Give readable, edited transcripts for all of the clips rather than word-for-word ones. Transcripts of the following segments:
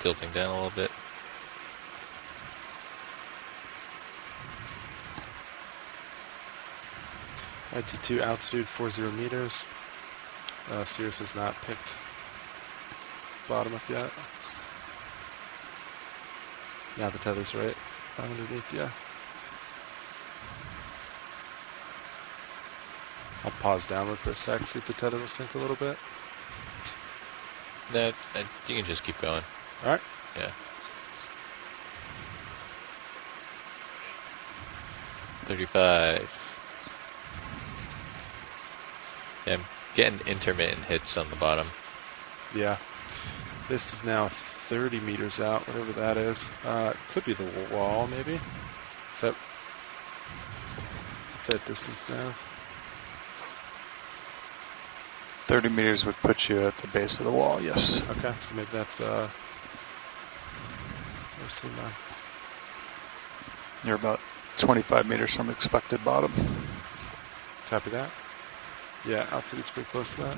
tilting down a little bit. IT2 altitude 40 meters. Cirrus has not picked bottom up yet. Now the tether's right underneath, yeah. I'll pause downward for a sec, see if the tether will sink a little bit. That you can just keep going. All right. Yeah. 35. Yeah, I'm getting intermittent hits on the bottom. Yeah. This is now 30 meters out, whatever that is. Could be the wall, maybe. What's that distance now? 30 meters would put you at the base of the wall, yes. Okay, so maybe that's, where's Seamount? You're about 25 meters from expected bottom. Copy that. Yeah, altitude's pretty close to that.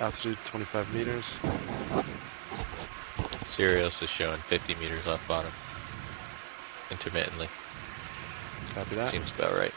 Altitude 25 meters. Sirius is showing 50 meters off bottom. Intermittently. Copy that. Seems about right.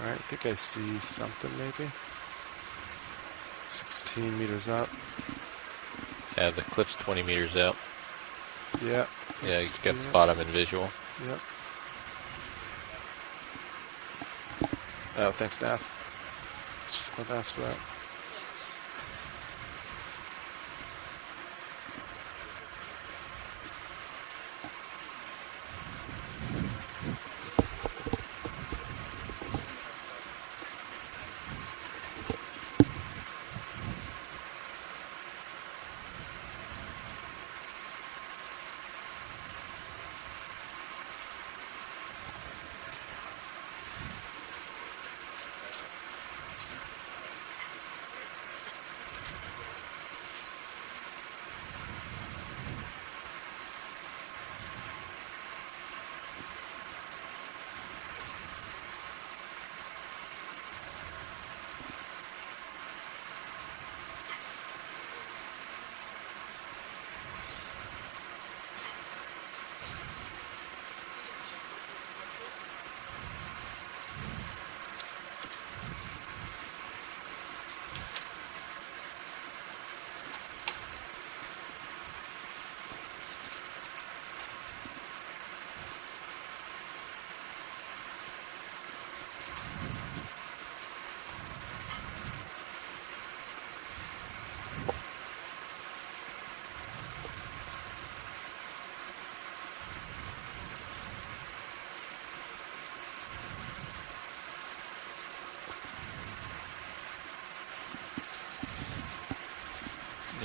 Alright, I think I see something maybe. 16 meters up. Yeah, the cliff's 20 meters out. Yeah. Yeah, you got the bottom in visual. Yep. Oh, thanks, Nav. Let's just go ask for that.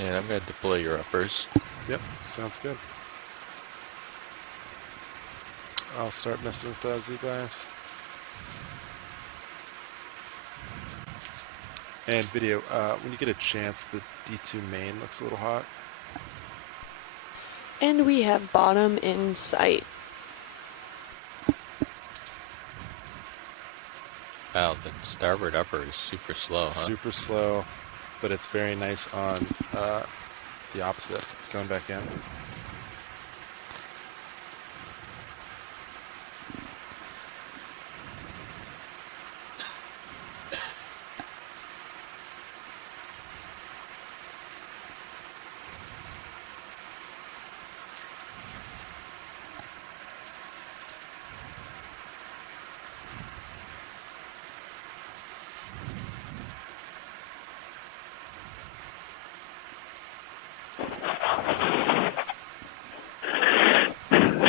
And I'm going to deploy your uppers. Yep, sounds good. I'll start messing with the Z-bias. And video, when you get a chance, the D2 main looks a little hot. And we have bottom in sight. Wow, the starboard upper is super slow, huh? Super slow, but it's very nice on the opposite, going back in.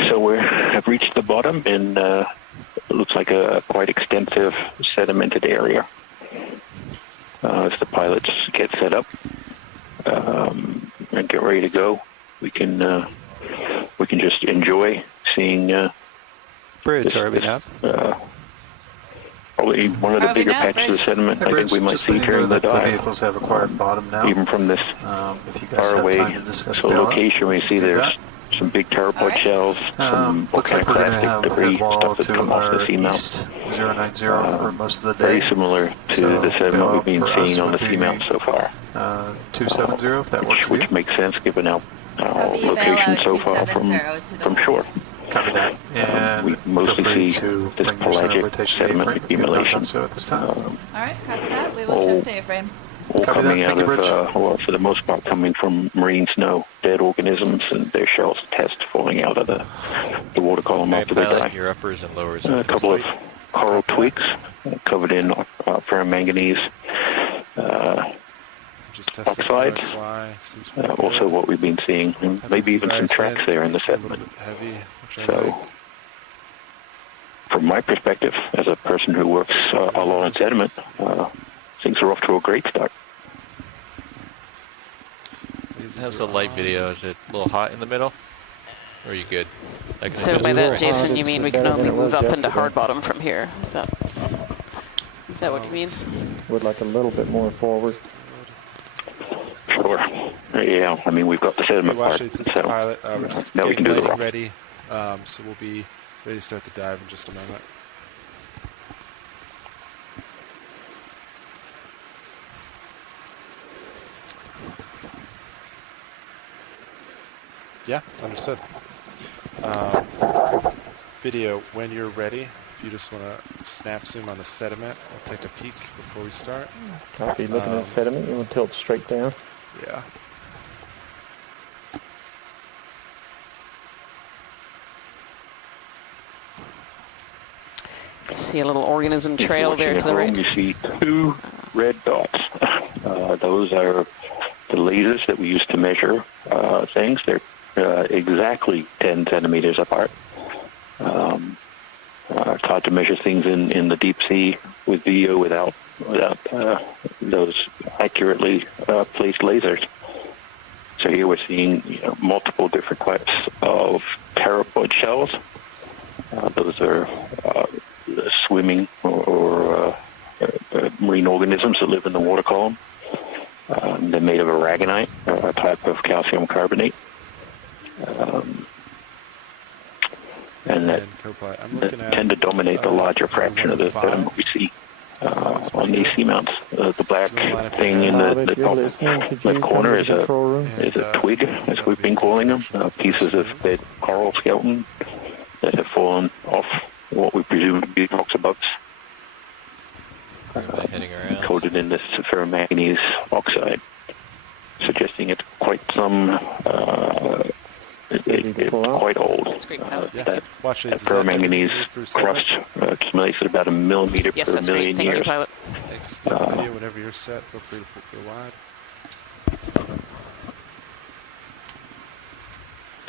So we have reached the bottom, and it looks like a quite extensive sedimented area. As the pilots get set up and get ready to go, we can just enjoy seeing Bridge, are we up? probably one of the bigger patches of sediment I think we might see during the The dive. vehicles have acquired bottom now. Even from this If you guys far have away time to discuss location, we see do there's that. some big pteropod shells, some Looks like we're going to have debris, head wall stuff that's to come off the our seamount. east 090 for most of the day. Very similar to So the sediment we've been for us seeing on the would be, seamount so far. 270 if that works for you. Which makes sense given our Copy, location avail so far 270 to the from shore. Copy that. And we mostly feel free see to this bring your center pelagic rotation sediment A-frame if you have not accumulation. done so at this time. All right, copy that. We will Oh. shift A-frame. All Copy coming that. out Thank you, of, Rich. well, for the most part, coming from marine snow, dead organisms, and their shells test falling out of the water column Alright, after they pilot, die. your uppers and lowers. A couple of coral twigs covered in ferromanganese. Just testing Oxides. XY. Seems pretty Also good. what we've been seeing, and Haven't maybe seen even some guys tracks in. there in the It's a little sediment. bit heavy, which I So, like. from my perspective, as a person who works a lot in sediment, things are off to a great start. How's the light video? Is it a little hot in the middle? Or are you good? I can So adjust by it. that, Jason, you mean we can only move up into hard bottom from here? Is that what you mean? Would like a little bit more forward. Sure. Yeah, I mean, we've got the sediment Watch part, it, it's so pilot. We're just now we getting can do the lighting rock. ready. So we'll be ready to start the dive in just a moment. Yeah, understood. Video, when you're ready, if you just want to snap zoom on the sediment, we'll take a peek before we start. Copy. Looking at sediment, you want to tilt straight down. Yeah. See a little organism trail there to the Watching at right. home, you see two red dots. Those are the lasers that we use to measure things. They're exactly 10 centimeters apart. It's hard to measure things in the deep sea with video without those accurately placed lasers. So here we're seeing multiple different types of pteropod shells. Those are swimming or marine organisms that live in the water column. They're made of aragonite, a type of calcium carbonate. And that co-pilot. I'm looking at tend to dominate the larger fraction of the sediment we see on these seamounts. The black thing in the top left corner is a twig, as we've been calling them, pieces of dead coral skeleton that have fallen off what we presume to be rocks above us, Heading around. coated in this ferromanganese oxide, suggesting it's quite some, it's quite old. That's great, pilot. Thank That you. watch it. that ferromanganese crust accumulates at about 1 millimeter Yes, per that's great. million Thank you, years. pilot. Thanks. Video, whenever you're set, feel free to put your wide.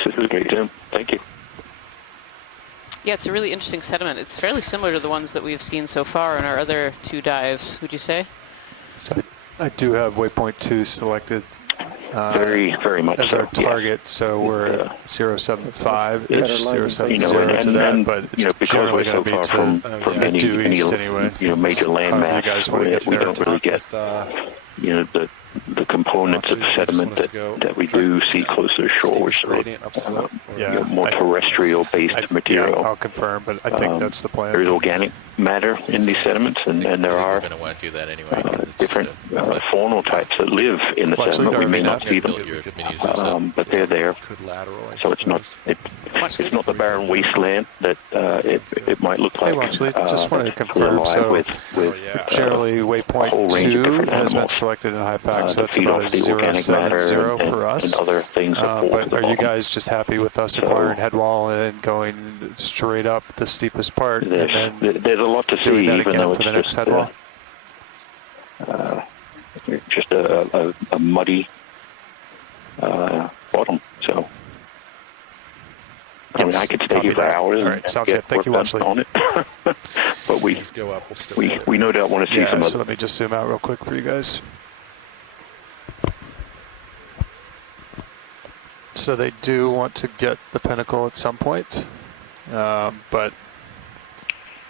This is great, Tim. Thank you. Yeah, it's a really interesting sediment. It's fairly similar to the ones that we've seen so far in our other two dives, would you say? So I do have waypoint 2 selected Very, very much as so. our target, so we're at 075-ish, It's, 070 and, to that, and, but it's because generally we're going so to be far to from yeah. any due east anyway. major However you landmass, guys want to we get there don't really get With the components of Actually, sediment I just want us to go that we do see closer to shore, which steepest are gradient upslope. or- more terrestrial-based material. Yeah, I'll confirm, but I think that's the plan. There is organic matter in these sediments, and there We're are going to want to do that anyway. 'cause it's different just a cliff. faunal types that live in the Well, actually, sediment. We may Darby, not see them, Build your mini zoos up. but they're there. Could lateral, I So it's not suppose. it's not the barren wasteland that it might look Hey, like. Watchley, just wanted to we're confirm. alive So with generally, a whole waypoint range of 2 different has been animals selected in HIPAC, so that that's feed about a off the organic matter 070 for and us. other things that fall to But the are you bottom. guys just happy with us acquiring headwall and going straight up the steepest part, and then There's a lot to see, doing that even again though for it's the next just headwall? just a muddy bottom. So I mean, I could stay Copy here for that. hours All right, and sounds get good. Thank you, work Watchley. done on it. But Just go up. We'll still get it. we no doubt want to see Yeah, some so of let me just zoom out real quick for you guys. So they do want to get the pinnacle at some point, but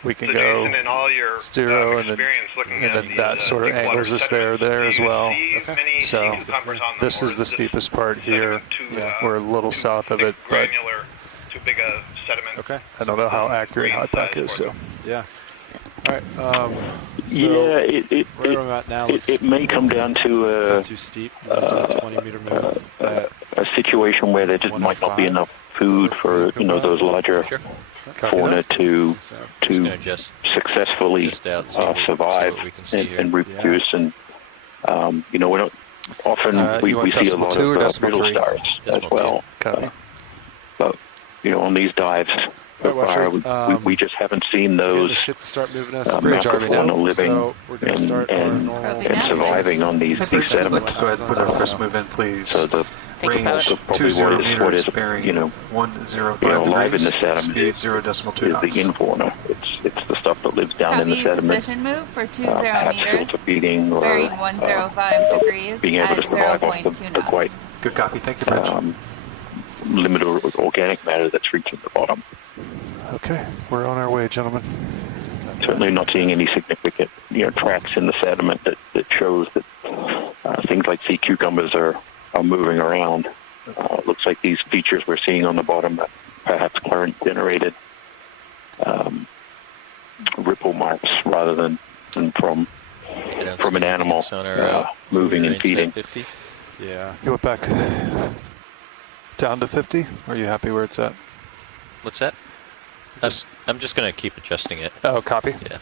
we can So go Jason, in all your 0 and then, experience looking and at then that these, sort of deep water angles us there sediments, as do you well. see many So cucumbers on them, this or is the steepest part here. sediment too, We're a little south of it, but granular, too big a sediment? Okay. I don't know how accurate HIPAC is. So Yeah. All right. So yeah, where I'm at now, it may come down to not too steep. We'll do a 20-meter move. a situation where there just might not be 105. enough food for those larger Sure. fauna to Gonna just successfully out, see what survive we can see here. and reproduce. And we're not often we you want see a decimal lot 2 or of decimal brittle 3? stars as Decimal well. Copy. But on these dives, All right, watch we just haven't seen We're getting the those ship to start moving us. Bridge massive Army now. fauna living So we're going to start our and normal. and surviving on these Bridge sediments. Go ahead and put our first move in, please. So the Thank you, pilot. probably what is 105 alive in the sediment speed 0.2 is knots. the infauna. It's the stuff that lives down in the Copy sediment. position move for 20 Perhaps meters, filter feeding or bearing 105 degrees being able at to survive off 0.2 the knots. quite Good copy. Thank you, Bridge. limited organic matter that's reaching the bottom. Okay, we're on our way, gentlemen. Certainly not seeing any significant tracks in the sediment that shows that things like sea cucumbers are moving around. It looks like these features we're seeing on the bottom are perhaps current generated ripple marks rather than from an animal moving and feeding. 50. Yeah. You went back down to 50? Or are you happy where it's at? What's that? I'm just going to keep adjusting it. Oh, copy. Yeah.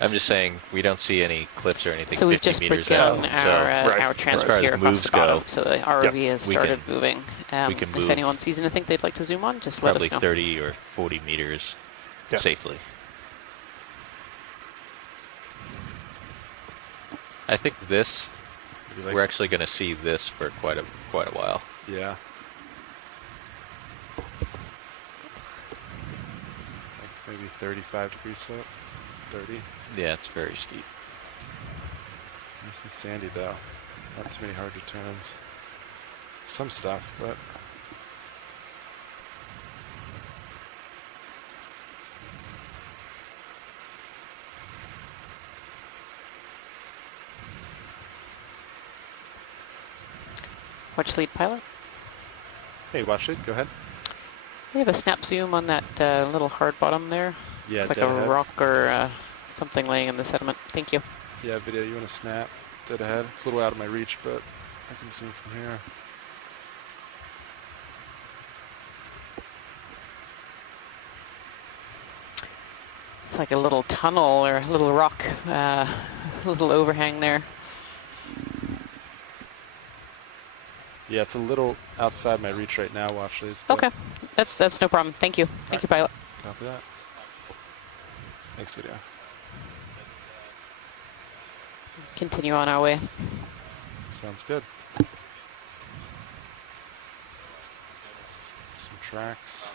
I'm just saying we don't see any cliffs or anything So we've 50 just meters begun out. our As transfer far as here across moves the bottom. go, So the ROV has we started can- moving. we can move If anyone sees anything they'd like to zoom on, just let probably us know. 30 or 40 meters Yeah. safely. I think this, we're actually going to see this for quite a while. Yeah. Like maybe 35 degrees slope. 30. Yeah, it's very steep. Nice and sandy though. Not too many hard returns. Some stuff, but Watch lead pilot. hey, watch it. Go ahead. We have a snap zoom on that little hard bottom there. Yeah, It's like dead a ahead. rock or something laying in the sediment. Thank you. Yeah, video. You want to snap? Dead ahead. It's a little out of my reach, but I can zoom from here. It's like a little tunnel or a little rock, a little overhang there. Yeah, it's a little outside my reach right now. Watch it. Okay, that's no problem. Thank you. Thank you, pilot. Copy that. Next video. Continue on our way. Sounds good. Some tracks.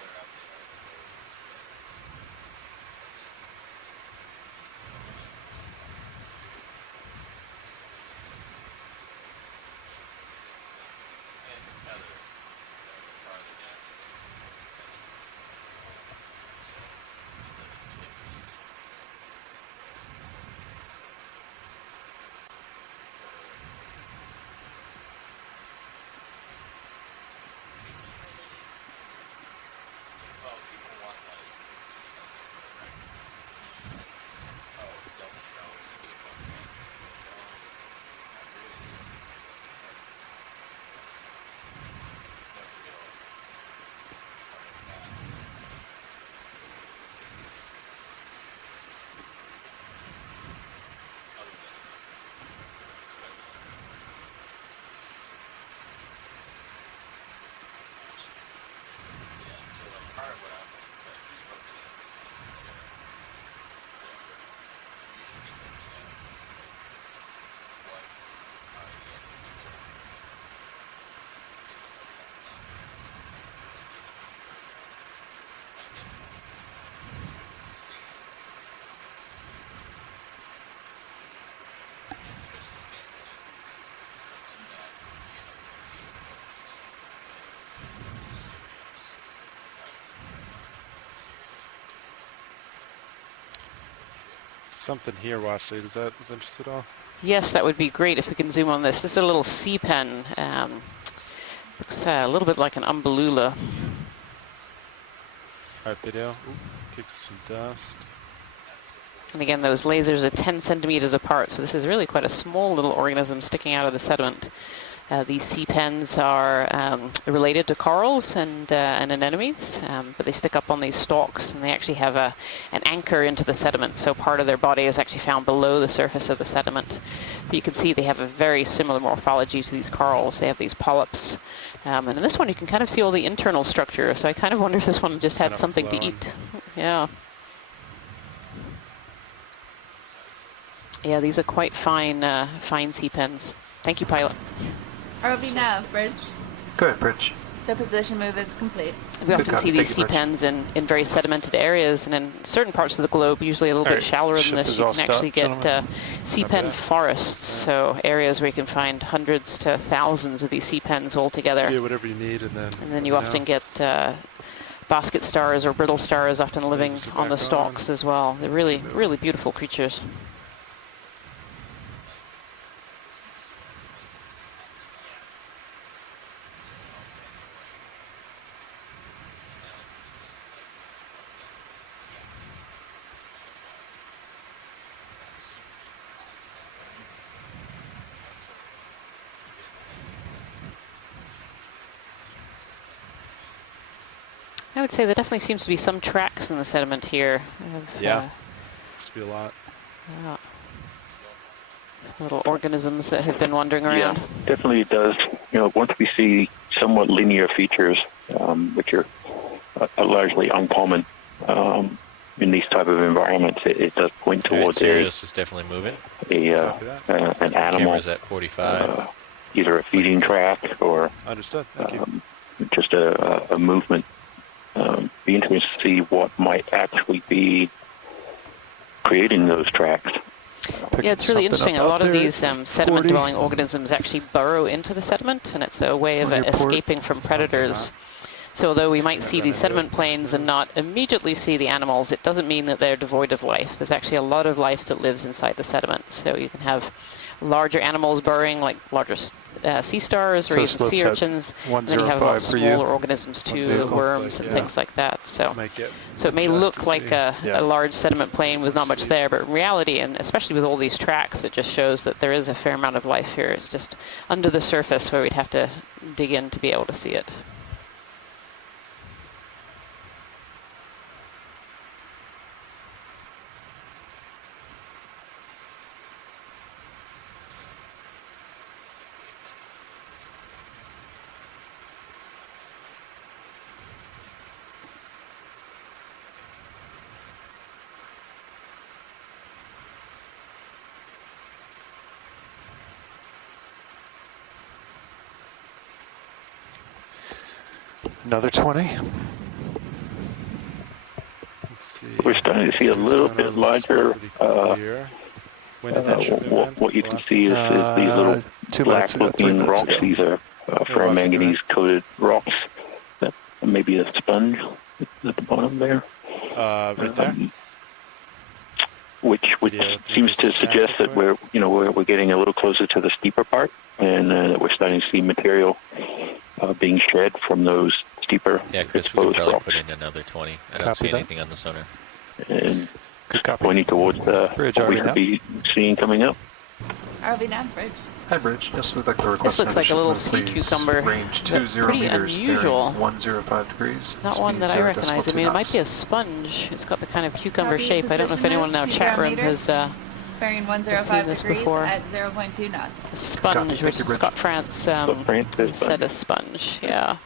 something here, Watchley. Is that of interest at all? Yes, that would be great if we can zoom on this. This is a little sea pen. Looks a little bit like an umbellula. Alright, video. Ooh, kicks some dust. And again, those lasers are 10 centimeters apart, so this is really quite a small little organism sticking out of the sediment. These sea pens are related to corals and anemones, but they stick up on these stalks, and they actually have an anchor into the sediment, so part of their body is actually found below the surface of the sediment. But you can see they have a very similar morphology to these corals. They have these polyps. And in this one, you can kind of see all the internal structure, so I kind of wonder if this one just had something to eat. Yeah. Yeah, these are quite fine, fine sea pens. Thank you, pilot. ROV nav, bridge. Go ahead, Bridge. The position move is complete. We often copy. see these Thank sea you, Bridge. pens in very sedimented areas, and in certain parts of the globe, usually a little bit Alright, shallower than ship this, is you all can actually stopped, get gentlemen. sea Copy pen that. forests, so areas where you can find hundreds to thousands of these sea pens all together. Yeah, whatever you need, and then You often get basket stars or brittle stars often living Lasers are on the back stalks on. as well. They're really, really beautiful creatures. I would say there definitely seems to be some tracks in the sediment here. Yeah. Used to be a lot. Little organisms that have been wandering around. Yeah, definitely it does. Once we see somewhat linear features, which are largely uncommon in these type of environments, it does point towards Sirius is definitely moving. an animal, Camera's at 45. either a feeding track or Understood. Thank you. just a movement. Be interesting to see what might actually be creating those tracks. Yeah, it's really interesting. A lot of these sediment-dwelling organisms actually burrow into the sediment, and it's a way of escaping from predators. So although we might see these sediment plains and not immediately see the animals, it doesn't mean that they're devoid of life. There's actually a lot of life that lives inside the sediment. So you can have larger animals burrowing, like larger sea stars or So even slopes sea at urchins. And then you have a lot of 105 for you. smaller organisms too, the worms and things like that. So it may look like a large sediment plain with not much there, but in reality, and especially with all these tracks, it just shows that there is a fair amount of life here. It's just under the surface where we'd have to dig in to be able to see it. Another 20. Let's see. We're starting to see a little bit larger. When did that ship end? What you can see is these little 2 minutes ago, 3 black-looking minutes rocks. ago. These are ferromanganese-coated rocks. That maybe a sponge at the bottom there. Right there. Which seems to suggest that we're getting a little closer to the steeper part, and that we're starting to see material being shed from those steeper Yeah, Chris, we could exposed probably rocks, put in another 20. I don't Copy see that. anything on the sonar. and Good copy. pointing towards Bridge, what we RV could now. be seeing coming up. RV nav, bridge. Hi, Bridge. Yes, we'd like to request This looks like a little additional sea please. cucumber. Range That's 20 pretty meters, unusual. bearing 105 degrees. Not speed one that I 0 recognize. I decimal mean, 2 it might knots. be a sponge. It's got the kind of cucumber Copy, shape. I don't know if position anyone in our move, chat 20 room meters. has Bearing seen 105 this degrees before. at 0.2 knots. a sponge, Copy. which Thank you, Bridge. Scott France France says said a sponge. Yeah.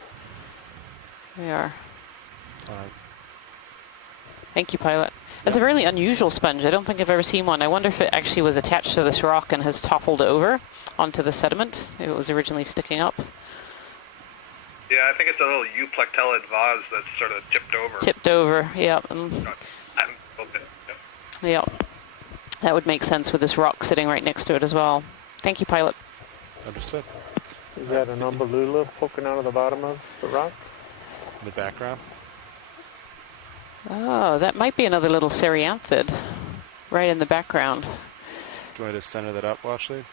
We are. Thank you, pilot. It's a really unusual sponge. I don't think I've ever seen one. I wonder if it actually was attached to this rock and has toppled over onto the sediment. If it was originally sticking up. Yeah, I think it's a little euplectellid vase that's sort of tipped over. Tipped over, yeah. Yeah. That would make sense with this rock sitting right next to it as well. Thank you, pilot. Understood. Is that an umbellula poking out of the bottom of the rock? In the background. Oh, that might be another little cerianthid. right in the background. Do you want me to center that up, Washley?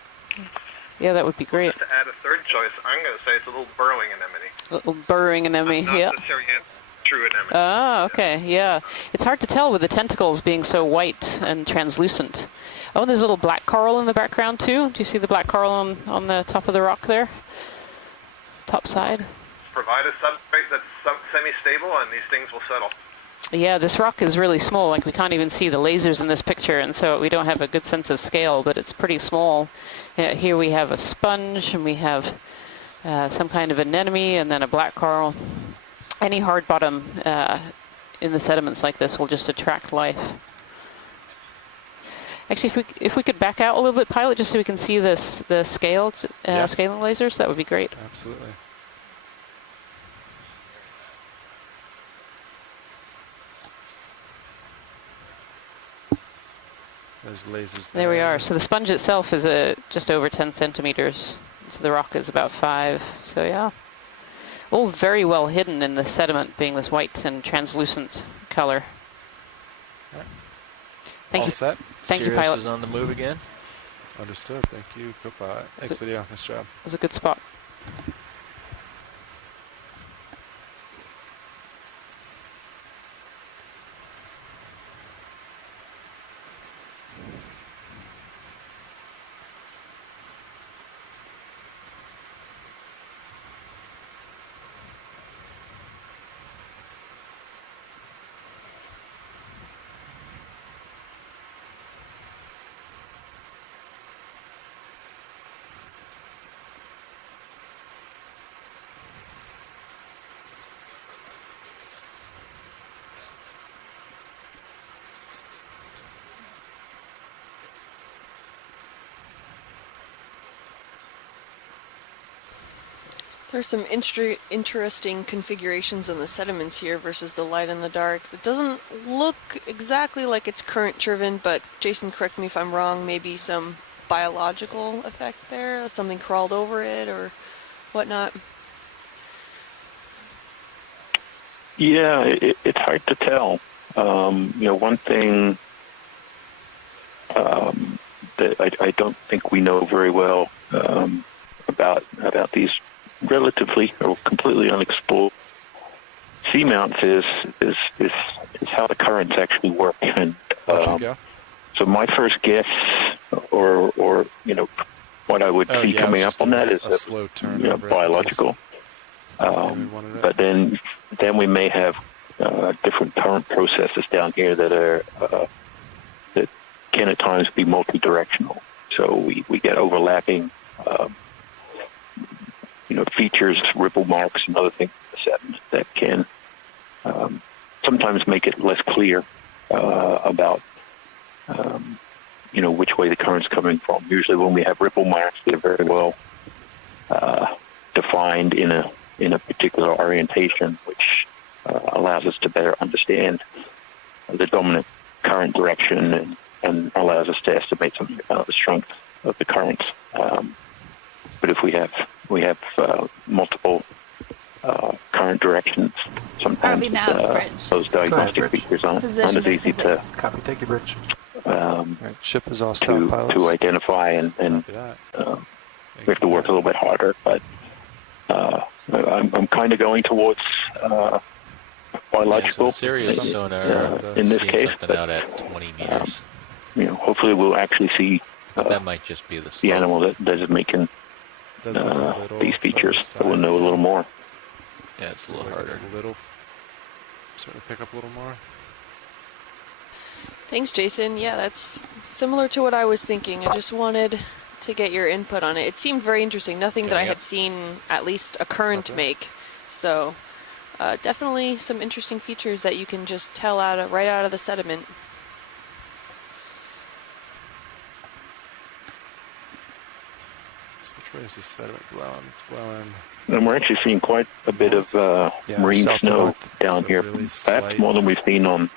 Yeah, that would be great. Just to add a third choice, I'm going to say it's a little burrowing anemone. A little burrowing anemone, Not yeah. necessarily a true anemone. Ah, okay, yeah. It's hard to tell with the tentacles being so white and translucent. Oh, there's a little black coral in the background too. Do you see the black coral on the top of the rock there? Top side? Provide a substrate that's semi-stable and these things will settle. Yeah, this rock is really small. Like, we can't even see the lasers in this picture, and so we don't have a good sense of scale, but it's pretty small. Here we have a sponge, and we have some kind of anemone, and then a black coral. Any hard bottom in the sediments like this will just attract life. Actually, if we could back out a little bit, Pilot, just so we can see the scaling lasers, that would be great. Absolutely. There's lasers there. There we are. So the sponge itself is just over 10 centimeters. So the rock is about 5. So yeah, all very well hidden in the sediment, being this white and translucent color. Right. Thank All you. set. Thank you, Sirius Pilot. is on the move again. Understood. Thank you, Copilot. Thanks, video. Nice job. It was a good spot. There's some interesting configurations on the sediments here versus the light and the dark. It doesn't look exactly like it's current driven, but Jason, correct me if I'm wrong, maybe some biological effect there, something crawled over it or whatnot. Yeah, it's hard to tell. One thing that I don't think we know very well about these relatively or completely unexplored seamounts is how the currents actually work. And so my first guess, or what I would see coming up on that is a slow turn biological. But then we may have different current processes down here that can at times be multi-directional. So we get overlapping features, ripple marks, and other things that can sometimes make it less clear about which way the current's coming from. Usually when we have ripple marks, they're very well defined in a particular orientation, which allows us to better understand the dominant current direction and allows us to estimate something about the strength of the currents. But if we have multiple current directions, sometimes those diagnostic features aren't as easy to Copy. Thank you, Bridge. Right, ship is all stopped, pilots. to identify, and we have to work a little bit harder. But I'm kind of going towards biological in this case. But out at 20 meters. Hopefully we'll actually see that might just be the animal that is making these features. So we'll know a little more. Yeah, it's a little harder. Starting to pick up a little more. Thanks, Jason. Yeah, that's similar to what I was thinking. I just wanted to get your input on it. It seemed very interesting. Nothing that I had seen, at least a current make. So definitely some interesting features that you can just tell right out of the sediment. So which way is this sediment blowing? It's blowing. And we're actually seeing quite a bit of marine snow down here. Really Perhaps more than we've seen on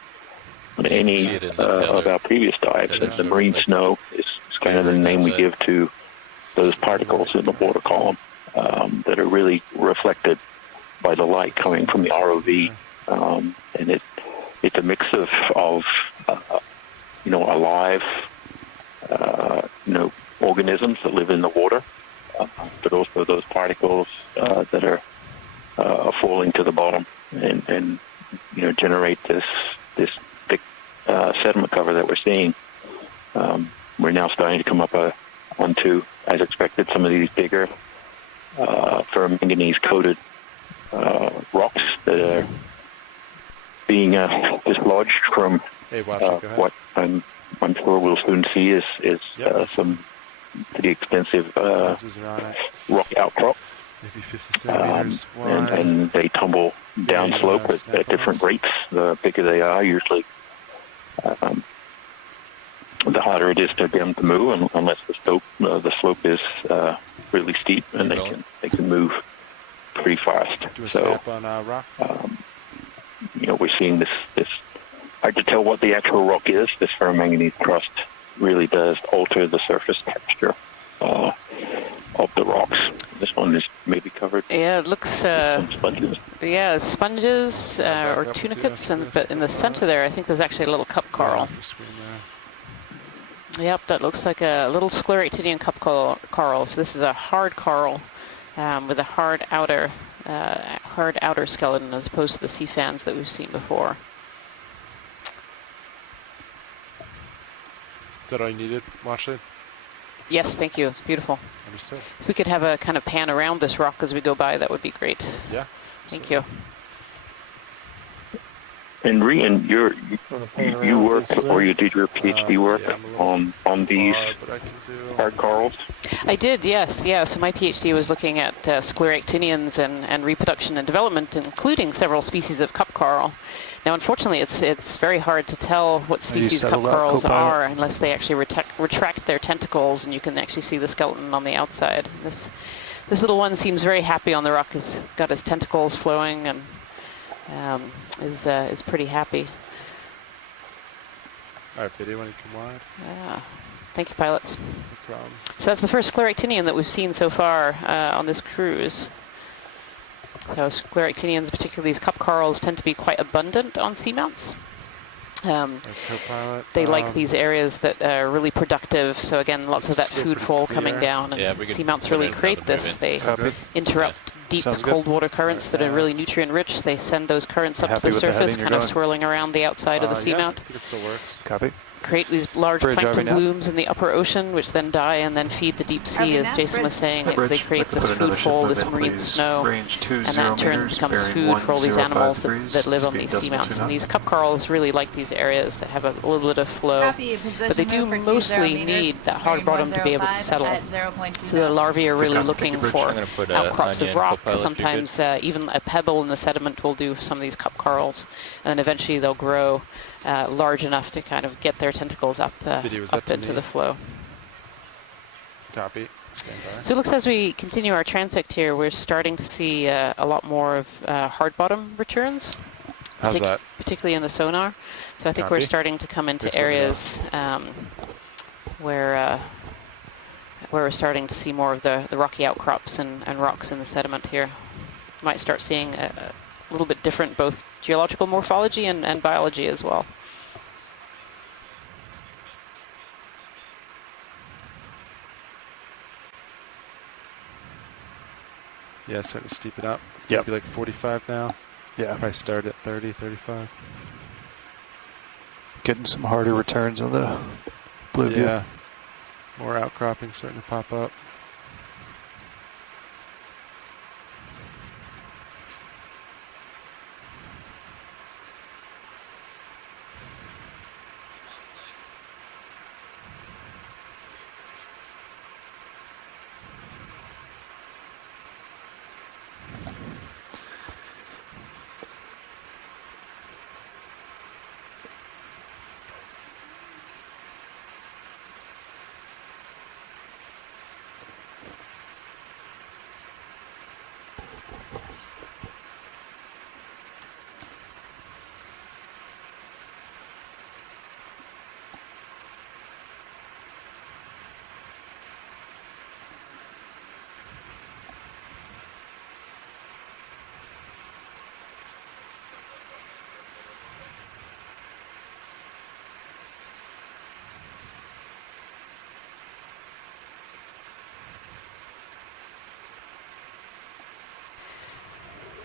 any of our previous dives. The marine snow is kind of the name we give to those particles in the water column that are really reflected by the light coming from the ROV. And it's a mix of alive, organisms that live in the water, but also those particles that are falling to the bottom and generate this thick sediment cover that we're seeing. We're now starting to come up onto, as expected, some of these bigger ferromanganese-coated rocks that are being dislodged from what I'm sure we'll soon see is some pretty extensive rock outcrop. Maybe 50 centimeters wide. And they tumble downslope at different rates. The bigger they are, usually the harder it is for them to move, unless the slope is really steep, and they can move pretty fast. Do a so, snap on rock. We're seeing this. Hard to tell what the actual rock is. This ferromanganese crust really does alter the surface texture of the rocks. This one is maybe covered. Yeah, it looks. Sponges. Yeah, sponges or tunicates, but in the center there, I think there's actually a little cup coral. Yep, that looks like a little scleractinian cup coral. So this is a hard coral with a hard outer skeleton, as opposed to the sea fans that we've seen before. Is that all you needed, Washley? Yes, thank you. It's beautiful. Understood. If we could have a kind of pan around this rock as we go by, that would be great. Yeah. Thank you. And Rian, you worked or you did your PhD work on these hard corals? I did, yes. Yeah, so my PhD was looking at scleractinians and reproduction and development, including several species of cup coral. Now, unfortunately, it's very hard to tell what species cup corals are unless they actually retract their tentacles, and you can actually see the skeleton on the outside. This little one seems very happy on the rock. He's got his tentacles flowing and is pretty happy. All right, video when you come wide. Yeah. Thank you, pilots. No problem. So that's the first scleractinian that we've seen so far on this cruise. So scleractinians, particularly these cup corals, tend to be quite abundant on seamounts. They like these areas that are really productive. So again, lots of that food fall coming down, and seamounts really create this. They interrupt deep cold water currents that are really nutrient rich. They send those currents up to the surface, kind of swirling around the outside of the seamount. I think it still works. Copy. Create these large plankton blooms in the upper ocean, which then die and then feed the deep sea, as Jason was saying. They create this food fall, this marine snow, and that in turn becomes food for all these animals that live on these seamounts. And these cup corals really like these areas that have a little bit of flow, but they do mostly need that hard bottom to be able to settle. So the larvae are really looking for outcrops of rock. Sometimes even a pebble in the sediment will do for some of these cup corals, and then eventually they'll grow large enough to kind of get their tentacles up into the flow. Copy. Stand by. So it looks as we continue our transect here, we're starting to see a lot more of hard bottom returns. How's that? Particularly in the sonar. So I think we're starting to come into areas where we're starting to see more of the rocky outcrops and rocks in the sediment here. Might start seeing a little bit different both geological morphology and biology as well. Yeah, it's starting to steep it up. It's going to be like 45 now. Yeah. Probably start at 30, 35. Getting some harder returns on the bluegill. Yeah. More outcropping starting to pop up.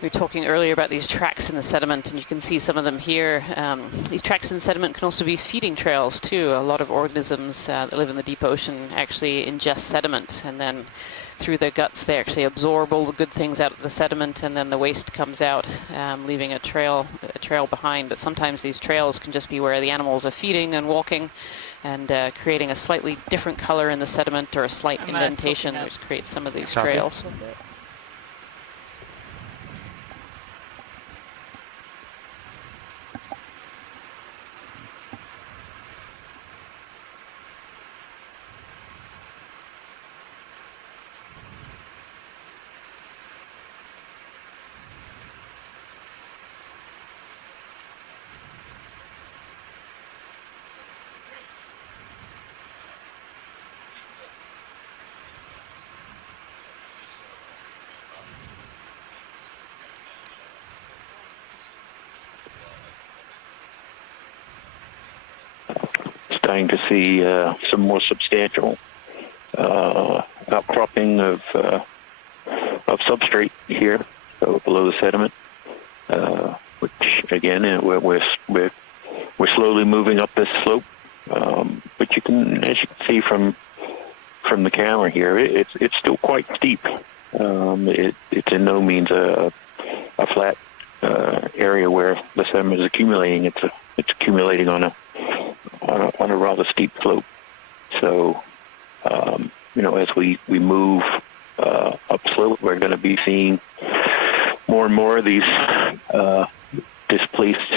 We were talking earlier about these tracks in the sediment, and you can see some of them here. These tracks in sediment can also be feeding trails too. A lot of organisms that live in the deep ocean actually ingest sediment, and then through their guts they actually absorb all the good things out of the sediment, and then the waste comes out, leaving a trail behind. But sometimes these trails can just be where the animals are feeding and walking, and creating a slightly different color in the sediment or a slight indentation, which creates some of these trails. Starting to see some more substantial outcropping of substrate here, so below the sediment, which again we're slowly moving up this slope. But you can, as you can see from the camera here, it's still quite steep. It's in no means a flat area where the sediment is accumulating. It's accumulating on a rather steep slope. So, as we move upslope, we're going to be seeing more and more of these displaced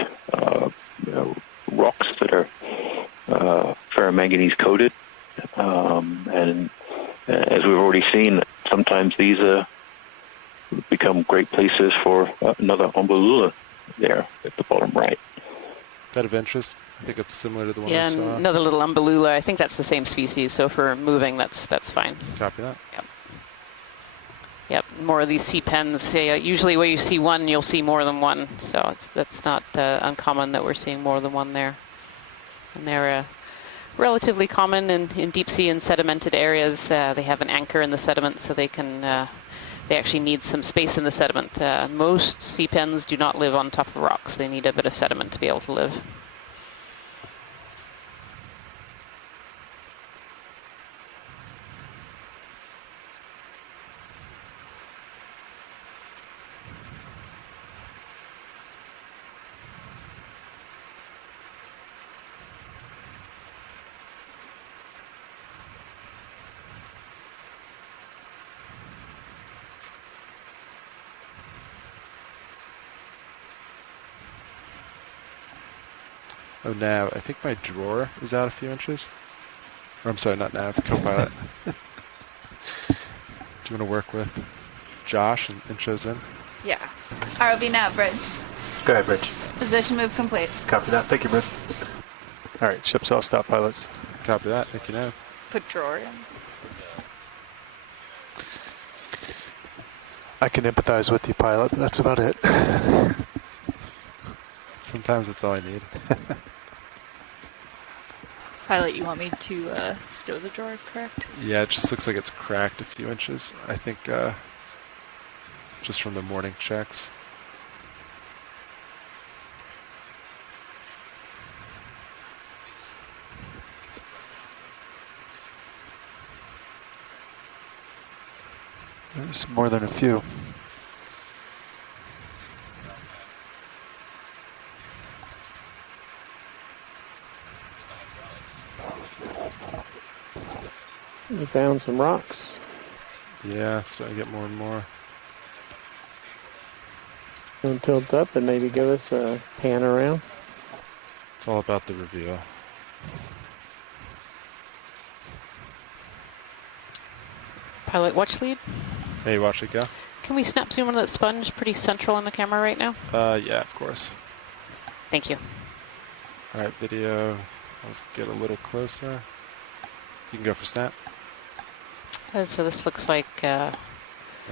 rocks that are ferromanganese coated. And as we've already seen, sometimes these become great places for another Umbellula there at the bottom right. Is that of interest? I think it's similar to the one we Yeah, saw. another little Umbellula. I think that's the same species, so for moving, that's fine. Copy that. Yep, more of these sea pens. Yeah, usually where you see one, you'll see more than one. So that's not uncommon that we're seeing more than one there. And they're relatively common in deep sea and sedimented areas. They have an anchor in the sediment, so they can. They actually need some space in the sediment. Most sea pens do not live on top of rocks. They need a bit of sediment to be able to live. Oh, Nav, I think my drawer is out a few inches. Or I'm sorry, not Nav, Copilot. Do you want to work with Josh and intros in? Yeah. ROV nav, bridge. Go ahead, Bridge. Position move complete. Copy that. Thank you, Bridge. All right, ships all stop pilots. Copy that, thank you, Nav. Put drawer in. I can empathize with you, pilot, but that's about it. Sometimes that's all I need. Pilot, you want me to stow the drawer, correct? Yeah, it just looks like it's cracked a few inches. I think just from the morning checks. That's more than a few. We found some rocks. Yeah, so I get more and more. Gonna tilt up and maybe give us a pan around. It's all about the reveal. Pilot watch lead. Hey, watch it go. Can we snap zoom on that sponge? Pretty central on the camera right now. Yeah, of course. Thank you. All right, video. Let's get a little closer. You can go for snap. So this looks like Nice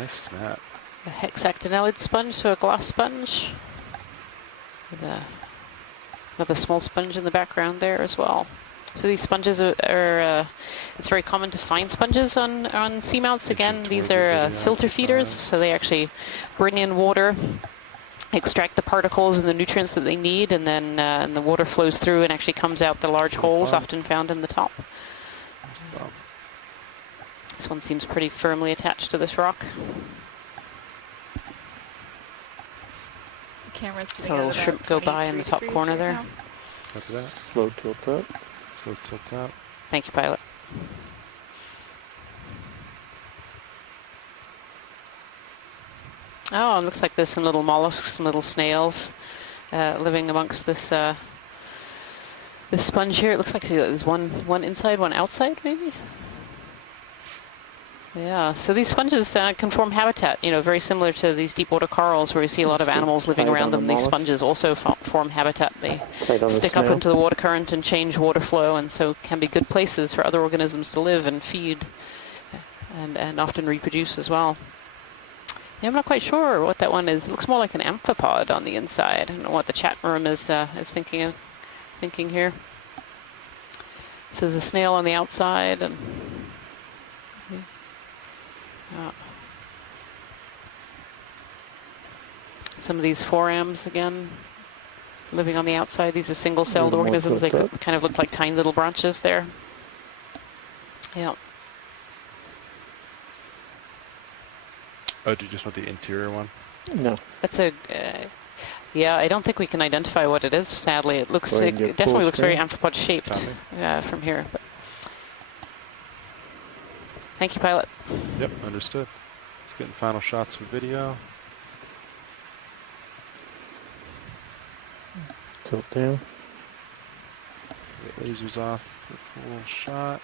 snap. a hexactinellid sponge, so a glass sponge. With another small sponge in the background there as well. So these sponges are it's very common to find sponges on seamounts. Again, these are filter feeders, so they actually bring in water, extract the particles and the nutrients that they need, and then and the water flows through and actually comes out the large holes often found in the top. This one seems pretty firmly attached to this rock. The camera's sitting A little at about shrimp go by in the top 23 corner degrees there. right Copy that. Slow tilt up. Slow tilt out. Thank you, pilot. Oh, it looks like there's some little mollusks, some little snails living amongst this this sponge here. It looks like there's one inside, one outside, maybe. Yeah, so these sponges can form habitat, you know, very similar to these deep water corals where you see a lot of animals living around them. These sponges also form habitat. They stick up into the water current and change water flow, and so can be good places for other organisms to live and feed and often reproduce as well. Yeah, I'm not quite sure what that one is. It looks more like an amphipod on the inside. I don't know what the chat room is thinking here. So there's a snail on the outside, and some of these forams again, living on the outside. These are single-celled organisms. They kind of look like tiny little branches there. Yeah. Oh, do you just want the interior one? No. That's a... yeah, I don't think we can identify what it is, sadly. It looks... It definitely looks very amphipod-shaped from here. But thank you, pilot. Yep, understood. Let's get in final shots for video. Tilt down. Get lasers off for full shot.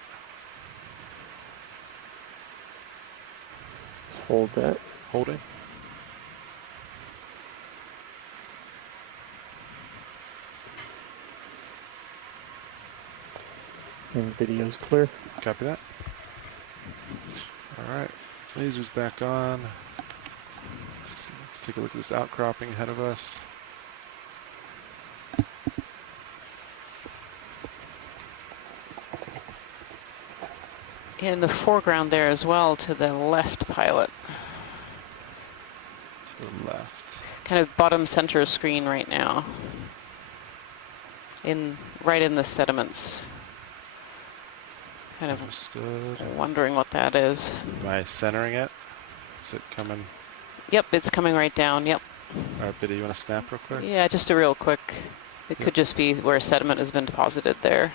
Hold that. Holding. And video's clear. Copy that. All right, lasers back on. Let's take a look at this outcropping ahead of us. In the foreground there as well, to the left, pilot. To the left. Kind of bottom center screen right now. Right in the sediments. Kind of Understood. wondering what that is. Am I centering it? Is it coming? Yep, it's coming right down. Yep. All right, video, you want to snap real quick? Yeah, just a real quick. It could just be where sediment has been deposited there.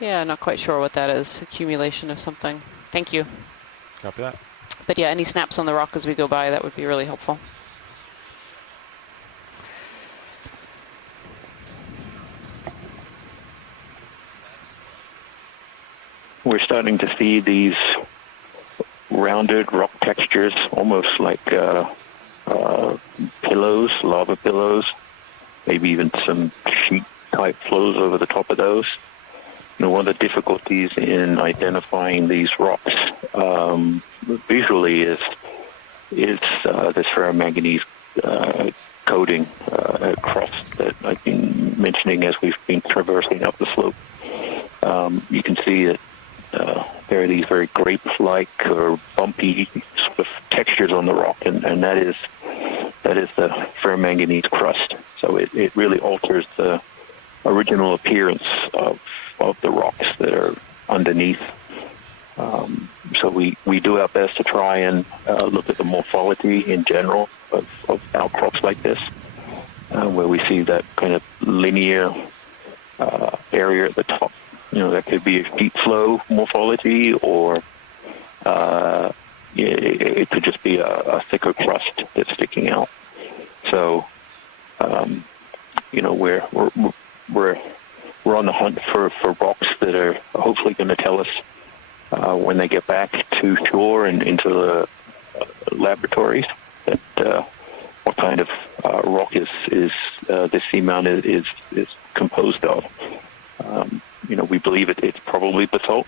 Yeah, not quite sure what that is. Accumulation of something. Thank you. Copy that. But yeah, any snaps on the rock as we go by, that would be really helpful. We're starting to see these rounded rock textures, almost like pillows, lava pillows, maybe even some sheet-type flows over the top of those. You know, one of the difficulties in identifying these rocks visually is this ferromanganese coating crust that I've been mentioning as we've been traversing up the slope. You can see that there are these very grape-like or bumpy sort of textures on the rock, and that is the ferromanganese crust. So it really alters the original appearance of the rocks that are underneath. So we do our best to try and look at the morphology in general of outcrops like this, where we see that kind of linear area at the top. You know, that could be a deep flow morphology, or it could just be a thicker crust that's sticking out. So, you know, we're on the hunt for rocks that are hopefully going to tell us when they get back to shore and into the laboratories that what kind of rock is this seamount is composed of. You know, we believe it's probably basalt.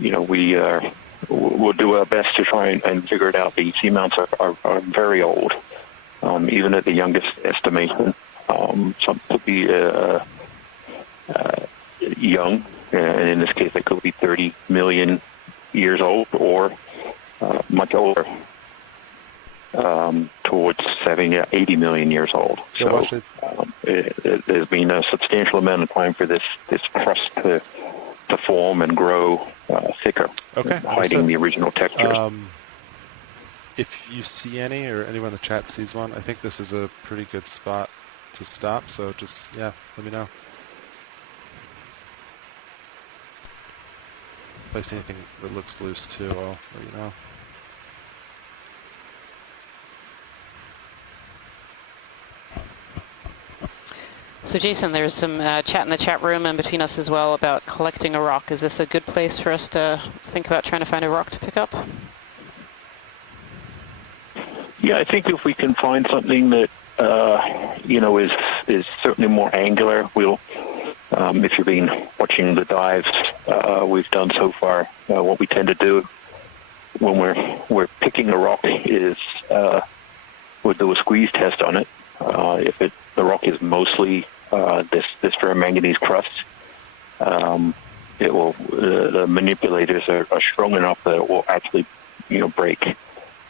You know, we'll do our best to try and figure it out. The seamounts are very old. even at the youngest estimation. Some could be young, and in this case, it could be 30 million years old, or much older, towards 70 to 80 million years old. So there's been a substantial amount of time for this crust to form and grow thicker, hiding the original textures. If you see any, or anyone in the chat sees one, I think this is a pretty good spot to stop. So just, let me know. If I see anything that looks loose too, I'll let you know. So Jason, there's some chat in the chat room and between us as well about collecting a rock. Is this a good place for us to think about trying to find a rock to pick up? Yeah, I think if we can find something that is certainly more angular, we'll. If you've been watching the dives we've done so far, what we tend to do when we're picking a rock is we'll do a squeeze test on it. If the rock is mostly this ferromanganese crust, it will. The manipulators are strong enough that it will actually, break.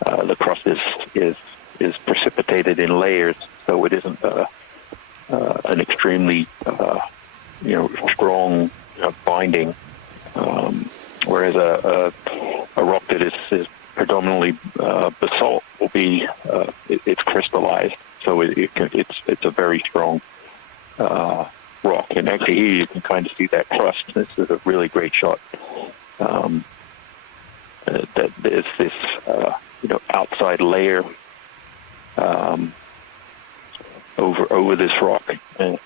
The crust is precipitated in layers, so it isn't an extremely strong binding. Whereas a rock that is predominantly basalt will be it's crystallized, so it's a very strong rock. And actually here you can kind of see that crust. This is a really great shot. That there's this outside layer over this rock, and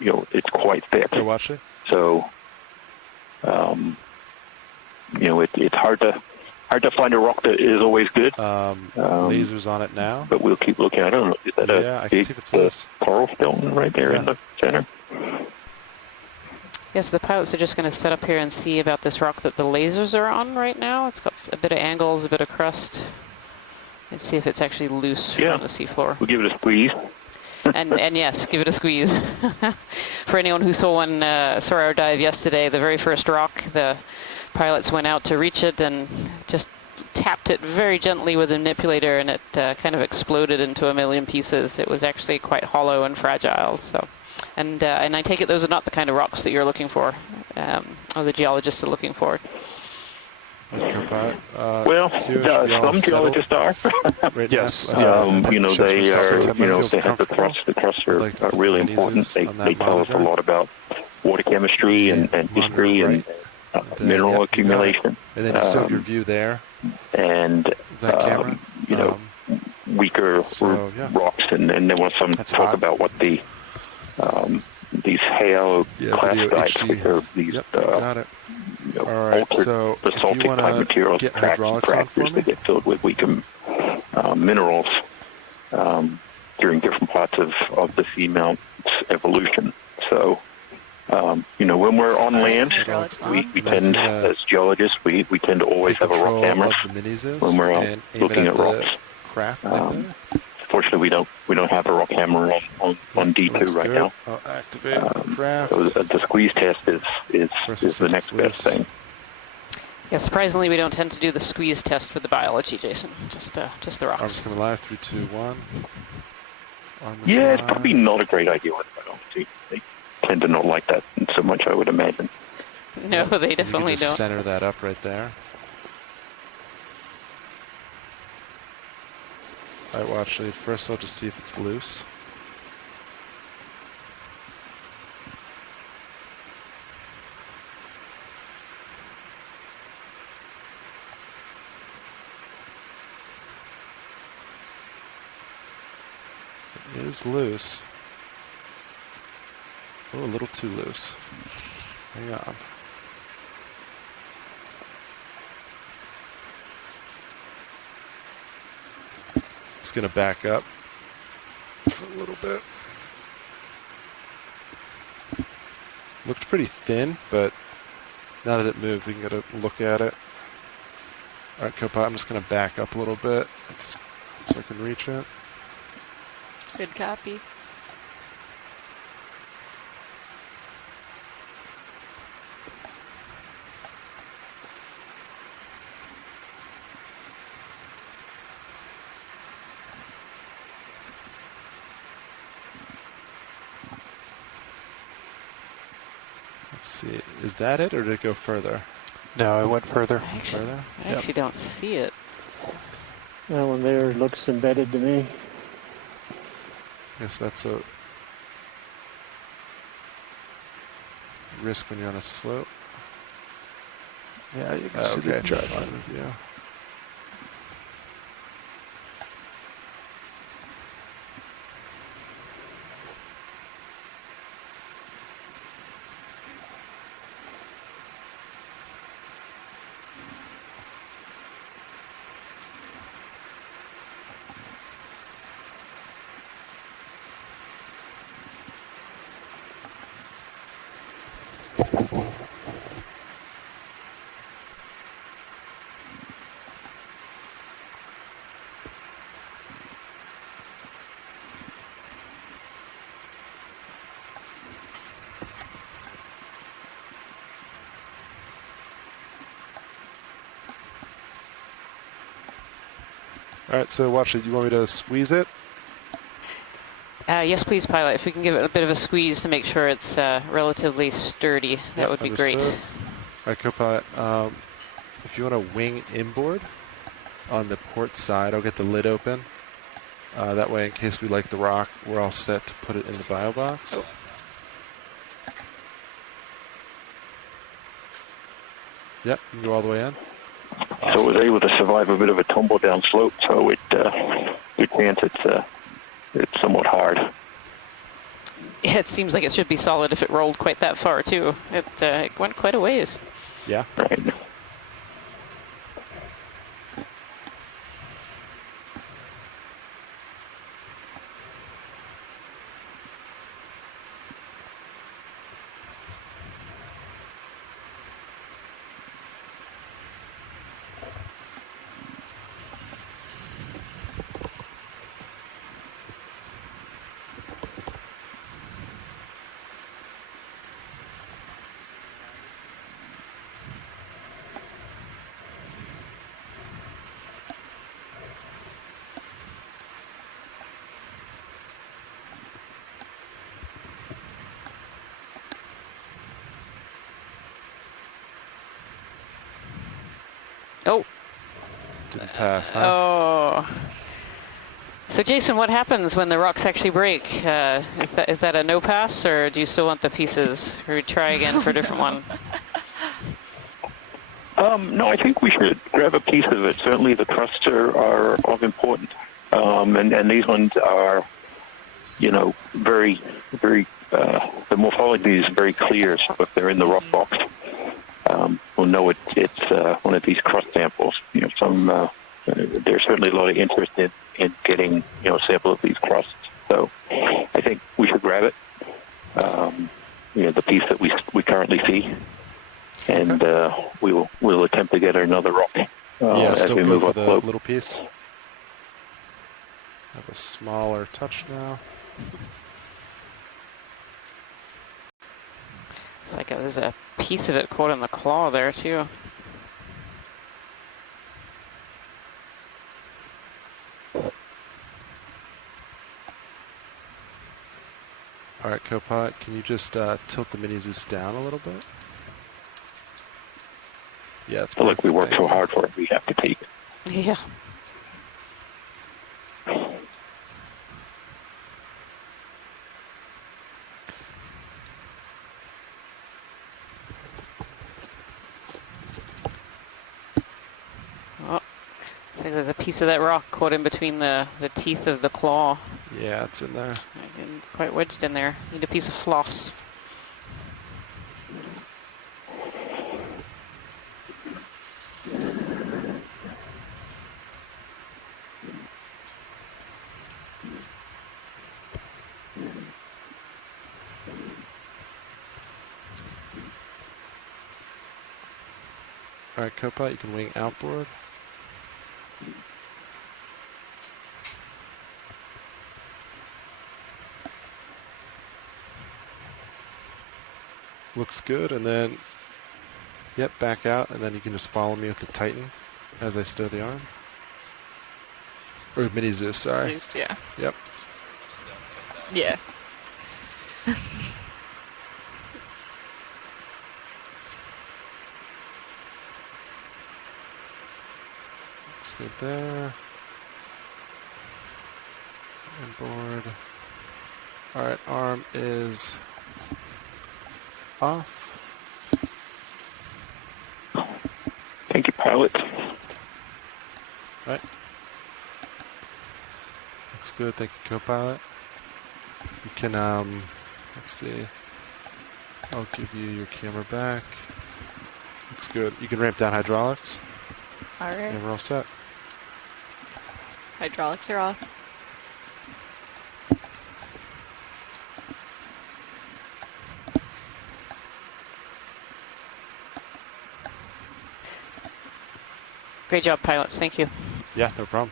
it's quite thick. Can I watch it? So it's hard to find a rock that is always good. Lasers on it now, but we'll keep looking. I don't know. Is that I can see if it's loose. Coral stone right there in the center? Yes, the pilots are just going to set up here and see about this rock that the lasers are on right now. It's got a bit of angles, a bit of crust. Let's see if it's actually loose from the seafloor. We'll give it a squeeze. and yes, give it a squeeze. For anyone who saw our dive yesterday, the very first rock, the pilots went out to reach it and just tapped it very gently with a manipulator, and it kind of exploded into a million pieces. It was actually quite hollow and fragile. So. And I take it those are not the kind of rocks that you're looking for, or the geologists are looking for. Well, some geologists are. Yes. They are. They have the crust. The crusts are really important. They tell us a lot about water chemistry and history and mineral accumulation. And then you still have your view there. And weaker rocks, and then want some talk about what the these haloclastites, which are these altered basaltic type materials, fractures that get filled with weaker minerals during different parts of the Seamount's evolution. So, when we're on land, we tend, as geologists, we tend to always have a rock camera when we're out looking at rocks. Fortunately, we don't have a rock hammer on D2 right now. I'll activate so the squeeze test is the next best thing. Yeah, surprisingly, we don't tend to do the squeeze test with the biology, Jason. Just the rocks. Arms coming live. 3, 2, 1. Yeah, it's probably not a great idea with biology. They tend to not like that so much, I would imagine. No, they definitely don't. Center that up right there. Alright, well, actually, first I'll just see if it's loose. It is loose. Oh, a little too loose. Hang on. Just going to back up for a little bit. Looked pretty thin, but now that it moved, we can get a look at it. All right, Copilot, I'm just going to back up a little bit so I can reach it. Good copy. Let's see. Is that it, or did it go further? No, I went further. Further? I actually don't see it. That one there looks embedded to me. I guess that's a risk when you're on a slope. Yeah, you can see Okay, the try line of view. All right, so watch it. You want me to squeeze it? Yes, please, pilot. If we can give it a bit of a squeeze to make sure it's relatively sturdy, that would be great. Understood. All right, co-pilot. If you want to wing inboard on the port side, I'll get the lid open. That way, in case we like the rock, we're all set to put it in the bio box. Oh. Yep, you can go all the way in. So it was able to survive a bit of a tumble down slope, so it good chance it's somewhat hard. Yeah, it seems like it should be solid if it rolled quite that far, too. It went quite a ways. Yeah. Right. Oh. Didn't pass, huh? Oh. So, Jason, what happens when the rocks actually break? Is that a no pass, or do you still want the pieces? Or we try again for a different one? No, I think we should grab a piece of it. Certainly the crusts are of importance. And these ones are, very, very, the morphology is very clear. So if they're in the rock box, we'll know it's one of these crust samples. There's certainly a lot of interest in getting, a sample of these crusts. So I think we should grab it, the piece that we currently see. And we'll attempt to get another rock as still we go move for up the slope. little piece. Have a smaller touch now. It's like there's a piece of it caught in the claw there, too. All right, co-pilot, can you just tilt the mini Zeus down a little bit? Yeah, it's I feel like we perfect, work so hard for it, we have to take. Yeah. Oh, I think there's a piece of that rock caught in between the teeth of the claw. Yeah, it's in there. Quite wedged in there. Need a piece of floss. All right, co-pilot, you can wing outboard. Looks good, and then, yep, back out, and then you can just follow me with the Titan as I stow the arm. Or Mini Zeus, sorry. Zeus, yeah. Yep. Yeah. Looks good there. Inboard. Alright, arm is off. Thank you, pilot. Right. Looks good, thank you, co-pilot. You can, let's see. I'll give you your camera back. Looks good. You can ramp down hydraulics. Alright. And we're all set. Hydraulics are off. Great job, pilots. Thank you. Yeah, no problem.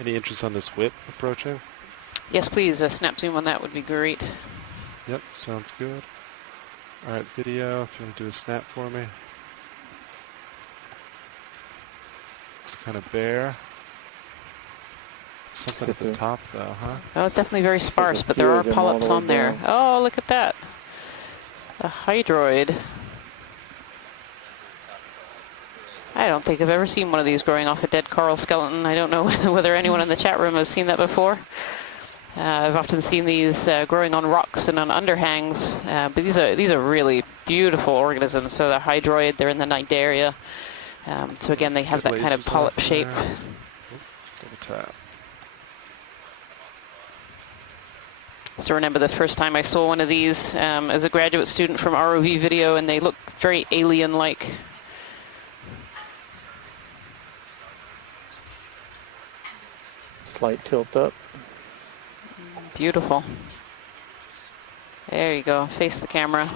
Any interest on this whip approaching? Yes, please. A snap zoom on that would be great. Yep, sounds good. Alright, video, if you want to do a snap for me. Looks kind of bare. Something at the top though, huh? Oh, it's definitely very sparse, but there are polyps on there. Oh, look at that. A hydroid. I don't think I've ever seen one of these growing off a dead coral skeleton. I don't know whether anyone in the chat room has seen that before. I've often seen these growing on rocks and on underhangs, but these are really beautiful organisms. So they're hydroid, they're in the Cnidaria. So again, they have that kind of polyp shape. Double tap. So remember the first time I saw one of these as a graduate student from ROV video, and they look very alien-like. Slight tilt up. Beautiful. There you go. Face the camera.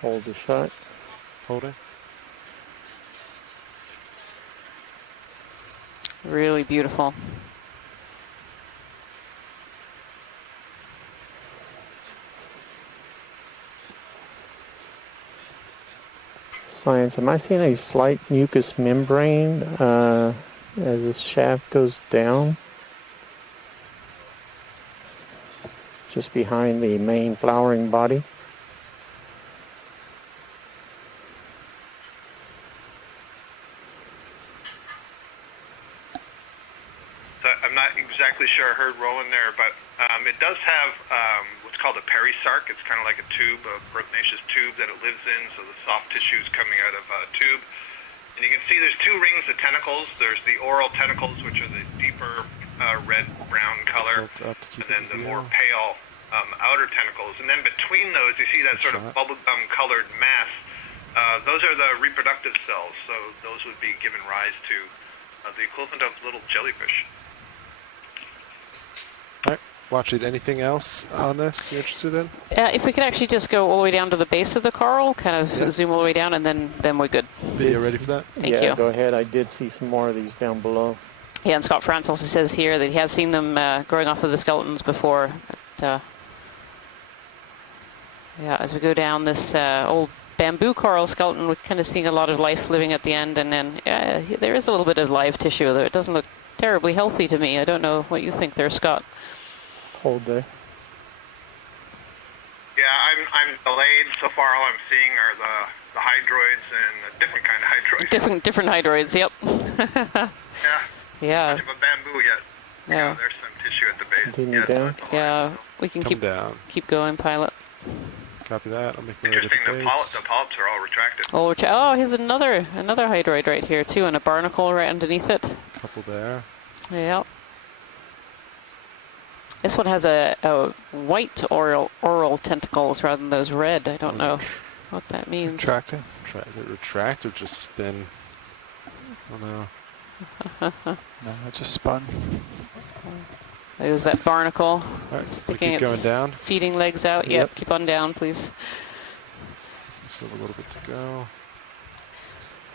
Hold the shot. Holding. Really beautiful. Science, am I seeing a slight mucous membrane as the shaft goes down? Just behind the main flowering body? So I'm not exactly sure I heard Roland there, but it does have what's called a perisarc. It's kind of like a tube, a proteinaceous tube that it lives in, so the soft tissue is coming out of a tube. And you can see there's two rings of tentacles. There's the oral tentacles, which are the deeper red-brown color, and then the more pale outer tentacles. And then between those, you see that sort of bubblegum-colored mass. Those are the reproductive cells, so those would be giving rise to the equivalent of little jellyfish. Alright, watch it. Anything else on this you're interested in? If we could actually just go all the way down to the base of the coral, kind of zoom all the way down, and then we're good. Video ready for that? Thank you. Go ahead. I did see some more of these down below. Yeah, and Scott France also says here that he has seen them growing off of the skeletons before. But, yeah, as we go down this old bamboo coral skeleton, we're kind of seeing a lot of life living at the end, and then there is a little bit of live tissue, though it doesn't look terribly healthy to me. I don't know what you think there, Scott. Hold there. Yeah, I'm delayed. So far, all I'm seeing are the hydroids and a different kind of hydroids. Different hydroids, yep. Yeah. Yeah. Much of a bamboo yet. Yeah. There's some tissue at the base. Continue down. Yeah, we can Come down. keep going, pilot. Copy that. I'll make my way to the Interesting, the base. polyps are all retracted. Oh, here's another hydroid right here too, and a barnacle right underneath it. Couple there. Yeah. This one has a white oral tentacles rather than those red. I don't know what that means. Retracting. Does it retract or just spin? Oh no. No, it just spun. There's that barnacle All right, sticking keep its going down. feeding legs out. Yep, keep on down, please. Still a little bit to go.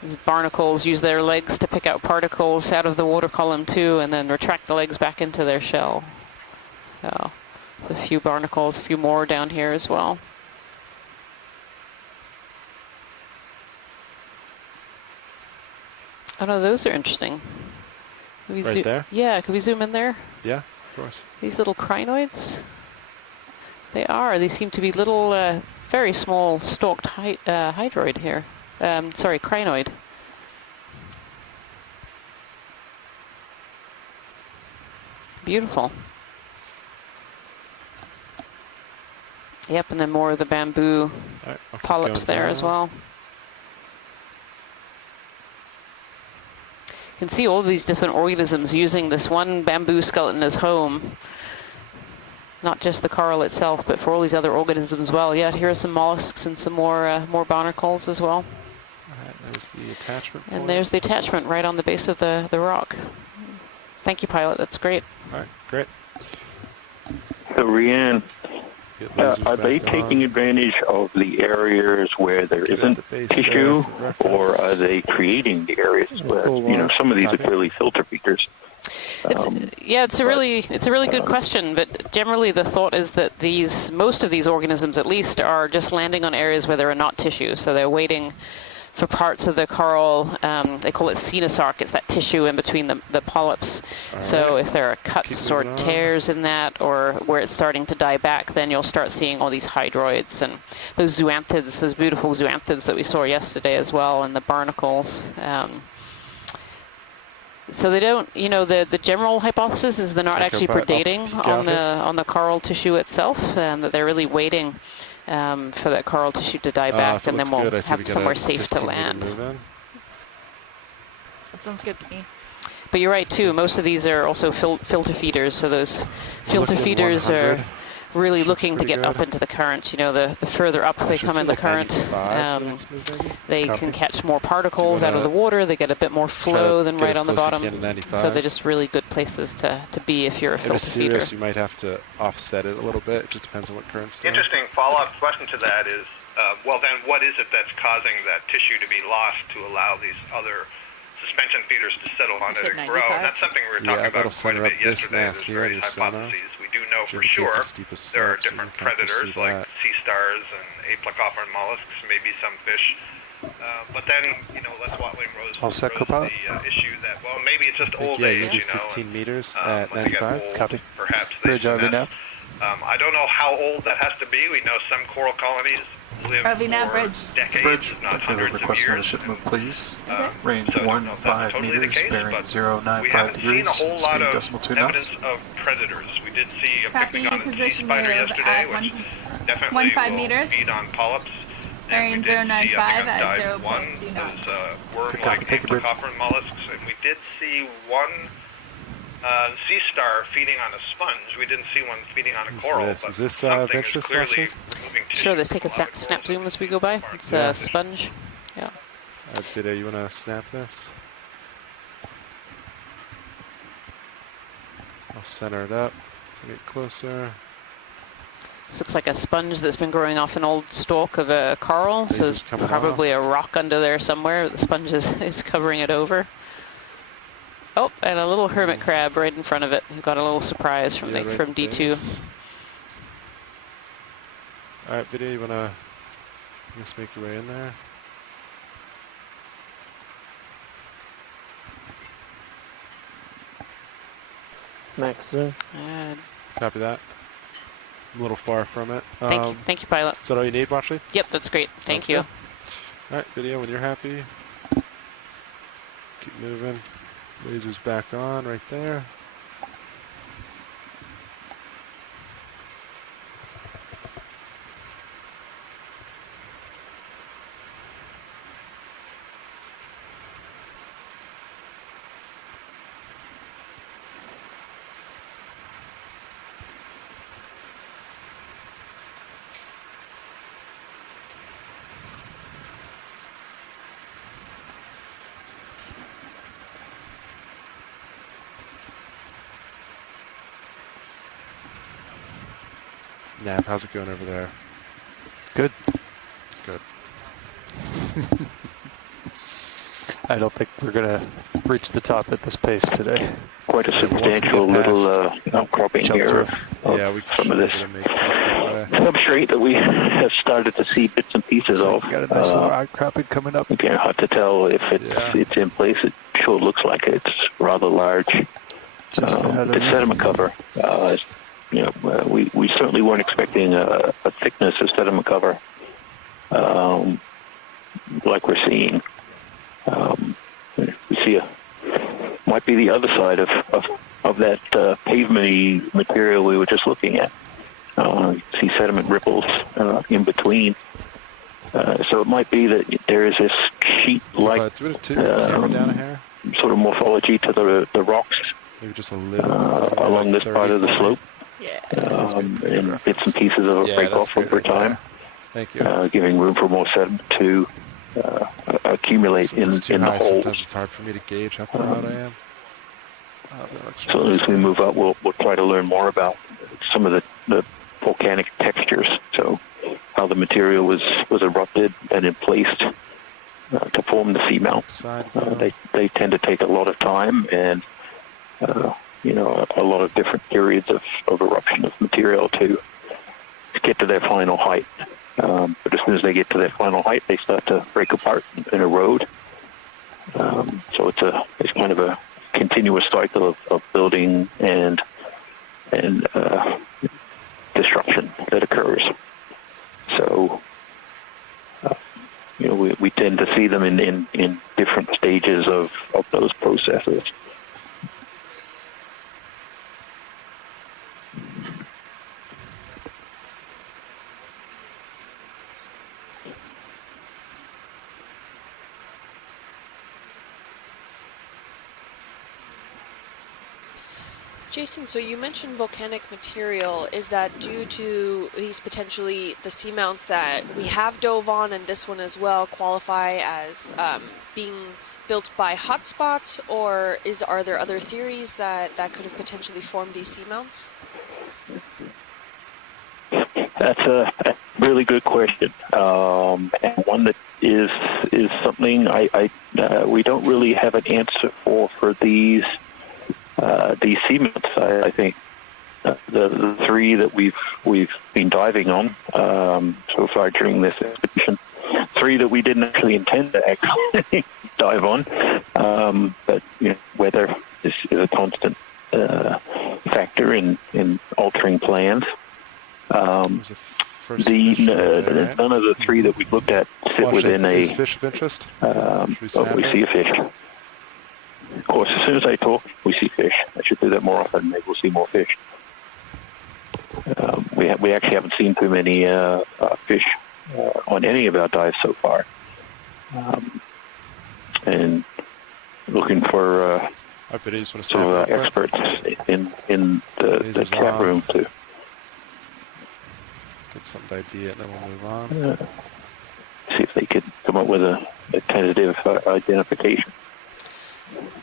These barnacles use their legs to pick out particles out of the water column too, and then retract the legs back into their shell. So, there's a few barnacles, a few more down here as well. Oh no, those are interesting. Can we Right there? Yeah, can we zoom in there? Yeah, of course. These little crinoids? They are. They seem to be little, very small stalked hydroid here. Sorry, crinoid. Beautiful. Yep, and then more of the bamboo All right, I'll keep polyps going there as down. well. You can see all of these different organisms using this one bamboo skeleton as home. Not just the coral itself, but for all these other organisms as well. Yeah, here are some mollusks and some more barnacles as well. All right, there's the attachment point. And there's the attachment right on the base of the rock. Thank you, pilot. That's great. All right, great. So, Rianne, Get lasers are they back taking on. advantage of the areas where there Get at isn't the base tissue, there for reference. or are they creating the areas where, you know, some of these are clearly filter feeders? It's a really good question, but generally the thought is that most of these organisms at least are just landing on areas where there are not tissues, so they're waiting for parts of the coral. They call it cenosarc. It's that tissue in between the polyps. So if there are cuts or tears in that, or where it's starting to die back, then you'll start seeing all these hydroids and those zoanthids, those beautiful zoanthids that we saw yesterday as well, and the barnacles. So they don't, the general hypothesis is they're not actually predating on the coral tissue itself, that they're really waiting for that coral tissue to die back, and then we'll have somewhere safe to land. That sounds good to me. But you're right too, most of these are also filter feeders, so those filter feeders are really looking to get up into the current. The further up they come in the current, they can catch more particles out of the water, they get a bit more flow than right on the bottom. So they're just really good places to be if you're a filter feeder. You might have to offset it a little bit. It just depends on what current's doing. Interesting follow-up question to that is, well then, what is it that's causing that tissue to be lost to allow these other suspension feeders to settle on it and grow? And that's something we were talking about quite a bit yesterday. There's various hypotheses. We do know for sure there are different predators like sea stars and aplecopheran mollusks, maybe some fish. But then, Les Watling rose the issue that, well, maybe it's just old age, you do 15 meters at when they get 95. old, Copy. perhaps they Bridge over now. I don't know how old that has to be. We know some coral colonies live Rovina, for bridge. decades, Bridge. if not Active hundreds of request years. ship move, please. Range So I don't know if that's 15 totally the meters, case, bearing but 095 we haven't seen degrees, a whole lot speed of decimal 2 evidence knots. of predators. We did see a Copy, picnic on a sea position spider move yesterday, at which 1 definitely 15 will meters. feed on polyps. Bearing And we did see, 095 I think at on dive 0.2 one, knots. those worm-like Take a bridge. aplecopheran mollusks, and we did see one sea star feeding on a sponge. We didn't see one feeding on a coral. Is But this something ventures, is clearly Ashley? moving tissue. Sure, let's take a snap zoom as we go by. It's a sponge. Yeah. Did you want to snap this? I'll center it up to get closer. This looks like a sponge that's been growing off an old stalk of a coral, so there's probably a rock under there somewhere. The sponge is covering it over. Oh, and a little hermit crab right in front of it. We got a little surprise from from D2. All right, video, you want to just make your way in there? Max zoom. Copy that. I'm a little far from it. Thank you, pilot. Is that all you need, Ashley? Yep, that's great. Thank you. Good. All right, video, when you're happy. Keep moving. Laser's back on right there. Nap, how's it going over there? Good. Good. I don't think we're going to reach the top at this pace today. Quite a substantial little outcropping jump here of Yeah, we some of this should be able to make it that way. substrate that we have started to see bits and pieces of. We got a nice little outcropping coming up. Again, hard to tell if it's in place. It sure looks like it's rather large. Just ahead the of sediment cover, we certainly weren't expecting a thickness of sediment cover like we're seeing. We see might be the other side of that pavement-y material we were just looking at. You see sediment ripples in between. So it might be that there is this sheet-like sort of morphology to the rocks. Maybe just a little along this part of the slope. And bits and pieces of it break off over time. Thank you. Giving room for more sediment to accumulate in the holes. Sometimes it's hard for me to gauge how far out I am. So as we move up, we'll try to learn more about some of the volcanic textures. So how the material was erupted and then placed to form the seamount. They tend to take a lot of time and a lot of different periods of eruption of material to get to their final height. But as soon as they get to their final height, they start to break apart and erode. So it's kind of a continuous cycle of building and destruction that occurs. So we tend to see them in different stages of those processes. Jason, so you mentioned volcanic material. Is that due to these potentially the seamounts that we have dove on and this one as well qualify as being built by hotspots, or are there other theories that could have potentially formed these seamounts? That's a really good question, and one that is something we don't really have an answer for these seamounts. I think the three that we've been diving on so far during this expedition, three that we didn't actually intend to actually dive on, but weather is a constant factor in altering plans. None of the three that we looked at sit within a fish of interest. But we see a fish. Of course, as soon as I talk, we see fish. I should do that more often. Maybe we'll see more fish. We actually haven't seen too many fish on any of our dives so far. And looking for experts in the chat room to get some idea, and then we'll move on. See if they could come up with a tentative identification.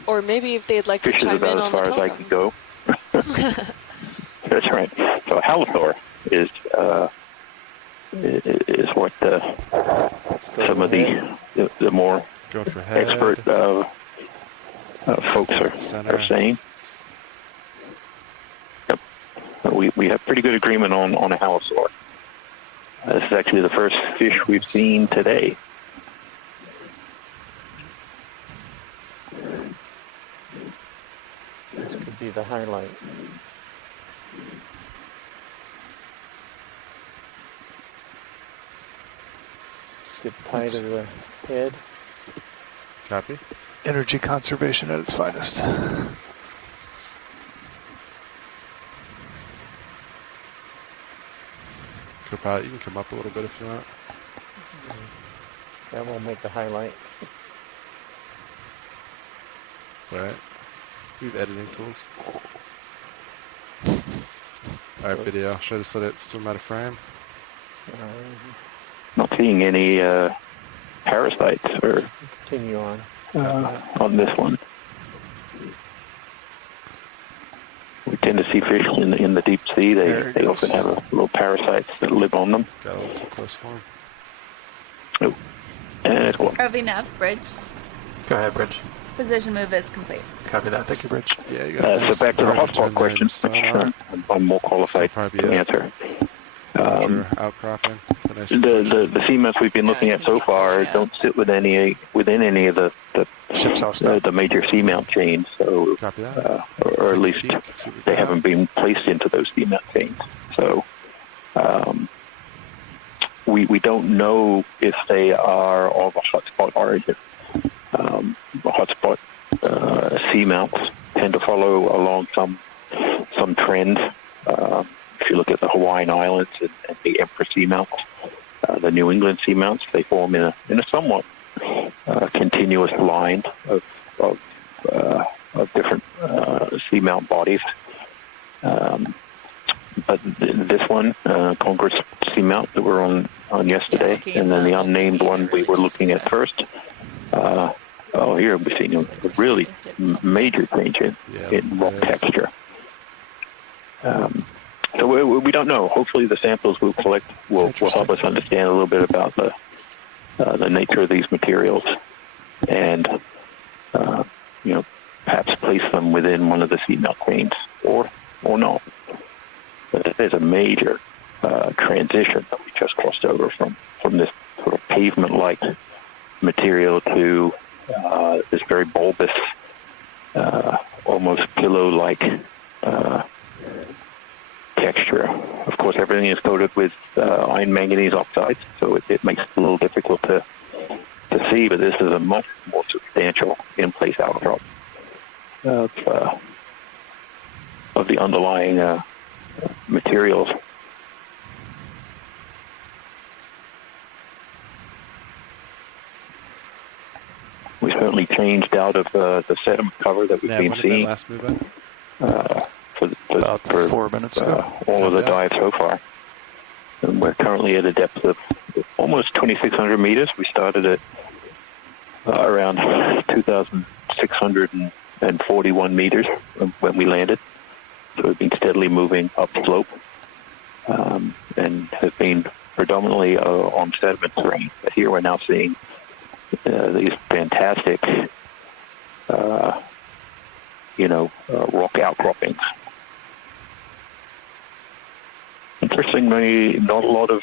Or maybe if they'd like to chime in on the Fish is about as far as I can go. That's right. So Halosaur is what some of the more expert folks are saying. Yep. We have pretty good agreement on a Halosaur. This is actually the first fish we've seen today. This could be the highlight. Get tight of the head. Copy. Energy conservation at its finest. Copilot, you can come up a little bit if you want. That won't make the highlight. It's alright. We have editing tools. Alright, video. Should I just let it swim out of frame? Not seeing any parasites or continue on this one. tend to see fish in the deep sea. They often have little parasites that live on them. Got a little too close for him. Oh, and what? ROV nav, bridge. Go ahead, Bridge. Position move is complete. Copy that. Thank you, Bridge. Yeah, you got a So back to the hotspot question, which I'm more qualified to answer. Outcropping. The seamounts we've been looking at so far don't sit within any of the major seamount chains, so or at least they haven't been placed into those seamount chains. So we don't know if they are of a hotspot origin. Hotspot seamounts tend to follow along some trend. If you look at the Hawaiian Islands and the Emperor seamounts, the New England seamounts, they form in a somewhat continuous line of different seamount bodies. But this one, Congress seamount that we're on yesterday, and then the unnamed one we were looking at first. Here we're seeing a really major change in rock texture. So we don't know. Hopefully the samples we'll collect will help us understand a little bit about the nature of these materials and, perhaps place them within one of the seamount chains or not. But there's a major transition that we just crossed over from this sort of pavement-like material to this very bulbous, almost pillow-like texture. Of course, everything is coated with iron manganese oxides, so it makes it a little difficult to see, but this is a much more substantial in-place outcrop of the underlying materials. We certainly changed out of the sediment cover that we've been seeing. Last move in? For 4 minutes ago. All of the dives so far. And we're currently at a depth of almost 2,600 meters. We started at around 2,641 meters when we landed. So we've been steadily moving upslope and have been predominantly on sediment terrain. But here we're now seeing these fantastic, rock outcroppings. Interestingly, not a lot of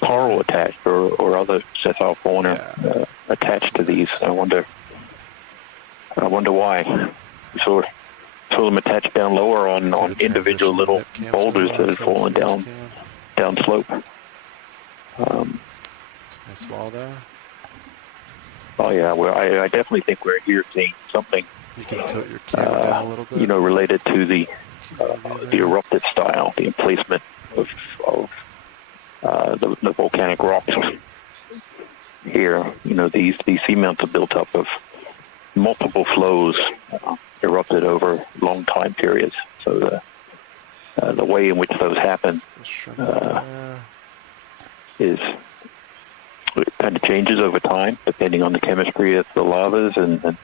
coral attached or other sessile fauna attached to these. I wonder why. We saw them attached down lower on individual little boulders that had fallen down slope. Nice wall there. Oh yeah, well, I definitely think we're here seeing something. You can tilt your camera down a little bit. Related to the eruptive style, the emplacement of the volcanic rocks here. These seamounts are built up of multiple flows erupted over long time periods. So the way in which those happen is it kind of changes over time depending on the chemistry of the lavas and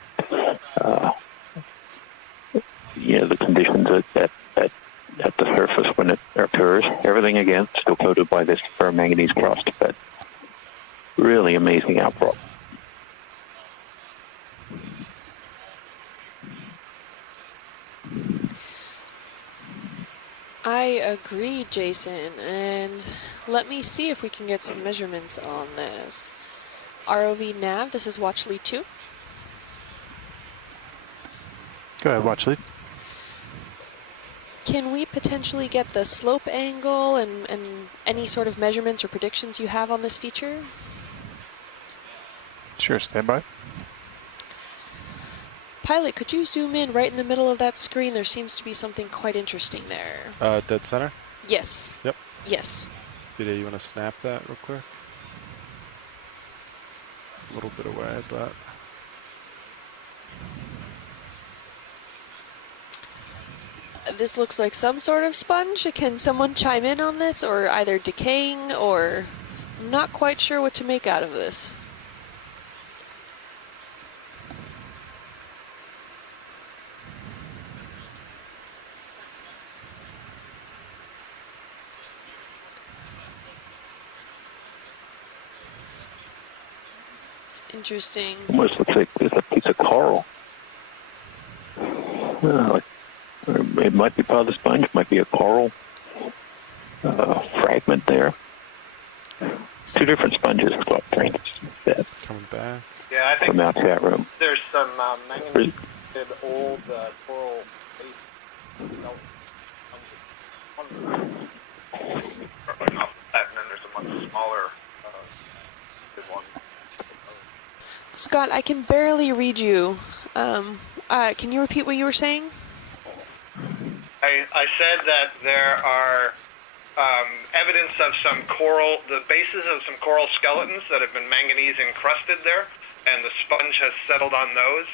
the conditions at the surface when it occurs. Everything, again, still coated by this ferromanganese crust, but really amazing outcrop. I agree, Jason, and let me see if we can get some measurements on this. ROV nav, this is watch lead 2. Go ahead, watch lead. Can we potentially get the slope angle and any sort of measurements or predictions you have on this feature? Sure, stand by. Pilot, could you zoom in right in the middle of that screen? There seems to be something quite interesting there. Dead center? Yes. Yep. Yes. Vida, you want to snap that real quick? A little bit away, but... This looks like some sort of sponge. Can someone chime in on this, or either decaying, or... I'm not quite sure what to make out of this. Interesting. Almost looks like there's a piece of coral. It might be part of the sponge, might be a coral fragment there. Two different sponges, Scott Prince said. Coming back. Yeah, I think From out chat room. there's some manganese old coral base. Probably off that, and then there's a much smaller good one. Scott, I can barely read you. Can you repeat what you were saying? I said that there are evidence of some coral, the bases of some coral skeletons that have been manganese encrusted there, and the sponge has settled on those.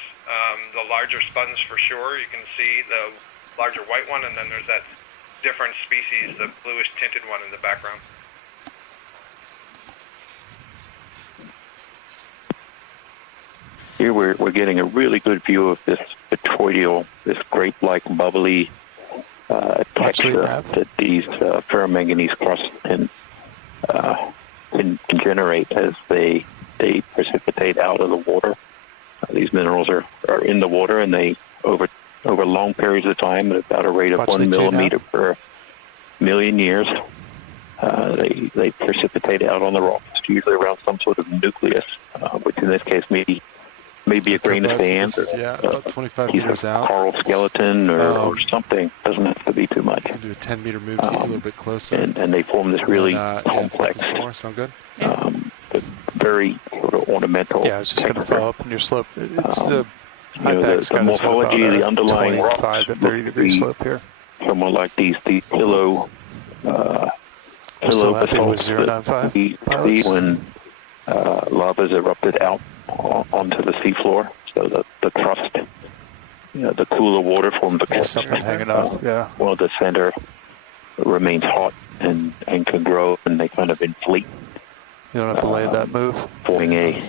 The larger sponge for sure, you can see the larger white one, and then there's that different species, the bluish tinted one in the background. Here we're getting a really good view of this petroidal, this grape-like bubbly texture that these ferromanganese crusts can generate as they precipitate out of the water. These minerals are in the water, and they over long periods of time, at about a rate of 1 millimeter per million years, they precipitate out on the rocks, usually around some sort of nucleus, which in this case maybe a grain of sand, about 25 piece meters of out. coral skeleton, or something. Doesn't have to be too much. Do a 10-meter move to get you a little bit closer. And they form this really complex, sound good? but very sort of ornamental. Yeah, I was just going to follow up on your slope. It's the the morphology, the underlying 25 to 30 degree slope here. Somewhat like these pillow still happy with basalts 095 that we see when lava's erupted out onto the seafloor. So the crust, the cooler water forms the crust. Something hanging off, yeah. While the center remains hot and can grow, and they kind of inflate. You don't have to lay that move. Forming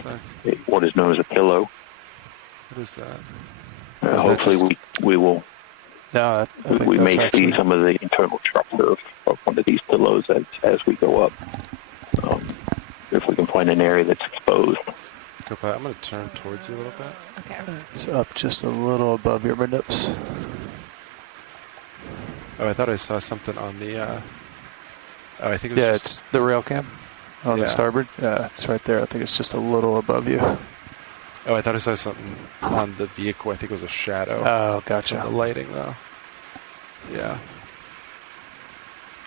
what is known as a pillow. What is that? Hopefully we will. No, we may see some of the internal structure of one of these pillows as we go up. If we can find an area that's exposed. I'm going to turn towards you a little bit. Okay. It's up just a little above your nips. Oh, I thought I saw something on the... I think it was just... it's the rail cam on the starboard. Yeah, it's right there. I think it's just a little above you. Oh, I thought I saw something on the vehicle. I think it was a shadow. Oh, gotcha. The lighting, though. Yeah.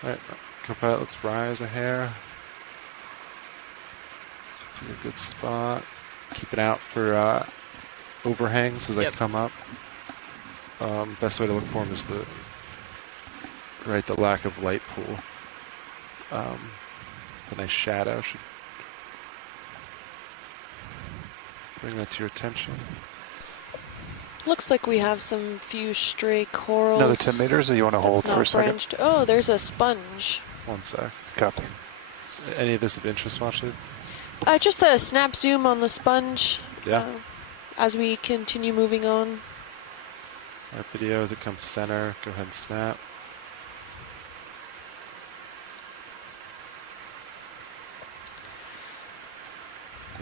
All right, co-pilot, let's rise a hair. Looks like a good spot. Keep it out for overhangs as I come up. Best way to look for them is the lack of light pool. The nice shadow should bring that to your attention. Looks like we have some few stray corals. Another 10 meters, or you want to hold for a second? Branched. Oh, there's a sponge. One sec. Copy. Is any of this of interest, Washley? Just a snap zoom on the sponge. Yeah. As we continue moving on. Our video as it comes center, go ahead and snap.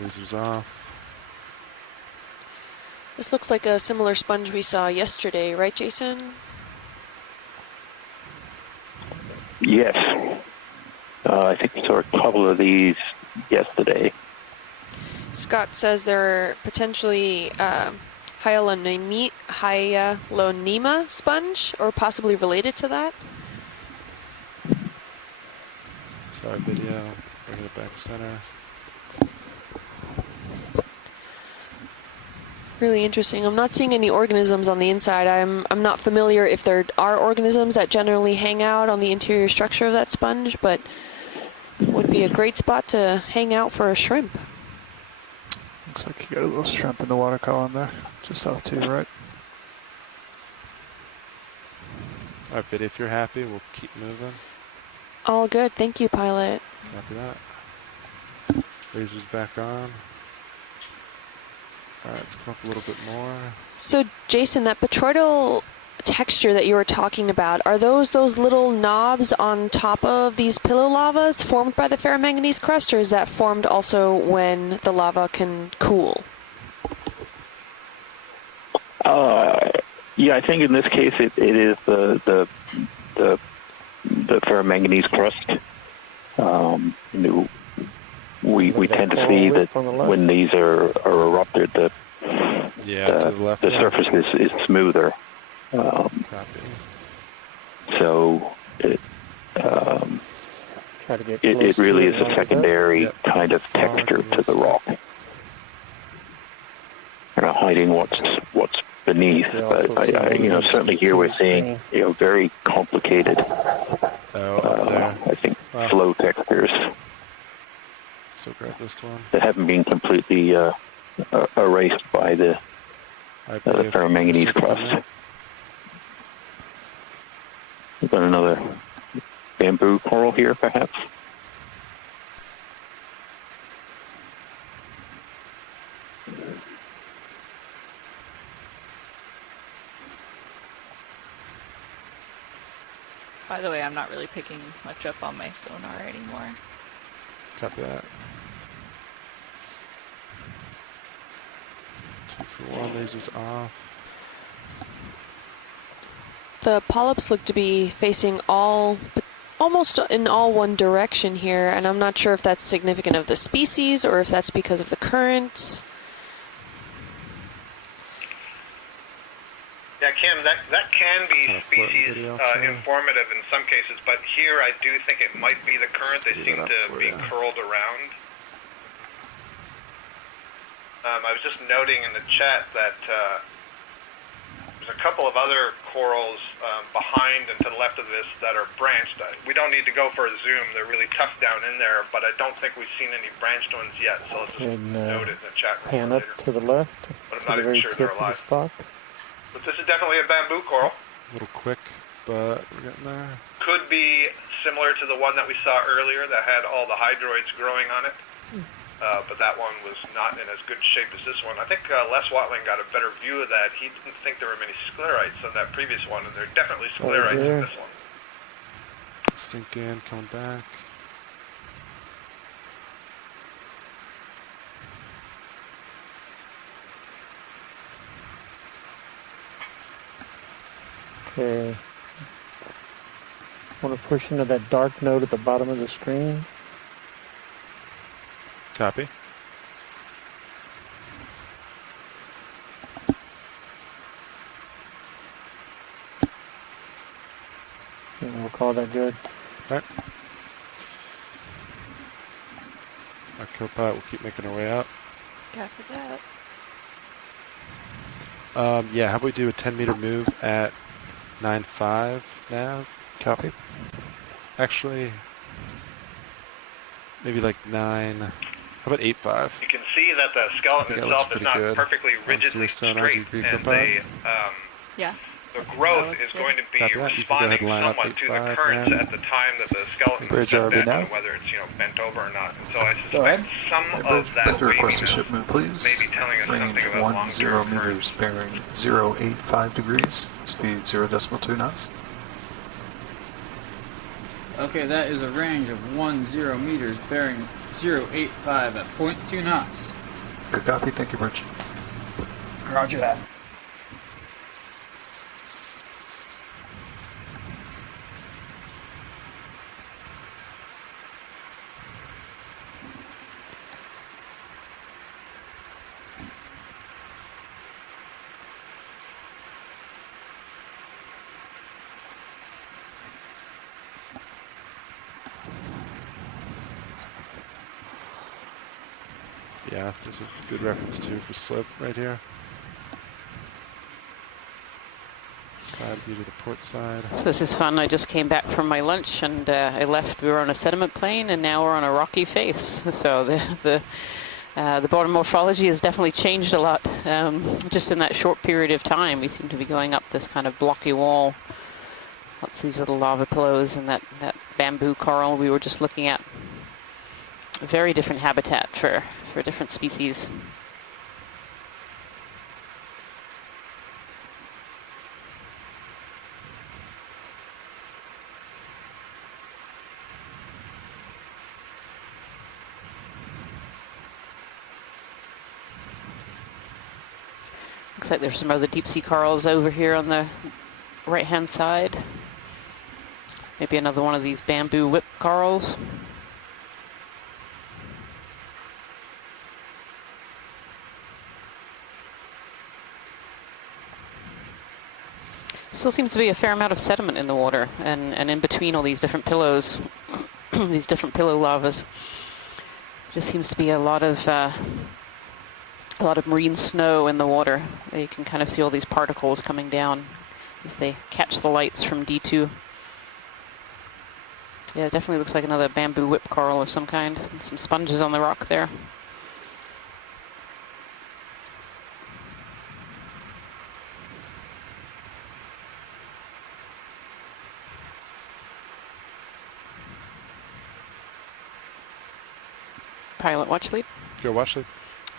Lasers off. This looks like a similar sponge we saw yesterday, right, Jason? Yes. I think we saw a couple of these yesterday. Scott says they're potentially hyalonema sponge, or possibly related to that. Sorry, video. Bring it back center. Really interesting. I'm not seeing any organisms on the inside. I'm not familiar if there are organisms that generally hang out on the interior structure of that sponge, but it would be a great spot to hang out for a shrimp. Looks like you got a little shrimp in the water column there, just off to your right. All right, Biddy, if you're happy, we'll keep moving. All good. Thank you, pilot. Copy that. Lasers back on. All right, let's come up a little bit more. So, Jason, that petroidal texture that you were talking about, are those little knobs on top of these pillow lavas formed by the ferromanganese crust, or is that formed also when the lava can cool? Yeah, I think in this case it is the ferromanganese crust. We tend to see that when these are erupted, the surface is smoother. So it really is a secondary kind of texture to the rock. You're not hiding what's beneath, but certainly here we're seeing very complicated, I think, flow textures. So grab this one. That haven't been completely erased by the ferromanganese crust. We've got another bamboo coral here, perhaps. By the way, I'm not really picking much up on my sonar anymore. Copy that. 2 for 1, lasers off. The polyps look to be facing almost in all one direction here, and I'm not sure if that's significant of the species or if that's because of the currents. Yeah, Kim, that can be species informative in some cases, but here I do think it might be the current. They seem to be curled around. I was just noting in the chat that there's a couple of other corals behind and to the left of this that are branched. We don't need to go for a zoom. They're really tough down in there, but I don't think we've seen any branched ones yet, so let's just note it in the chat room. Pan up to the left. But I'm not even sure they're alive. But this is definitely a bamboo coral. A little quick, but we're getting there. Could be similar to the one that we saw earlier that had all the hydroids growing on it. But that one was not in as good shape as this one. I think Les Watling got a better view of that. He didn't think there were many sclerites on that previous one, and there are definitely sclerites in this one. Sink in, coming back. Okay. Want to push into that dark node at the bottom of the screen? Copy. And we'll call that good. Okay. Our co-pilot will keep making our way up. Copy that. Yeah, how about we do a 10-meter move at 9.5 nav? Copy. Actually, maybe like 9. How about 8.5? You can see that the skeleton itself is not perfectly rigidly straight, and yeah. The growth is going to be responding somewhat to the currents at the time that the skeleton is set down, whether it's bent over or not. And so I suspect some of that request a ship move, please. May be telling us something about 10 meters, bearing 085 degrees, speed 0.2 knots. Okay, that is a range of 10 meters, bearing 085 at 0.2 knots. Good copy, thank you, Rich. Roger that. Yeah, there's a good reference too for slip right here. Side view to the port side. So this is fun. I just came back from my lunch and I left. We were on a sediment plane and now we're on a rocky face. So the bottom morphology has definitely changed a lot just in that short period of time. We seem to be going up this kind of blocky wall. Lots of these little lava pillows and that bamboo coral we were just looking at. A very different habitat for different species. Looks like there's some other deep sea corals over here on the right-hand side. Maybe another one of these bamboo whip corals. Still seems to be a fair amount of sediment in the water, and in between all these different pillows, these different pillow lavas, just seems to be a lot of marine snow in the water. You can kind of see all these particles coming down as they catch the lights from D2. Yeah, it definitely looks like another bamboo whip coral of some kind, and some sponges on the rock there. Pilot watch lead. Go watch lead.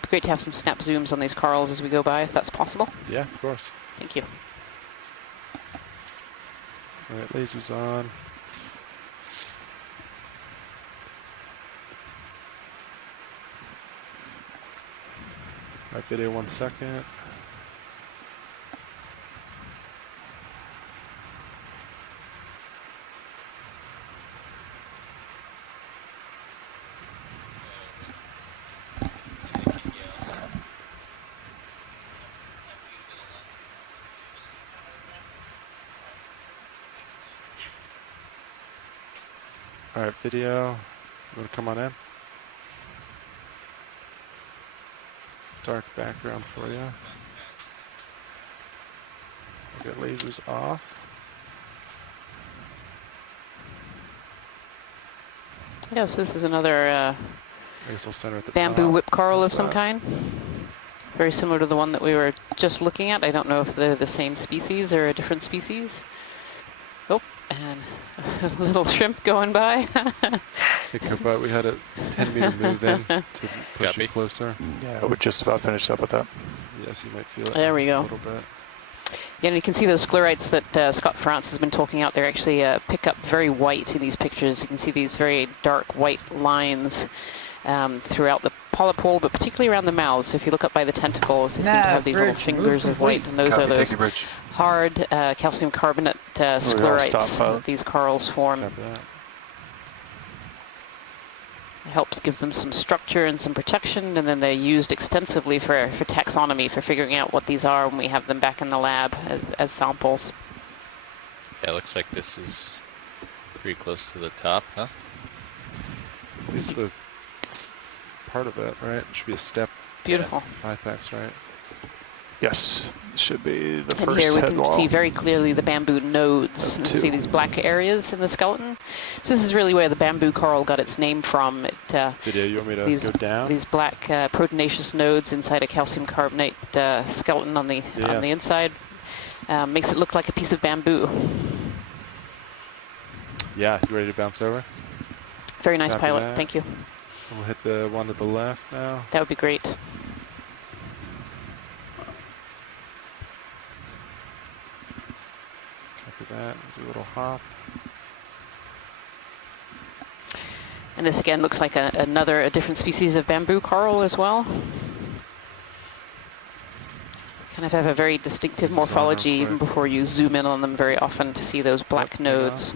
Be great to have some snap zooms on these corals as we go by, if that's possible. Yeah, of course. Thank you. All right, lasers on. All right, video 1 second. All right, video. You want to come on in? Dark background for you. We'll get lasers off. Yeah, so this is another I guess I'll center at the bamboo top. whip coral What's of some that? kind. Very similar to the one that we were just looking at. I don't know if they're the same species or a different species. Oh, and a little shrimp going by. Hey, Cooper, we had a 10-meter move in to push Copy. you closer. Yeah, we're just about finished up with that. Yes, you might feel it. There we a go. little bit. Yeah, and you can see those sclerites that Scott France has been talking out. They actually pick up very white in these pictures. You can see these very dark white lines throughout the polyp hole, but particularly around the mouths. So if you look up by the tentacles, they seem to have these little fingers of white, and those Copy, are those thank you, Bridge. hard calcium carbonate stop, sclerites pilot. that these corals form. Copy that. It helps give them some structure and some protection, and then they're used extensively for taxonomy, for figuring out what these are when we have them back in the lab as samples. Yeah, it looks like this is pretty close to the top, huh? At least the part of it, right? It should be a step. Beautiful. 5-packs, right? Yes, should be the And first here we head can wall. see very clearly the bamboo nodes. You see these black areas in the skeleton. So this is really where the bamboo coral got its name from. Video, you want me to These, go down? these black proteinaceous nodes inside a calcium carbonate skeleton on the inside makes it look like a piece of bamboo. Yeah, you ready to bounce over? Very nice, Copy pilot. that. Thank you. We'll hit the one to the left now. That would be great. Copy that. Do a little hop. And this again looks like a different species of bamboo coral as well. Kind of have a very distinctive Zoom in morphology real even quick. before you zoom in on them very often to see those black Yep, hang on. nodes.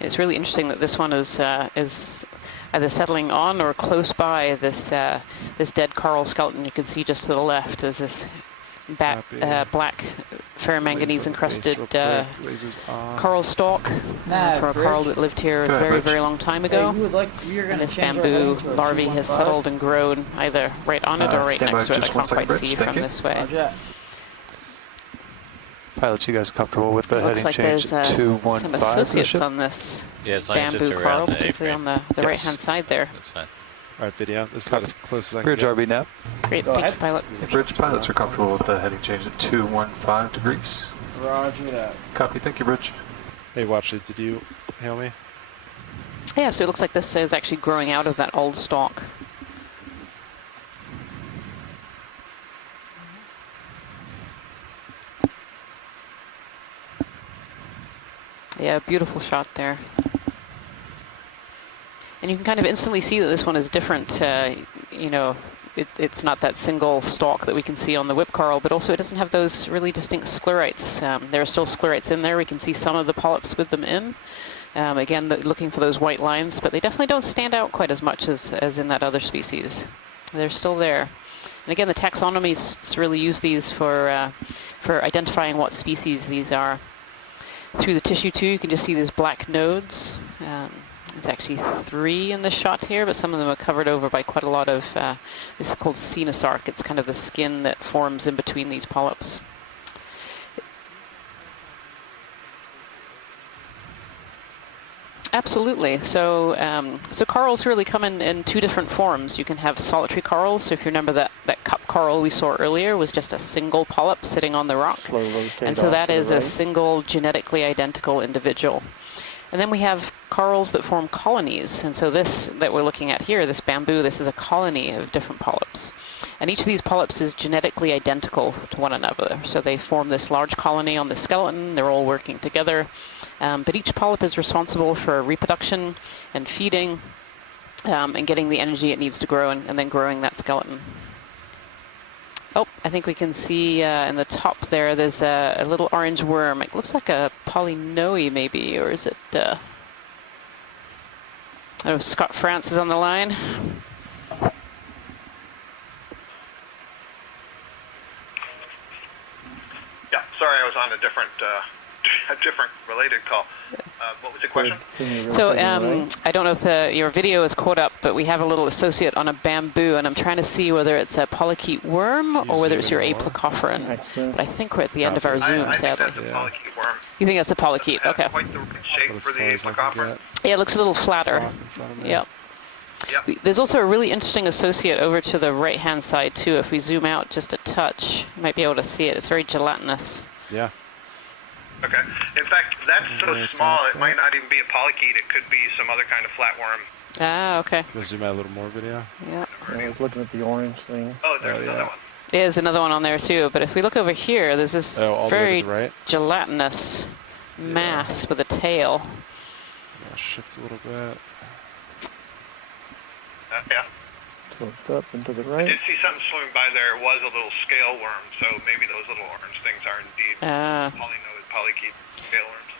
It's really interesting that this one is either settling on or close by this this dead coral skeleton. You can see just to the left is this Copy. black ferromanganese encrusted Lasers on. coral stalk Nah, from a Bridge. coral that lived here a Go ahead, very, Bridge. very long time Hey, ago. you're And gonna this change our bamboo heading to a larvae has 215? settled and grown either right on it or right stand by next to it. I just can't 1 second, quite Bridge. see Thank from you. this way. Roger that. Pilot, you guys comfortable with the It looks heading like change there's to 215 some for the associates ship? on this Yeah, as long as bamboo it's coral, around the particularly on A-frame. the Yes. right-hand side there. That's fine. All right, video. This is Copy. about as close as I can Bridge get. RB nav. Great, Go thank ahead. you, pilot. Bridge pilots are comfortable with the heading change at 215 degrees. Roger that. Copy, thank you, Bridge. Hey, Watchley, did you hail me? Yeah, so it looks like this is actually growing out of that old stalk. Yeah, beautiful shot there. And you can kind of instantly see that this one is different. You know, it's not that single stalk that we can see on the whip coral, but also it doesn't have those really distinct sclerites. There are still sclerites in there. We can see some of the polyps with them in. Again, looking for those white lines, but they definitely don't stand out quite as much as in that other species. They're still there. And again, the taxonomists really use these for identifying what species these are. Through the tissue too, you can just see these black nodes. It's actually 3 in the shot here, but some of them are covered over by quite a lot of, this is called cenosarc. It's kind of the skin that forms in between these polyps. Absolutely. So, so corals really come in 2 different forms. You can have solitary corals. So if you remember that cup coral we saw earlier was just a single polyp sitting on the rock. And so that is a single genetically identical individual. And then we have corals that form colonies. And so this that we're looking at here, this bamboo, this is a colony of different polyps. And each of these polyps is genetically identical to one another. So they form this large colony on the skeleton. They're all working together. But each polyp is responsible for reproduction and feeding and getting the energy it needs to grow and then growing that skeleton. Oh, I think we can see in the top there's a little orange worm. It looks like a polynoe maybe, or is it... oh, Scott France is on the line. Yeah, sorry, I was on a different related call. What was the question? So I don't know if your video is caught up, but we have a little associate on a bamboo, and I'm trying to see whether it's a polychaete worm or whether it's your aplicophoran. But I think we're at the end of our Zoom, I think sadly. that's a polychaete worm. You think that's a polychaete? Okay. Quite the right shape for the aplicophoran. Yeah, it looks a little flatter. Yep. Yep. There's also a really interesting associate over to the right-hand side, too. If we zoom out just a touch, you might be able to see it. It's very gelatinous. Yeah. Okay. In fact, that's so small it might not even be a polychaete. It could be some other kind of flatworm. Ah, okay. Can I zoom out a little more video? Yeah. I was looking at the orange thing. Oh, there's another one. There's another one on there too, but if we look over here, there's this very gelatinous mass with a tail. I'll shift a little bit. Yeah. Tilt up and to the I right. did see something swimming by there. It was a little scale worm, so maybe those little orange things are indeed polynoid polychaete scale worms,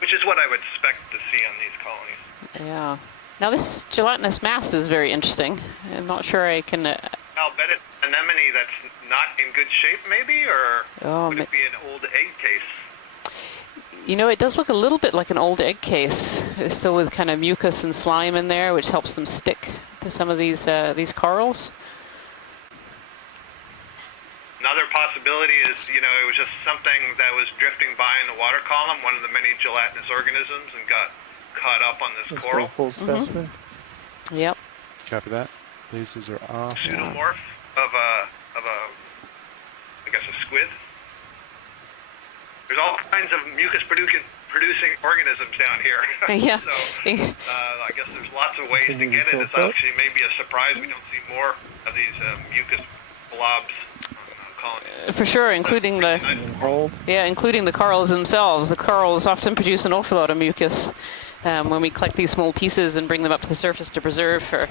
which is what I would expect to see on these colonies. Yeah. Now this gelatinous mass is very interesting. I'm not sure I can... I'll bet it's anemone that's not in good shape, maybe, or would it be an old egg case? You know, it does look a little bit like an old egg case, still with kind of mucus and slime in there, which helps them stick to some of these corals. Another possibility is, you know, it was just something that was drifting by in the water column, one of the many gelatinous organisms, and got caught up on this coral. Full specimen. Yep. Copy that. Lasers are off. Pseudomorph of a, I guess, a squid. There's all kinds of mucus-producing organisms down here. Yeah. So I guess there's lots of ways to get it. It's actually maybe a surprise we don't see more of these mucus blobs on colonies. For sure, including including the corals themselves. The corals often produce an awful lot of mucus. When we collect these small pieces and bring them up to the surface to preserve for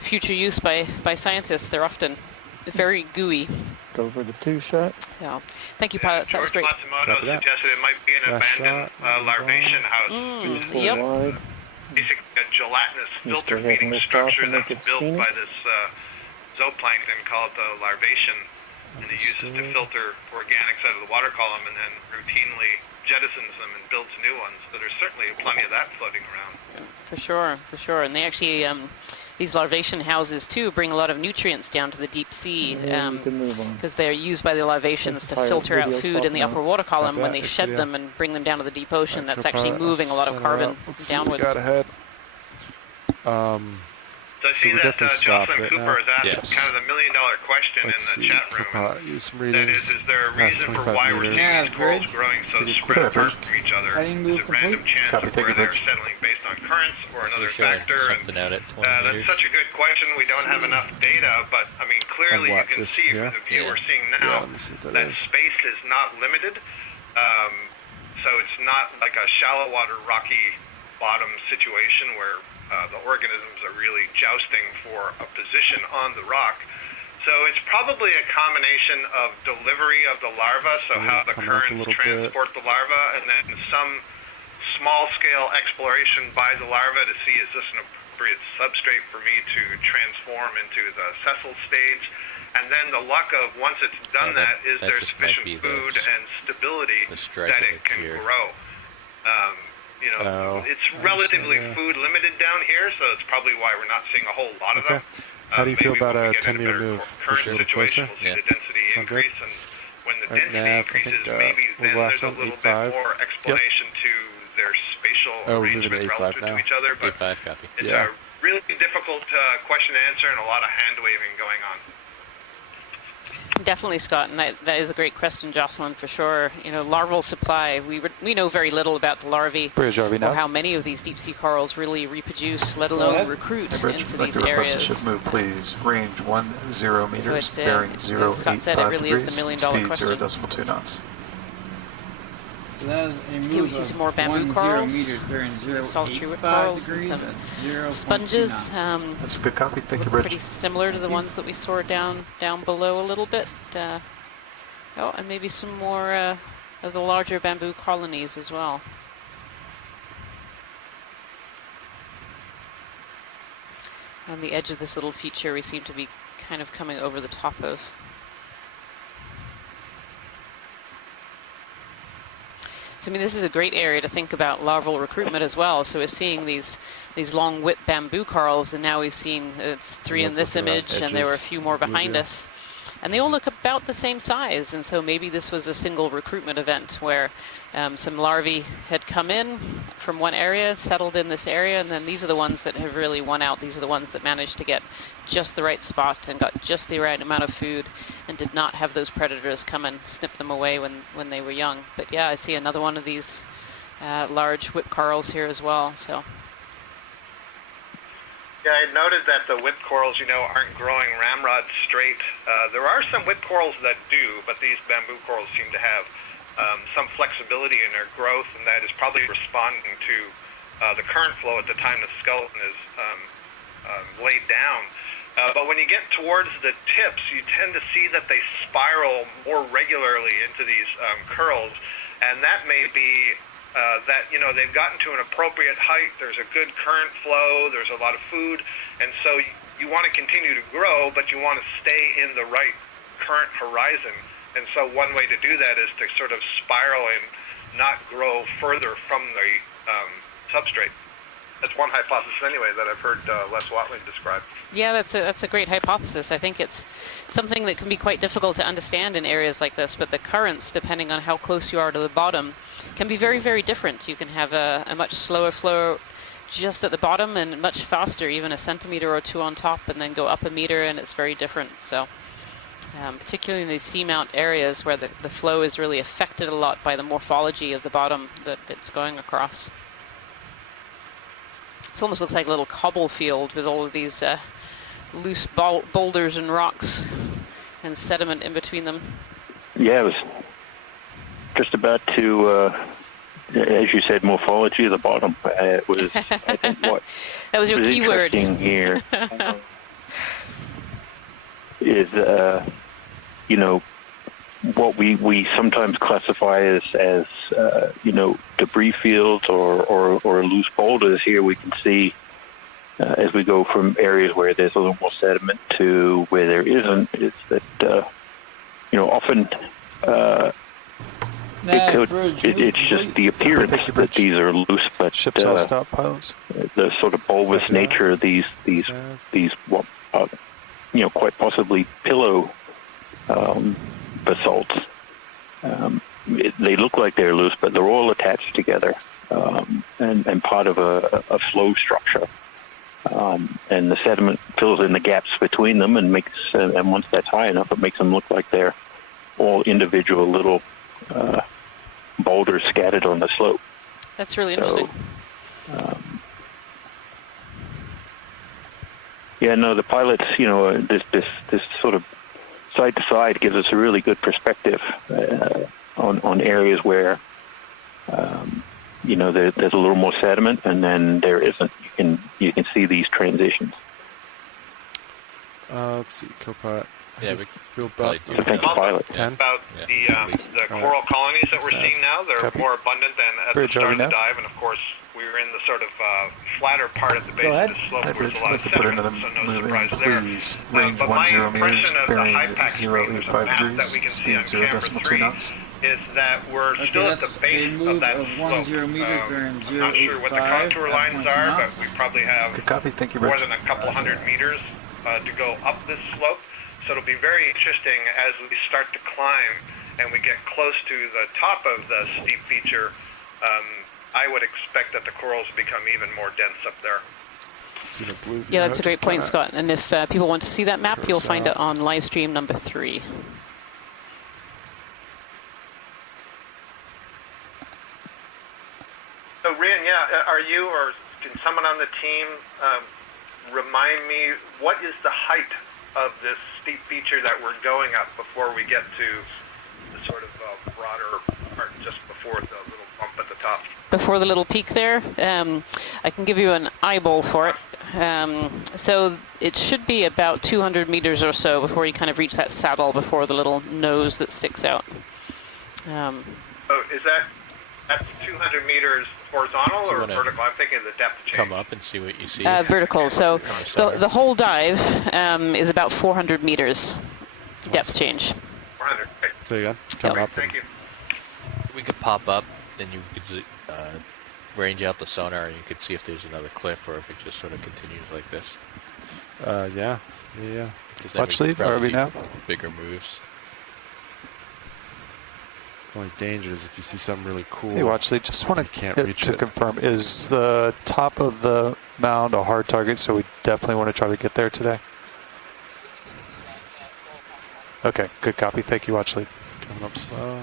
future use by scientists, they're often very gooey. Go for the 2-shot. Yeah. Thank you, pilots. That was great. Matsumoto suggested it might be an abandoned larvation house. Yep. Basically a gelatinous filter feeding structure that's built by this zooplankton called the larvation, and it uses to filter organics out of the water column and then routinely jettisons them and builds new ones. So there's certainly plenty of that floating around. For sure. And they actually, these larvation houses too bring a lot of nutrients down to the deep sea because they're used by the larvations to filter out food in the upper water column. When they shed them and bring them down to the deep ocean, that's actually moving a lot of carbon downwards. Got ahead. So I see that Jocelyn Cooper has asked kind of the million-dollar question in the chat room. That is there a reason for why we're seeing these corals growing so spread apart from each other? Is it random chance of where they're settling based on currents or another factor? And, that's such a good question. We don't have enough data, but I mean, clearly you can see from the view we're seeing now that space is not limited. So it's not like a shallow water rocky bottom situation where the organisms are really jousting for a position on the rock. So it's probably a combination of delivery of the larva, so how the currents transport the larva, and then some small-scale exploration by the larva to see is this an appropriate substrate for me to transform into the sessile stage. And then the luck of once it's done is there sufficient food and stability that it can grow. It's relatively food limited down here, so it's probably why we're not seeing a whole lot of them. How do you feel about a 10-meter move? Current situation, we'll see the density increase, and when the density increases, maybe then there's a little bit more explanation to their spatial arrangement relative to each other. But it's a really difficult question to answer and a lot of hand-waving going on. Definitely, Scott, and that is a great question, Jocelyn, for sure. Larval supply, we know very little about the larvae or how many of these deep-sea corals really reproduce, let alone recruit into these areas. Ship move, please. Range 10 meters, So bearing 0.85 Scott said, it really degrees, is the million-dollar question. speed 0.2 knots. So that is a move Here we see some more bamboo corals, meters bearing sultry whip 0.85 corals, and degrees some at sponges. That's a good copy. Thank you, Look Bridge. pretty similar to the ones that we saw down below a little bit. And maybe some more of the larger bamboo colonies as well. On the edge of this little feature, we seem to be kind of coming over the top of. So, this is a great area to think about larval recruitment as well. So we're seeing these long whip bamboo corals, and now we've seen it's 3 in this image, and there were a few more behind us. And they all look about the same size, and so maybe this was a single recruitment event where some larvae had come in from one area, settled in this area, and then these are the ones that have really won out. These are the ones that managed to get just the right spot and got just the right amount of food and did not have those predators come and snip them away when they were young. But yeah, I see another one of these large whip corals here as well. So. Yeah, I noted that the whip corals, aren't growing ramrod straight. There are some whip corals that do, but these bamboo corals seem to have some flexibility in their growth, and that is probably responding to the current flow at the time the skeleton is laid down. But when you get towards the tips, you tend to see that they spiral more regularly into these curls, and that may be that they've gotten to an appropriate height. There's a good current flow. There's a lot of food, and so you want to continue to grow, but you want to stay in the right current horizon. And so one way to do that is to sort of spiral and not grow further from the substrate. That's one hypothesis anyway that I've heard Les Watling describe. Yeah, that's a great hypothesis. I think it's something that can be quite difficult to understand in areas like this, but the currents, depending on how close you are to the bottom, can be very, very different. You can have a much slower flow just at the bottom and much faster, even a centimeter or two on top, and then go up a meter, and it's very different. So particularly in these seamount areas where the flow is really affected a lot by the morphology of the bottom that it's going across. It almost looks like a little cobble field with all of these loose boulders and rocks and sediment in between them. Yeah, I was just about to, as you said, morphology of the bottom. It was, I think, what that was your key word here is, what we sometimes classify as debris fields or loose boulders. Here we can see as we go from areas where there's a little more sediment to where there isn't, is that often it's just the appearance that these are loose, but ships all stop pilots. The sort of bulbous nature of these quite possibly pillow basalts. They look like they're loose, but they're all attached together and part of a flow structure. And the sediment fills in the gaps between them and makes, and once that's high enough, it makes them look like they're all individual little boulders scattered on the slope. That's really interesting. The pilots, this sort of side to side gives us a really good perspective on areas where there's a little more sediment, and then there isn't. You can see these transitions. Let's see, Copilot. Yeah, we feel probably about do. Thank you, pilot. 10. About the coral colonies that we're seeing now, they're Copy. more abundant than at Bridge, the start are of we the now? dive, and of course we were in the sort of flatter part of the base Go of ahead. the slope Hi, where Bridge. there's a I'd lot like of to put sediment, another so no move surprise in, there. please. Range But my 10 meters, impression of the bearing high pack screen, there's a 085 map that degrees, we can see speed on 0 camera decimal 2 3 knots. is that we're Okay, still at that's the a base move of that of slope. 10 meters, bearing I'm not sure what the 085 contour at lines 0.2 are, but knots. we probably have Good copy. Thank you, more Bridge. than a couple hundred meters to go up this slope. So it'll be very interesting as we start to climb and we get close to the top of the steep feature. I would expect that the corals become even more dense up there. See the blue Yeah, that's a just great point, kinda Scott. And if people want to see that map, you'll curves find out. it on live stream number 3. So, Rian, are you or can someone on the team remind me what is the height of this steep feature that we're going up before we get to the sort of broader part just before the little bump at the top? Before the little peak there, I can give you an eyeball for it. So it should be about 200 meters or so before you kind of reach that saddle before the little nose that sticks out. So is that's 200 meters horizontal or wanna vertical? I'm thinking of the depth change. Come up and see what you see. Vertical. So sorry. the whole dive is about 400 meters depth change. 400. Okay. Say again. Come Yep. up. Thank you. We could pop up, then you could range out the sonar, and you could see if there's another cliff or if it just sort of continues like this. Yeah. 'Cause then Watch we lead, could probably are we do now? Bigger moves. The only danger is if you see something really cool. Hey, Watchley, just want Can't to reach it. confirm, is the top of the mound a hard target, so we definitely want to try to get there today? Okay, good copy. Thank you, Watchley. Coming up slow.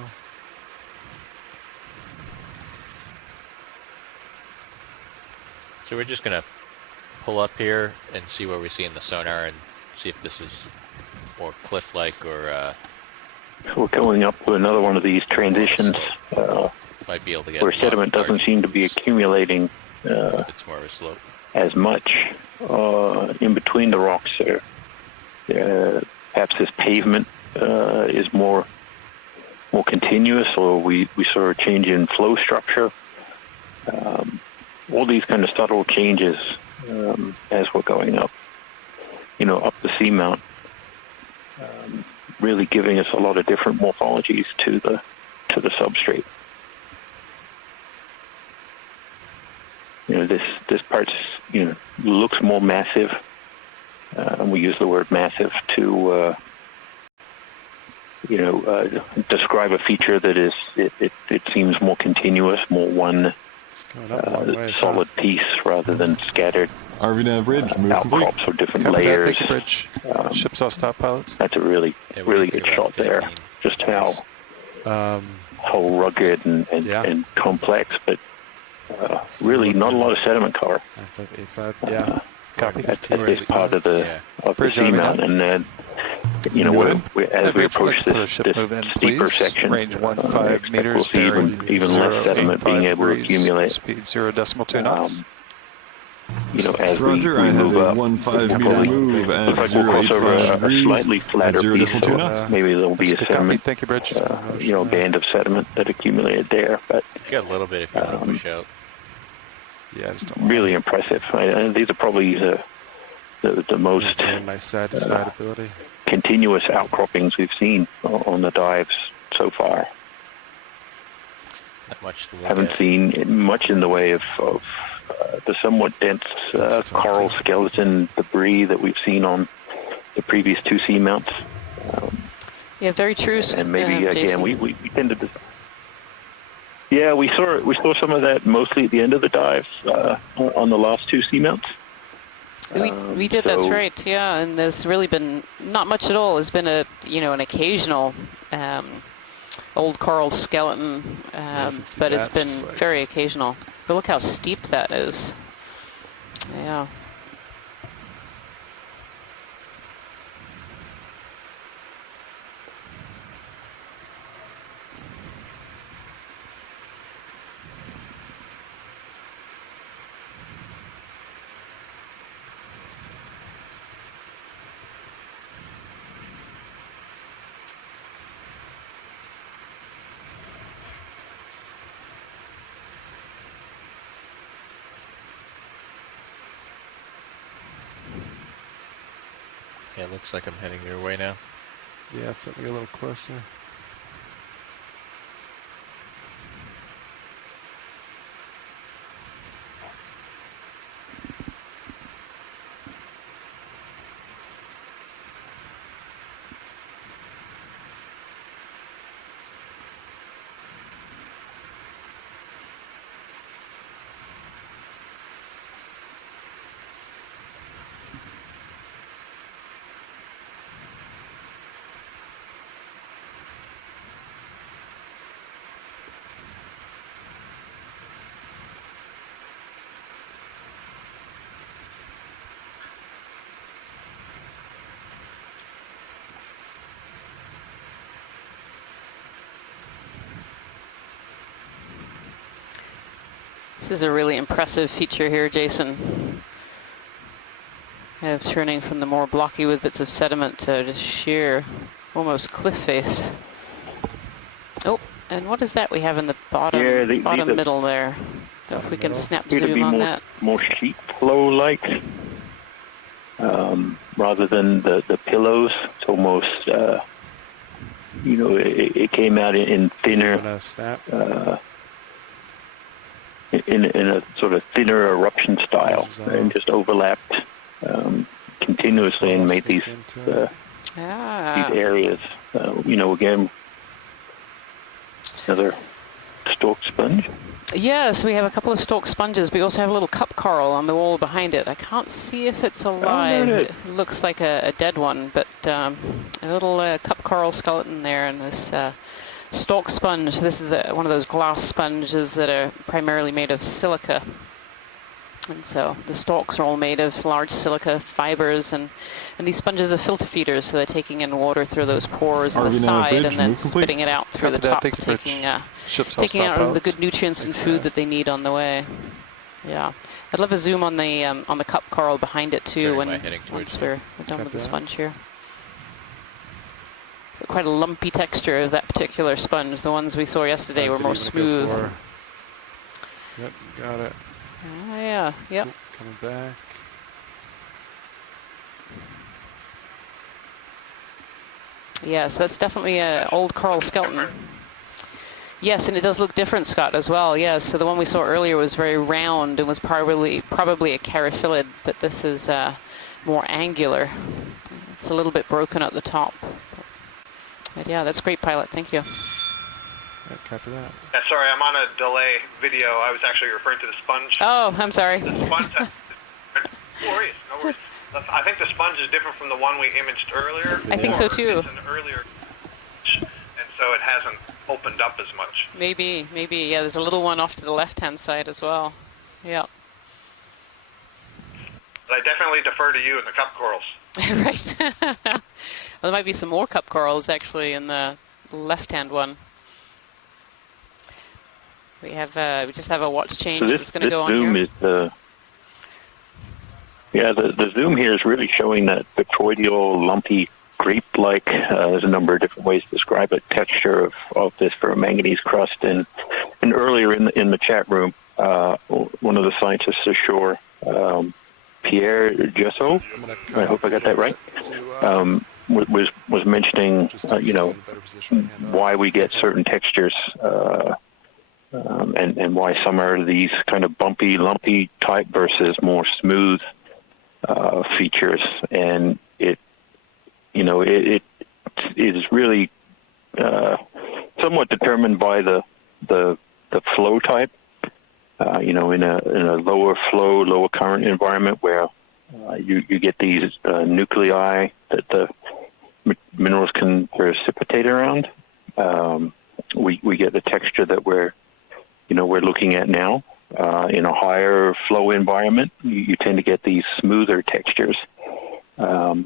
So we're just going to pull up here and see what we see in the sonar and see if this is more cliff-like or So we're going up with another one of these transitions might be able to get where a lot sediment doesn't larger. seem to be accumulating It's more of a slope. as much in between the rocks there. Perhaps this pavement is more continuous, or we saw a change in flow structure. All these kind of subtle changes as we're going up, up the seamount, really giving us a lot of different morphologies to the substrate. This part looks more massive, and we use the word massive to describe a feature that is it seems more continuous, more one Going up a long ways, solid piece rather than scattered RV Bridge, move complete. outcrops or different Copy that. layers. Thank you, Bridge. Ship's all stop, pilots. That's a really Yeah, we're really looking good around shot there. 15. Just how rugged Yeah. and complex, but really not a lot of sediment cover. 9585. Yeah. Copy. That's part of the Bridge, are we seamount, now? and then as we Bridge, approach put a this ship move in, steeper please. section, Range I 15 expect meters, we'll see bearing even less sediment 0.85 being able to degrees, accumulate. Speed 0 decimal 2 knots. As Roger, we I have move a up, 1.5 meter probably move at we'll cross over 0.85 a degrees slightly flatter at 0 piece, decimal 2 so knots. maybe there'll be That's a good copy. sediment, Thank you, Bridge. band of sediment that accumulated there, but You got a little bit if you want to push out. Yeah, I just don't really impressive. These are probably the most maintain my side-to-side ability. continuous outcroppings we've seen on the dives so far. Not much to look Haven't at. seen much in the way of the somewhat dense coral skeleton debris that we've seen on the previous two seamounts. Yeah, very true. And maybe again, Jason. we tended to. Yeah, we saw some of that mostly at the end of the dive on the last two seamounts. We did. That's right. Yeah, and there's really been not much at all. There's been an occasional old coral skeleton, but it's been very occasional. But look how steep that is. Yeah. Yeah, it looks like I'm heading your way now. Yeah, it's something a little closer. This is a really impressive feature here, Jason. Of turning from the more blocky with bits of sediment to just sheer, almost cliff face. Oh, and what is that we have in the bottom, bottom middle there? If we can snap zoom on that. More sheet flow like, rather than the pillows. It's almost, it came out in thinner. Snap. In a sort of thinner eruption style, and just overlapped continuously and made these areas. Again, another stalk sponge. Yes, we have a couple of stalk sponges. We also have a little cup coral on the wall behind it. I can't see if it's alive. It looks like a dead one, but a little cup coral skeleton there, and this stalk sponge. This is one of those glass sponges that are primarily made of silica. And so the stalks are all made of large silica fibers, and these sponges are filter feeders, so they're taking in water through those pores on the side and then spitting it out through the top, taking out all the good nutrients and food that they need on the way. Yeah, I'd love a zoom on the cup coral behind it too once we're done with the sponge here. Quite a lumpy texture of that particular sponge. The ones we saw yesterday were more smooth. Yep, got it. Oh, yeah, yep. Coming back. Yes, that's definitely an old coral skeleton. Yes, and it does look different, Scott, as well. Yes, so the one we saw earlier was very round and was probably a caryphilid, but this is more angular. It's a little bit broken at the top. But yeah, that's great, Pilot. Thank you. Yeah, copy that. Yeah, sorry, I'm on a delay video. I was actually referring to the sponge. Oh, I'm sorry. The sponge. No worries. I think the sponge is different from the one we imaged earlier. I think so too. It's an earlier, and so it hasn't opened up as much. Maybe. Yeah, there's a little one off to the left-hand side as well. Yeah. But I definitely defer to you and the cup corals. Right. Well, there might be some more cup corals actually in the left-hand one. We just have a watch change that's going to go on here. The zoom here is really showing that victroidal, lumpy, grape-like. There's a number of different ways to describe it. Texture of this ferromanganese crust, and earlier in the chat room, one of the scientists ashore, Pierre Gesso, I hope I got that right, was mentioning, why we get certain textures. And why some are these kind of bumpy, lumpy type versus more smooth features, and it is really somewhat determined by the flow type. In a lower flow, lower current environment where you get these nuclei that the minerals can precipitate around. We get the texture that we're looking at now. In a higher flow environment, you tend to get these smoother textures. So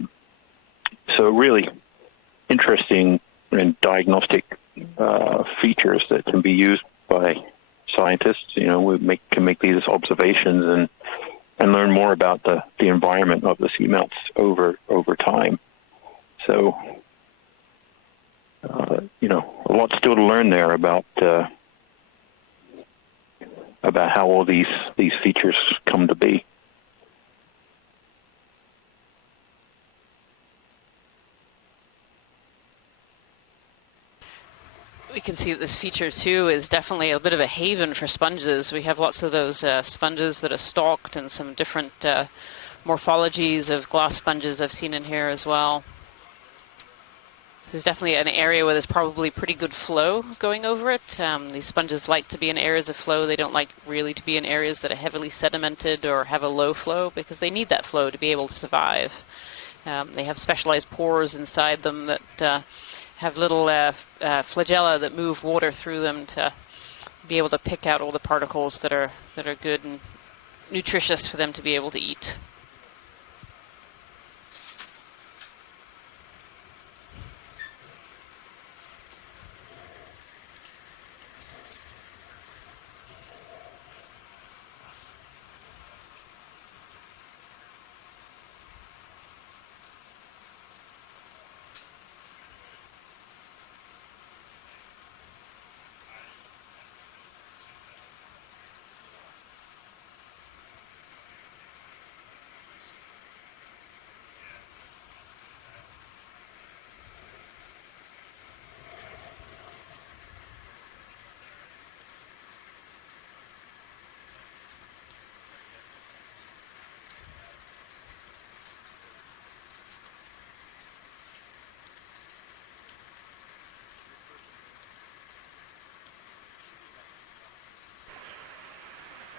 really interesting and diagnostic features that can be used by scientists. We can make these observations and learn more about the environment of the seamounts over time. So, a lot still to learn there about how all these features come to be. We can see that this feature too is definitely a bit of a haven for sponges. We have lots of those sponges that are stalked and some different morphologies of glass sponges I've seen in here as well. There's definitely an area where there's probably pretty good flow going over it. These sponges like to be in areas of flow. They don't like really to be in areas that are heavily sedimented or have a low flow because they need that flow to be able to survive. They have specialized pores inside them that have little flagella that move water through them to be able to pick out all the particles that are good and nutritious for them to be able to eat.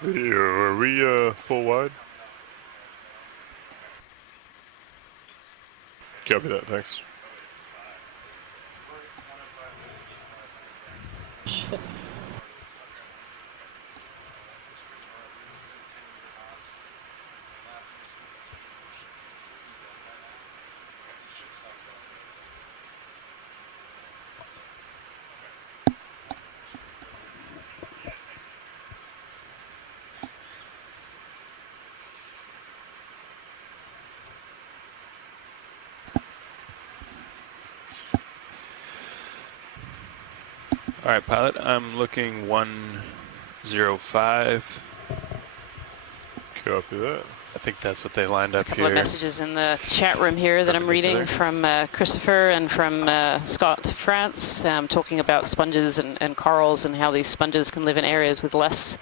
Video, are we full wide? Copy that, thanks. All right, pilot, I'm looking 105. Copy that. I think that's what they lined up A couple here. of messages in the chat room here that I'm reading from Christopher and from Scott France, talking about sponges and corals and how these sponges can live in areas with less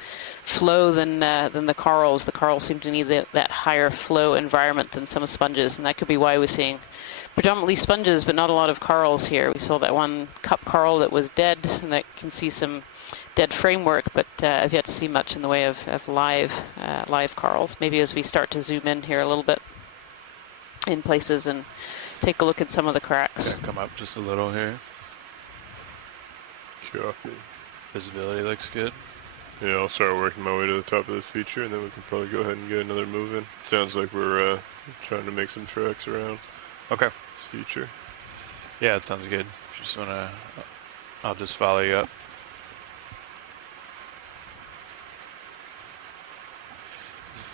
flow than the corals. The corals seem to need that higher flow environment than some sponges, and that could be why we're seeing predominantly sponges but not a lot of corals here. We saw that one cup coral that was dead, and that can see some dead framework, but I've yet to see much in the way of live corals. Maybe as we start to zoom in here a little bit in places and take a look at some of the cracks. Yeah, come up just a little here. Copy. Visibility looks good. Yeah, I'll start working my way to the top of this feature, and then we can probably go ahead and get another move in. Sounds like we're trying to make some tracks around Okay. this feature. Yeah, it sounds good. If you just want to, I'll just follow you up.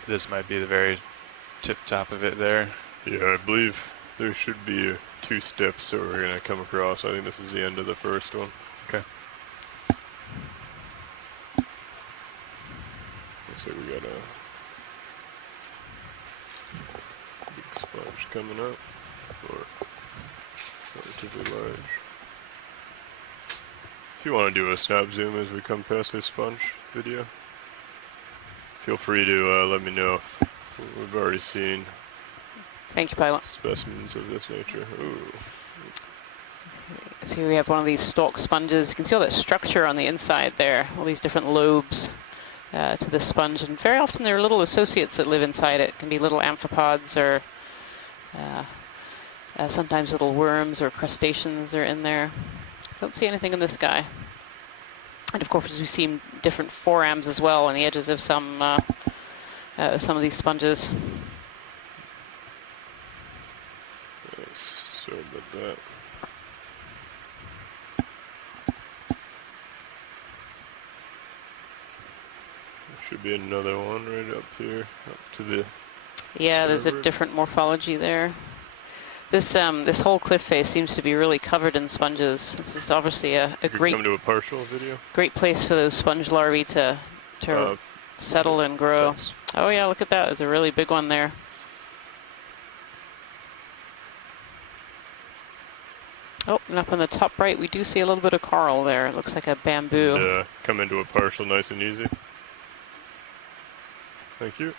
This might be the very tip top of it there. Yeah, I believe there should be 2 steps that we're going to come across. I think this is the end of the first one. Okay. Looks like we got a big sponge coming up, or relatively large. If you want to do a snap zoom as we come past this sponge video, feel free to let me know if we've already seen. Thank you, pilot. Specimens of this nature. Ooh. So here we have one of these stalk sponges. You can see all that structure on the inside there, all these different lobes to the sponge, and very often there are little associates that live inside it. It can be little amphipods or sometimes little worms or crustaceans are in there. Don't see anything in this guy. And of course we see different forams as well on the edges of some of these sponges. Yes, sorry about that. There should be another one right up here, up to the Yeah, there's a different morphology there. This whole cliff face seems to be really covered in sponges. This is obviously a great come to a partial video. Great place for those sponge larvae to settle and grow. Thanks. Oh yeah, look at that. There's a really big one there. Oh, and up on the top right, we do see a little bit of coral there. It looks like a bamboo. And, come into a partial nice and easy. Thank you.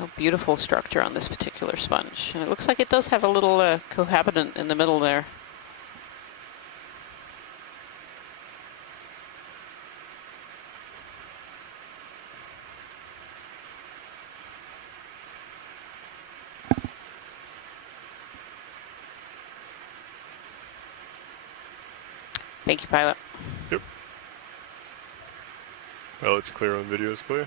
Oh, beautiful structure on this particular sponge. And it looks like it does have a little cohabitant in the middle there. Thank you, pilot. Yep. Well, it's clear on video, it's clear.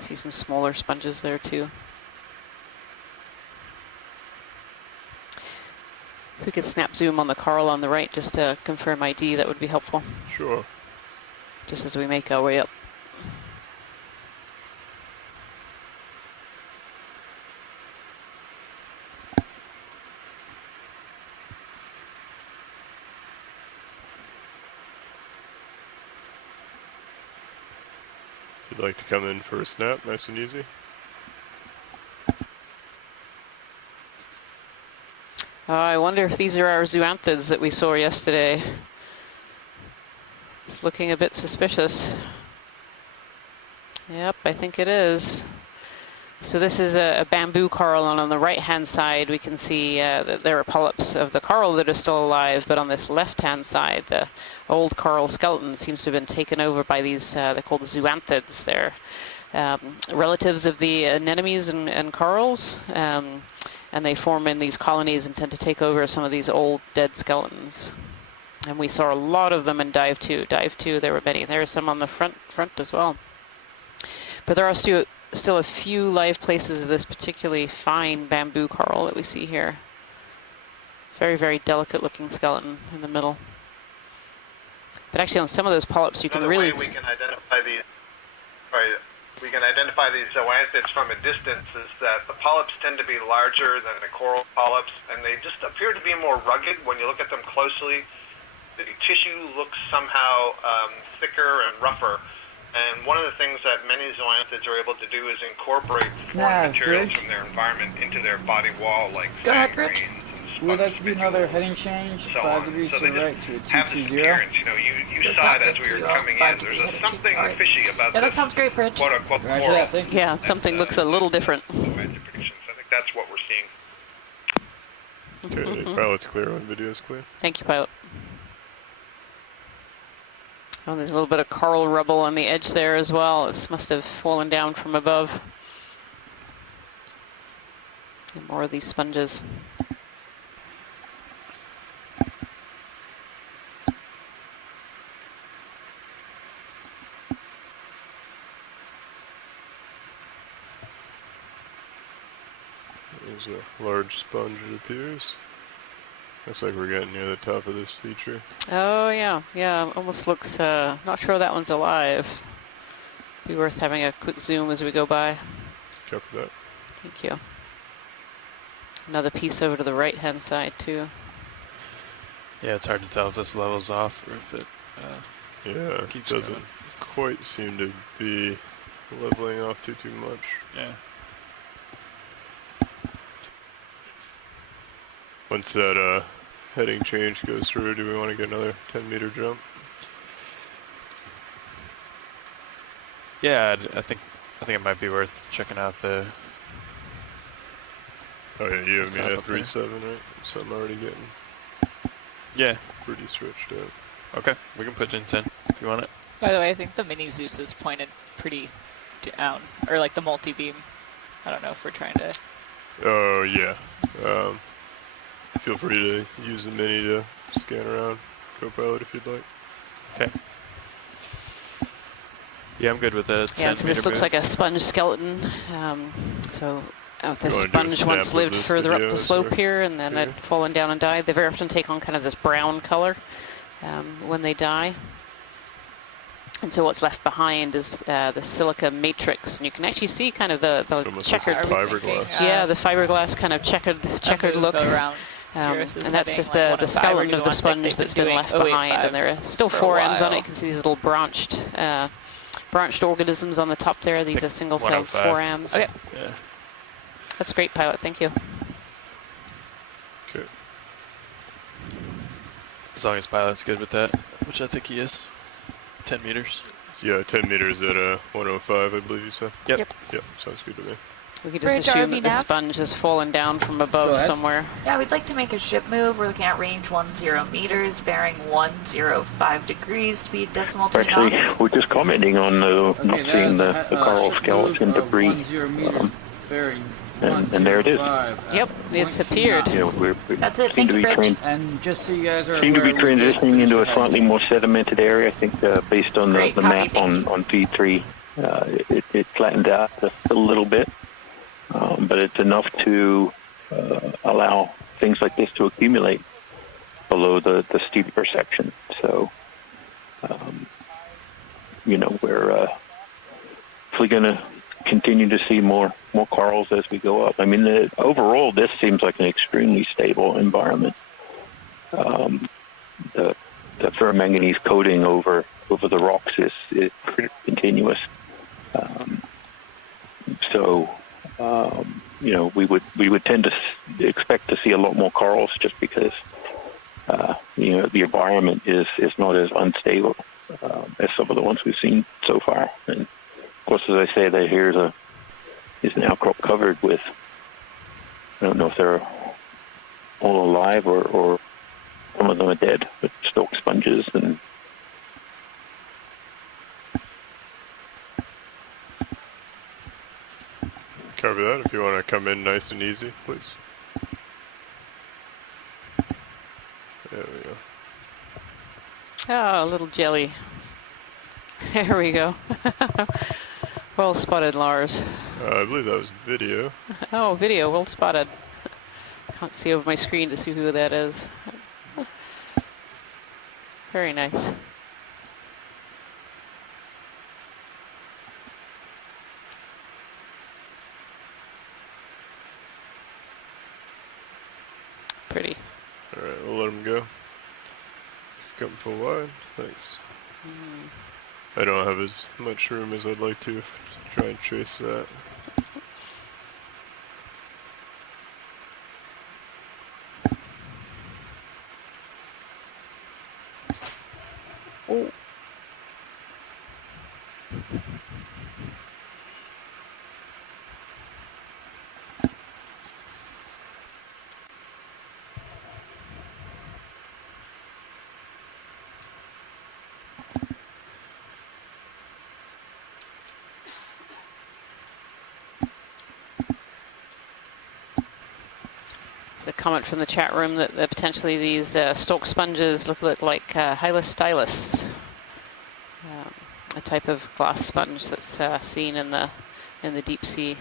See some smaller sponges there too. If we could snap zoom on the coral on the right just to confirm ID, that would be helpful. Sure. Just as we make our way up. If you'd like to come in for a snap, nice and easy. I wonder if these are our zoanthids that we saw yesterday. It's looking a bit suspicious. Yep, I think it is. So this is a bamboo coral, and on the right-hand side we can see that there are polyps of the coral that are still alive, but on this left-hand side, the old coral skeleton seems to have been taken over by these, they're called zoanthids. They're relatives of the anemones and corals, and they form in these colonies and tend to take over some of these old dead skeletons. And we saw a lot of them in Dive 2. Dive 2, there were many. There are some on the front as well. But there are still a few live places of this particularly fine bamboo coral that we see here. Very, very delicate looking skeleton in the middle. But actually on some of those polyps you can really... Another way we can identify these, zoanthids from a distance is that the polyps tend to be larger than the coral polyps, and they just appear to be more rugged when you look at them closely. The tissue looks somehow thicker and rougher. And one of the things that many zoanthids are able to do is incorporate foreign materials from their environment into their body wall, like sand grains and We'd like to do another heading change, 5 degrees to the right to a 220. You know, you saw it as we were coming in. There's something fishy about that sounds great, Bridge. quote-unquote Roger coral. that, thank you. Yeah, something looks a little different. I think that's what we're seeing. Okay, pilot's clear on video is clear. Thank you, pilot. Oh, there's a little bit of coral rubble on the edge there as well. This must have fallen down from above. And more of these sponges. There's a large sponge, it appears. Looks like we're getting near the top of this feature. Oh, yeah. Yeah, almost looks, not sure that one's alive. Be worth having a quick zoom as we go by. Copy that. Thank you. Another piece over to the right-hand side, too. Yeah, it's hard to tell if this levels off or if it yeah, keeps doesn't going. quite seem to be leveling off too much. Yeah. Once that heading change goes through, do we want to get another 10-meter jump? Yeah, I think it might be worth checking out the... Oh yeah, you have me top at up there. 3.7, right? So I'm already getting Yeah. pretty stretched out. Okay, we can put in 10 if you want it. By the way, I think the mini Zeus is pointed pretty down, or like the multi-beam. I don't know if we're trying to... Oh yeah. Feel free to use the mini to scan around Copilot if you'd like. Okay. Yeah, I'm good with the 10 Yeah, so this meter looks move. like a sponge skeleton. So You wanna this do a sponge snap once of lived this further up video, the slope sir? here, and then had fallen down and died. They very often take on kind of this brown color when they die. And so what's left behind is the silica matrix, and you can actually see kind of the Almost checkered, like fiberglass. yeah, the fiberglass kind of checkered look. Around. And that's just the skeleton of the sponge that's been left behind, and there are still forams on it. You can see these little branched organisms on the top there. These are single-celled 105. forams. Okay, Yeah. that's great, pilot. Thank you. As long as pilot's good with that, which I think he is. 10 meters. Yeah, 10 meters at 105, I believe you said. Yep. Yep, sounds good to me. We could just Bridge assume RV that the nav. sponge has fallen down from Go above ahead. somewhere. Yeah, we'd like to make a ship move. We're looking at range 10 meters, bearing 105 degrees, speed decimal 2 Actually, knots. we're just commenting on not Okay, that seeing is the a coral ship skeleton move of debris. 10 meters, bearing and there it is. 105 at Yep, it's 0.2 appeared. knots. You know, we That's it. seem Thank to you, be Bridge. And just so you guys are seem to be aware, we did transitioning finish into the a head. slightly more sedimented area. I think based on Great, the copy, map thank you. on V3, it flattened out just a little bit, but it's enough to allow things like this to accumulate below the steeper section. So, you know, we're hopefully going to continue to see more corals as we go up. I mean, overall, this seems like an extremely stable environment. The ferromanganese coating over the rocks is pretty continuous. You know, we would tend to expect to see a lot more corals just because you know, the environment is not as unstable as some of the ones we've seen so far. And of course, as I say, that here's an outcrop covered with, I don't know if they're all alive or some of them are dead, but stalk sponges and Cover that if you want to come in nice and easy, please. There we go. Oh, a little jelly. There we go. Well spotted, Lars. I believe that was video. Oh, video, well spotted. Can't see over my screen to see who that is. Very nice. Pretty. Alright, we'll let him go. Come full wide. Thanks. I don't have as much room as I'd like to try and trace that. Oh. There's a comment from the chat room that potentially these stalk sponges look like Hylas stylus, a type of glass sponge that's seen in the deep sea.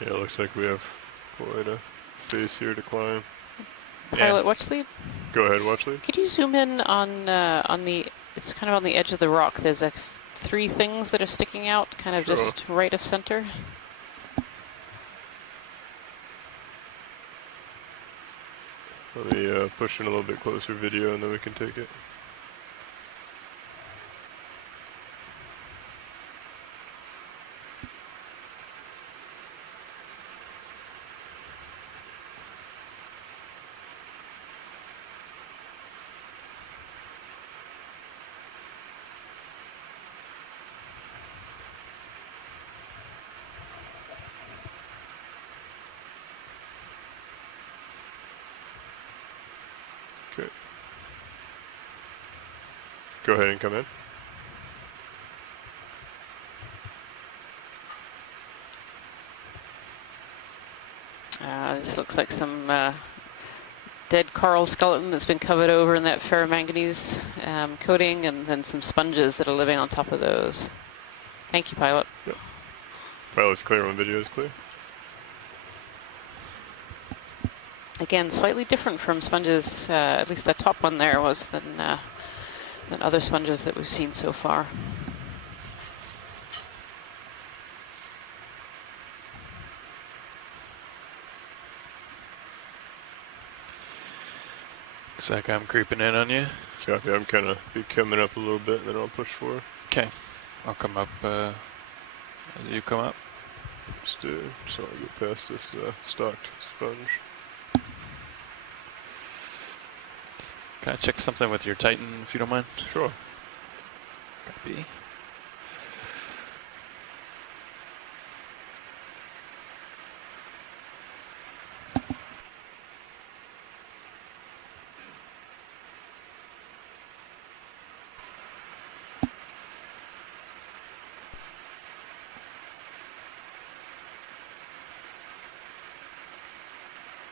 Yeah, it looks like we have quite a face here to climb. Pilot watch lead. Go ahead, watch lead. Could you zoom in on the? It's kind of on the edge of the rock. There's three things that are sticking out, kind of Sure. just right of center. Let me push in a little bit closer video and then we can take it. Okay. Go ahead and come in. This looks like some dead coral skeleton that's been covered over in that ferromanganese coating, and then some sponges that are living on top of those. Thank you, pilot. Yep. Pilot's clear when video is clear. Again, slightly different from sponges, at least the top one there was, than than other sponges that we've seen so far. Looks like I'm creeping in on you. Copy. I'm kind of be coming up a little bit, and then I'll push forward. Okay. I'll come up as you come up. Just so I get past this stocked sponge. Can I check something with your Titan, if you don't mind? Sure. Copy.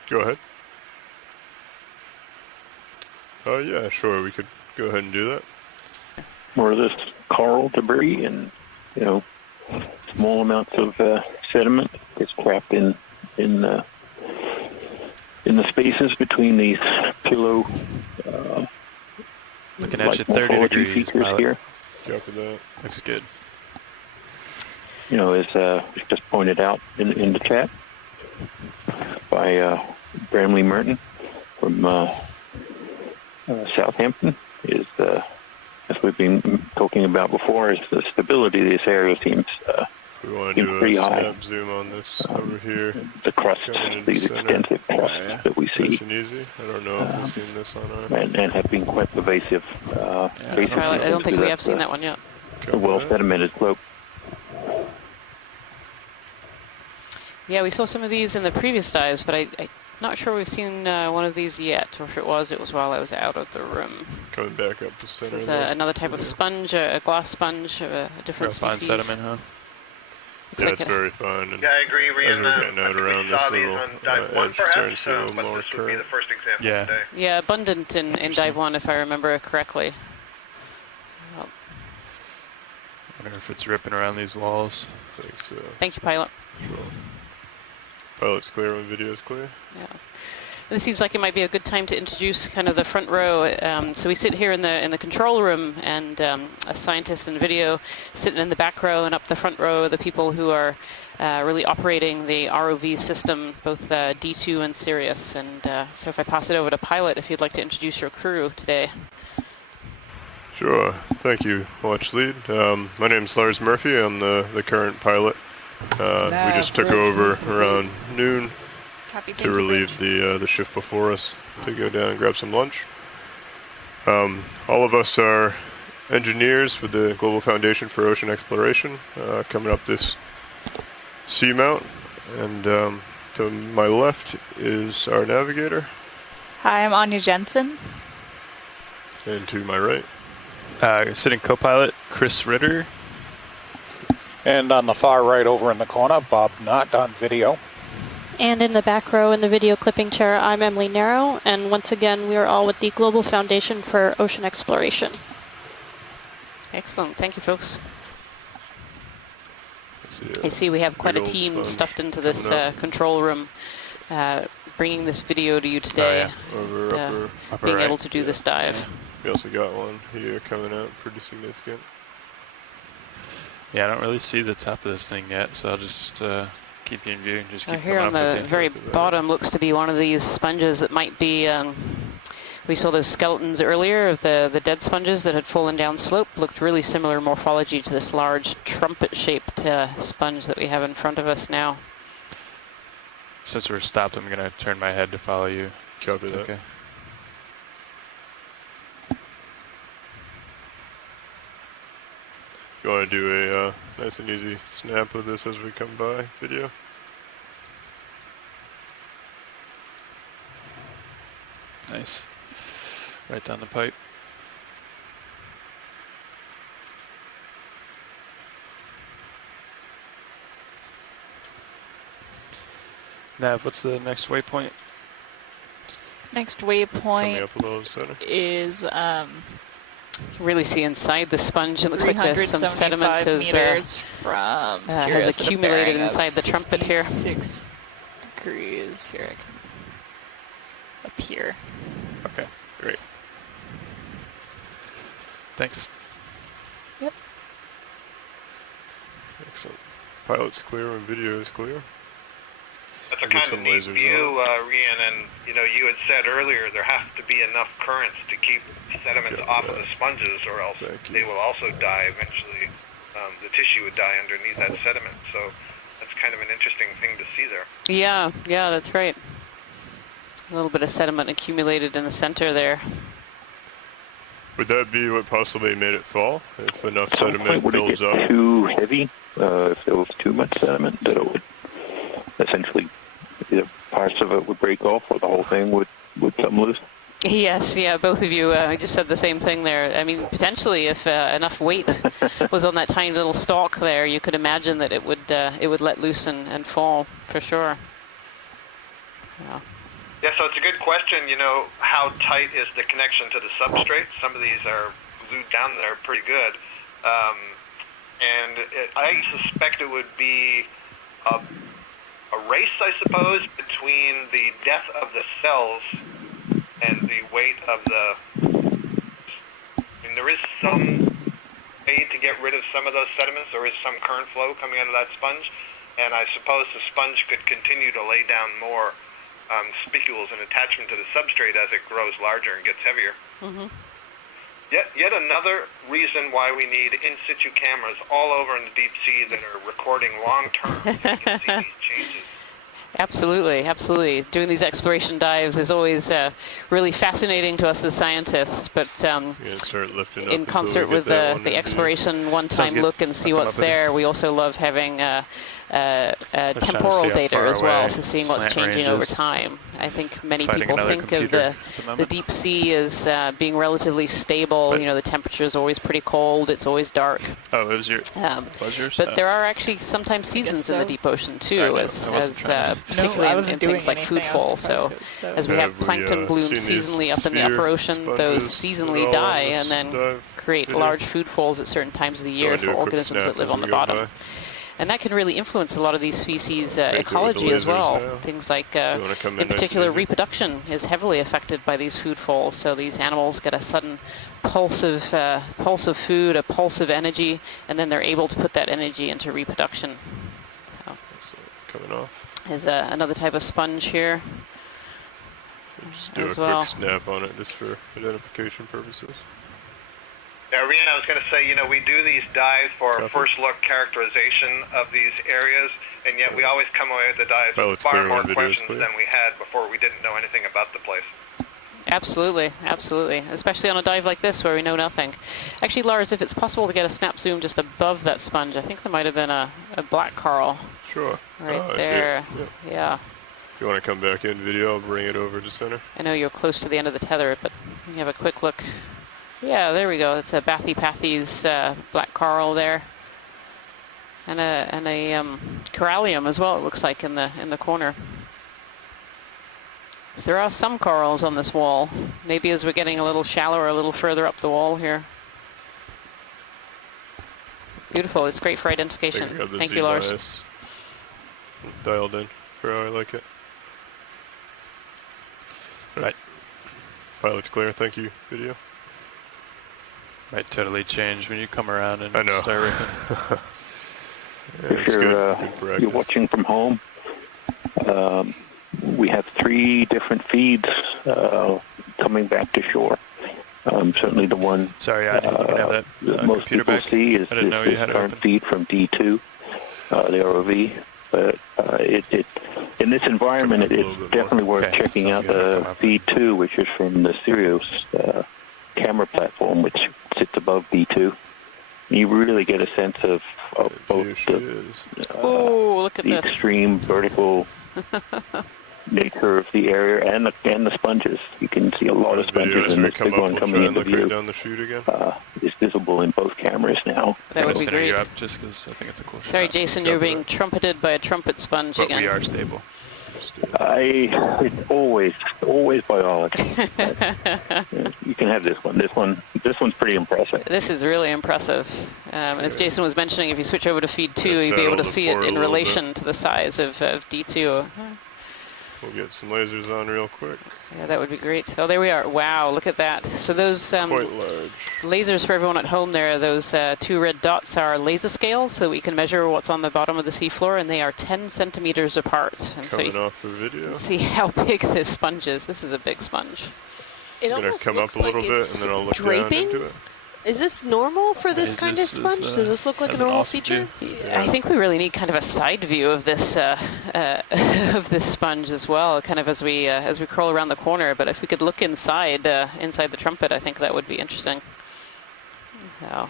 Go ahead. Yeah, sure. We could go ahead and do that. More of this coral debris and, small amounts of sediment is trapped in the spaces between these pillow. Looking at you 30 degrees, pilot. Here. Copy that. Looks good. As just pointed out in the chat by Bramley Merton from Southampton, is as we've been talking about before, is the stability of this area seems we want to do pretty a high. snap zoom on this over here. The crusts, these extensive crusts that we see. Nice and easy. I don't know if we've seen this on our... And have been quite pervasive. Pilot, I don't think we have seen that one yet. The well-sedimented slope. Yeah, we saw some of these in the previous dives, but I'm not sure we've seen one of these yet, or if it was while I was out of the room. Coming back up the center. This is another type of sponge, a glass sponge of a different species. Fine sediment, huh? Yeah, it's very fine. And yeah, I agree, Rian. as we're getting out around this little on dive one, edge, starting perhaps, to see a little but more this would be the current. first example Yeah. today. Yeah, abundant in dive 1, if I remember correctly. I wonder if it's ripping around these walls. I think so. Thank you, pilot. Sure. Pilot's clear when video's clear. Yeah. It seems like it might be a good time to introduce kind of the front row. So we sit here in the control room, and a scientist in video sitting in the back row, and up the front row are the people who are really operating the ROV system, both D2 and Sirius. And so if I pass it over to pilot, if you'd like to introduce your crew today. Sure. Thank you, Watch Lead. My name's Lars Murphy. I'm the current pilot. We just took over around noon to relieve the shift before us to go down and grab some lunch. All of us are engineers with the Global Foundation for Ocean Exploration, coming up this Seamount. And to my left is our navigator. Hi, I'm Anya Jensen. And to my right, sitting co-pilot Chris Ritter. And on the far right over in the corner, Bob Knott on video. And in the back row in the video clipping chair, I'm Emily Narrow, and once again, we are all with the Global Foundation for Ocean Exploration. Excellent. Thank you, folks. I see we have quite a team stuffed into this control room, bringing this video to you today, upper being right. able to do this dive. we also got one here coming out, pretty significant. Yeah, I don't really see the top of this thing yet, so I'll just keep you in view and just keep Here on coming up the with you. very bottom looks to be one of these sponges that might be, we saw those skeletons earlier of the dead sponges that had fallen down slope. Looked really similar morphology to this large trumpet-shaped sponge that we have in front of us now. Since we're stopped, I'm going to turn my head to follow you. Copy that. Okay. You want to do a nice and easy snap of this as we come by video? Nice. Right down the pipe. Nav, what's the next waypoint? Next Coming waypoint up a little center. is You can really see inside the sponge. It looks like there's some sediment meters from has accumulated inside the trumpet here. 6 degrees here. Up here. Okay, great. Thanks. Yep. Excellent. Pilot's clear and video is clear. That's a kind of neat view, Rian, and you had said earlier there has to be enough currents to keep sediments off of the sponges, or else they will also die eventually. The tissue would die underneath that sediment, so that's kind of an interesting thing to see there. Yeah, that's right. A little bit of sediment accumulated in the center there. Would that be what possibly made it fall? If enough sediment Would it builds get up? too heavy? If there was too much sediment, that it would essentially either parts of it would break off, or the whole thing would come loose. Yes, both of you just said the same thing there. I mean, potentially, if enough weight was on that tiny little stalk there, you could imagine that it would let loose and fall for sure. Yeah. Yeah, so it's a good question. How tight is the connection to the substrate? Some of these are glued down there pretty good. I suspect it would be a race, I suppose, between the death of the cells and the weight of there is some way to get rid of some of those sediments. There is some current flow coming out of that sponge, and I suppose the sponge could continue to lay down more spicules and attachment to the substrate as it grows larger and gets heavier. Mm-hmm. Yet another reason why we need in-situ cameras all over in the deep sea that are recording long-term so you can see these changes. Absolutely. Doing these exploration dives is always really fascinating to us as scientists, but start lifting in concert with the exploration one-time look and see what's there, we also love having temporal data as well, so seeing what's changing over time. I think many people think of the deep sea as being relatively stable. The temperature is always pretty cold, it's always dark. Oh, it was yours? But there are actually sometimes seasons in the deep ocean too, particularly in things like food fall. So as we have plankton blooms seasonally up in the upper ocean, those seasonally die and then create large food falls at certain times of the year for organisms that live on the bottom. And that can really influence a lot of these species' ecology as well. Things like, in particular, reproduction is heavily affected by these food falls. So these animals get a sudden pulse of food, a pulse of energy, and then they're able to put that energy into reproduction. So, coming off. There's another type of sponge here. Just do a quick snap on it just for identification purposes. Yeah, Rena, I was going to say, we do these dives for a first look characterization of these areas, and yet we always come away with the dives with far more questions than we had before we didn't know anything about the place. Absolutely. Especially on a dive like this where we know nothing. Actually, Lars, if it's possible to get a snap zoom just above that sponge, I think there might have been a black coral. Sure. Right there. Yeah. If you want to come back in video, I'll bring it over to center. I know you're close to the end of the tether, but you have a quick look. Yeah, there we go. It's a Bathypathes black coral there, and a corallium as well. It looks like in the corner. There are some corals on this wall. Maybe as we're getting a little shallower, a little further up the wall here. Beautiful. It's great for identification. Thank you, Lars. Dialed in for how I like it. Right. Pilot's clear. Thank you. Video. Might totally change when you come around and start ripping. If you're watching from home, we have 3 different feeds coming back to shore. Certainly the one that most people see is this current feed from D2, the ROV. But in this environment, it's definitely worth checking out the feed 2, which is from the Sirius camera platform, which sits above D2. You really get a sense of both the extreme vertical nature of the area and the sponges. You can see a lot of sponges in this big one coming into view. Down the chute again. It's visible in both cameras now. That would be great. You up just because I think it's a cool Sorry, shot. Jason, you're being trumpeted by a trumpet sponge again. We are stable. It's always biology. You can have this one. This one's pretty impressive. This is really impressive. As Jason was mentioning, if you switch over to feed 2, you'll be able to see it in relation to the size of D2. We'll get some lasers on real quick. Yeah, that would be great. Oh, there we are. Wow, look at that. So those Quite large. lasers for everyone at home there, those 2 red dots are laser scales, so we can measure what's on the bottom of the seafloor, and they are 10 centimeters apart. And Coming so off the video. you can see how big this sponge is. This is a big sponge. It I'm going to come up a little bit, and then I'll look down into it. Is this normal for this kind of sponge? Does this look like a normal feature? Yeah. I think we really need kind of a side view of this of this sponge as well, kind of as we crawl around the corner. But if we could look inside inside the trumpet, I think that would be interesting. So,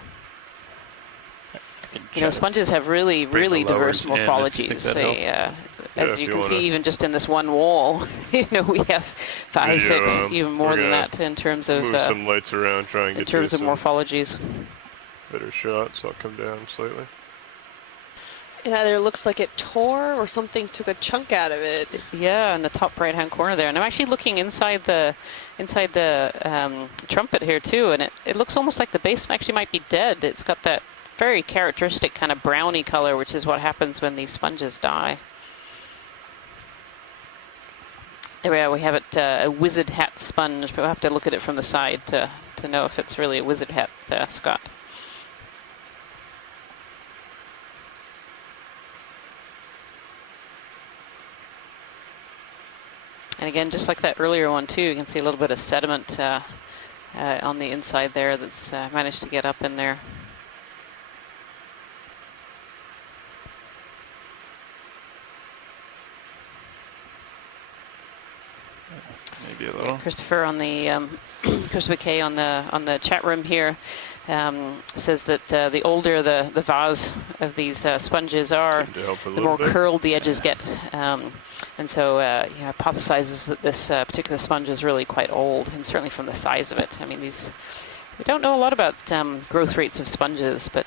you know, sponges have really diverse morphologies. They, as you can see, even just in this one wall, you know, we have 5, 6, even more than that in terms of move some lights around, try and get in terms of morphologies. Better shots. I'll come down slightly. It either looks like it tore or something took a chunk out of it. Yeah, in the top right-hand corner there. And I'm actually looking inside the trumpet here too, and it looks almost like the base actually might be dead. It's got that very characteristic kind of browny color, which is what happens when these sponges die. There we are. We have it a wizard hat sponge, but we'll have to look at it from the side to know if it's really a wizard hat, Scott. And again, just like that earlier one too, you can see a little bit of sediment on the inside there that's managed to get up in there. Maybe a little. Yeah, Christopher on the Christopher K on the chat room here says that the older the vase of these sponges are, the more curled the edges get, and so he hypothesizes that this particular sponge is really quite old, and certainly from the size of it. I mean, we don't know a lot about growth rates of sponges, but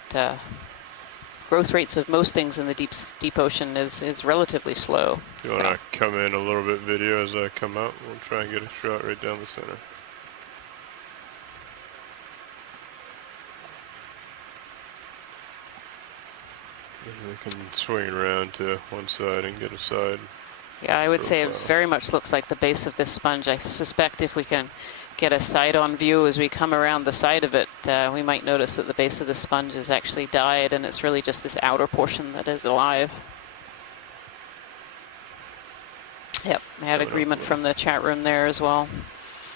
growth rates of most things in the deep ocean is relatively slow. You want to come in a little bit video as I come out? We'll try and get a shot right down the center. And we can swing around to one side and get a side. Yeah, I would say it very much looks like the base of this sponge. I suspect if we can get a side-on view as we come around the side of it, we might notice that the base of the sponge is actually died, and it's really just this outer portion that is alive. Yep, I had agreement from the chat room there as well.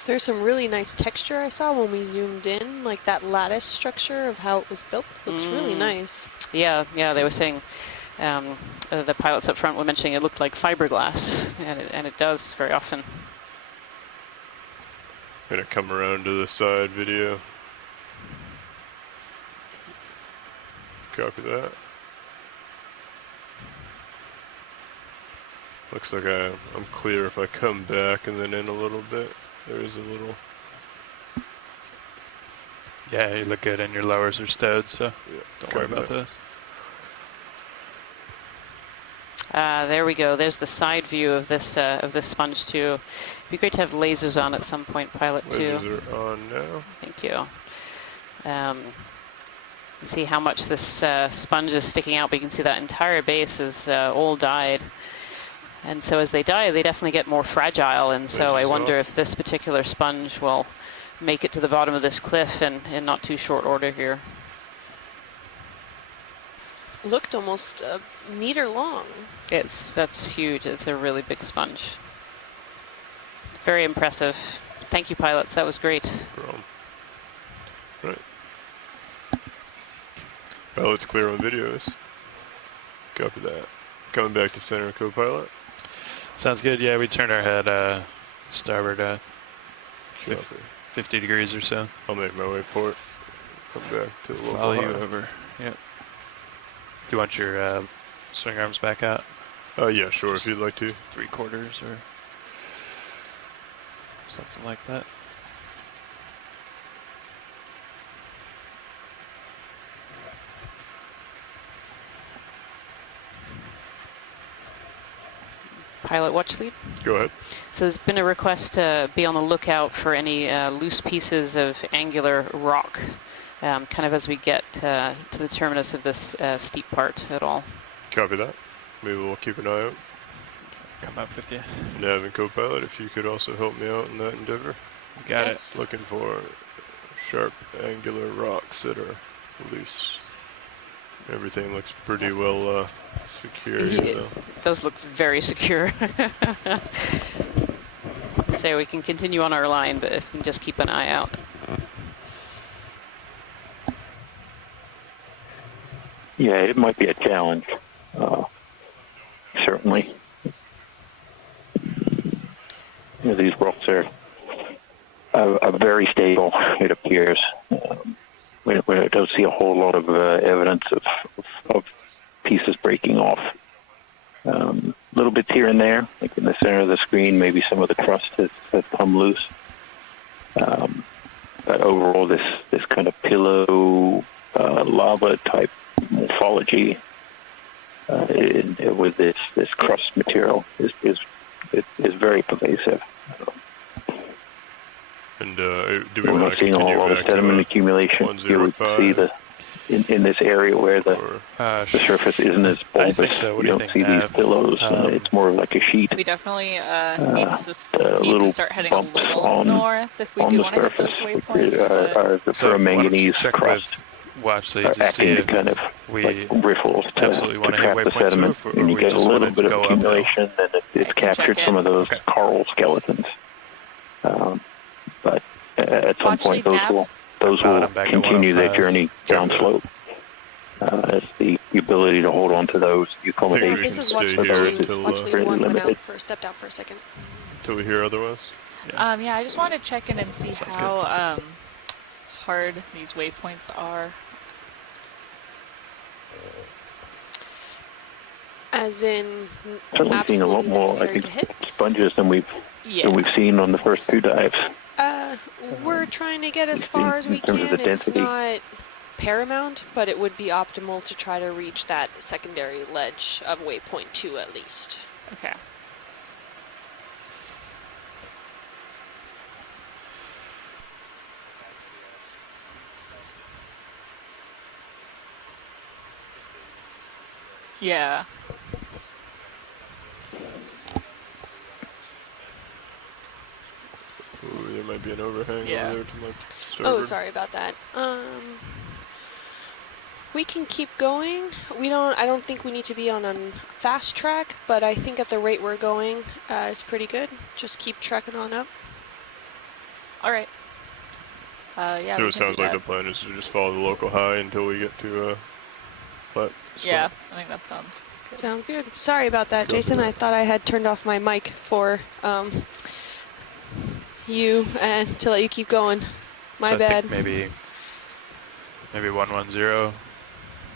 There's some really nice texture I saw when we zoomed in, like that lattice structure of how it was built. Looks really nice. Yeah, they were saying, the pilots up front were mentioning it looked like fiberglass, and it does very often. I'm gonna come around to the side video. Copy that. Looks like I'm clear if I come back and then in a little bit. There is a little. Yeah, you look good, and your lowers are stowed, so don't worry about those. There we go. There's the side view of this sponge too. It'd be great to have lasers on at some point, pilot too. Lasers are on now. Thank you. See how much this sponge is sticking out, but you can see that entire base is all dyed. And so as they die, they definitely get more fragile. And so I wonder if this particular sponge will make it to the bottom of this cliff in not too short order here. Looked almost a meter long. That's huge. It's a really big sponge. Very impressive. Thank you, pilots. That was great. Right. Well, it's clear on videos. Copy that. Coming back to center, co-pilot. Sounds good. Yeah, we turned our head starboard 50 degrees or so. I'll make my way port. Come back to the local Follow you high. over. Yep. Do you want your swing arms back out? Yeah, sure, if you'd like to. 3/4 or something like that. Pilot watch lead. Go ahead. So there's been a request to be on the lookout for any loose pieces of angular rock, kind of as we get to the terminus of this steep part at all. Copy that. Maybe we'll keep an eye out. come up with you. Nav and co-pilot, if you could also help me out in that endeavor. Got it. Looking for sharp, angular rocks that are loose. Everything looks pretty well secure here, though. It does look very secure. So we can continue on our line, but if we can just keep an eye out. Yeah, it might be a challenge. Certainly. These rocks are very stable, it appears. We don't see a whole lot of evidence of pieces breaking off. Little bits here and there, like in the center of the screen, maybe some of the crust has come loose. But overall, this kind of pillow lava type morphology with this crust material is very pervasive. And do we We're want not to seeing a continue whole lot of back sediment to accumulation. You would see in this area where the surface isn't as bulbous. I think so. What do you don't think, see Nav? these pillows. It's more like a sheet. We definitely need to little start heading a bumps little on north if we the do want to hit those surface, which waypoints. are the So why don't you ferromanganese check crust. Watch lead to see Acting to if kind of we like riffles absolutely to want to hit trap the waypoint 2, sediment, or and you we get a just little want to bit of go uphill. accumulation, and it's captured check some in. of those coral skeletons. But at some Watch point, lead nav. those will back at continue their 105. journey downslope. As the ability to hold on to those, you I think accommodate we This can is stay watch here lead until, watch lead fairly one went limited. stepped out for a second. until we hear otherwise. Yeah, I just wanted to check in and see how hard these waypoints are. As in, Certainly seeing a lot absolutely more, I necessary think, to hit. sponges than we've seen on the first two dives. We're trying to get as far as we in terms of can. the It's density. not paramount, but it would be optimal to try to reach that secondary ledge of waypoint 2 at least. Okay. Yeah. Ooh, there might be an overhang Yeah. over there to my starboard. Oh, sorry about that. We can keep going. I don't think we need to be on a fast track, but I think at the rate we're going is pretty good. Just keep trekking on up. All right. Yeah. So we it can sounds do like that. the plan is to just follow the local high until we get to a flat spot. Yeah, I think that sounds good. Sounds good. Sorry about that, Go Jason. for it. I thought I had turned off my mic for you and to let you keep going. My So I bad. think maybe 110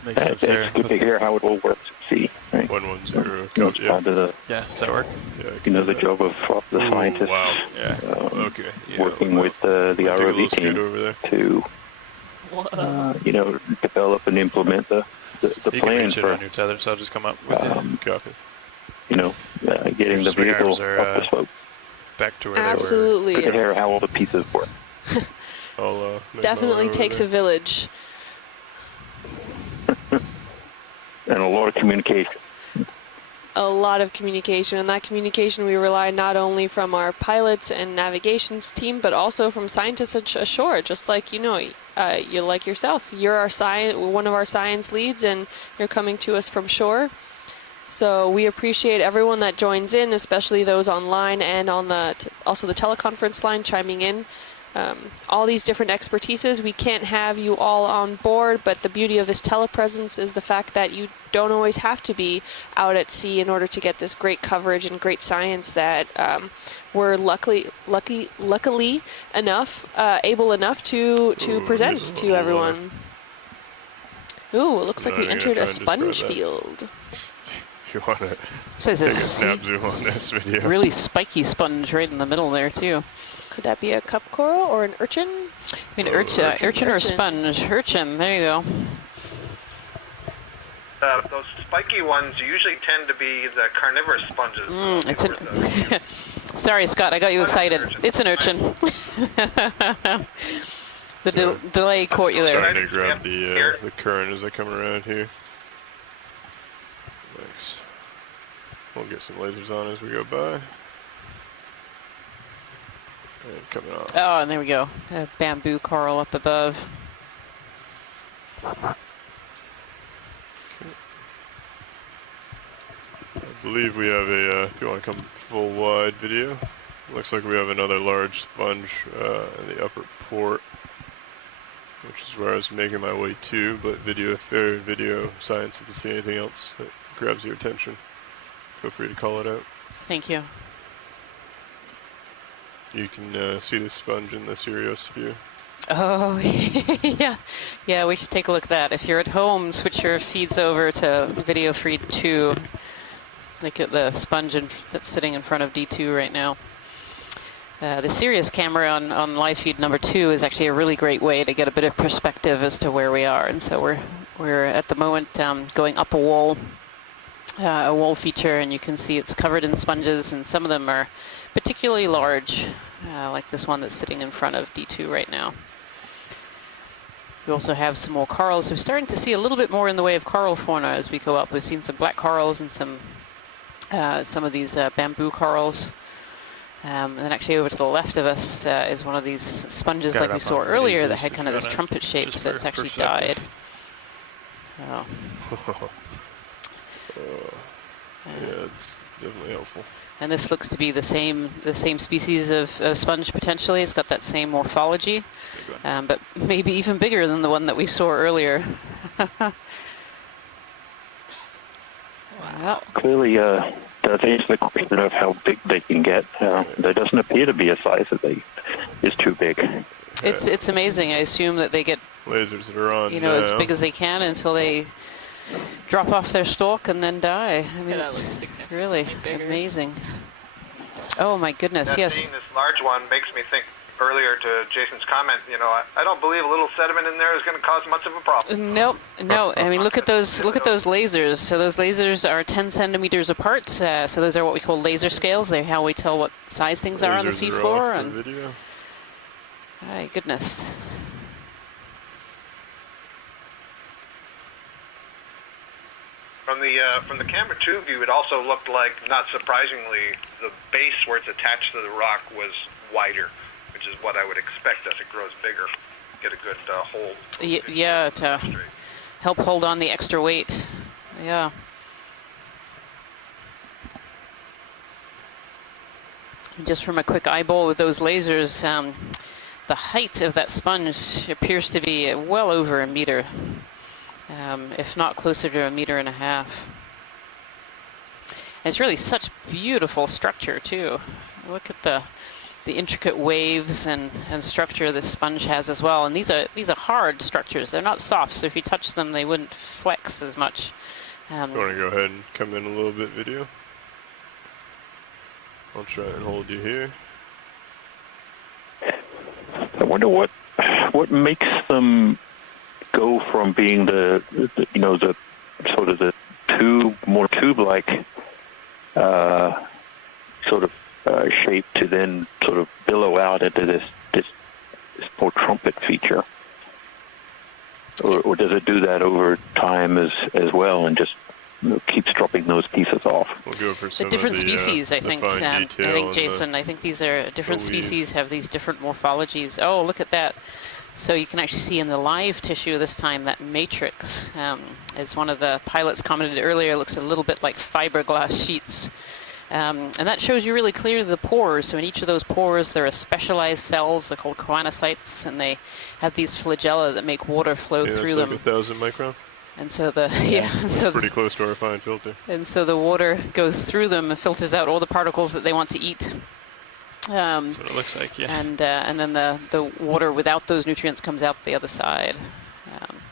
makes sense It's there. good to hear how it all works at sea. Right? 110. You know, Yeah. down to the, Yeah, does that work? Yeah, you know, the job of the Ooh, scientists wow. Yeah. Okay. Yeah, working well, with the might take a ROV little scoot team over there. to, you know, develop and implement the You can plan reach it for, on your tether, so I'll just come up with you. Copy. you know, getting the swing vehicle arms are, up the slope. Back to where Absolutely. Good to hear It's how all the pieces work. I'll make definitely my way takes over a village. And a lot of communication. A lot of communication, and that communication we rely not only from our pilots and navigations team, but also from scientists ashore. Just like you like yourself, you're one of our science leads, and you're coming to us from shore. So we appreciate everyone that joins in, especially those online and on also the teleconference line chiming in. All these different expertises, we can't have you all on board, but the beauty of this telepresence is the fact that you don't always have to be out at sea in order to get this great coverage and great science that we're luckily enough, able enough to present there's a to little, everyone. Ooh, it looks like I'm we not entered gonna a try and describe sponge that. field. If you want to So take a snap zoom on this video. Really spiky sponge right in the middle there too. Could that be a cup coral or an urchin? I mean, urchin or sponge? Urchin. There you go. Those spiky ones usually tend to be the carnivorous sponges. Sorry, Scott, I got you excited. It's an urchin. The delay caught you there. Starting to grab the current as I come around here. Thanks. We'll get some lasers on as we go by. And coming off. Oh, and there we go. A bamboo coral up above. I believe we have a, if you want to come full wide video, looks like we have another large sponge in the upper port, which is where I was making my way to, but video science, if you see anything else that grabs your attention, feel free to call it out. Thank you. You can see the sponge in the Sirius view. Oh, yeah. Yeah, we should take a look at that. If you're at home, switch your feeds over to video feed 2. Look at the sponge that's sitting in front of D2 right now. The Sirius camera on live feed number 2 is actually a really great way to get a bit of perspective as to where we are. And so we're at the moment going up a wall feature, and you can see it's covered in sponges, and some of them are particularly large, like this one that's sitting in front of D2 right now. We also have some more corals. We're starting to see a little bit more in the way of coral fauna as we go up. We've seen some black corals and some of these bamboo corals. And then actually over to the left of us is one of these sponges like we saw earlier that had kind of this trumpet shape that's actually died. Oh. Yeah, it's definitely helpful. And this looks to be the same species of sponge potentially. It's got that same morphology, but maybe even bigger than the one that we saw earlier. Wow. Clearly, that answers the question of how big they can get. There doesn't appear to be a size that is too big. It's amazing. I assume that they get lasers that are on, as big as they can until they drop off their stalk and then die. I mean, that it's looks really amazing. Oh my goodness, yes. Seeing this large one makes me think earlier to Jason's comment, I don't believe a little sediment in there is going to cause much of a problem. No. I mean, look at those lasers. So those lasers are 10 centimeters apart. So those are what we call laser scales. They're how we tell what size things are on the seafloor. And video. My goodness. From the camera 2 view, it also looked like, not surprisingly, the base where it's attached to the rock was wider, which is what I would expect as it grows bigger. Get a good hold. Yeah, to help hold on the extra weight. Yeah. Just from a quick eyeball with those lasers, the height of that sponge appears to be well over 1 meter. If not closer to 1.5 meters. And it's really such beautiful structure too. Look at the intricate waves and structure this sponge has as well. And these are hard structures. They're not soft, so if you touch them, they wouldn't flex as much. You want to go ahead and come in a little bit, video? I'll try and hold you here. I wonder what makes them go from being the sort of the more tube-like sort of shape to then sort of billow out into this more trumpet feature, or does it do that over time as well and just keeps dropping those pieces off? We'll go for some the different of the, species, I think. Jason, I think these are different species have these different morphologies. Oh, look at that. So you can actually see in the live tissue this time that matrix, as one of the pilots commented earlier, looks a little bit like fiberglass sheets. And that shows you really clearly the pores. So in each of those pores, there are specialized cells. They're called choanocytes, and they have these flagella that make water flow through them. Like 1,000 micron. And so pretty close to our fine filter. And so the water goes through them and filters out all the particles that they want to eat. That's what it looks like, yeah. And then the water without those nutrients comes out the other side.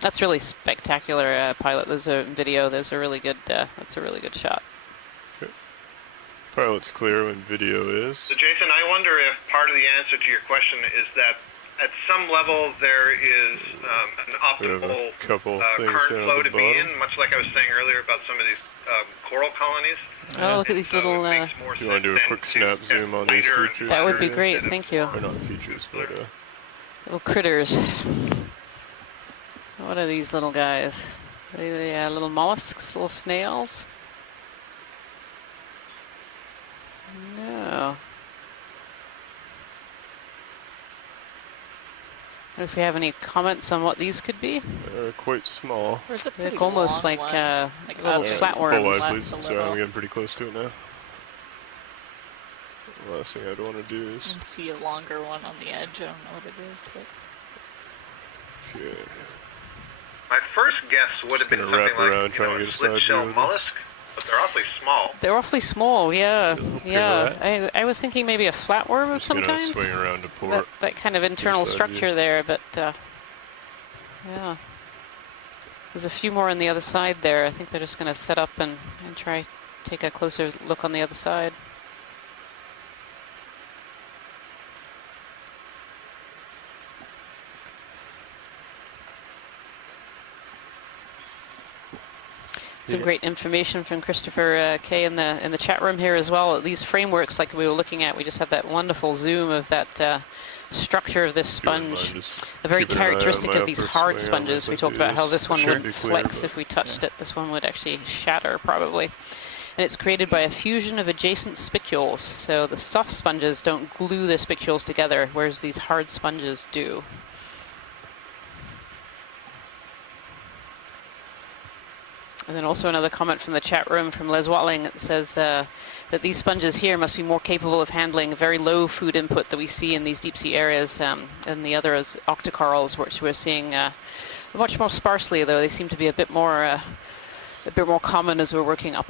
That's really spectacular, pilot. There's a video. There's a really good. That's a really good shot. Okay. Pilot's clear when video is. So Jason, I wonder if part of the answer to your question is that at some level there is an optimal current flow to be in, much like I was saying earlier about some of these coral colonies. Oh, look at these little... Do you want to do a quick snap zoom on these features? That would be great, thank you. Or not features, but... little critters. What are these little guys? Are they little mollusks, little snails? If we have any comments on what these could be. They're quite small. Or is it They're pretty almost long like one? little up flatworms. Full wide, left please. a Sorry, little. I'm getting pretty close to it now. The last thing I'd want to do is... You can see a longer one on the edge. I don't know what it is, but... Okay. My first guess would have been Just something gonna wrap like around, try and a get a split side shell view of this. mollusk, but they're awfully small. They're awfully small, yeah. pirouette. Yeah. I was thinking maybe a flatworm of Just some gonna kind. swing around to port. That kind of internal side structure view. there, but yeah. There's a few more on the other side there. I think they're just going to set up and try take a closer look on the other side. Some great information from Christopher K in the chat room here as well. These frameworks, like we were looking at, we just had that wonderful zoom of that structure of this sponge. A very keeping an eye on characteristic my of these upper hard swing on sponges. this We talked about how this one should would be clear, flex but- if we touched it. This one would actually shatter probably. And it's created by a fusion of adjacent spicules. So the soft sponges don't glue their spicules together, whereas these hard sponges do. And then also another comment from the chat room from Les Watling that says that these sponges here must be more capable of handling very low food input that we see in these deep sea areas than the other octocorals, which we're seeing much more sparsely. Though they seem to be a bit more common as we're working up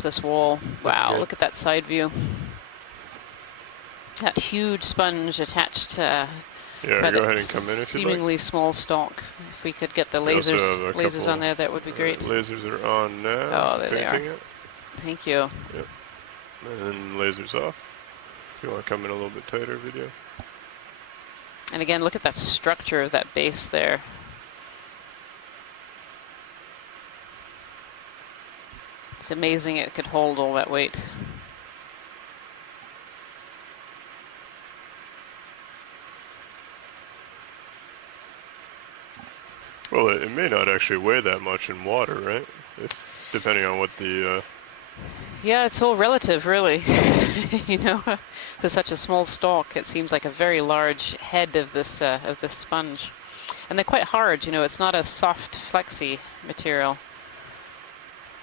this wall. Wow! Look at that side view. That huge sponge attached. Yeah, go ahead and come in if you'd like. Seemingly small stalk. If we could get the We also lasers have a lasers couple, on there, that would be great. Lasers are on now. Oh, there they are. Painting it. Thank you. Yep. And then lasers off. If you want to come in a little bit tighter, video. And again, look at that structure of that base there. It's amazing it could hold all that weight. Well, it may not actually weigh that much in water, right? Depending on what the... Yeah, it's all relative, really. You know, for such a small stalk, it seems like a very large head of this sponge, and they're quite hard. You know, it's not a soft, flexy material.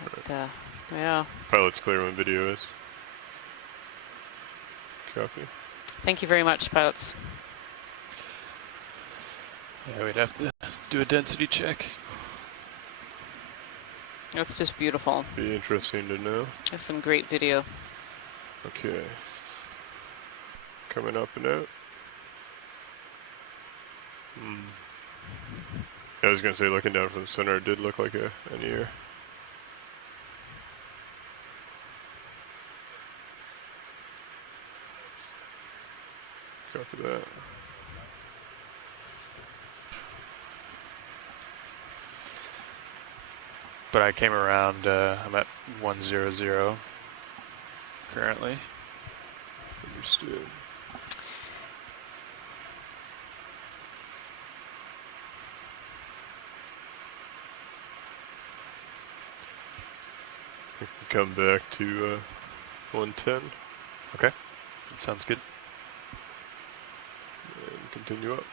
But, yeah. Pilot's clear when video is. Copy. Thank you very much, pilots. Yeah, we'd have to do a density check. That's just beautiful. Be interesting to know. That's some great video. Okay. Coming up and out. Yeah, I was going to say, looking down from the center, it did look like an ear. Copy that. But I came around, I'm at 100 currently. Understood. We can come back to 110. Okay, that sounds good. And continue up.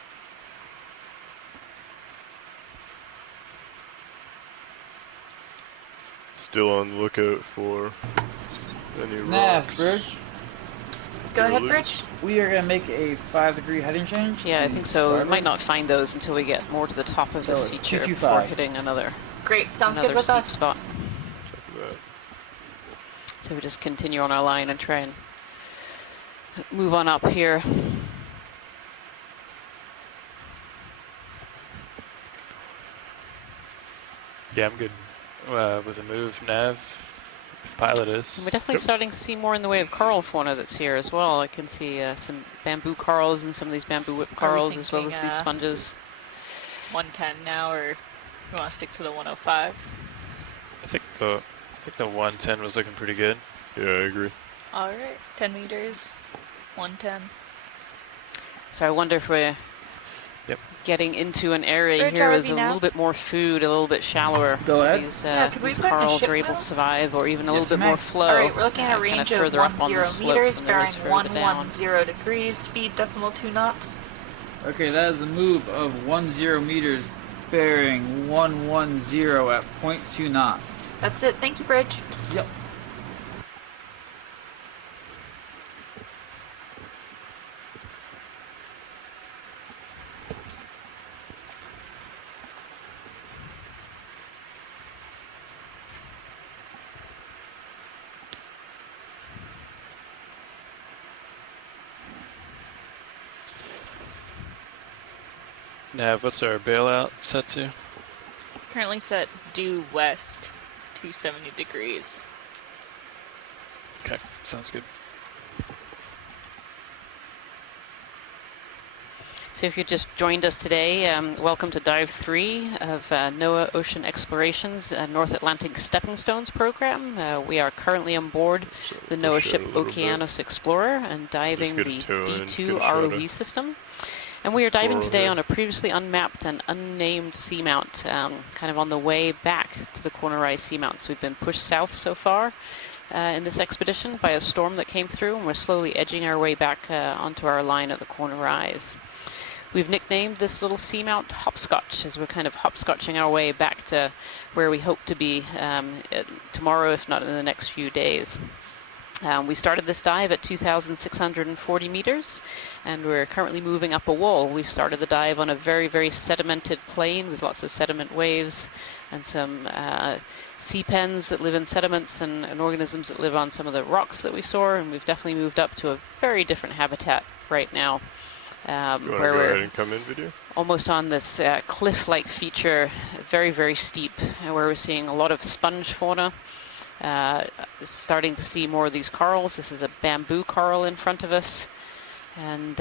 Still on the lookout for any Nav, rocks. Bridge. Go ahead, Bridge. We are going to make a 5-degree heading change. Yeah, I to think so. We starboard. might not find those until we get more to the top of this So, feature 225. before hitting another Great, sounds another good with steep us. spot. Check that. So we just continue on our line and try and move on up here. Yeah, I'm good with a move, Nav, if pilot is. And we're definitely starting to see more in the way of coral fauna that's here as well. I can see some bamboo corals and some of these bamboo whip corals as well as these sponges. 110 now, or you want to stick to the 105? I think the 110 was looking pretty good. Yeah, I agree. All right, 10 meters, 110. So I wonder if we're getting into an area Bridge here with RV a now. little bit more food, a little bit shallower. Go so ahead. these, Yeah, could we these put in a corals ship are able to wheel? survive, or even a Yes, little bit ma'am. more flow. All right, we're looking at a kind range further of up on the 10 slope meters, than there bearing is further down. 110 degrees, speed decimal 2 knots. Okay, that is a move of 10 meters, bearing 110 at 0.2 knots. That's it. Thank you, Bridge. Yep. Nav, what's our bailout set to? It's currently set due west, 270 degrees. Okay, sounds good. So if you just joined us today, welcome to Dive 3 of NOAA Ocean Exploration's North Atlantic Stepping Stones program. We are currently on board the NOAA ship Okeanos Explorer and diving the D2 ROV system. And we are diving today on a previously unmapped and unnamed seamount, kind of on the way back to the Corner Rise seamount. So we've been pushed south so far in this expedition by a storm that came through, and we're slowly edging our way back onto our line at the Corner Rise. We've nicknamed this little seamount Hopscotch, as we're kind of hopscotching our way back to where we hope to be tomorrow, if not in the next few days. We started this dive at 2,640 meters, and we're currently moving up a wall. We started the dive on a very, very sedimented plain with lots of sediment waves and some sea pens that live in sediments and organisms that live on some of the rocks that we saw, and we've definitely moved up to a very different habitat right now. Where we're ahead and come in video? Almost on this cliff-like feature, very, very steep, where we're seeing a lot of sponge fauna. Starting to see more of these corals. This is a bamboo coral in front of us, and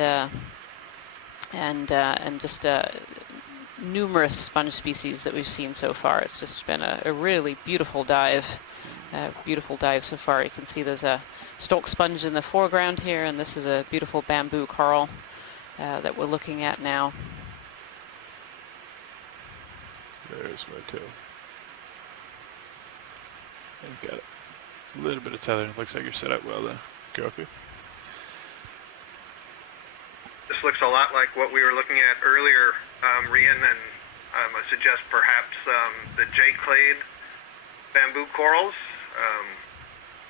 just numerous sponge species that we've seen so far. It's just been a really beautiful dive. So far. You can see there's a stalk sponge in the foreground here, and this is a beautiful bamboo coral that we're looking at now. There's my tail. Got it. A little bit of tether. Looks like you're set up well, though. Copy. This looks a lot like what we were looking at earlier, Rian, and I suggest perhaps the J-clade bamboo corals,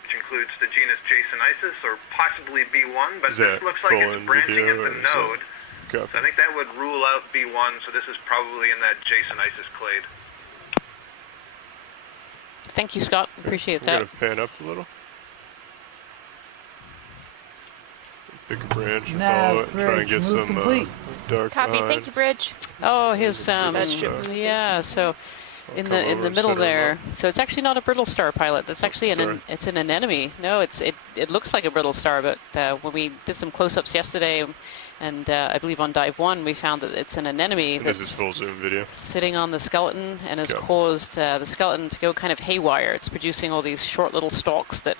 which includes the genus Jasonisis, or possibly B1, but this looks like it's branching at the node. So I think that would rule out B1, so this is probably in that Jasonisis clade. Thank you, Scott. Appreciate that. I'm going to pan up a little. Pick a branch and follow it. Try and get some dark Copy. Thank you, Bridge. Oh, his yeah. So in the middle there. So it's actually not a brittle star, pilot. That's actually it's an anemone. No, it looks like a brittle star, but when we did some close-ups yesterday, and I believe on dive 1 we found that it's an anemone that's full zoom video. Sitting on the skeleton and has caused the skeleton to go kind of haywire. It's producing all these short little stalks that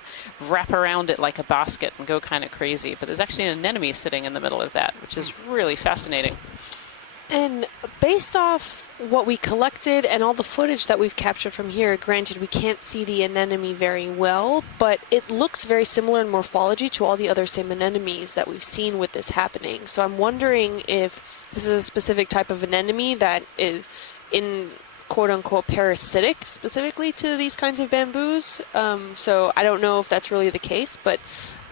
wrap around it like a basket and go kind of crazy. But there's actually an anemone sitting in the middle of that, which is really fascinating. And based off what we collected and all the footage that we've captured from here, granted we can't see the anemone very well, but it looks very similar in morphology to all the other same anemones that we've seen with this happening. So I'm wondering if this is a specific type of anemone that is in quote-unquote parasitic specifically to these kinds of bamboos. So I don't know if that's really the case, but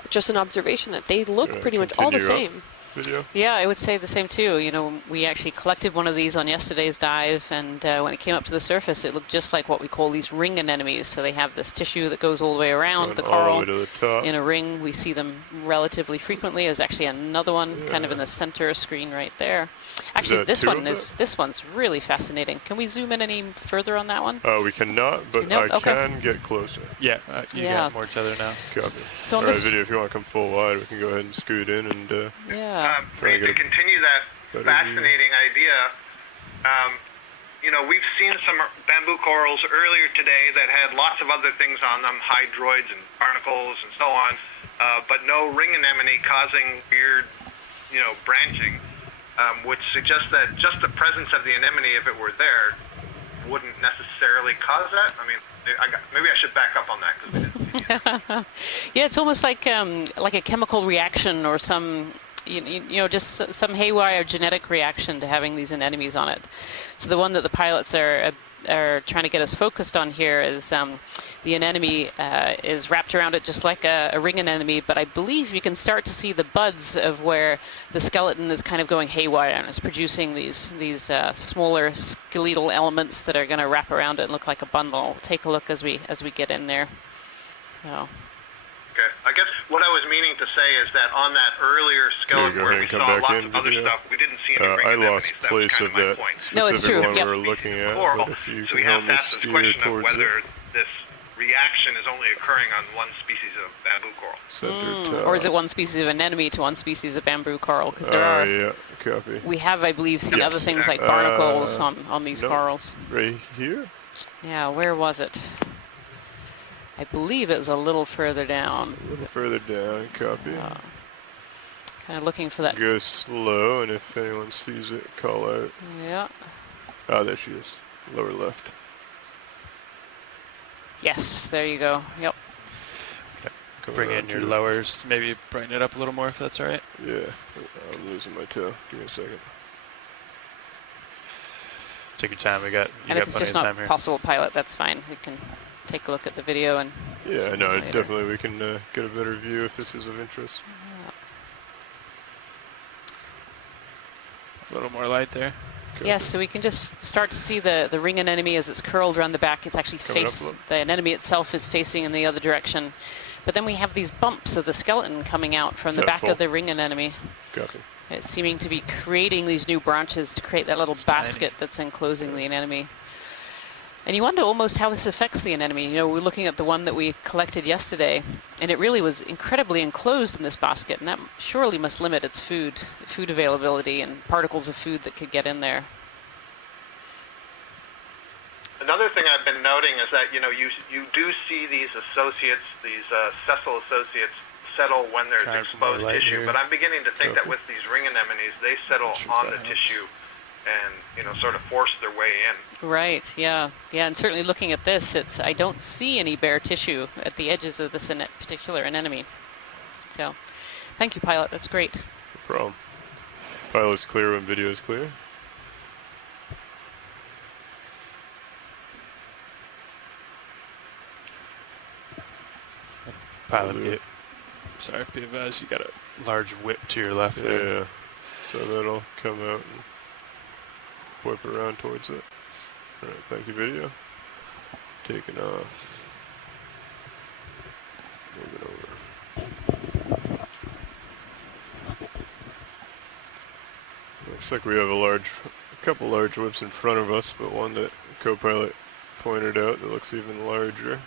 just an observation that they look pretty much all the same. Video? Yeah, I would say the same too. You know, we actually collected one of these on yesterday's dive, and when it came up to the surface, it looked just like what we call these ring anemones. So they have this tissue that goes all the way around the coral in a ring. We see them relatively frequently. There's actually another one kind of in the center screen right there. Actually, this one's really fascinating. Can we zoom in any further on that one? We cannot, but I can get closer. Yeah, you got more tether now. Copy. So all right, video, if you want to come full wide, we can go ahead and scoot in and to continue that fascinating idea, you know, we've seen some bamboo corals earlier today that had lots of other things on them, hydroids and barnacles and so on, but no ring anemone causing weird, you know, branching, which suggests that just the presence of the anemone, if it were there, wouldn't necessarily cause that. I mean, maybe I should back up on that. Yeah, it's almost like a chemical reaction or some just some haywire genetic reaction to having these anemones on it. So the one that the pilots are trying to get us focused on here is the anemone is wrapped around it just like a ring anemone, but I believe you can start to see the buds of where the skeleton is kind of going haywire and is producing these smaller skeletal elements that are going to wrap around it and look like a bundle. We'll take a look as we get in there. So. Okay. I guess what I was meaning to say is that on that earlier skeleton where we saw lots of other stuff, we didn't see any ring I anemones. lost place of that No, it's true. one Yep. we were looking at. Coral. But if you So we can have help to me ask this steer question of towards whether it. this reaction is only occurring on one species of bamboo coral. Or is it one species of anemone to one species of bamboo coral? Because there are. Yeah, copy. We have, I believe, seen Yes. other things like barnacles on these no, corals. Right here? Yeah, where was it? I believe it was a little further down. A little further down, copy. Kind of looking for that. Go slow, and if anyone sees it, call out. Yeah. Ah, there she is. Lower left. Yes, there you go. Yep. Bring in your lowers, maybe brighten it up a little more if that's all right. Yeah, I'm losing my tail. Give me a second. Take your time. You got And if it's plenty just of time not here. possible pilot, that's fine. We can take a look at the video and. Yeah, no, later. definitely we can get a better view if this is of interest. A little more light there. Yeah, so we can just start to see the ring anemone as it's curled around the back. It's actually the anemone itself is facing in the other direction. But then we have these bumps of the skeleton coming out from the back of the ring anemone. Copy. It's seeming to be creating these new branches to create that little basket that's enclosing the anemone. And you wonder almost how this affects the anemone. You know, we're looking at the one that we collected yesterday, and it really was incredibly enclosed in this basket, and that surely must limit its food availability and particles of food that could get in there. Another thing I've been noting is that, you do see these associates, these sessile associates, settle when there's exposed tissue, but I'm beginning to think that with these ring anemones, they settle on the tissue and, sort of force their way in. Right, yeah. Yeah, and certainly looking at this, I don't see any bare tissue at the edges of this particular anemone. So, thank you, pilot. That's great. No problem. Pilot's clear when video is clear. Pilot, sorry, be advised, you got a large whip to your left there. Yeah, so that'll come out and whip around towards it. Alright, thank you, video. Taking off. Moving over. Looks like we have a couple large whips in front of us, but one that co-pilot pointed out that looks even larger.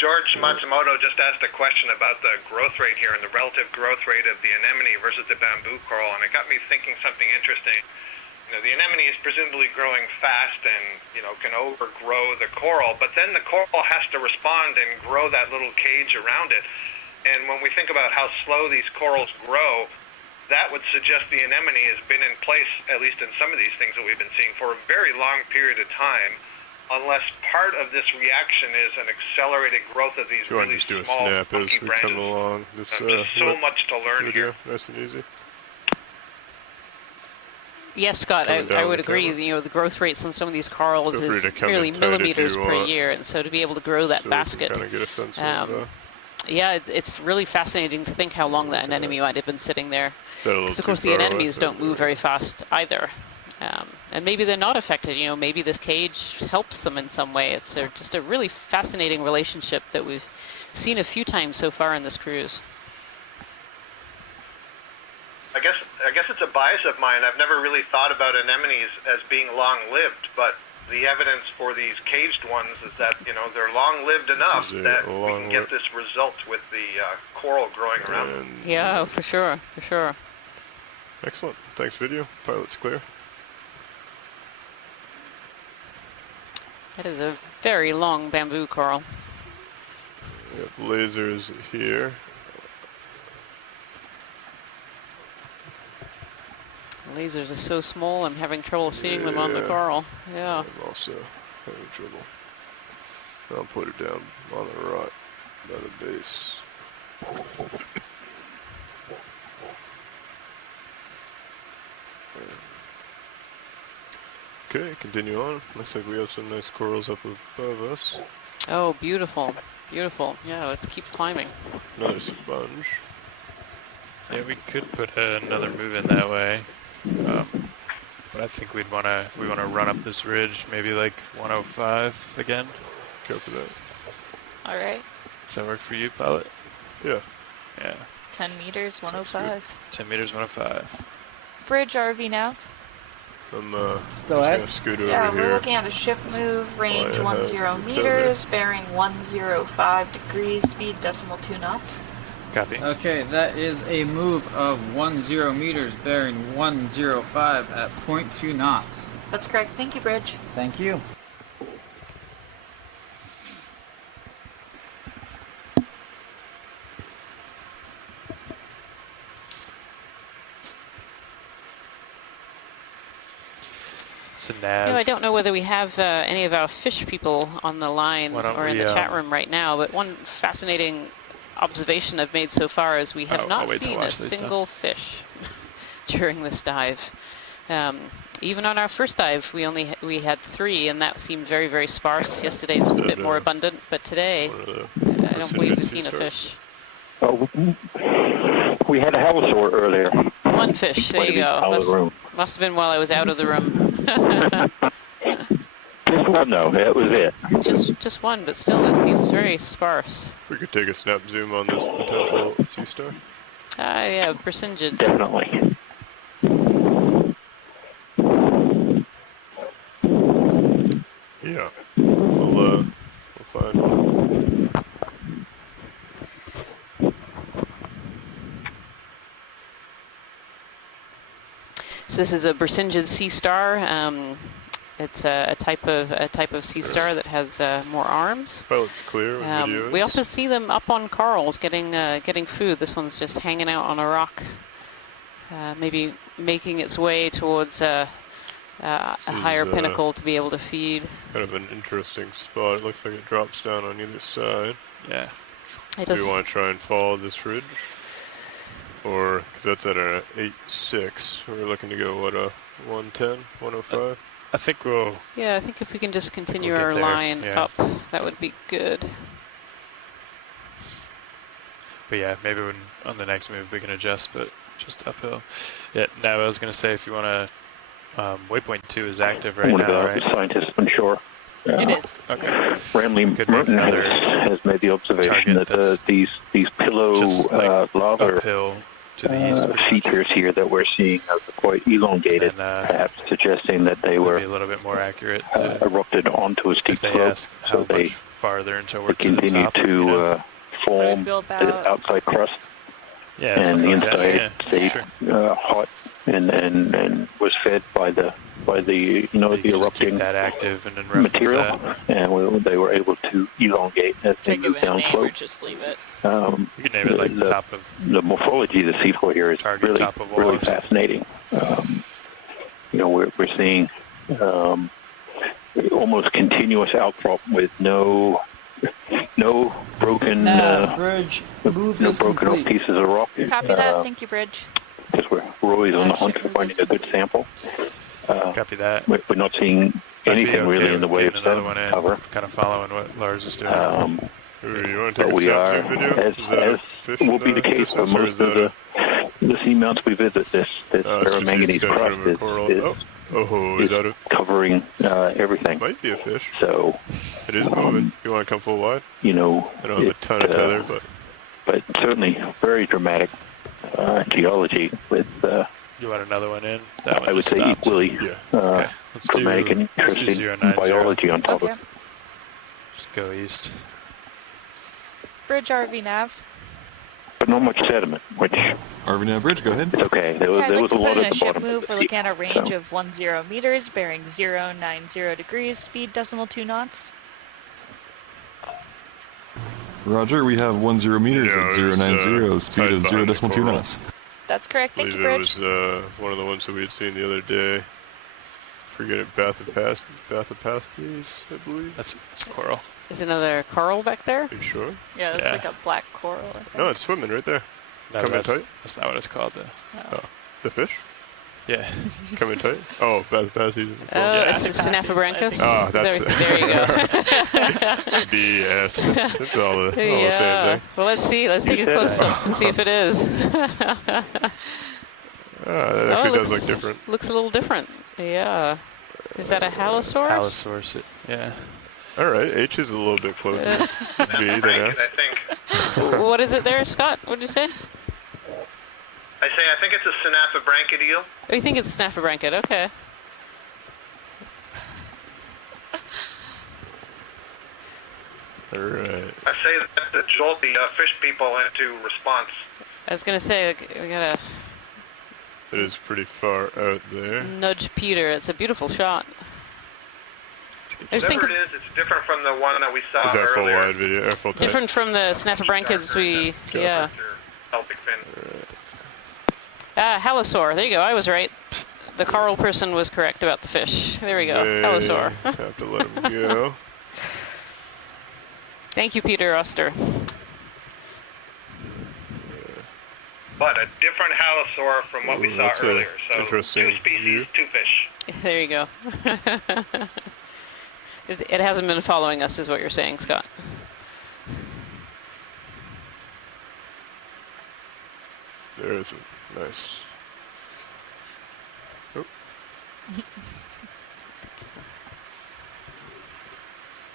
George Matsumoto just asked a question about the growth rate here and the relative growth rate of the anemone versus the bamboo coral, and it got me thinking something interesting. The anemone is presumably growing fast and, can overgrow the coral, but then the coral has to respond and grow that little cage around it. And when we think about how slow these corals grow, that would suggest the anemone has been in place, at least in some of these things that we've been seeing, for a very long period of time, unless part of this reaction is an accelerated growth of these really just do a small, snap as funky we branches. come along. This There's so much to learn video. here. Nice and easy. Yes, Scott, I would agree. The growth rates on some of these corals is nearly millimeters per year, and so to be able to grow that basket, kind of get a sense yeah, it's really fascinating to think how long that anemone might have been sitting there. Because of course the anemones don't move very fast either, and maybe they're not affected. Maybe this cage helps them in some way. It's just a really fascinating relationship that we've seen a few times so far in this cruise. I guess it's a bias of mine. I've never really thought about anemones as being long-lived, but the evidence for these caged ones is that, they're long-lived enough that we can get this result with the coral growing around them. Yeah, for sure. Excellent. Thanks, video. Pilot's clear. That is a very long bamboo coral. We have lasers here. The lasers are so small, I'm having trouble seeing them on the coral. Yeah. I'm also having trouble. I'll put it down on the rock by the base. Okay, continue on. Looks like we have some nice corals up above us. Oh, beautiful. Beautiful. Yeah, let's keep climbing. Another sponge. Yeah, we could put another move in that way. But I think we'd want to, if we want to run up this ridge, maybe like 105 again. Go for that. All right. Does that work for you, pilot? Yeah. Yeah. 10 meters, 105. 10 meters, 105. Bridge RV now. I'm Go just ahead. gonna scoot Yeah, over we're here. looking at a ship move, range Oh, yeah, 10 meters, bearing 105 degrees, speed decimal 2 knots. Copy. Okay, that is a move of 10 meters, bearing 105 at 0.2 knots. That's correct. Thank you, Bridge. Thank you. So nav. You know, I don't know whether we have any of our fish people on the line Why don't or in we, the chat room right now, but one fascinating observation I've made so far is we have I'll not wait to seen a watch these single fish during this dive. Even on our first dive, we had 3, and that seemed very, very sparse. Yesterday's was a bit more abundant, but today I don't believe we've seen a fish. Oh, we had a halosaur earlier. One fish, there you go. Must have been while I was out of the room. Just one, though. That was it. Just one, but still, that seems very sparse. We could take a snap zoom on this potential sea star. Yeah, Bersingids. Definitely. Yeah. We'll find one. So this is a Bersingid sea star. It's a type of sea star that has more arms. Pilot's clear with videos. We often see them up on corals getting food. This one's just hanging out on a rock, maybe making its way towards a higher pinnacle to be able to feed. Kind of an interesting spot. It looks like it drops down on either side. Yeah. Do you want to try and follow this ridge? Or, because that's at an 8.6, we're looking to go, what, a 110, 105? I think we'll... Yeah, I think if we can just continue We'll our get there, line yeah. up, that would be good. But yeah, maybe on the next move we can adjust, but just uphill. Yeah, now I was going to say if you want to... waypoint 2 is active right One of now, our right? scientists on shore. It is. Okay. Ramley Merton has made the observation that these pillow lava uphill to the east. features here that we're seeing are quite elongated, perhaps suggesting that they were Be a little bit more accurate. erupted onto a steep If they slope, ask so how they much farther into they work to the continue top, to form feel the about- outside crust, Yeah, and the something like inside that, stayed hot and was fed by the the erupting that active and then reference material, that. and they were able to elongate as they Should give moved it a down name or slope. just leave it. You can name it like the top of... the morphology of the seafloor here is Target really top of wall really or something. fascinating. We're seeing almost continuous outcrop with no broken Bridge move no is broken off complete. pieces of rock. Copy that. Thank you, Bridge. Because we're always on the hunt for finding a good sample. Copy that. We're not seeing anything really in the way of another one in, cover. kind of following what Lars is doing. You want to But take we a are, snap zoom video? as Is that a fish will in be the case for distance, or most is of that the seamounts we visit, this it's just the ferromanganese extension crust of a coral. Is that a... covering everything. Might be a fish. So It is moving. You want to come full wide? I don't have a ton of tether, but certainly very dramatic geology with You want another one in? That one I would just say stopped. equally Okay. Let's dramatic and let's do interesting 090. biology on top of it. Just go east. Bridge RV nav. But not much sediment, which RV Bridge, go ahead. it's okay. There was I'd like a to lot put in at a the ship bottom. move. Of We're the looking at a sea, range so. of 10 meters, bearing 090 degrees, speed decimal 2 knots. Roger, we have 10 meters at 090, speed of 0.2 knots. That's correct. I Thank you, believe Bridge. it was one of the ones that we had seen the other day. Forget it, Bathopastes, I believe. That's coral. Is another coral back there? Are you sure? Yeah, that's like a black coral. I think. No, it's swimming right there. No, Coming tight. that's not what it's called, though. Oh, the fish? Yeah, coming tight. Oh, bass season. Oh, it's Snapabranchus. Oh, that's there you go. BS. It's all the same Yeah. thing. Well, let's see. Let's take a close look and see if it is. That actually does look different. Looks a little different. Yeah. Is that a halosaurus? Halosaurus. Yeah. All right, H is a little bit closer to B than S. I think. What is it there, Scott? What did you say? I think it's a Synaphabranchid eel. Oh, you think it's a Snapabranchid? Okay. All right. I say that to jolt the fish people into response. I was gonna say we gotta It is pretty far out there. nudge Peter. It's a beautiful shot. I was Whatever thinking it is, it's different from the one that we saw Is that full earlier. wide video? Or full type? different from the Snapabranchids we. Yeah. Celtic fin. Halosaur. There you go. I was right. The coral person was correct about the fish. There we go. They Halosaur. have to let him go. Thank you, Peter Oster. But a different halosaur from what we saw That's earlier. So interesting 2 species, view. 2 fish. There you go. It hasn't been following us, is what you're saying, Scott. There is a nice. Oh.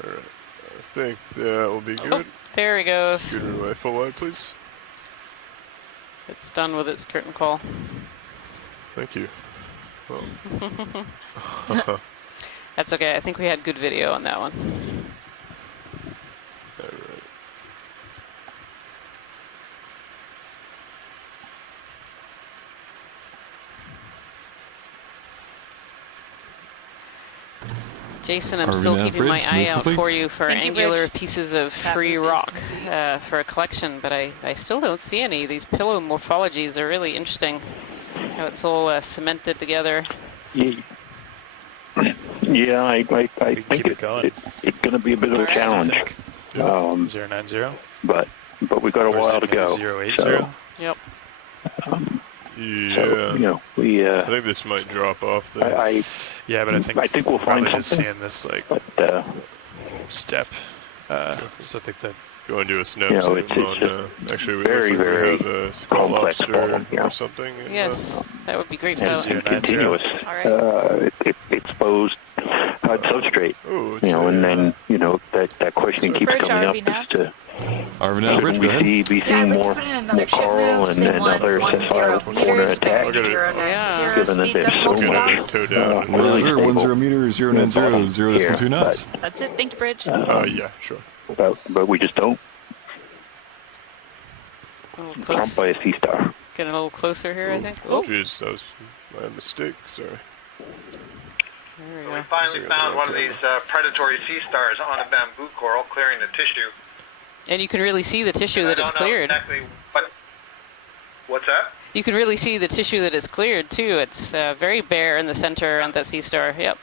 All right. I think that will be good. Oh, there he goes. Scoot it away full wide, please. It's done with its curtain call. Thank you. Well. That's okay. I think we had good video on that one. All right. Jason, I'm Are we still now keeping my bridge? eye Move out complete? for you for Thank you, angular Rich. pieces of That free move is rock complete. for a collection, but I still don't see any. These pillow morphologies are really interesting. How it's all cemented together. Yeah, I think it's going to be a bit of a challenge. 090. But we got a while to go. 080. So, Yep. Yeah. so, you know, we. I think this might drop off there. Yeah, but I think we'll find probably just something. seeing this like But, step. So I think that Go and do a snap You know, zoom on. Actually, we very, looks like very we have a skull complex lobster problem, yeah. or something. in Yes, that would be great and stuff. continuous, exposed hard substrate. Oh, You know, and then that question keeps approach coming up RV as to Arvin Bridge, go we ahead. be seeing more coral and other SSR corner attacks, given that there's so much really Roger, 10 stable meter, 090, 0.2 knots. That's it. Thank you, Bridge. yeah, sure. But we just don't A little prompt close. by a sea star. Getting a little closer here, I think. Oh, Oh, jeez, that was my mistake. Sorry. there we We go. finally found one of these predatory sea stars on a bamboo coral, clearing the tissue. And you can really see the tissue that I it's don't know cleared. exactly what's that? You can really see the tissue that is cleared too. It's very bare in the center on that sea star. Yep.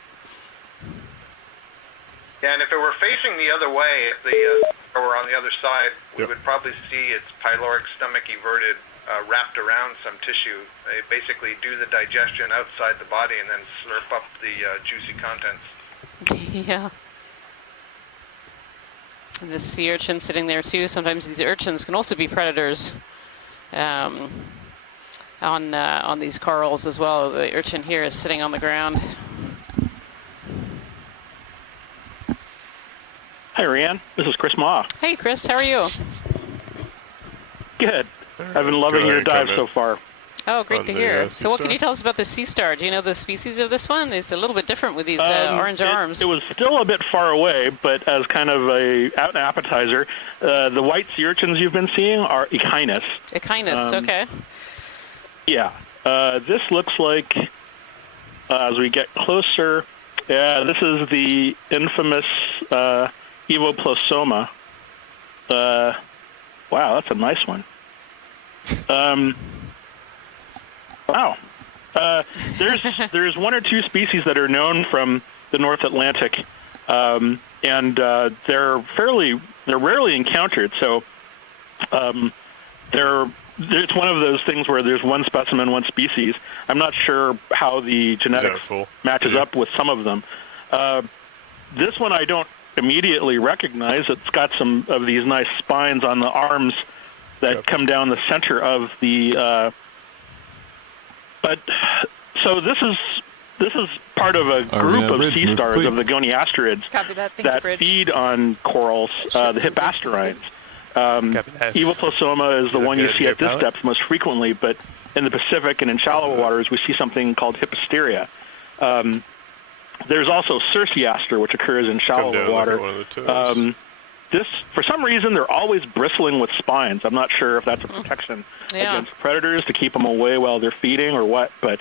Yeah, and if it were facing the other way, if the star were on the other side, we would probably see its pyloric stomach everted, wrapped around some tissue. They basically do the digestion outside the body and then slurp up the juicy contents. Yeah. And the sea urchin sitting there too. Sometimes these urchins can also be predators on these corals as well. The urchin here is sitting on the ground. Hi, Rhiann. This is Chris Ma. Hey, Chris, how are you? Good. I've been loving your dive so far. Oh, great On to the, hear. sea So what star? can you tell us about the sea star? Do you know the species of this one? It's a little bit different with these orange arms. It was still a bit far away, but as kind of an appetizer, the white sea urchins you've been seeing are Echinus. Echinus, okay. Yeah. This looks like, as we get closer, this is the infamous Evoplosoma. Wow, that's a nice one. Wow. There's one or two species that are known from the North Atlantic, and they're rarely encountered. So they're it's one of those things where there's one specimen, one species. I'm not sure how the genetics matches up with some of them. This one I don't immediately recognize. It's got some of these nice spines on the arms that come down the center of the. But so this is part of a group of sea stars of the goniasterids that feed on corals, the hippasterides. Evoplosoma is the one you see at this depth most frequently, but in the Pacific and in shallow waters, we see something called hippasteria. There's also Circeaster, which occurs in shallow water. This, for some reason, they're always bristling with spines. I'm not sure if that's a protection against predators to keep them away while they're feeding or what. But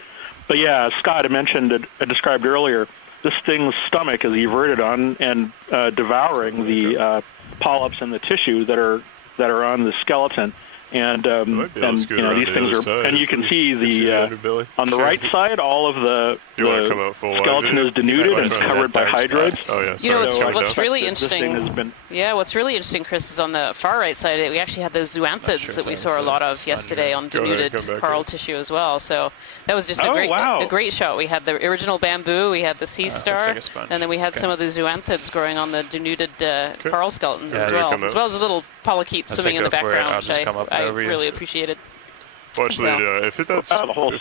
yeah, as Scott had mentioned, described earlier, this thing's stomach is everted on and devouring the polyps and the tissue that are on the skeleton. And these things are, and you can see the on the right side, all of the skeleton is denuded and covered by hydroids. What's really interesting? What's really interesting, Chris, is on the far right side. We actually had those zoanthids that we saw a lot of yesterday on denuded coral tissue as well. So that was just a great shot. We had the original bamboo, we had the sea star, and then we had some of the zoanthids growing on the denuded coral skeletons as well as a little polychaete swimming in the background, which I really appreciated. Well, actually, if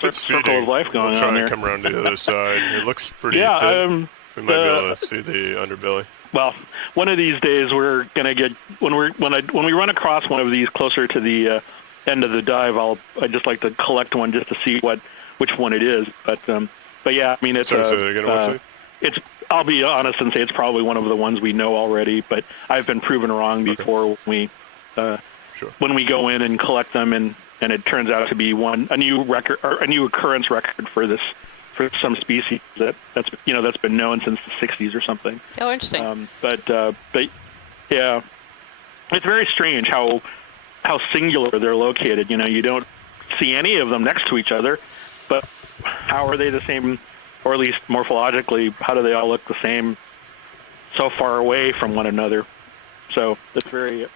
it's feeding, of life going we'll try on and there. come around to the other side. It looks pretty thin. We might be able to see the underbelly. Well, one of these days we're gonna get when we run across one of these closer to the end of the dive. I'd just like to collect one just to see which one it is. But yeah, I mean it's I'll be honest and say it's probably one of the ones we know already. But I've been proven wrong before when we go in and collect them, and it turns out to be a new record or a new occurrence record for some species that's been known since the 60s or something. Oh, interesting. But yeah, it's very strange how singular they're located. You don't see any of them next to each other, but how are they the same, or at least morphologically, how do they all look the same so far away from one another? So it's very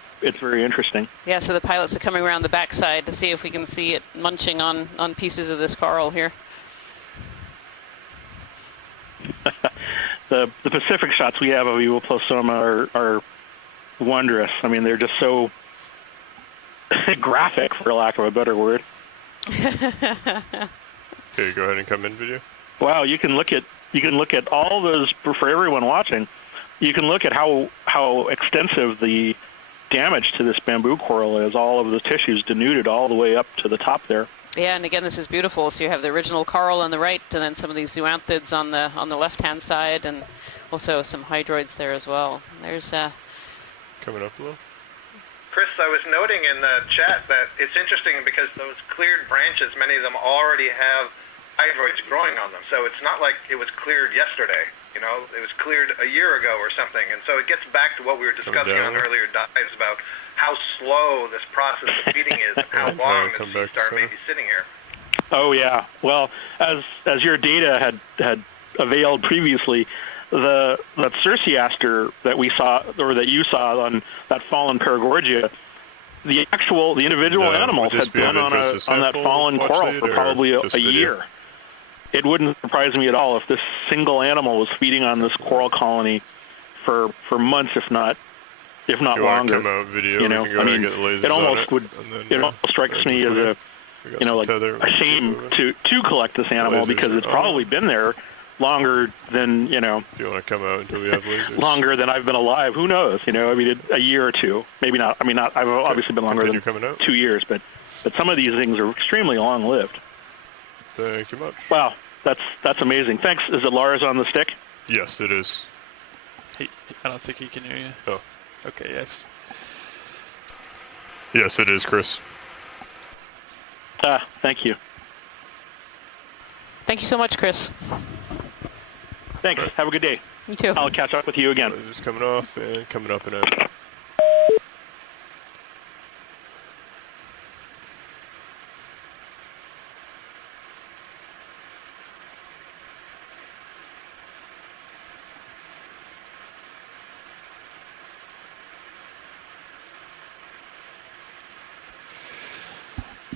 interesting. Yeah, so the pilots are coming around the backside to see if we can see it munching on pieces of this coral here. The Pacific shots we have of Evoplosoma are wondrous. I mean, they're just so graphic, for lack of a better word. Okay, go ahead and come in, video. Wow, you can look at all those for everyone watching. You can look at how extensive the damage to this bamboo coral is. All of the tissues denuded all the way up to the top there. Yeah, and again, this is beautiful. So you have the original coral on the right, and then some of these zoanthids on the left-hand side, and also some hydroids there as well. There's coming up a little. Chris, I was noting in the chat that it's interesting because those cleared branches, many of them already have hydroids growing on them. So it's not like it was cleared yesterday. It was cleared a year ago or something. And so it gets back to what we were discussing on earlier dives about how slow this process of feeding is and how long the sea star may be sitting here. Oh, yeah. Well, as your data had availed previously, that Circeaster that we saw, or that you saw on that fallen Paragorgia, the individual animals had been on that fallen coral for probably a year. It wouldn't surprise me at all if this single animal was feeding on this coral colony for months, if not longer. Come out video, it almost strikes me as a shame to collect this animal because it's probably been there longer than Do you want to come out until we have lasers? Longer than I've been alive. Who knows? A year or two, maybe not. I've obviously been longer than 2 years, but some of these things are extremely long-lived. Thank you much. Wow, that's amazing. Thanks. Is it Lars on the stick? Yes, it is. I don't think he can hear you. Oh. Okay, yes. Yes, it is, Chris. Thank you. Thank you so much, Chris. Thanks. Right. Have a good day. You too. I'll catch up with you again. Just coming off and coming up and out.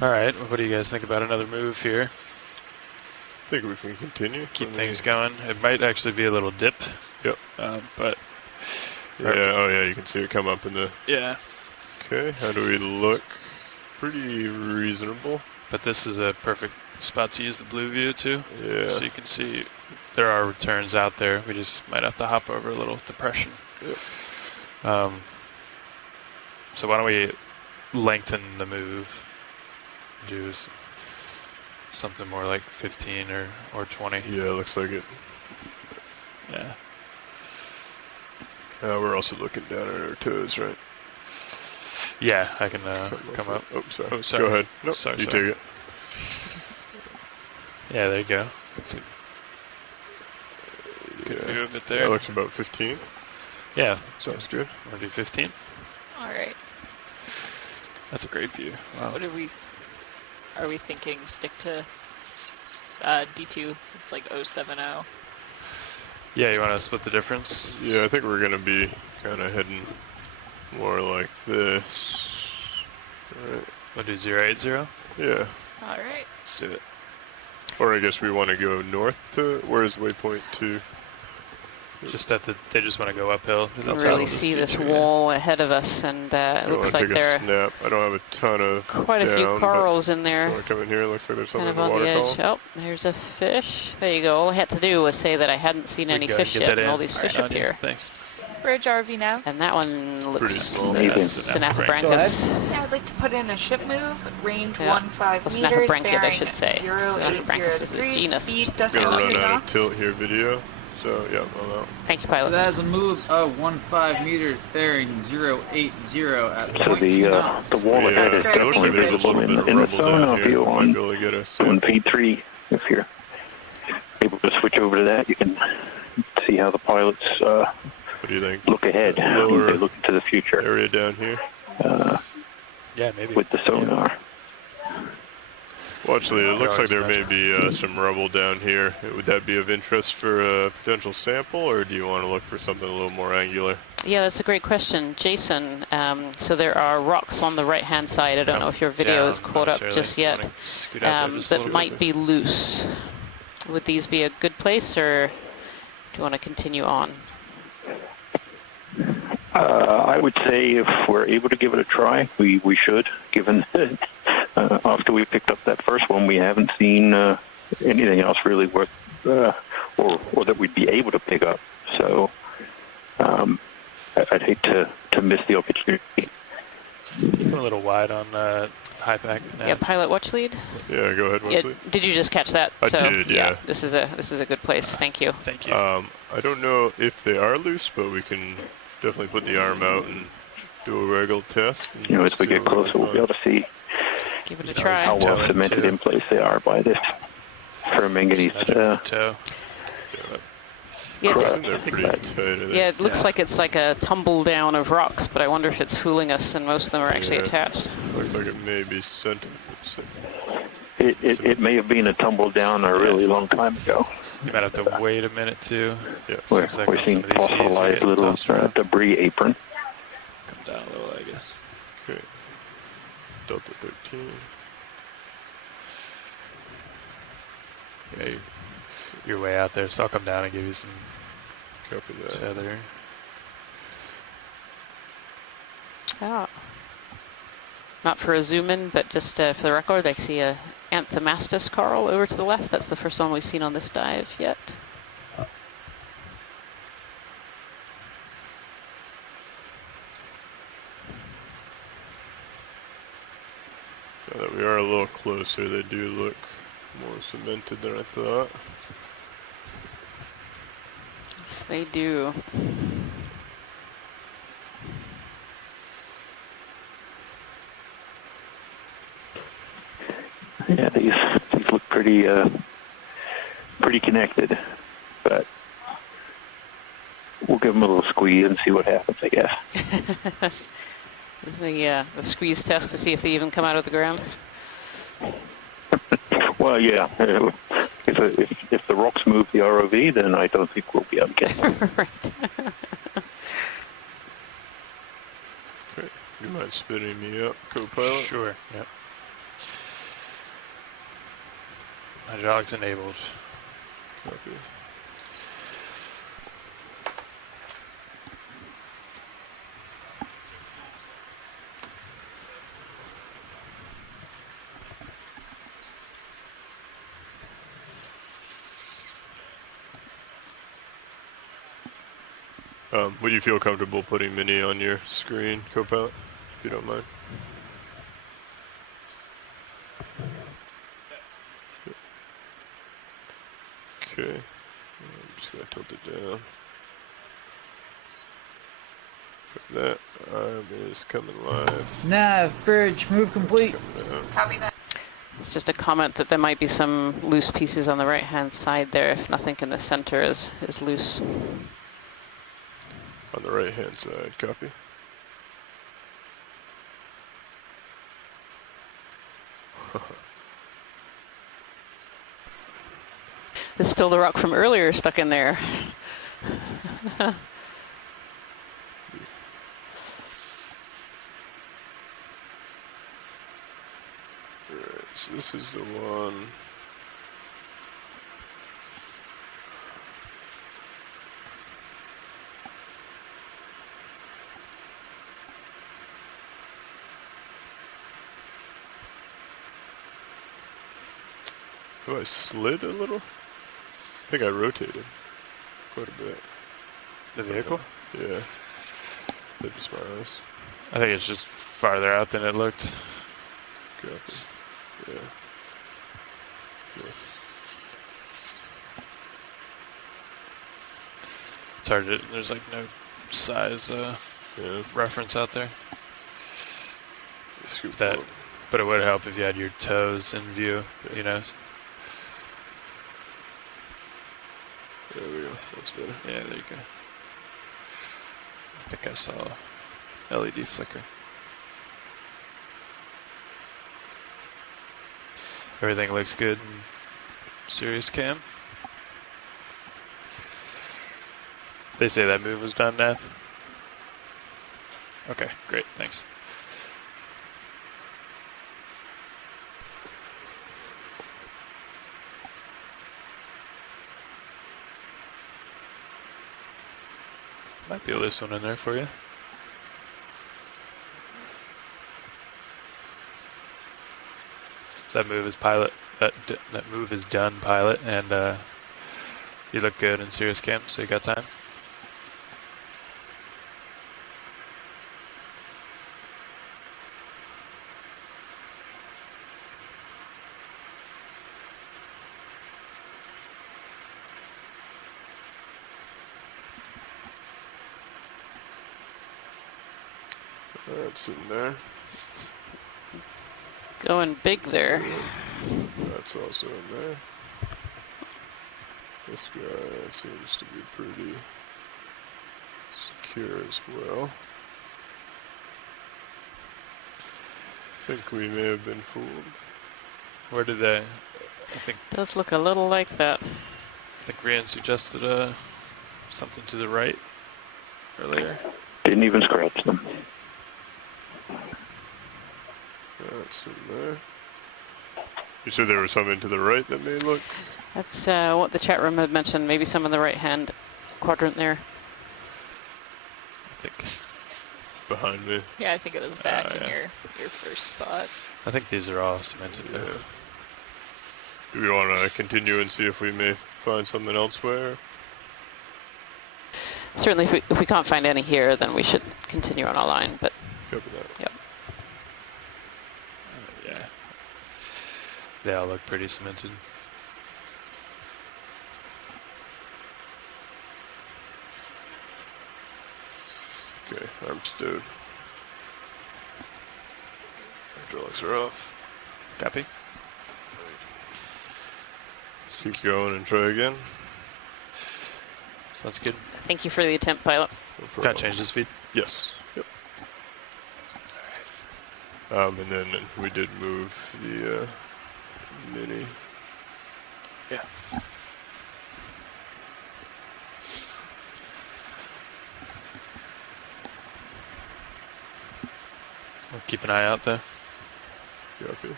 All right. What do you guys think about another move here? I think we can continue. Keep things going. It might actually be a little dip. Yep. But yeah. Oh yeah, you can see it come up in the. Yeah. Okay. How do we look? Pretty reasonable. But this is a perfect spot to use the blue view too. Yeah. So you can see there are returns out there. We just might have to hop over a little depression. Yep. So why don't we lengthen the move? Do something more like 15 or 20. Yeah, it looks like it. Yeah. We're also looking down at our toes, right? Yeah, I can come up. Oh, sorry. Oh, sorry. Go ahead. Nope, sorry, you sorry. take it. Yeah, there you go. That's a good view of it there. That looks about 15. Yeah. Sounds good. Want to do 15? All right. That's a great view. Wow. What are we thinking? Stick to D2. It's like 070. Yeah, you want to split the difference? Yeah, I think we're going to be kind of heading more like this. All right. We'll do 080? Yeah. All right. Let's do it. Or I guess we want to go north to, where's waypoint 2? Just they just want to go uphill. You can really see this wall ahead of us, and it looks like there are snap. I don't have a ton of quite a few corals in there. Come in here. Looks like there's something kind of in the on the water edge. column. Oh, there's a fish. There you go. All I had to do was say that I hadn't seen any fish yet, and all these fish up here. Thanks. Bridge RV now. And that one looks Synaphobrancus. Yeah, I'd like to put in a ship move, range 15 meters, Synaphobrancus, bearing I should say. 080 is a degrees, genus. speed Gonna 2 run out of knots. tilt here video. So, yeah, I'm out. Thank you, So pilot. that is a move of 15 meters bearing 080 at So 0.2 knots. the wall ahead is definitely visible in the sonar view on feed 3. If you're able to switch over to that, you can see how the pilots what do you think? look ahead. They look into the future. Area down here? Yeah, maybe. With the sonar. Well, actually, it looks like there may be some rubble down here. Would that be of interest for a potential sample, or do you want to look for something a little more angular? Yeah, that's a great question. Jason, so there are rocks on the right-hand side. I don't know if your video is caught up just yet. That might be loose. Would these be a good place, or do you want to continue on? I would say if we're able to give it a try, we should, given that after we picked up that first one, we haven't seen anything else really worth, or that we'd be able to pick up. So I'd hate to miss the opportunity. Keep a little wide on high pack. Yeah, pilot watch lead. Yeah, go ahead, watch lead. Did you just catch that? I did, yeah. This is a good place. Thank you. Thank you. I don't know if they are loose, but we can definitely put the arm out and do a regular test. As we get closer, we'll be able to see Give it a try. how well cemented in place they are by this ferromanganese. Yeah, it looks like it's like a tumble down of rocks, but I wonder if it's fooling us and most of them are actually attached. Looks like it may be sent. It may have been a tumble down a really long time ago. You might have to wait a minute too. Yeah, we're seeing fossilized little debris apron. Come down a little, I guess. Okay. Delta 13. Yeah, you're way out there, so I'll come down and give you some tether. Not for a zoom in, but just for the record, I see a Anthomastus coral over to the left. That's the first one we've seen on this dive yet. Now that we are a little closer, they do look more cemented than I thought. Yes, they do. Yeah, these look pretty connected, but we'll give them a little squeeze and see what happens, I guess. This is the squeeze test to see if they even come out of the ground. Well, yeah. If the rocks move the ROV, then I don't think we'll be able to get them. Right. Okay. You mind spinning me up, co-pilot? Sure. Yep. Hydraulics enabled. Copy. Would you feel comfortable putting Mini on your screen, Copilot, if you don't mind? Okay, I'm just gonna tilt it down. That arm is coming live. Nav, bridge, move complete. Copy that. It's just a comment that there might be some loose pieces on the right-hand side there if nothing in the center is loose. On the right hand side, copy. There's still the rock from earlier stuck in there. Alright, so this is the one. Have I slid a little? I think I rotated quite a bit. The vehicle? Yeah. That just my eyes. I think it's just farther out than it looked. Copy. Yeah. It's hard to, there's like no size reference out there. That, but it would help if you had your toes in view, you know. There we go. That's better. Yeah, there you go. I think I saw LED flicker. Everything looks good in Sirius Cam. They say that move was done now? Okay, great, thanks. Might be a loose one in there for you. So that move is pilot. That move is done, pilot, and you look good in Sirius Cam, so you got time. That's in there. Going big there. That's also in there. This guy seems to be pretty secure as well. I think we may have been fooled. Where did they? I think Does look a little like that. I think Rian suggested something to the right earlier. Didn't even scratch them. That's in there. You said there was something to the right that may look? That's what the chat room had mentioned. Maybe some in the right-hand quadrant there. I think behind me. Yeah, I think it was back in your first spot. I think these are all cemented. Yeah. Do we want to continue and see if we may find something elsewhere? Certainly, if we can't find any here, then we should continue on our line. But Copy that. Yep. Yeah. They all look pretty cemented. Okay, arm stowed. Hydraulics are off. Copy. Let's keep going and try again. Sounds good. thank you for the attempt, pilot. No Got to change the speed? Yes. Yep. And then we did move the mini. Yeah. We'll keep an eye out though. Copy.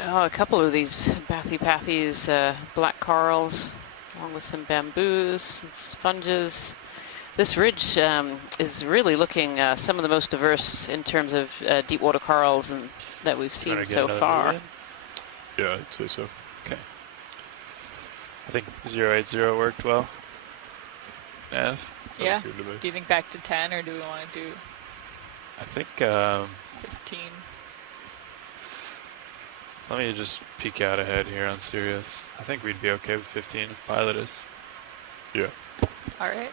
a couple of these bathypathes, black corals, along with some bamboos and sponges. This ridge is really looking some of the most diverse in terms of deep water corals that we've seen so far. Yeah, I'd say so. Okay. I think 080 worked well. Nav? Yeah. Do you think back to 10, or do we want to do? I think 15. Let me just peek out ahead here on Sirius. I think we'd be okay with 15 if pilot is. Yeah. All right.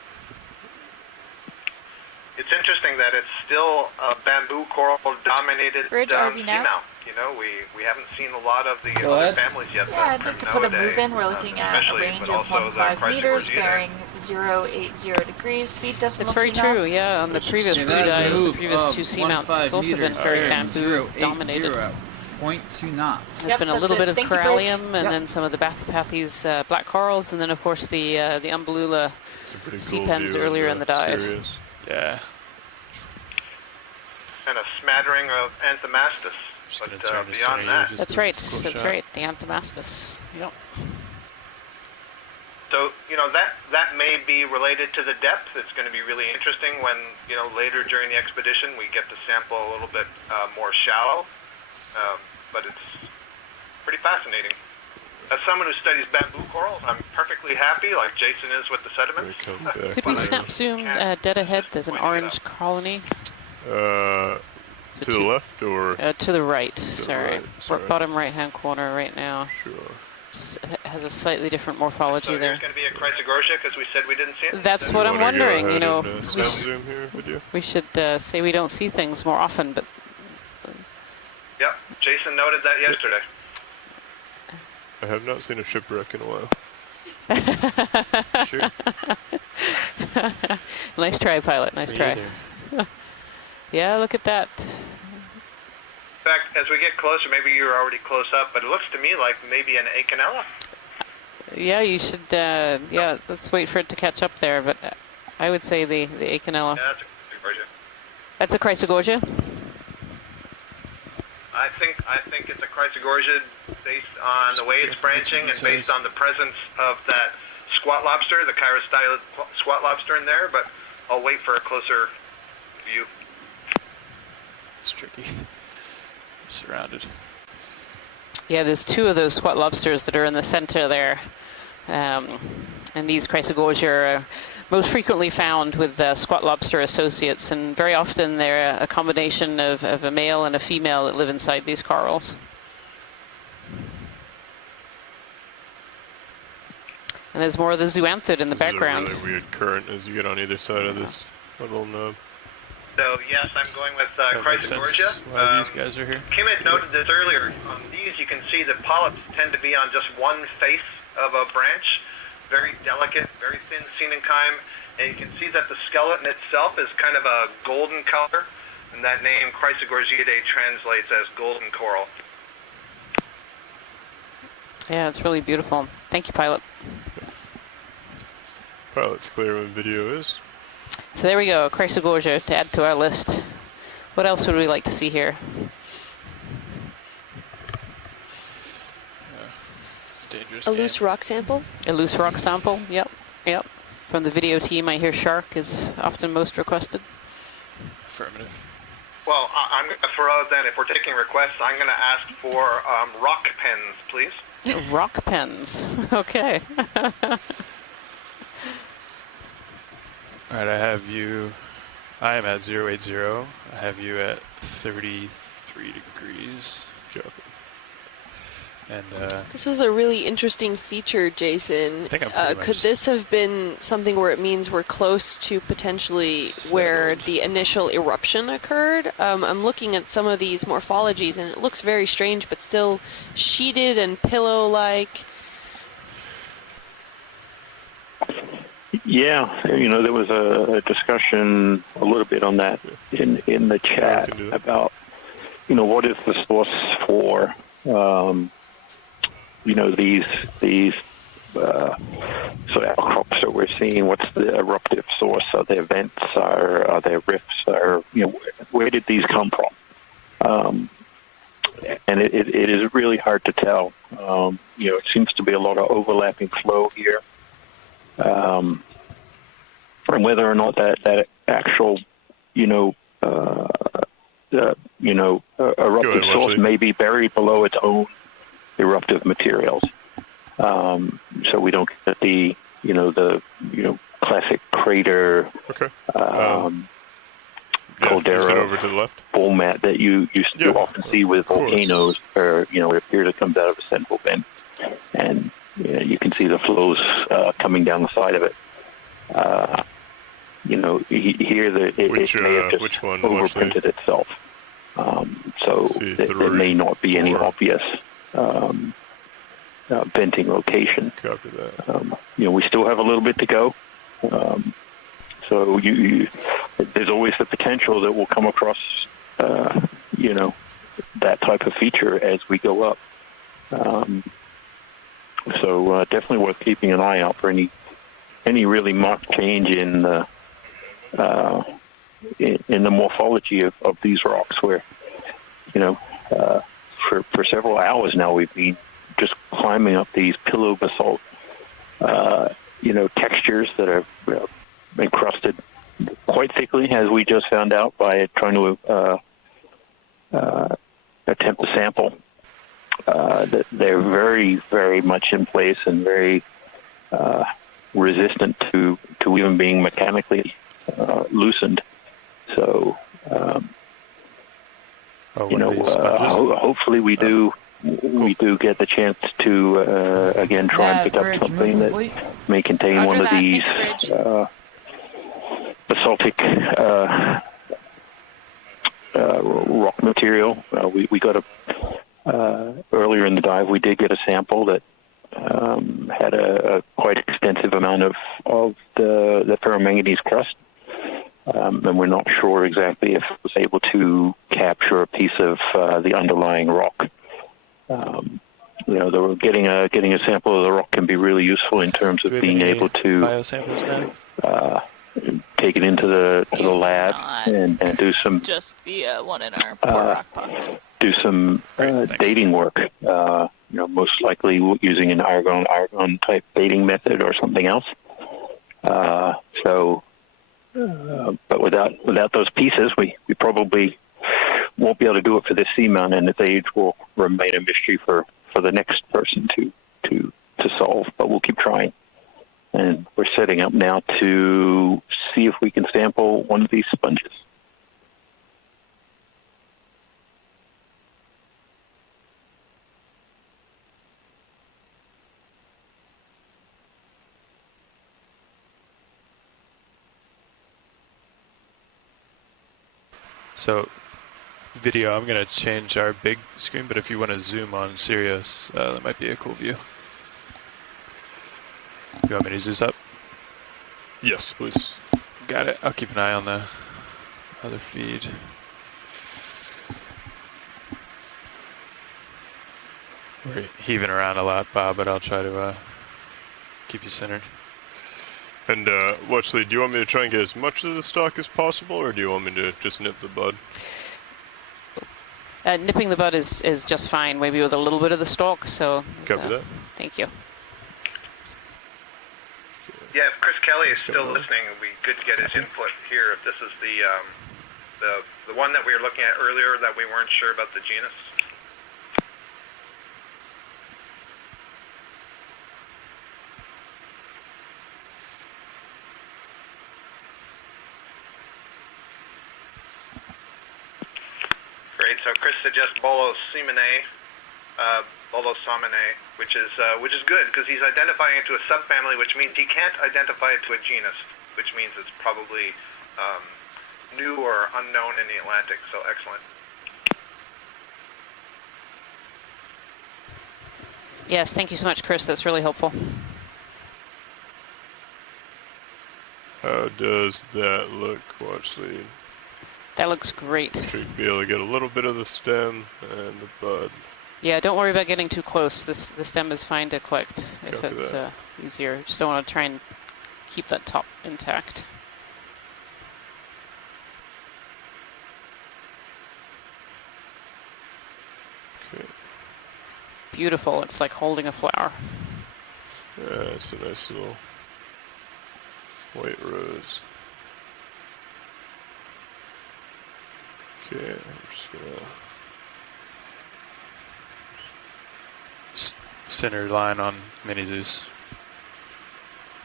It's interesting that it's still a bamboo coral dominated seamount. You know, we haven't seen a lot of the other families yet. Yeah, I'd like to put a move in. We're looking at a range of 15 meters, bearing 080 degrees, speed decimal It's very 2 true, knots. yeah. On the previous two dives, the previous two seamounts, it's also been very bamboo dominated. 0.2 knots. There's been a little bit of corallium, and then some of the bathypathes, black corals, and then of course the umbellula sea pens earlier in the dive. Yeah. And a smattering of Anthomastus. But beyond that. That's right, the Anthomastus. Yep. So, you know, that may be related to the depth. It's going to be really interesting when, you know, later during the expedition we get to sample a little bit more shallow. But it's pretty fascinating. As someone who studies bamboo corals, I'm perfectly happy, like Jason is with the sediments. Could we snap zoom dead ahead? There's an orange colony. To the left or? To the right, sorry. Right. Bottom right-hand corner right now. Sure. Just has a slightly different morphology so there. There's going to be a Chrysogorgia because we said we didn't see it? That's what I'm wondering, you know. Zoom here, would you? We should say we don't see things more often, but... Yep, Jason noted that yesterday. I have not seen a shipwreck in a while. Sure. Nice try, pilot, nice try. Yeah, look at that. In fact, as we get closer, maybe you're already close up, but it looks to me like maybe an Okeanos. Yeah, you should, yeah, let's wait for it to catch up there, but I would say the Okeanos. Yeah, that's a Chrysogorgia. That's a Chrysogorgia? I think it's a Chrysogorgia based on the way it's branching and based on the presence of that squat lobster, the Chiros-style squat lobster in there, but I'll wait for a closer view. It's tricky. I'm surrounded. Yeah, there's two of those squat lobsters that are in the center there. And these Chrysogorgia are most frequently found with squat lobster associates, and very often they're a combination of a male and a female that live inside these corals. And there's more of the zoanthid in the background. This is a really weird current as you get on either side of this little nub. So yes, I'm going with Chrysogorgia. Why these guys are here. Kim had noted this earlier. On these, you can see the polyps tend to be on just one face of a branch, very delicate, very thin coenenchyme, and you can see that the skeleton itself is kind of a golden color, and that name Chrysogorgiidae translates as golden coral. Yeah, it's really beautiful. Thank you, pilot. Pilot's clear when video is. So there we go, Chrysogorgia to add to our list. What else would we like to see here? It's a dangerous A loose rock sample? A loose rock sample, yep. From the video team, I hear shark is often most requested. Affirmative. Well, I'm going to throw out then, if we're taking requests, I'm going to ask for rock pens, please. Rock pens, okay. Alright, I am at 080. I have you at 33 degrees. Copy. And this is a really interesting feature, Jason. I think I'm could this have been something where it means we're close to potentially where the initial eruption occurred? I'm looking at some of these morphologies, and it looks very strange, but still sheeted and pillow-like. Yeah, you know, there was a discussion a little bit on that in the chat about, you know, what is the source for, you know, these sort of outcrops that we're seeing. What's the eruptive source? Are there vents? Are there rifts? Or, you know, where did these come from? and it is really hard to tell. It seems to be a lot of overlapping flow here, and whether or not that actual, eruptive source may be buried below its own eruptive materials. So we don't get the classic crater caldera over to the left format that you often see with volcanoes, where it appears it comes out of a central vent, and you can see the flows coming down the side of it. Here it may have just overprinted itself, so there may not be any obvious venting location. Copy that. We still have a little bit to go. So there's always the potential that we'll come across, that type of feature as we go up. So definitely worth keeping an eye out for any really marked change in the morphology of these rocks, where for several hours now we've been just climbing up these pillow basalt textures that are encrusted quite thickly, as we just found out by trying to attempt to sample. That they're very, very much in place and very resistant to even being mechanically loosened. So, hopefully we do get the chance to again try and pick up something that may contain one of these basaltic rock material. We got earlier in the dive, we did get a sample that had a quite extensive amount of the ferromanganese crust, and we're not sure exactly if it was able to capture a piece of the underlying rock. Getting a sample of the rock can be really useful in terms of being able to take it into the lab and do some just the one in our rock box. Do some dating work. Most likely using an argon type dating method or something else. But without those pieces, we probably won't be able to do it for this seamount, and its age will remain a mystery for the next person to solve. But we'll keep trying, and we're setting up now to see if we can sample one of these sponges. So, video, I'm going to change our big screen, but if you want to zoom on Sirius, that might be a cool view. You want me to zoom up? Yes, please. Got it. I'll keep an eye on the other feed. We're heaving around a lot, Bob, but I'll try to keep you centered. And Watchley, do you want me to try and get as much of the stock as possible, or do you want me to just nip the bud? Nipping the bud is just fine, maybe with a little bit of the stalk. So, copy that. Thank you. Yeah, if Chris Kelly is still listening, it would be good to get his input here. If this is the one that we were looking at earlier that we weren't sure about the genus. Great. So Chris suggests Bolosomene, which is good because he's identifying it to a subfamily, which means he can't identify it to a genus, which means it's probably new or unknown in the Atlantic. So excellent. Yes, thank you so much, Chris. That's really helpful. How does that look, Watchley? That looks great. Should be able to get a little bit of the stem and the bud. Yeah, don't worry about getting too close. The stem is fine to collect if it's easier. Just don't want to try and keep that top intact. Okay. Beautiful. It's like holding a flower. Yeah, it's a nice little white rose. Okay, I'm just gonna center line on Mini Zeus.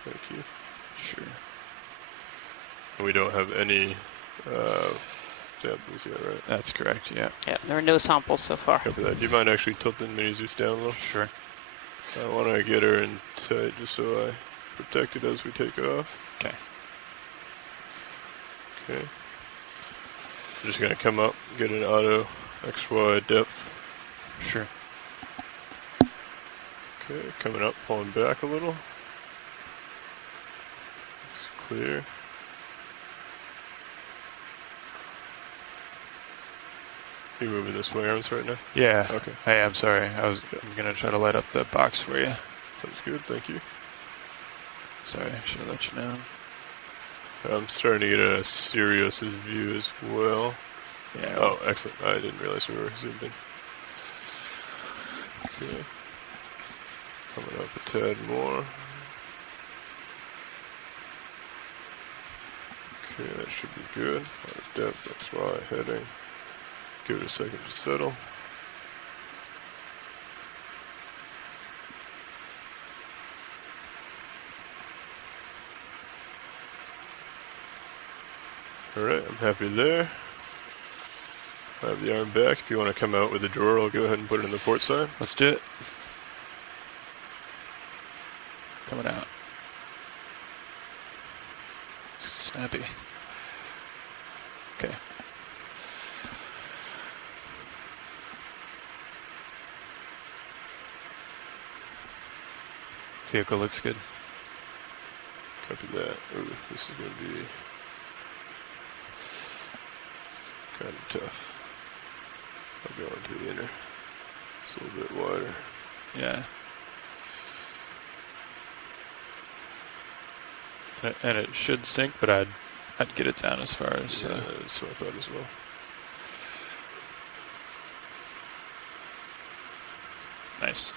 Thank you. Sure. And we don't have any samples yet, right? That's correct, yeah. Yeah, there are no samples so far. Copy that. Do you mind actually tilting Mini Zeus down a little? Sure. I want to get her in tight just so I protect it as we take off. Okay. Okay. I'm just going to come up, get an auto XY depth. Sure. Okay, coming up, pulling back a little. It's clear. Are you moving the swing arms right now? Yeah. Okay. Hey, I'm sorry. I'm going to try to light up the box for you. Sounds good, thank you. Sorry, I should have let you know. I'm starting to get a Sirius's view as well. Yeah. Oh, excellent. I didn't realize we were zoomed in. Okay. Coming up a tad more. Okay, that should be good. Our depth, XY heading. Give it a second to settle. Alright, I'm happy there. I have the arm back. If you want to come out with the drawer, I'll go ahead and put it in the port side. Let's do it. Coming out. Snappy. Okay. Vehicle looks good. Copy that. Ooh, this is going to be kind of tough. I'll go into the inner. It's a little bit wider. Yeah. And it should sink, but I'd get it down as far as... Yeah, that's what I thought as well. Nice.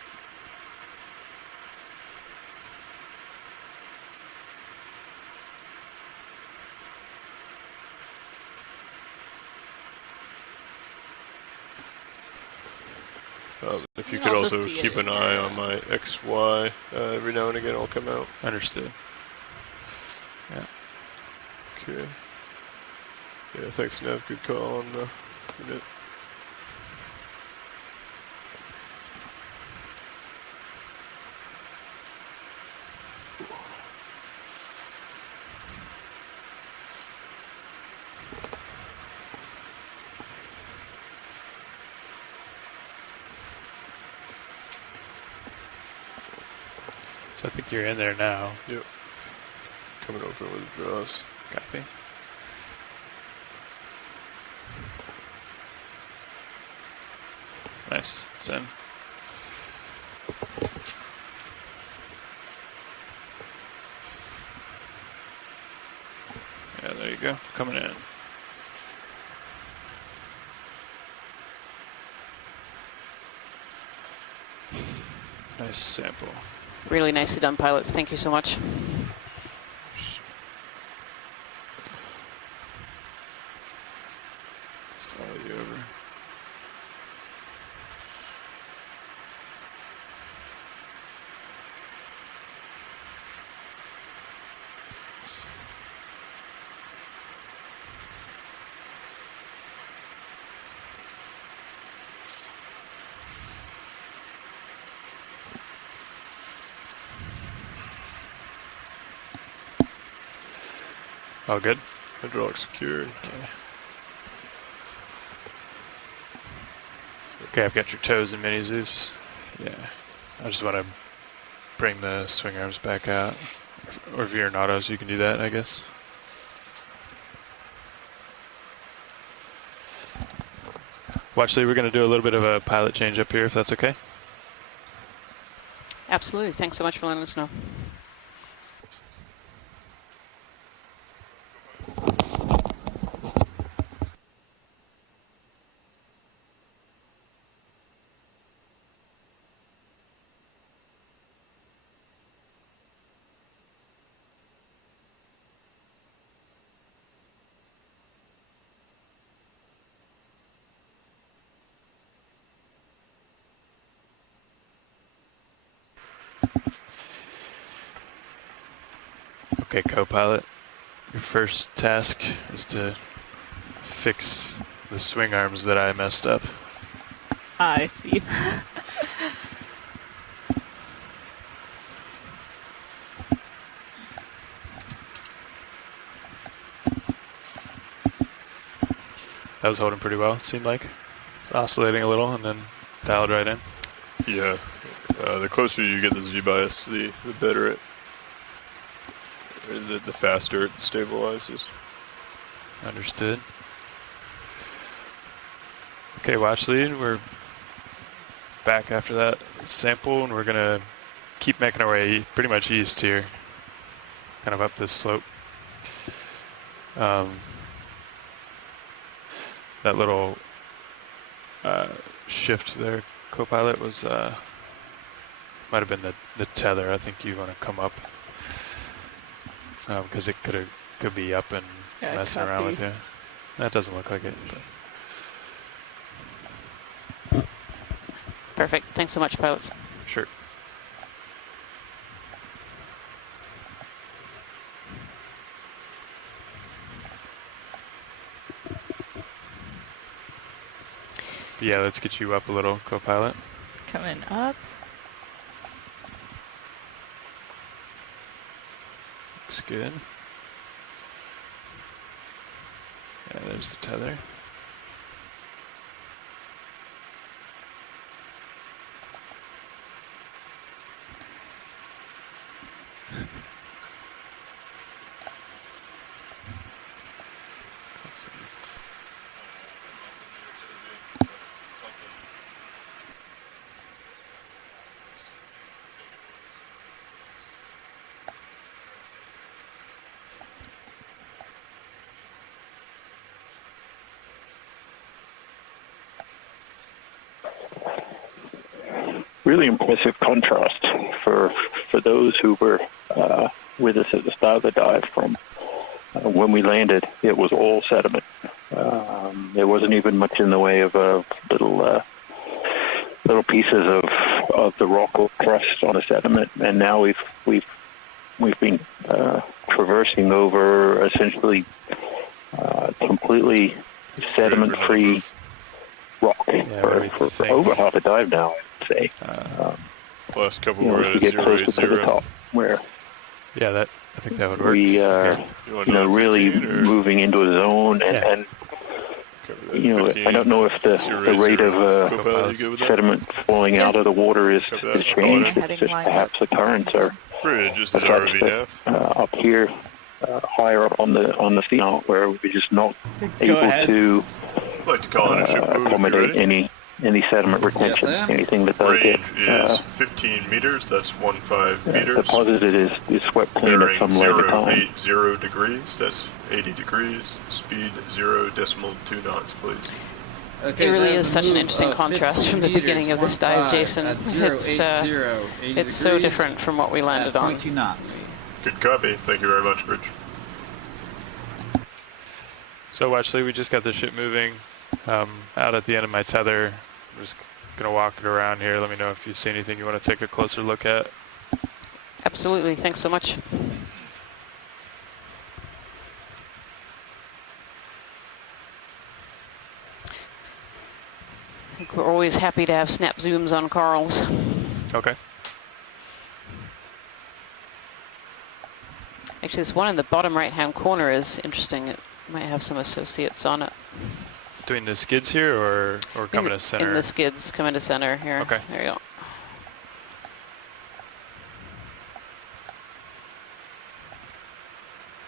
If you could also keep an eye on my XY, every now and again I'll come out. Understood. Yeah. Okay. Yeah, thanks, Nev. Good call on the unit. So I think you're in there now. Yep. Coming over with the draws. Copy. Nice. It's in. Yeah, there you go. Coming in. Nice sample. Really nicely done, pilots. Thank you so much. Follow you over. All good? Hydraulic secured. Okay, I've got your toes in Mini Zeus. Yeah. I just want to bring the swing arms back out. Or if you're in autos, you can do that, I guess. Watch, Lee, we're going to do a little bit of a pilot change up here, if that's okay. Absolutely. Thanks so much for letting us know. Okay, co-pilot. Your first task is to fix the swing arms that I messed up. I see. That was holding pretty well, it seemed like. It's oscillating a little and then dialed right in. Yeah. The closer you get the Z-bias, the better it, the faster it stabilizes. Understood. Okay, watch lead. We're back after that sample, and we're going to keep making our way pretty much east here, kind of up this slope. That little shift there, co-pilot, was might have been the tether. I think you want to come up because it could be up and messing around with you. That doesn't look like it. But. Perfect. Thanks so much, pilots. Sure. Yeah, let's get you up a little, co-pilot. Coming up. Looks good. Yeah, there's the tether. Really impressive contrast for those who were with us at the start of the dive. From when we landed, it was all sediment. There wasn't even much in the way of little pieces of the rock or crust on a sediment. And now we've been traversing over essentially completely sediment-free rock for over half a dive now, I'd say. Last couple were at to get closer to the 080. top, where I think that would work. we are really moving into a zone, and I don't know if the rate of sediment flowing out of the water is changed. It's just perhaps the currents are Bridge is the RV up here, higher up on the Seamount, where we're just not able to I'd like to call in a ship move accommodate any sediment retention. Yes, Anything that does get is 15 meters. That's 15 meters. deposited is swept clean at Bearing some later time. 080 degrees. That's 80 degrees. Speed 0.2 knots, please. Okay, It really that is such an move interesting of contrast 15 from the meters, beginning of this dive, 15 Jason. at It's 80 so degrees different from what we landed at on. 0.2 knots. Good copy. Thank you very much, Bridge. So Watchley, we just got the ship moving out at the end of my tether. I'm just going to walk it around here. Let me know if you see anything you want to take a closer look at. Absolutely. Thanks so much. I think we're always happy to have snap zooms on corals. Okay. Actually, this one in the bottom right-hand corner is interesting. It might have some associates on it. Doing the skids here or coming to center? In the skids, coming to center here. Okay. There you go.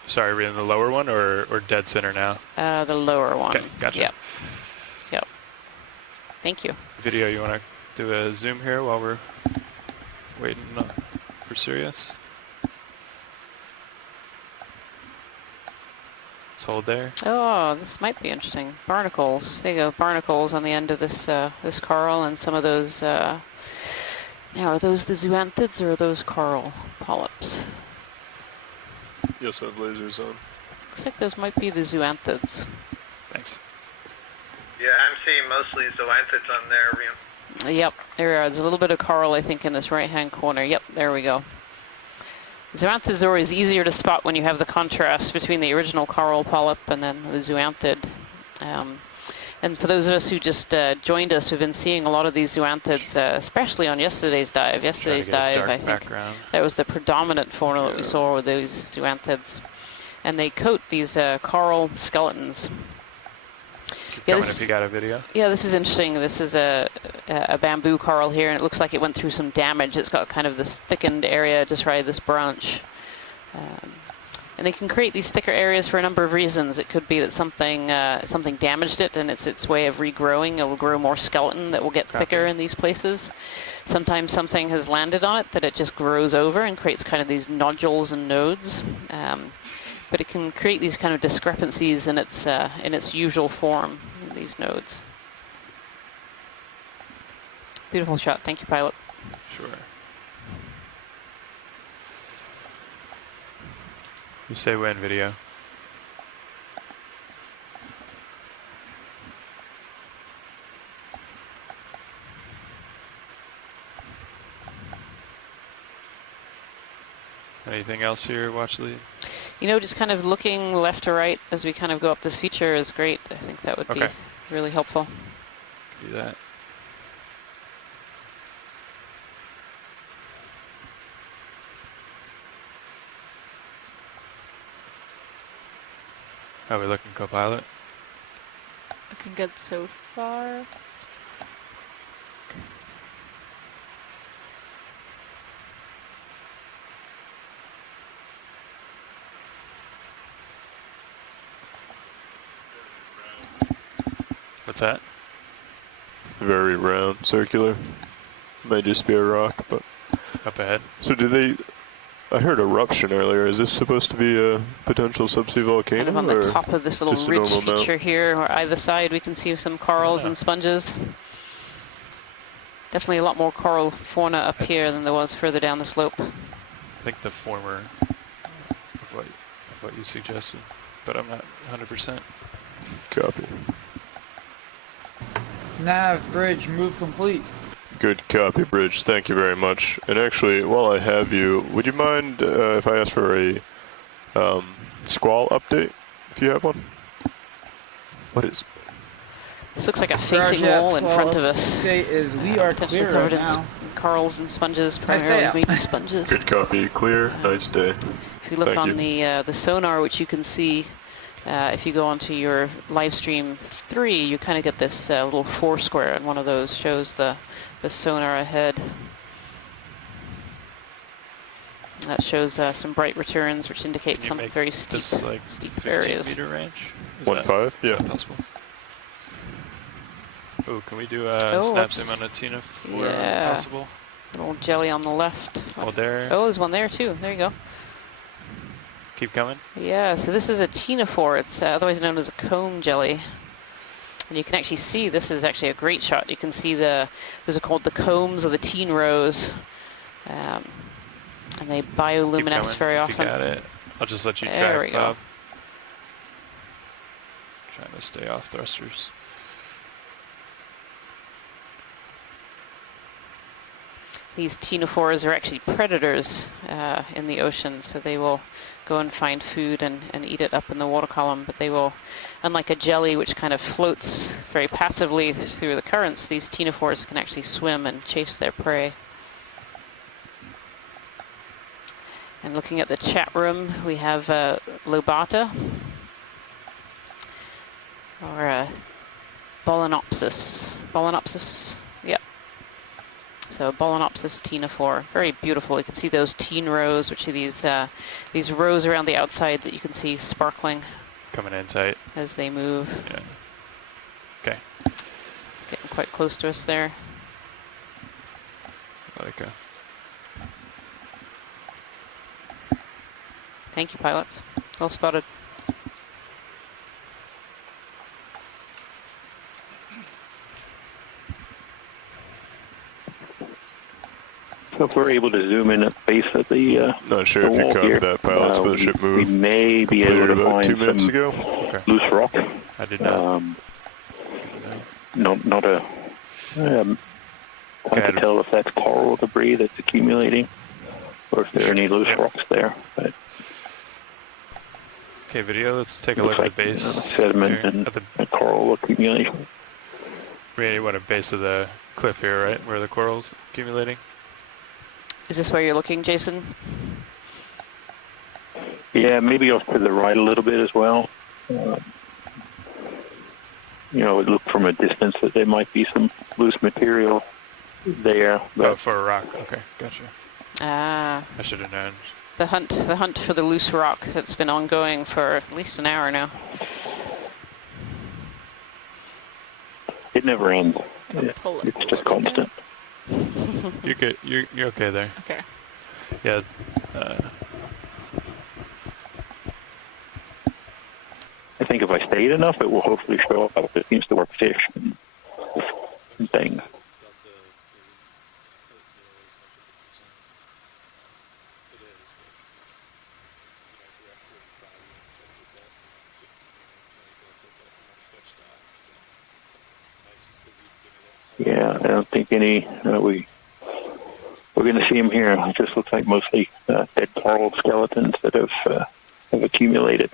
Sorry, are we in the lower one or dead center now? The lower one. Okay, gotcha. Yep. Yep. Thank you. Video, you want to do a zoom here while we're waiting for Sirius? Let's hold there. Oh, this might be interesting. Barnacles. There you go. Barnacles on the end of this this coral, and some of those. Now, are those the zoanthids or are those coral polyps? Yes, I have lasers on. Looks like those might be the zoanthids. Thanks. Yeah, I'm seeing mostly zoanthids on there. Yep, there are. There's a little bit of coral, I think, in this right-hand corner. Yep, there we go. Zoanthids are always easier to spot when you have the contrast between the original coral polyp and then the zoanthid. And for those of us who just joined us, we've been seeing a lot of these zoanthids, especially on yesterday's dive. Yesterday's dive, I think, that was the predominant fauna that we saw with those zoanthids. And they coat these coral skeletons. Keep coming if you got a video. Yeah, this is interesting. This is a bamboo coral here, and it looks like it went through some damage. It's got kind of this thickened area just right at this branch. And they can create these thicker areas for a number of reasons. It could be that something damaged it, and it's its way of regrowing. It will grow more skeleton that will get thicker in these places. Sometimes something has landed on it that it just grows over and creates kind of these nodules and nodes. But it can create these kind of discrepancies in its usual form, these nodes. Beautiful shot. Thank you, pilot. Sure. You say when video. Anything else here, watch lead? You know, just kind of looking left to right as we kind of go up this feature is great. I think that would be really helpful. Do that. How are we looking, co-pilot? Looking good so far. What's that? Very round, circular. Might just be a rock, but... Up ahead. So do they... I heard eruption earlier. Is this supposed to be a potential subsea volcano? Kind of on the top of this little ridge feature here, or either side we can see some corals and sponges. Definitely a lot more coral fauna up here than there was further down the slope. I think the former of what you suggested, but I'm not 100%. Copy. Nav bridge move complete. Good copy, Bridge. Thank you very much. And actually, while I have you, would you mind if I ask for a squall update, if you have one? What is... This looks like a facing wall in front of us. Is we are clear covered right in now. corals and sponges, primarily reef sponges. Good copy. Clear. Nice day. If you look on the sonar, which you can see, if you go onto your live stream 3, you kind of get this little 4 square, and one of those shows the sonar ahead. That shows some bright returns, which indicate some very steep, steep areas. 15 meter range? 1.5? Yeah. Is that possible? Oh, can we do a snap zoom on a Tina for possible? Little jelly on the left. Oh, there. Oh, there's one there too. There you go. Keep coming. Yeah, so this is a ctenophore. It's otherwise known as a comb jelly. And you can actually see, this is actually a great shot. You can see those are called the combs of the teen rows. And they bioluminesce very often. You got it. I'll just let you there track, Bob. Trying to stay off thrusters. These ctenophores are actually predators in the ocean, so they will go and find food and eat it up in the water column, but they will, unlike a jelly which kind of floats very passively through the currents, these ctenophores can actually swim and chase their prey. And looking at the chat room, we have lobata, or Balanopsis. Balanopsis, yeah. So Balanopsis ctenophore, very beautiful. You can see those teen rows, which are these rows around the outside that you can see sparkling. Coming in tight. As they move. Yeah. Okay. Getting quite close to us there. Let it go. Thank you, pilots. Well spotted. So if we're able to zoom in at the base of the not sure if you covered that, pilots, but the ship moved. We may be able to about find 2 minutes some ago. loose rock. I did not. Not a. Hard to tell if that's coral debris that's accumulating, or if there are any loose rocks there. But okay, video. Let's take a look at the base. Sediment here, and coral accumulation. Really, what a base of the cliff here, right, where the coral's accumulating. Is this where you're looking, Jason? Yeah, maybe off to the right a little bit as well. It looked from a distance that there might be some loose material there. But for a rock. Okay, gotcha. Ah. I should have known. The hunt for the loose rock that's been ongoing for at least an hour now. it never ends. It's just constant. You're good. You're okay there. Okay. Yeah. I think if I stayed enough, it will hopefully show up. It seems to work fish and things. Yeah, I don't think any. We're going to see them here. It just looks like mostly dead coral skeletons that have accumulated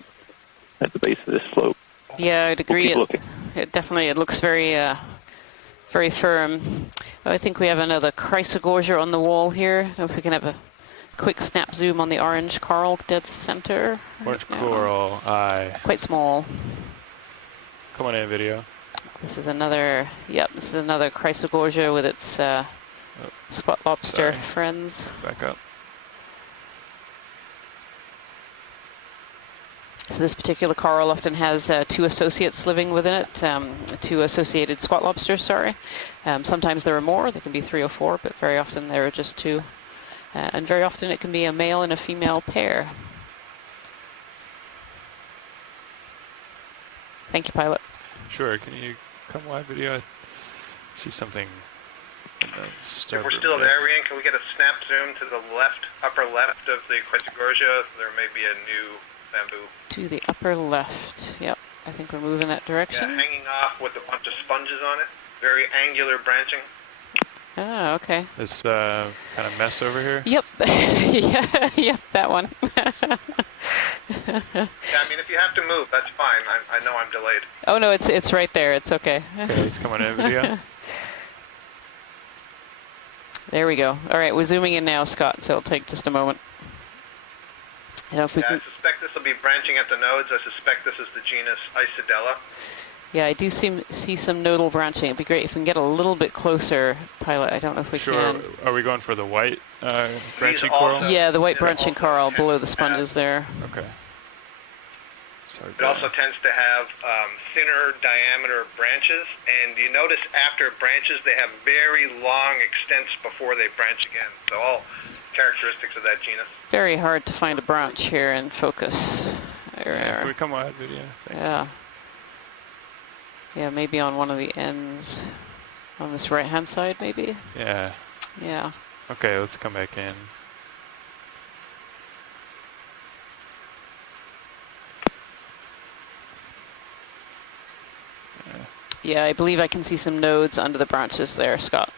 at the base of this slope. Yeah, I'd agree. We'll It definitely looks very, very firm. I think we have another chrysogorgia on the wall here. I don't know if we can have a quick snap zoom on the orange coral dead center. Orange coral eye. Quite small. Come on in, video. This is another. Yep, this is another chrysogorgia with its squat lobster friends. Back up. So this particular coral often has two associates living within it, two associated squat lobsters, sorry. Sometimes there are more, there can be 3 or 4, but very often there are just 2. And very often it can be a male and a female pair. Thank you, pilot. Sure, can you come live video? I see something in the If we're still there, Rian, can we get a snap zoom to the left, upper left of the chrysogorgia? There may be a new bamboo. To the upper left. Yep, I think we're moving that direction. Yeah, hanging off with a bunch of sponges on it. Very angular branching. Ah, okay. This kind of mess over here? Yep. Yeah, yep, that one. Yeah, I mean, if you have to move, that's fine. I know I'm delayed. Oh, no, it's right there. It's okay. Okay, let's come on in, video. There we go. All right, we're zooming in now, Scott, so it'll take just a moment. I suspect this will be branching at the nodes. I suspect this is the genus Isidella. Yeah, I do see some nodal branching. It'd be great if we can get a little bit closer, pilot. I don't know if we can. Are we going for the white branching coral? Yeah, the white branching coral below the sponges there. Okay. Sorry, it also tends to have thinner diameter branches, and you notice after branches they have very long extents before they branch again. So all characteristics of that genus. Very hard to find a branch here in focus. Can we come on video? Yeah. Yeah, maybe on one of the ends. On this right-hand side, maybe? Yeah. Yeah. Okay, let's come back in. Yeah, I believe I can see some nodes under the branches there, Scott.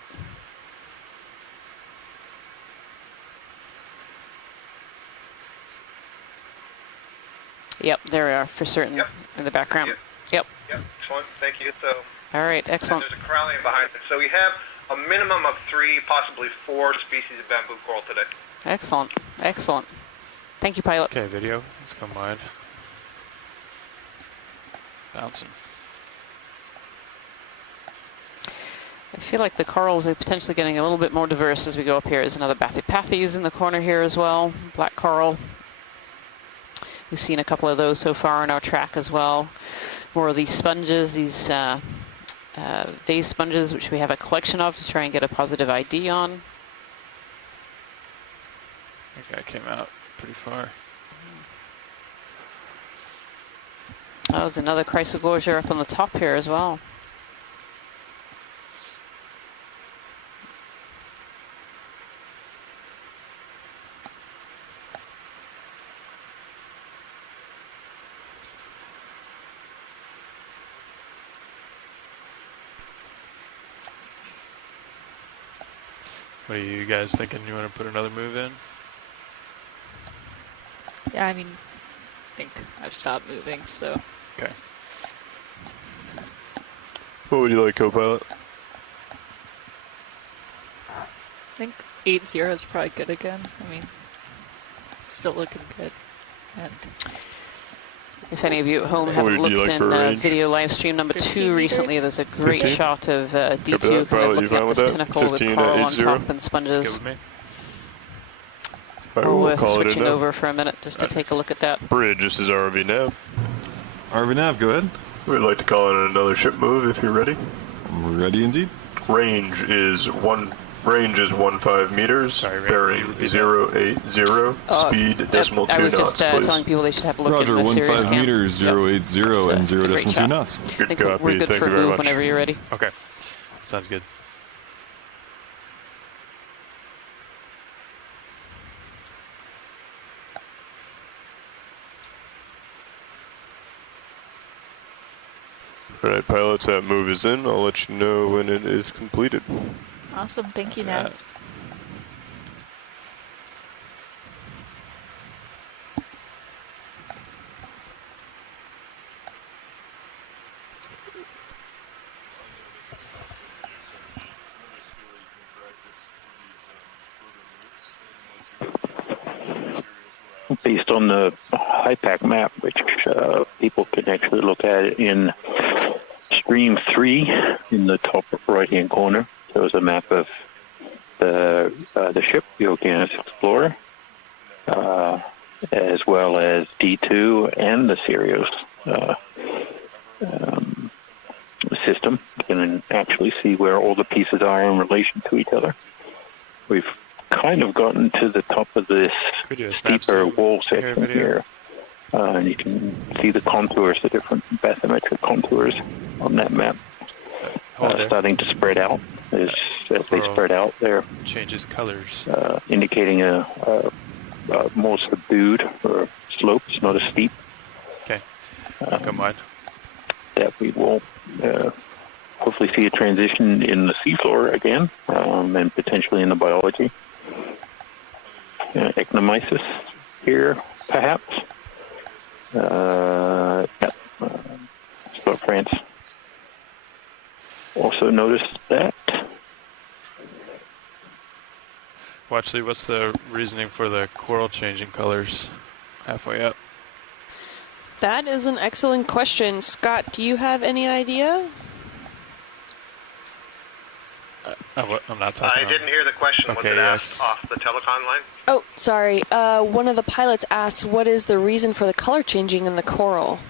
Yep, there we are for certain in the background. Yep. Excellent. Thank you. So. All right, excellent. There's a corallium behind it. So we have a minimum of 3, possibly 4 species of bamboo coral today. Excellent. Excellent. Thank you, pilot. Okay, video. Let's come wide. Bouncing. I feel like the corals are potentially getting a little bit more diverse as we go up here. There's another Bathypathes in the corner here as well, black coral. We've seen a couple of those so far on our track as well. More of these sponges, these vase sponges, which we have a collection of to try and get a positive ID on. That guy came out pretty far. Oh, there's another chrysogorgia up on the top here as well. What are you guys thinking? You want to put another move in? Yeah, I mean, I think I've stopped moving, so. Okay. What would you like, co-pilot? I think 8-0 is probably good again. I mean, still looking good. And if any of you at home haven't looked in video live stream number 2 recently, there's a great 15? shot of D2 kind of looking at this pinnacle with coral on top and sponges. We'll Worth switching over for a minute just to take a look at that. Bridge, this is RV Nav. RV Nav, go ahead. We'd like to call in another ship move if you're ready. Ready indeed. Range is 15 meters. Bearing 080. Speed decimal 2 knots. I was just telling people they should have a look Roger, in the Sirius 15 meters, 080 and 0.2 knots. Good copy. We're good Thank for you very move much. whenever you're ready. Okay. Sounds good. Alright, pilots, that move is in. I'll let you know when it is completed. awesome. Thank you, Nat. Based on the HIPAC map, which people can actually look at in Stream 3 in the top right-hand corner. Shows a map of the ship, the Okeanos Explorer, as well as D2 and the Sirius system. You can actually see where all the pieces are in relation to each other. We've kind of gotten to the top of this steeper wall section here, and you can see the contours, the different bathymetric contours on that map, starting to spread out. As they spread out, they're changes colors, indicating a more subdued or slopes, not as steep. Okay, come on. That we will hopefully see a transition in the seafloor again, and potentially in the biology. Ecnomysis here, perhaps. Scott France also noticed that. Well, actually, what's the reasoning for the coral changing colors halfway up? That is an excellent question. Scott, do you have any idea? I'm not talking. I didn't hear the question. Okay, was it asked off the telecom line? Oh, sorry. One of the pilots asked, what is the reason for the color changing in the coral?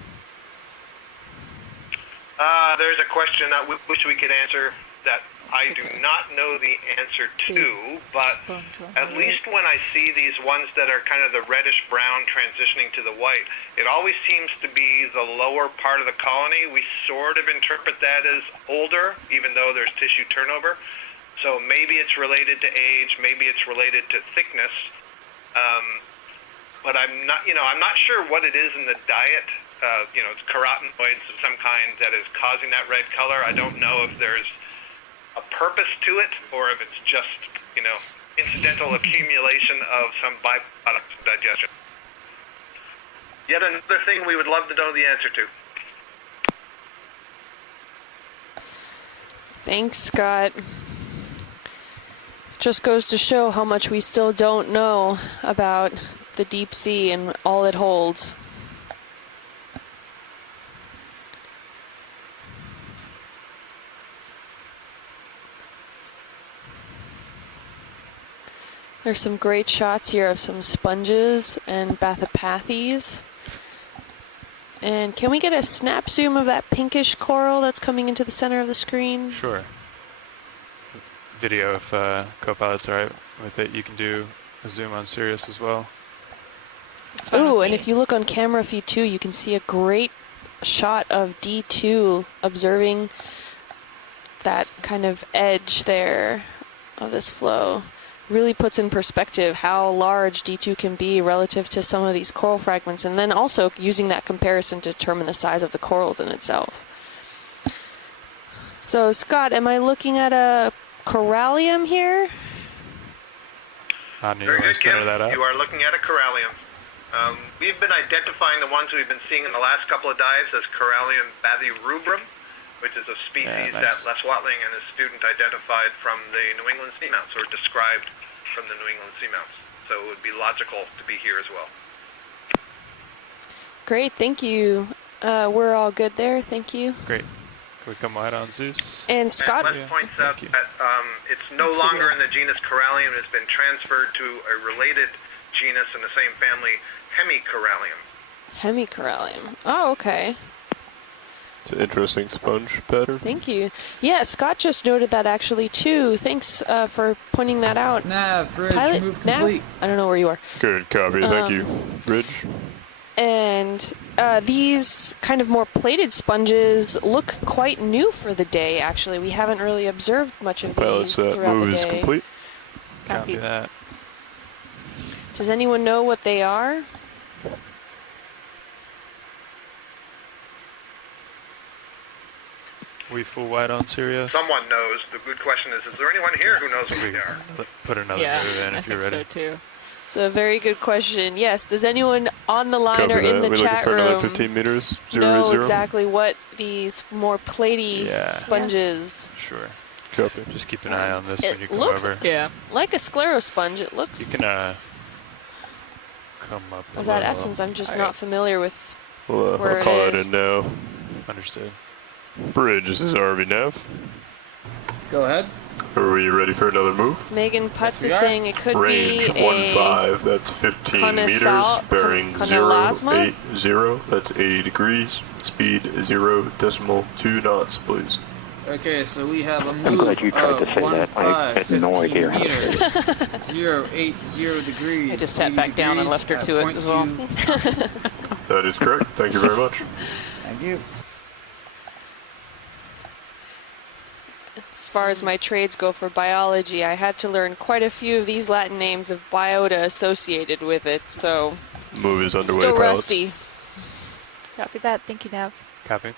There's a question that we wish we could answer that I do not know the answer to, but at least when I see these ones that are kind of the reddish-brown transitioning to the white, it always seems to be the lower part of the colony. We sort of interpret that as older, even though there's tissue turnover. So maybe it's related to age, maybe it's related to thickness, but I'm not sure what it is in the diet. It's carotenoids of some kind that is causing that red color. I don't know if there's a purpose to it or if it's just, incidental accumulation of some byproducts of digestion. Yet another thing we would love to know the answer to. Thanks, Scott. Just goes to show how much we still don't know about the deep sea and all it holds. There's some great shots here of some sponges and Bathypathes. And can we get a snap zoom of that pinkish coral that's coming into the center of the screen? Sure. Video, if co-pilot's alright with it, you can do a zoom on Sirius as well. Ooh, and if you look on camera feed 2, you can see a great shot of D2 observing that kind of edge there of this flow. Really puts in perspective how large D2 can be relative to some of these coral fragments, and then also using that comparison to determine the size of the corals in itself. So, Scott, am I looking at a corallium here? You want to center that up? You are looking at a corallium. We've been identifying the ones we've been seeing in the last couple of dives as Corallium bathyrubrum, which is a species that Les Watling and his student identified from the New England seamounts, or described from the New England seamounts. So it would be logical to be here as well. Great, thank you. We're all good there, thank you. Great. Can we come wide on Zeus? And Scott? Les points out that it's no longer in the genus Corallium. It's been transferred to a related genus in the same family, Hemicorallium. Hemicorallium. Oh, okay. It's an interesting sponge pattern. Thank you. Yeah, Scott just noted that actually too. Thanks for pointing that out. Nav, bridge, Pilot, move complete. Nav? I don't know where you are. Good copy, thank you. Bridge. And these kind of more plated sponges look quite new for the day, actually. We haven't really observed much of these throughout the day. Move is complete. Copy that. Does anyone know what they are? We full wide on Sirius? Someone knows. The good question is there anyone here who knows what they are? Put another move in if you're ready. So too. It's a very good question. Yes. Does anyone on the line or in the chat room another 15 meters, know exactly what these more platey sponges? Sure. Copy. Just keep an eye on this when you come looks over. like a sclerosponge. It looks. You can come up. Of that essence, I'm just not familiar with Well, where I'll call it it is. in now. Understood. Bridge, this is RV Nav. Go ahead. Are we ready for another move? Megan Putz is saying it could Range be a 1-5, that's 15 meters, bearing 080, that's 80 degrees, speed 0.2 knots, please. Okay, so we have a move I'm glad you tried to say of that. I had no idea how to say it. 080 degrees. I just sat back down and left her to it as well. That is correct. Thank you very much. Thank you. As far as my trades go for biology, I had to learn quite a few of these Latin names of biota associated with it, so Move is underway, still pilots. rusty. Copy that. Thank you, Nav. Copy.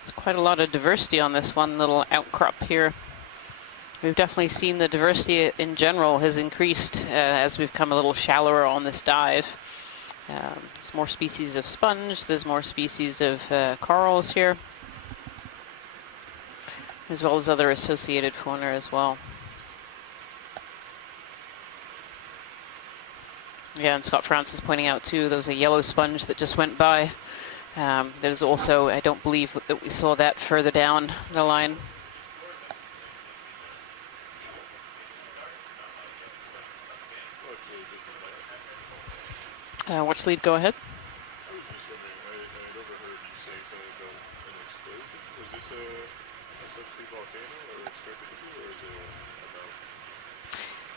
There's quite a lot of diversity on this one little outcrop here. We've definitely seen the diversity in general has increased as we've come a little shallower on this dive. There's more species of sponge, there's more species of corals here, as well as other associated fauna as well. Yeah, and Scott Francis pointing out too, there was a yellow sponge that just went by. There's also, I don't believe that we saw that further down the line. Watch lead, go ahead.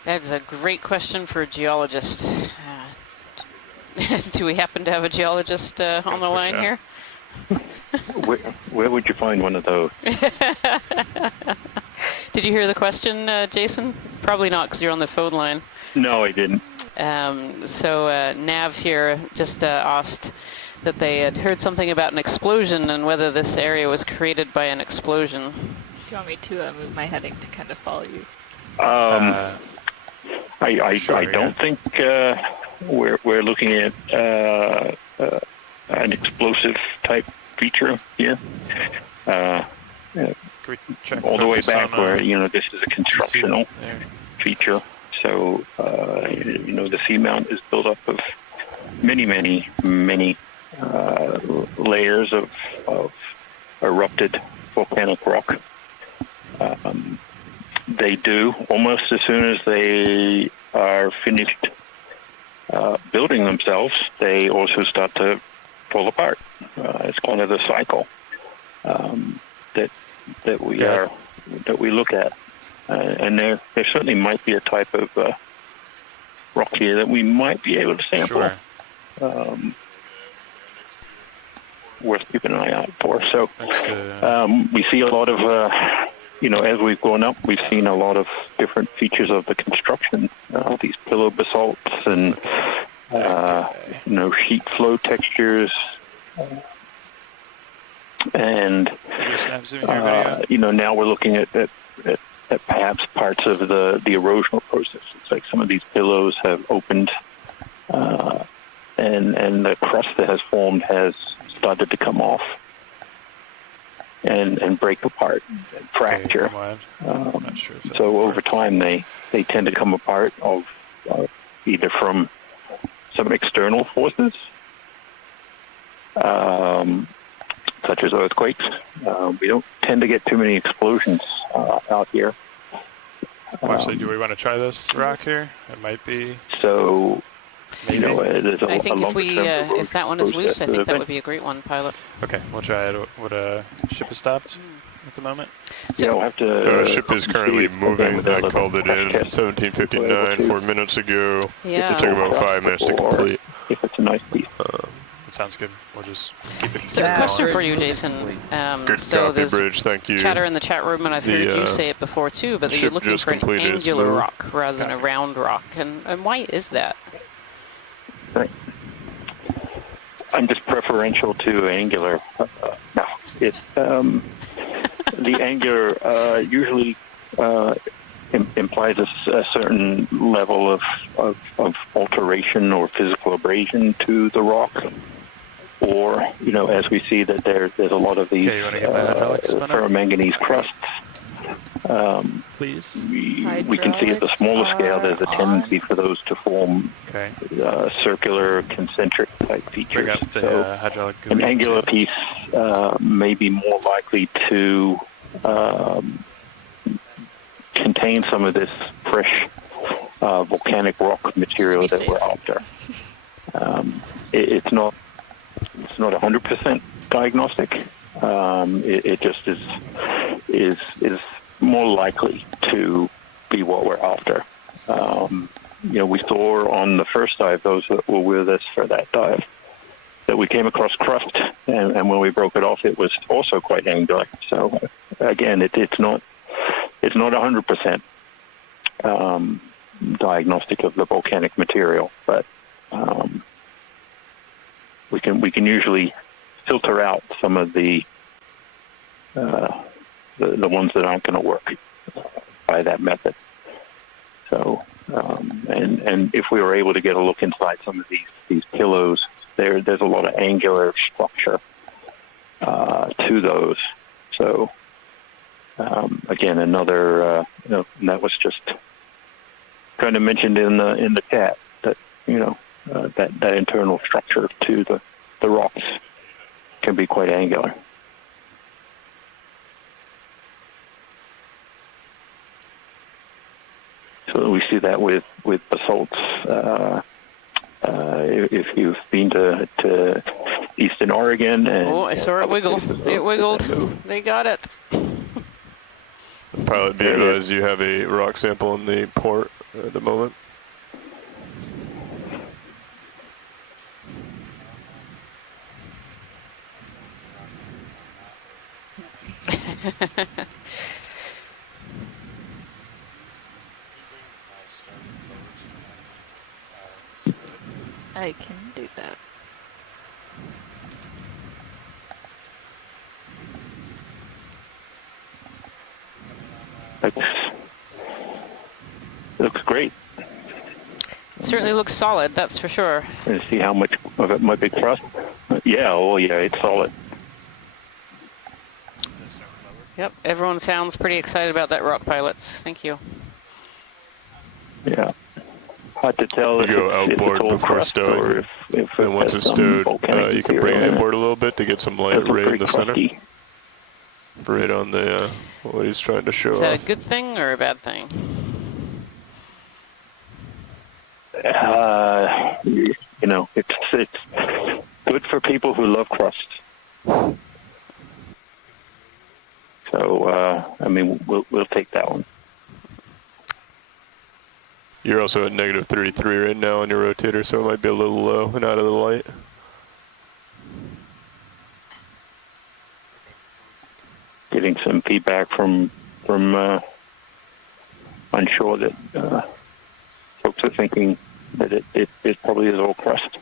That's a great question for a geologist. Do we happen to have a geologist on the line here? Where would you find one of those? Did you hear the question, Jason? Probably not, because you're on the phone line. No, I didn't. So Nav here just asked that they had heard something about an explosion and whether this area was created by an explosion. Do you want me to move my heading to kind of follow you? I don't think we're looking at an explosive type feature here. All the way back where this is a constructional feature. So the seamount is built up of many layers of erupted volcanic rock. They do, almost as soon as they are finished building themselves, they also start to fall apart. It's kind of the cycle that we look at. And there certainly might be a type of rock here that we might be able to sample. Sure. Worth keeping an eye out for. So we see a lot of, as we've gone up, we've seen a lot of different features of the construction. These pillow basalts and, sheet flow textures. And, now we're looking at that perhaps parts of the erosional process, it's like some of these pillows have opened, and the crust that has formed has started to come off and break apart and fracture. Okay, I'm not sure if so over time they tend to come apart of either from some external forces, such as earthquakes. We don't tend to get too many explosions out here. Well, actually, do we want to try this rock here? It might be. So, maybe. There's I think if longer-term if that one is loose, I think that event. would be a great one, pilot. Okay, we'll try it. Would ship is stopped at the moment? So we'll have to. Ship is currently moving. I called it in 17:59 4 minutes ago. Yeah. It took about 5 minutes to complete. If it's a nice piece. That sounds good. We'll just keep it. So, a question for you, Jason. Good copy, there's Bridge. Thank you. chatter in the chat room, and I've heard you say it before too, but that you're ship looking just for an completed its angular move. rock rather than a round rock. And why is that? Right. I'm just preferential to angular. No, it's the angular usually implies a certain level of alteration or physical abrasion to the rock, or as we see that there's a lot of these ferromanganese crusts. Please. We can see at the smaller scale there's a tendency for those to form circular, concentric type features. Bring up the hydraulic an angular piece may be more likely to contain some of this fresh volcanic rock material that we're after. It's not 100% diagnostic. It just is more likely to be what we're after. We saw on the first dive, those that were with us for that dive, that we came across crust, and when we broke it off, it was also quite angular. So again, it's not 100% diagnostic of the volcanic material, but we can usually filter out some of the ones that aren't going to work by that method. So, and if we were able to get a look inside some of these pillows, there's a lot of angular structure to those. So, again, another, and that was just kind of mentioned in the chat that that internal structure to the rocks can be quite angular. So we see that with basalts. If you've been to Eastern Oregon, I saw it wiggle. It wiggled. They got it. Pilot, be advised you have a rock sample in the port at the moment. I can do that. It looks great. It certainly looks solid, that's for sure. And see how much of it might be crust. Yeah, it's solid. Yep, everyone sounds pretty excited about that rock, pilots. Thank you. Yeah. Hard to tell if go it's outboard all before crust stowing. or if And once it's stowed, you can bring it inboard a little bit to get some light right in the center. Right on the what he's trying to show Is that off. a good thing or a bad thing? It's good for people who love crust. So we'll take that one. You're also at negative 33 right now on your rotator, so it might be a little low and out of the light. Getting some feedback from onshore that folks are thinking that it probably is all crust.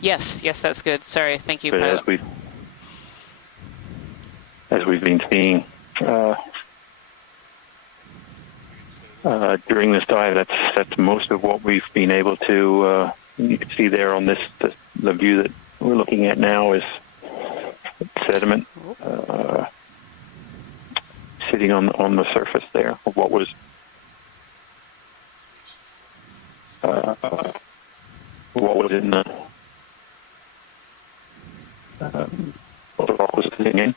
Yes, that's good. Sorry, thank you, But pilot. as we've been seeing during this dive. That's most of what we've been able to. You can see there on this the view that we're looking at now is sediment sitting on the surface there of what was in the what the rock was sitting in,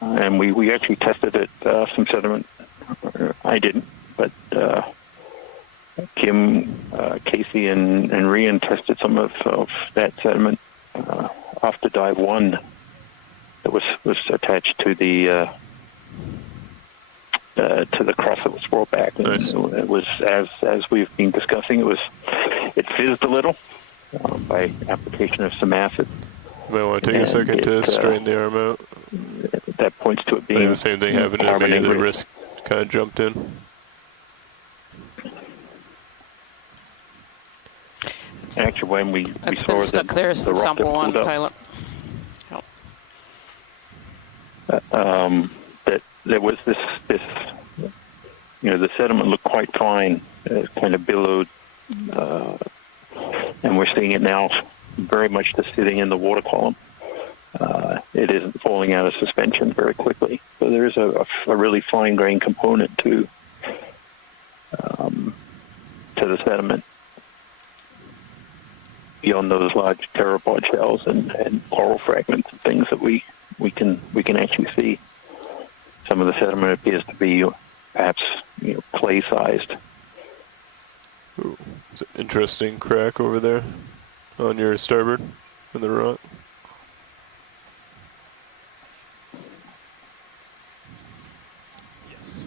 and we actually tested it some sediment. I didn't, but Kim, Casey, and Rian tested some of that sediment after dive 1 that was attached to the cross that was brought back. Nice. And it was as we've been discussing. It fizzed a little by application of some acid. You might want to take a second to straighten the arm out. That points to it being. I think the same thing happened to me. The wrist kind of jumped in. Actually, when we That's saw been stuck there the since rock that sample 1, pulled up, pilot. that there was this the sediment looked quite fine, kind of billowed, and we're seeing it now very much just sitting in the water column. It isn't falling out of suspension very quickly. So there is a really fine-grained component to the sediment beyond those large pteropod shells and coral fragments and things that we can actually see. Some of the sediment appears to be perhaps clay-sized. Ooh, it's an interesting crack over there on your starboard in the rock. Yes.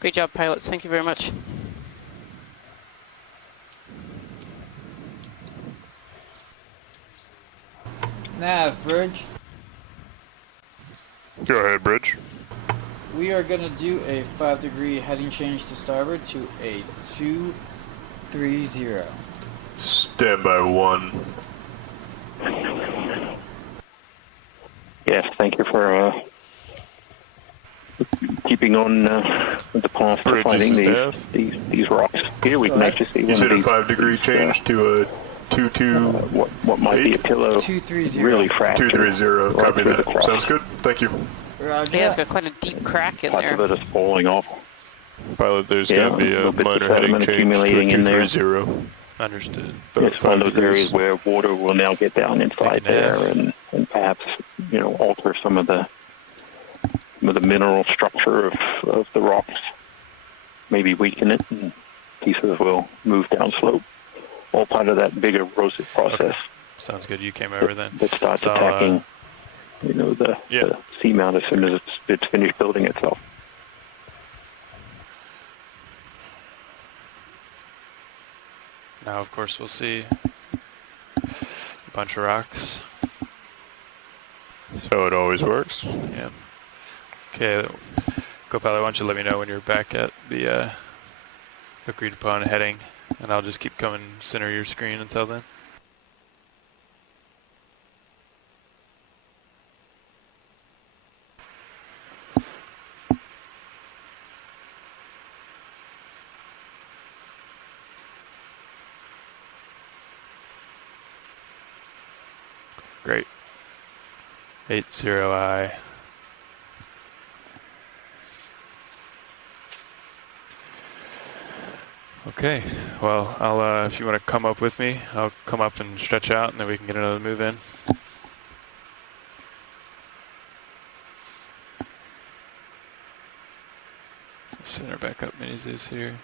Great job, pilots. Thank you very much. Nav, Bridge. Go ahead, Bridge. We are going to do a 5-degree heading change to starboard to a 230. Stand by 1. Yes, thank you for keeping on the path for finding these rocks. Here we can actually see you said a 5-degree change to a 2-2. What might be a pillow 230. really fractured. 230. Copy that. Sounds good. Thank you. Roger. Yeah, it's got quite a deep crack in Parts there. of it is falling off. Pilot, there's going to be a minor heading change to a accumulating in there. 230. Understood. It's one of those areas where water will now get down inside there and perhaps alter some of the mineral structure of the rocks. Maybe weaken it, and pieces will move down slope. All part of that big erosive process. Okay. Sounds good. You came over then. That starts attacking, the seamount as soon as it's finished building itself. Now, of course, we'll see a bunch of rocks. That's how it always works. Yeah. Okay, co-pilot, why don't you let me know when you're back at the agreed upon heading, and I'll just keep coming center your screen until then. Great. 80I. Okay, well, I'll if you want to come up with me, I'll come up and stretch out, and then we can get another move in. Center back up mini Zeus here.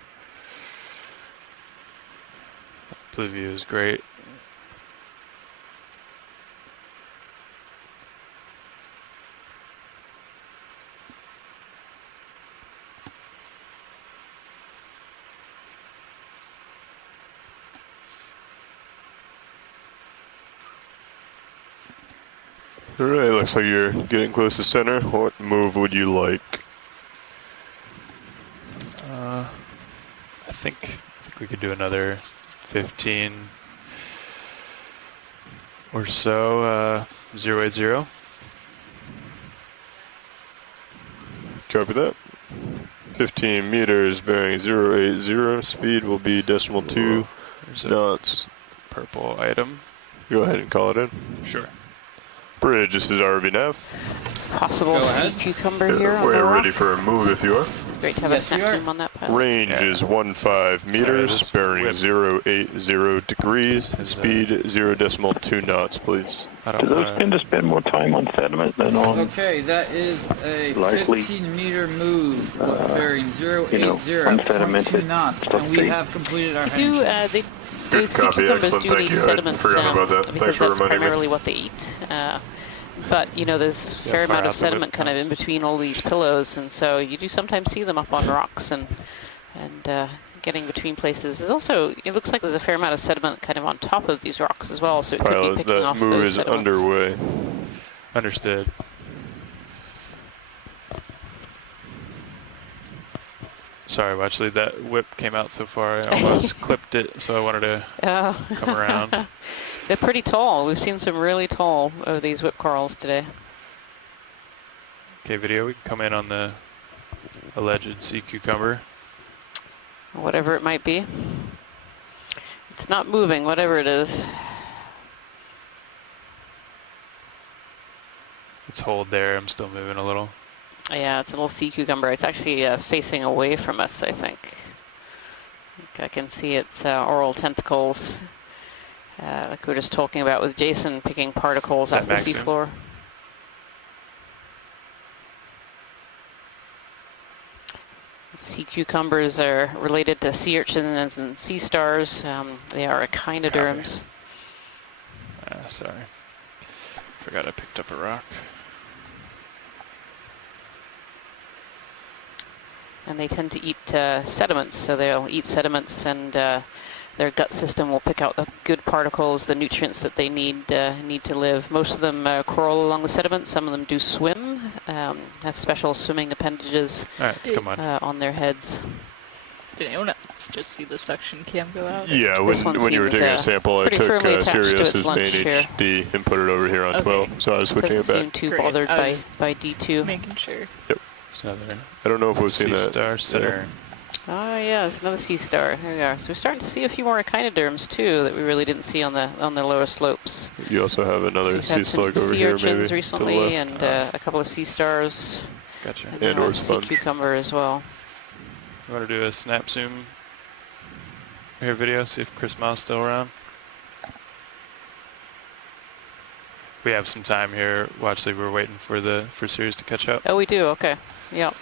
Blue view is great. Alright, looks like you're getting close to center. What move would you like? think we could do another 15 or so. 080. Copy that. 15 meters bearing 080. Speed will be decimal 2 knots. Purple item. Go ahead and call it in. Sure. Bridge, this is RB Nav. Possible sea cucumber here on the We're rock. ready for a move if you are. Great to have a snap zoom on that pilot. Range is 15 meters, bearing 080 degrees. Speed 0.2 knots, please. Do those tend to spend more time on sediment than on... Okay, that is a Likely, 15-meter move, bearing 080, unsedimented 0.2 knots, and we have completed our They do, sea cucumbers do need sediments because that's primarily what they eat. But, you know, there's a fair amount of sediment kind of in between all these pillows, and so you do sometimes see them up on rocks and getting between places. There's also, it looks like there's a fair amount of sediment kind of on top of these rocks as well, so it could be picking off move those is sediments. underway. Understood. Sorry, Watchley, that whip came out so far. I almost clipped it, so I wanted to come around. They're pretty tall. We've seen some really tall of these whip corals today. Okay, video, we can come in on the alleged sea cucumber. Whatever it might be. It's not moving, whatever it is. Let's hold there. I'm still moving a little. Yeah, it's a little sea cucumber. It's actually facing away from us, I think. I can see its oral tentacles, like we were just talking about with Jason, picking particles off the seafloor. Sea cucumbers are related to sea urchins and sea stars. They are echinoderms. Sorry. Forgot I picked up a rock. And they tend to eat sediments, so they'll eat sediments, and their gut system will pick out the good particles, the nutrients that they need to live. Most of them crawl along the sediment. Some of them do swim, have special swimming appendages on their heads. Did anyone else just see the suction cam go out? Yeah, when you were taking a sample, I took Sirius's main HD and put it over here on 12, so I was switching it back. Doesn't seem too bothered by D2. Making sure. Yep. I don't know if we've seen that. Star Saturn. Oh yeah, there's another sea star. There we are. So we're starting to see a few more echinoderms too that we really didn't see on the lower slopes. You also have another sea slug over here, maybe. Sea urchins recently, to the left. and a couple of sea stars. Gotcha. And or sea cucumber as well. You want to do a snap zoom here video? See if Chris Miles still around. We have some time here. Watchley, we're waiting for Sirius to catch up. Oh, we do. Okay. Yep.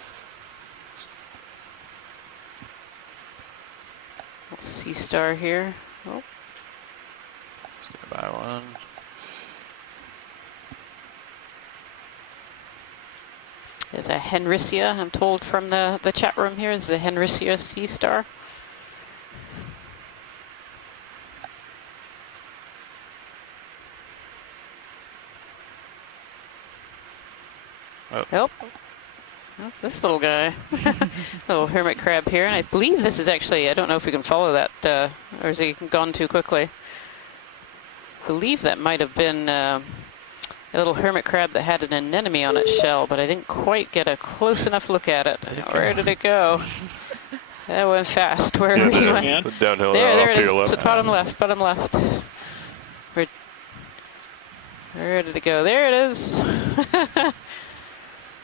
Sea star here. Oh. Stand by one. There's a Henricea, I'm told from the chat room here. Is a Henricea sea star. Oh. That's this little guy. Little hermit crab here. And I believe this is actually, I don't know if we can follow that, or is he gone too quickly? I believe that might have been a little hermit crab that had an anemone on its shell, but I didn't quite get a close enough look at it. Where did it go? That went fast. Where we went? Downhill. There it is. Left. Bottom left. Where did it go? There it is.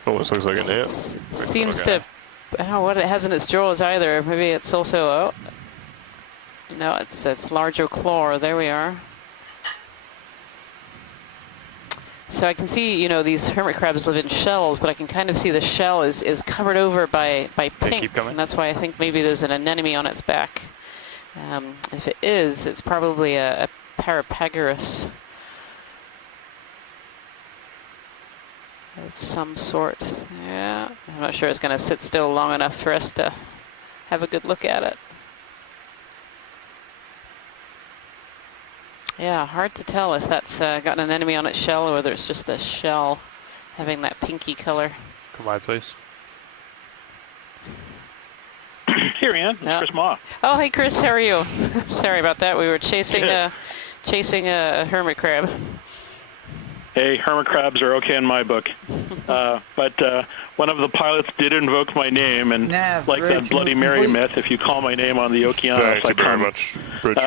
Almost looks like an ant. Seems to, I don't know what it has in its jaws either. Maybe it's also, no, it's larger claw. There we are. So I can see, you know, these hermit crabs live in shells, but I can kind of see the shell is covered over by pink, and that's why I think maybe there's an anemone on its back. If it is, it's probably a Parapagyros of some sort. Yeah, I'm not sure it's going to sit still long enough for us to have a good look at it. Yeah, hard to tell if that's got an anemone on its shell or whether it's just the shell having that pinky color. Come wide, please. Hey, Ryan. It's Chris Ma. Oh, hey, Chris. How are you? Sorry about that. We were chasing a hermit crab. Hey, hermit crabs are okay in my book. But one of the pilots did invoke my name, and like that Bloody Mary myth, if you call my name on the Okeanos, Thank you very much, Rich.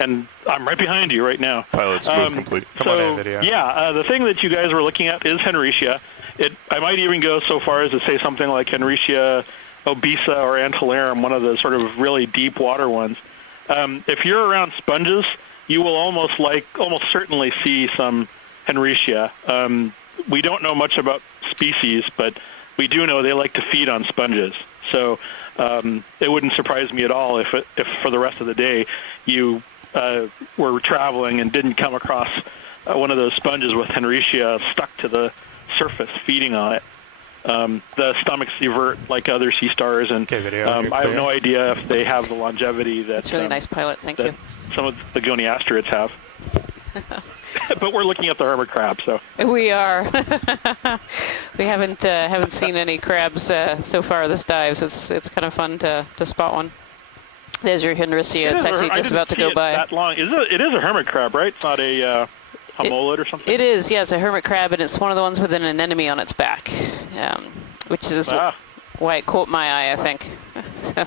And I'm right behind you right now. Pilot's move complete. Come on in, video. Yeah, the thing that you guys were looking at is Henricia. I might even go so far as to say something like Henricia obesa or antillarum, one of the sort of really deep water ones. If you're around sponges, you will almost certainly see some Henricia. We don't know much about species, but we do know they like to feed on sponges. So it wouldn't surprise me at all if for the rest of the day you were traveling and didn't come across one of those sponges with Henricia stuck to the surface feeding on it. The stomachs evert like other sea stars, and I have no idea if they have the longevity that. That's really nice, pilot. Thank you. Some of the goniastrids have. But we're looking at the hermit crab, so. We are. We haven't seen any crabs so far this dive, so it's kind of fun to spot one. There's your Henricia. It's actually just about to go by. That long. It is a hermit crab, right? It's not a homolid or something? It is, yeah. It's a hermit crab, and it's one of the ones with an anemone on its back, which is why it caught my eye, I think. So,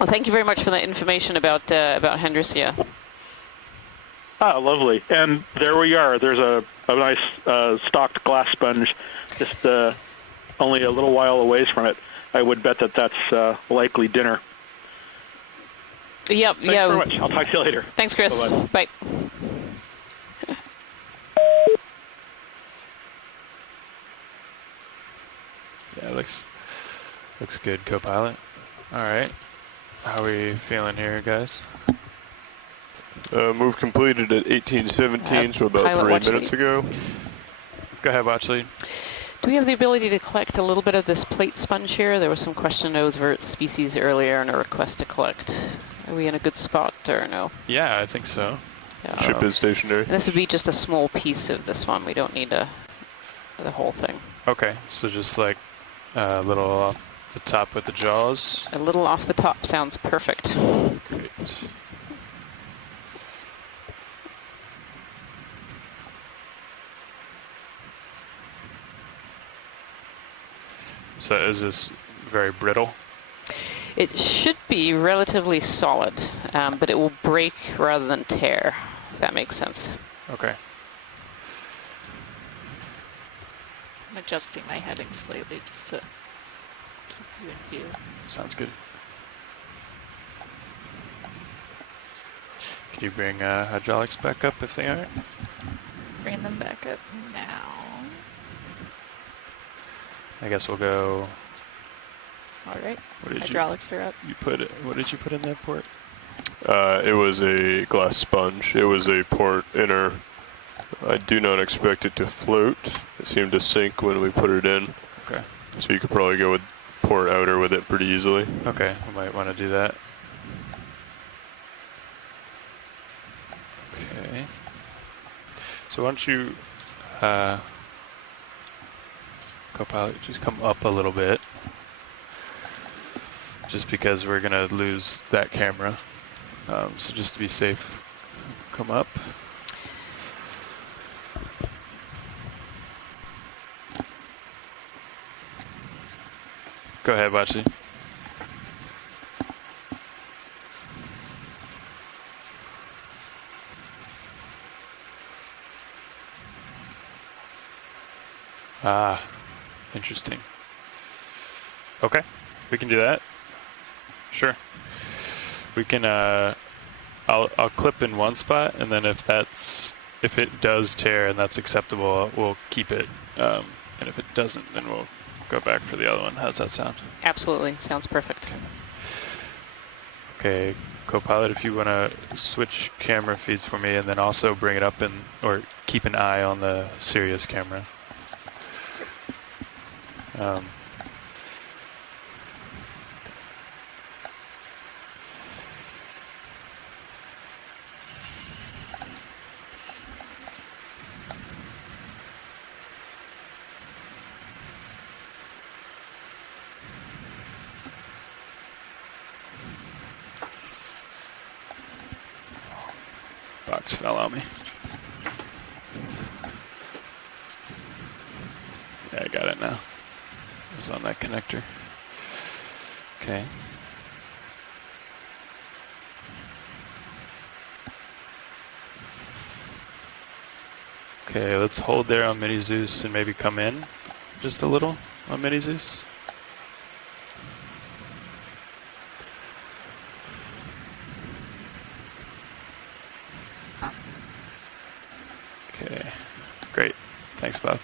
well, thank you very much for that information about Henricia. Ah, lovely. And there we are. There's a nice stocked glass sponge just only a little while away from it. I would bet that's likely dinner. Yep. Thanks very much. I'll talk to you later. Thanks, Chris. Bye-bye. Bye. Yeah, looks good, co-pilot. All right. How are we feeling here, guys? Move completed at 18:17, so about 3 minutes ago. Go ahead, watch lead. Do we have the ability to collect a little bit of this plate sponge here? There was some question over its species earlier and a request to collect. Are we in a good spot or no? Yeah, I think so. Yeah. Ship is stationary. And this would be just a small piece of this one. We don't need the whole thing. Okay, so just like a little off the top with the jaws. A little off the top sounds perfect. Great. So is this very brittle? It should be relatively solid, but it will break rather than tear, if that makes sense. Okay. I'm adjusting my heading slightly just to keep you in view. Sounds good. Can you bring hydraulics back up if they aren't? Bring them back up now. I guess we'll go. All right. What did Hydraulics are up. What did you put in that port? It was a glass sponge. It was a port inner. I do not expect it to float. It seemed to sink when we put it in. Okay. So you could probably go with port outer with it pretty easily. Okay, we might want to do that. Okay. So why don't you, co-pilot, just come up a little bit. Just because we're going to lose that camera. So just to be safe, come up. Go ahead, Bochley. Ah, interesting. Okay, we can do that. Sure. We can, I'll clip in one spot, and then if it does tear and that's acceptable, we'll keep it. And if it doesn't, then we'll go back for the other one. How's that sound? Absolutely. Sounds perfect. Okay, co-pilot, if you want to switch camera feeds for me, and then also bring it up or keep an eye on the Sirius camera. Just fell on me. Yeah, I got it now. It was on that connector. Okay. Okay, let's hold there on Mini Zeus and maybe come in just a little on Mini Zeus. Okay, great. Thanks, Bob.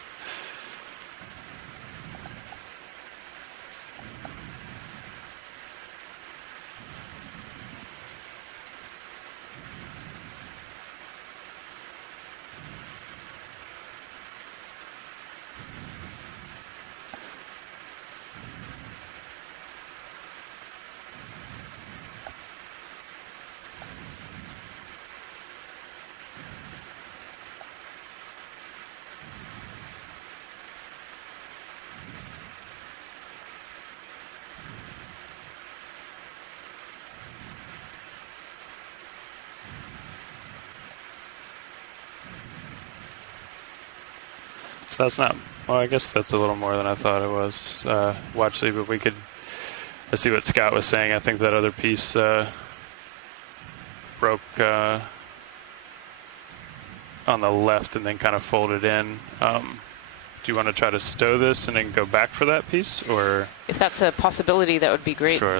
So that's not, well, I guess that's a little more than I thought it was. Watch see, but we could, I see what Scott was saying. I think that other piece broke on the left and then kind of folded in. Do you want to try to stow this and then go back for that piece, or? If that's a possibility, that would be great. Sure.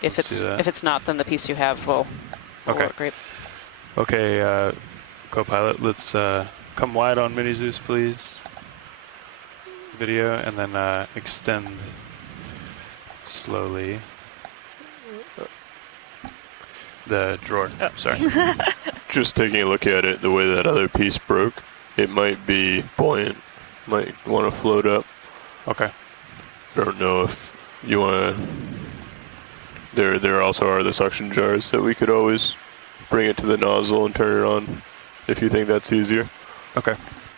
If it's not, then the piece you have will work great. Okay, co-pilot, let's come wide on Mini Zeus, please. Video, and then extend slowly the drawer. Oh, sorry. Just taking a look at it, the way that other piece broke, it might be buoyant. Might want to float up. Okay. I don't know if you want to... There also are the suction jars that we could always bring it to the nozzle and turn it on if you think that's easier. Okay.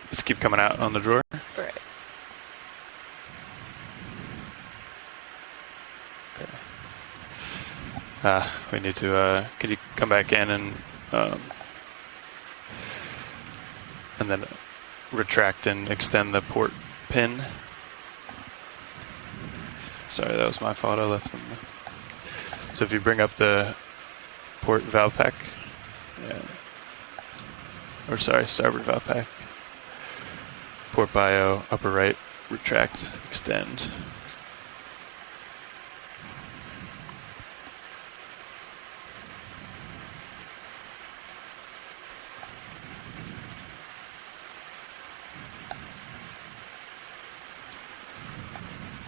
Just keep coming out on the drawer. Right. Okay. We need to, could you come back in and then retract and extend the port pin? Sorry, that was my fault. I left them. So if you bring up the port valve pack, or sorry, starboard valve pack, port bio, upper right, retract, extend.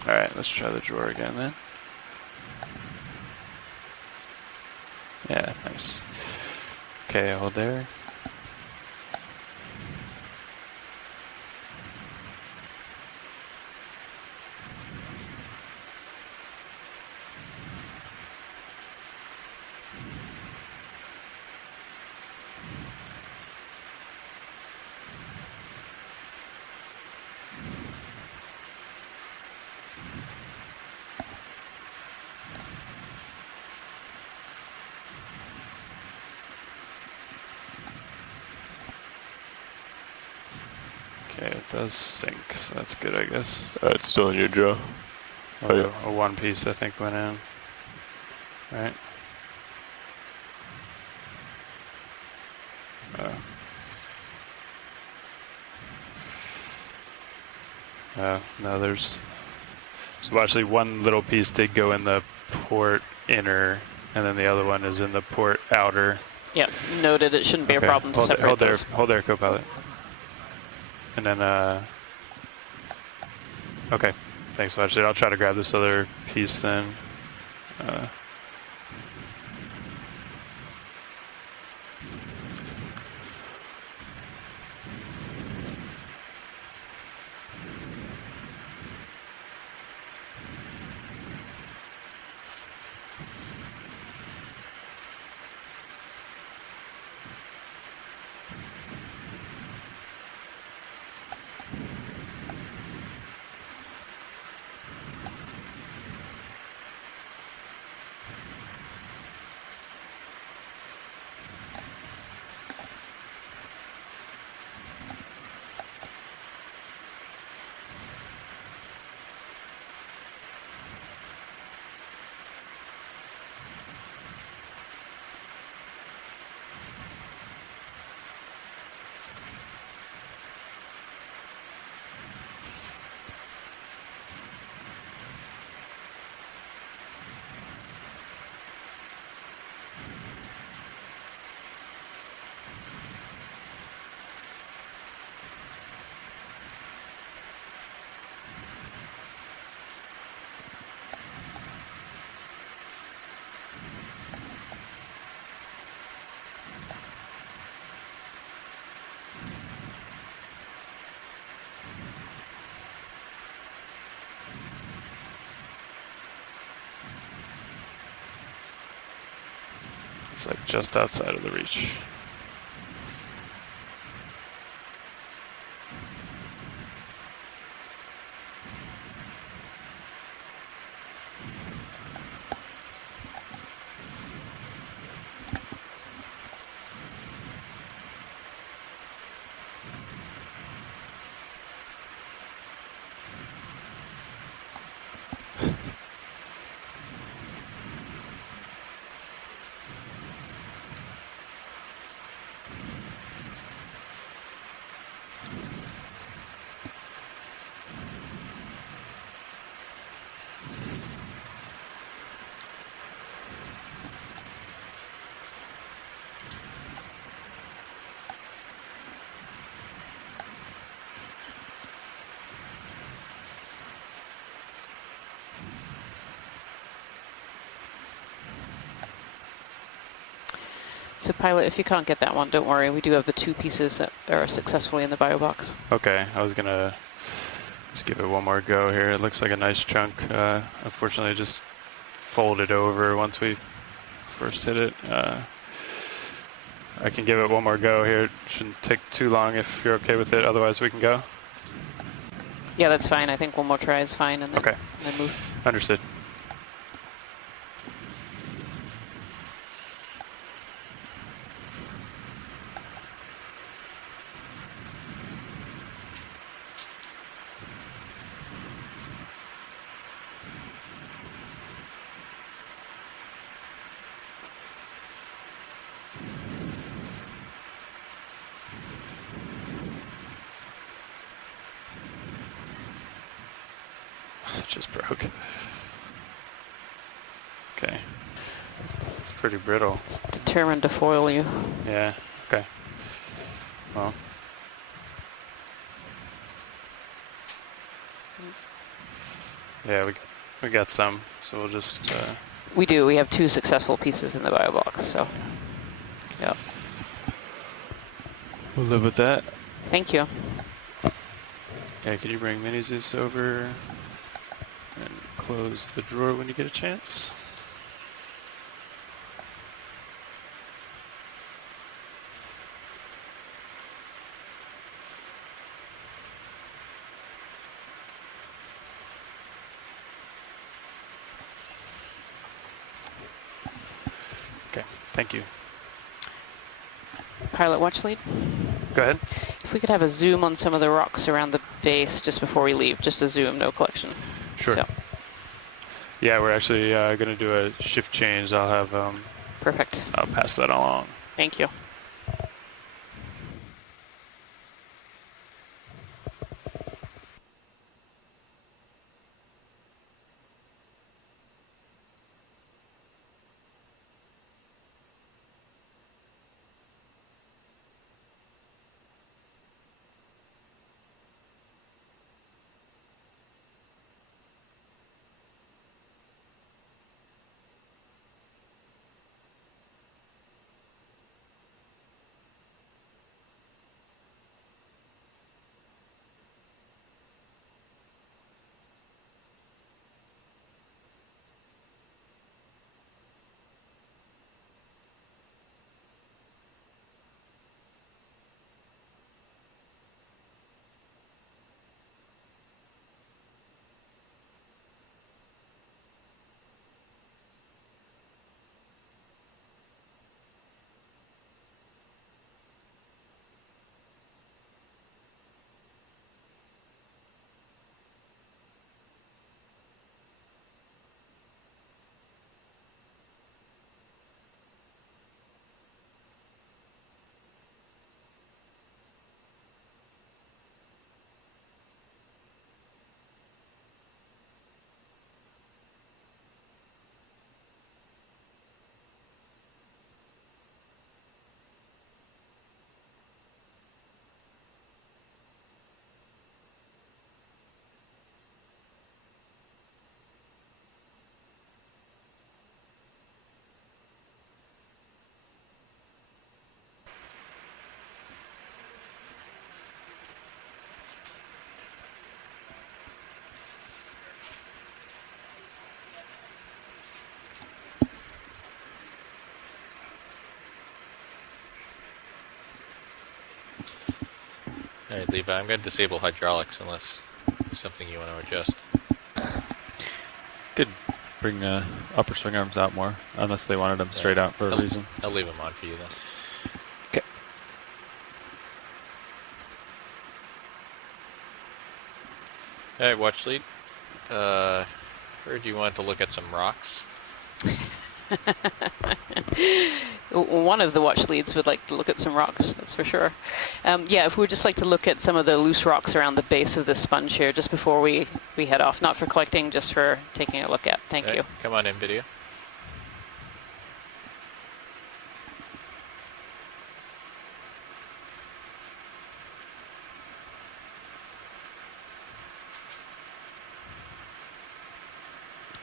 All right, let's try the drawer again then. Yeah, nice. Okay, hold there. Okay, it does sink, so that's good, I guess. It's still in your jaw. Oh, a one piece, I think, went in. Right? No, there's... So actually one little piece did go in the port inner, and then the other one is in the port outer. Yep, noted. It shouldn't be a problem to separate those. Hold there, co-pilot. And then, okay, thanks so much. I'll try to grab this other piece then. It's like just outside of the reach. So pilot, if you can't get that one, don't worry. We do have the 2 pieces that are successfully in the bio box. Okay, I was gonna just give it one more go here. It looks like a nice chunk. Unfortunately, it just folded over once we first hit it. I can give it one more go here. It shouldn't take too long if you're okay with it. Otherwise, we can go. Yeah, that's fine. I think one more try is fine, and then, okay. And then move. Understood. It just broke. Okay. It's pretty brittle. It's determined to foil you. Yeah, okay. Well. Yeah, we got some, so we'll just... We do. We have 2 successful pieces in the bio box, so... Yeah. We'll live with that. Thank you. Okay, can you bring Mini Zeus over and close the drawer when you get a chance? Okay, thank you. Pilot watch lead. Go ahead. If we could have a zoom on some of the rocks around the base just before we leave. Just a zoom, no collection. Sure. So. Yeah, we're actually going to do a shift change. I'll have... Perfect. I'll pass that along. Thank you. All right, Levi, I'm going to disable hydraulics unless there's something you want to adjust. Could bring upper swing arms out more, unless they wanted them straight out for a reason. I'll leave them on for you then. Okay. All right, watch lead. Heard you wanted to look at some rocks. One of the watch leads would like to look at some rocks, that's for sure. Yeah, if we would just like to look at some of the loose rocks around the base of this sponge here, just before we head off. Not for collecting, just for taking a look at. Thank you. Come on in, video.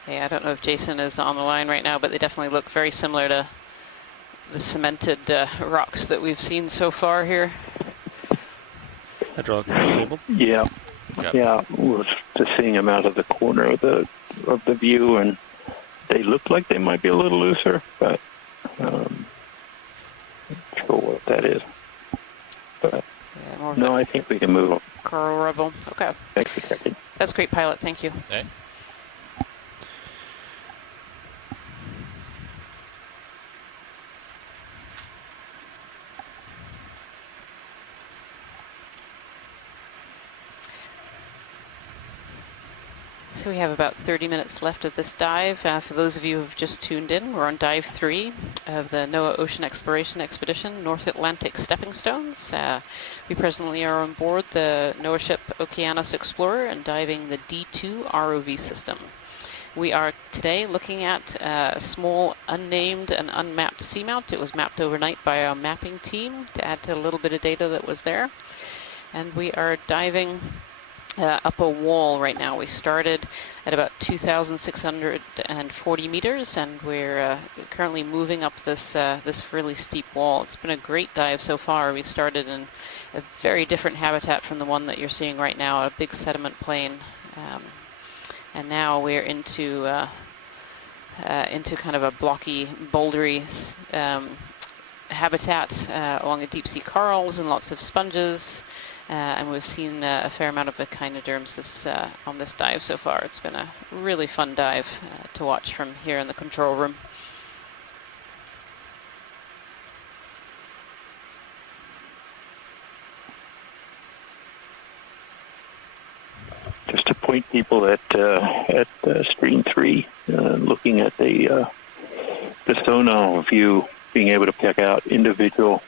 Hey, I don't know if Jason is on the line right now, but they definitely look very similar to the cemented rocks that we've seen so far here. Hydraulics disabled? Yeah. Yeah, we're just seeing them out of the corner of the view, and they look like they might be a little looser, but not sure what that is. But yeah, no, I think we can move on. Coral rubble. Okay. Thanks for checking. That's great, pilot. Thank you. Hey. So we have about 30 minutes left of this dive. For those of you who have just tuned in, we're on dive 3 of the NOAA Ocean Exploration Expedition, North Atlantic Stepping Stones. We presently are on board the NOAA ship Okeanos Explorer and diving the D2 ROV system. We are today looking at a small unnamed and unmapped seamount. It was mapped overnight by our mapping team to add to a little bit of data that was there. And we are diving up a wall right now. We started at about 2,640 meters, and we're currently moving up this really steep wall. It's been a great dive so far. We started in a very different habitat from the one that you're seeing right now, a big sediment plain, and now we're into kind of a blocky, bouldery habitat along the deep sea corals and lots of sponges. And we've seen a fair amount of echinoderms on this dive so far. It's been a really fun dive to watch from here in the control room. Just to point people at screen 3, looking at the sonar view, being able to pick out individual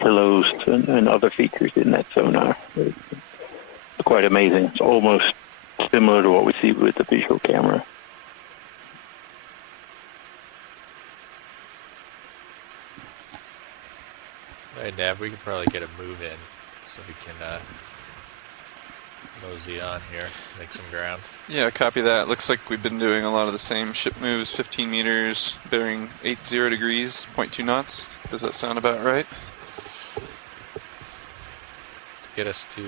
pillows and other features in that sonar. It's quite amazing. It's almost similar to what we see with the visual camera. All right, Nav, we can probably get a move in so we can mosey on here, make some ground. Yeah, copy that. Looks like we've been doing a lot of the same ship moves, 15 meters, bearing 80 degrees, 0.2 knots. Does that sound about right? Get us to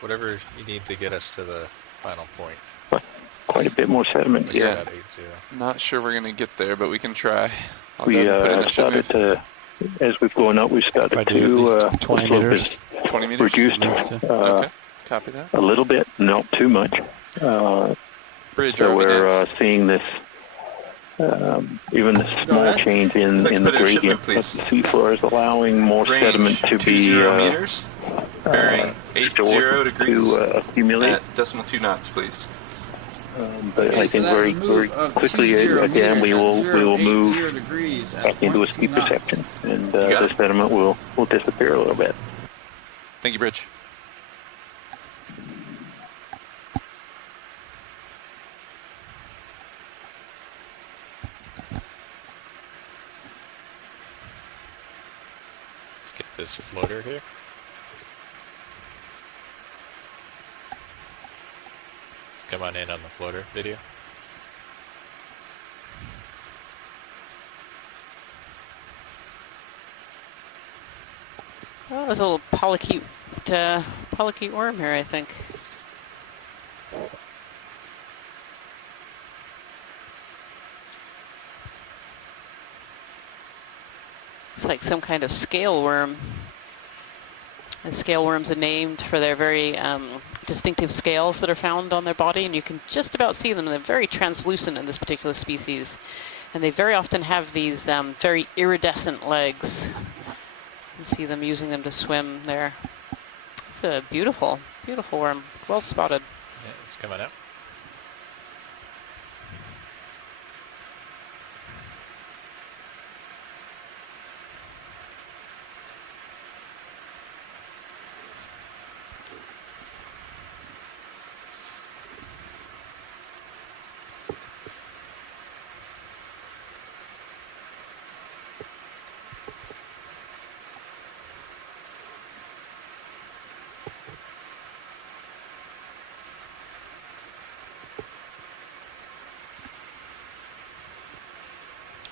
whatever you need to get us to the final point. Quite a bit more sediment here. Yeah. Not sure we're going to get there, but we can try. We started to, as we've gone up, we started to 20 meters. 20 meters? Reduced okay, copy that. a little bit, not too much. Bridge, so we're seeing this, even the small change in the gradient of the seafloor is allowing more sediment to be meters. Bearing 80 degrees to accumulate. At 2 knots, please. But I think very quickly again we will move back into a steeper section, and the sediment will disappear a little bit. Thank you, Bridge. Let's get this floater here. Come on in on the floater video. Oh, there's a little polychaete worm here, I think. It's like some kind of scale worm. The scale worms are named for their very distinctive scales that are found on their body, and you can just about see them. They're very translucent in this particular species, and they very often have these very iridescent legs. You can see them using them to swim there. It's a beautiful, beautiful worm. Well spotted. Yeah, it's coming out.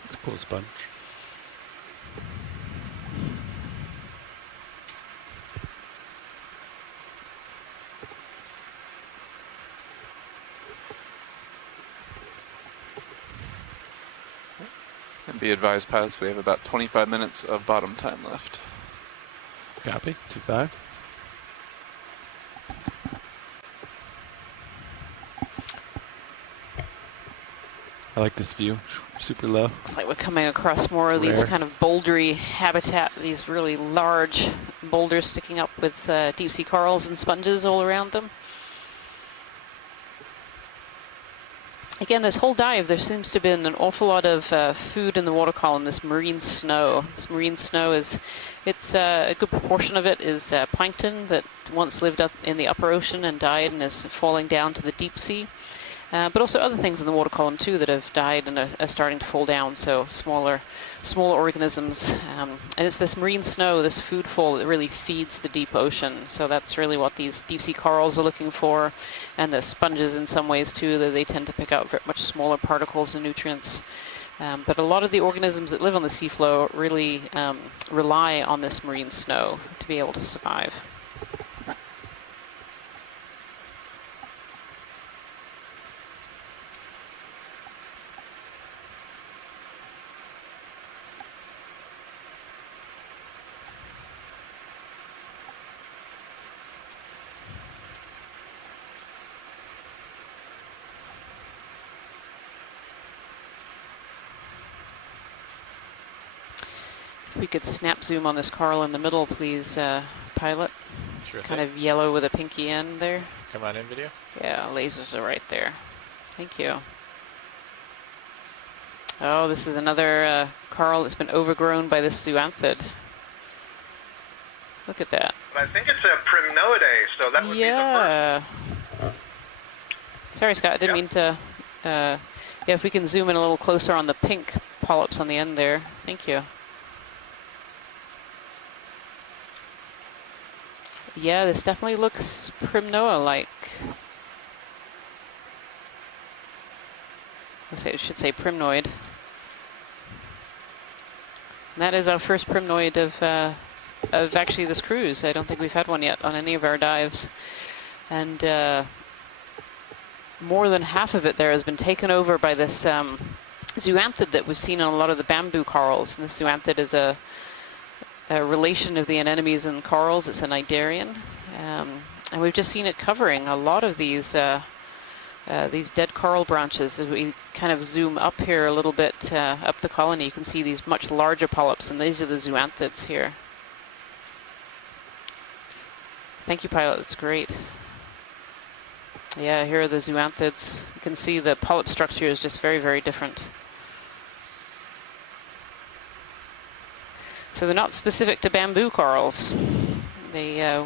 It's a cool sponge. And be advised, pilots, we have about 25 minutes of bottom time left. Copy. 2-5. I like this view. Super low. Looks like we're coming across more of these kind of bouldery habitat, these really large boulders sticking up with deep sea corals and sponges all around them. Again, this whole dive, there seems to have been an awful lot of food in the water column, this marine snow. This marine snow is, it's a good proportion of it is plankton that once lived up in the upper ocean and died and is falling down to the deep sea. But also other things in the water column too that have died and are starting to fall down, so smaller organisms. And it's this marine snow, this food fall that really feeds the deep ocean. So that's really what these deep sea corals are looking for, and the sponges in some ways too, that they tend to pick out very much smaller particles and nutrients. But a lot of the organisms that live on the seafloor really rely on this marine snow to be able to survive. If we could snap zoom on this coral in the middle, please, pilot. Sure kind thing. of yellow with a pinky end there. Come on in, video. Yeah, lasers are right there. Thank you. Oh, this is another coral that's been overgrown by this zoanthid. Look at that. But I think it's a primnoidae, so that would be the first. Sorry, Scott, I didn't mean to. Yeah, if we can zoom in a little closer on the pink polyps on the end there. Thank you. Yeah, this definitely looks primnoa-like. I should say primnoid. And that is our first primnoid of actually this cruise. I don't think we've had one yet on any of our dives. And more than half of it there has been taken over by this zoanthid that we've seen on a lot of the bamboo corals. And this zoanthid is a relation of the anemones and corals. It's a cnidarian, and we've just seen it covering a lot of these dead coral branches. As we kind of zoom up here a little bit up the colony, you can see these much larger polyps, and these are the zoanthids here. Thank you, pilot. That's great. Yeah, here are the zoanthids. You can see the polyp structure is just very, very different. So they're not specific to bamboo corals. They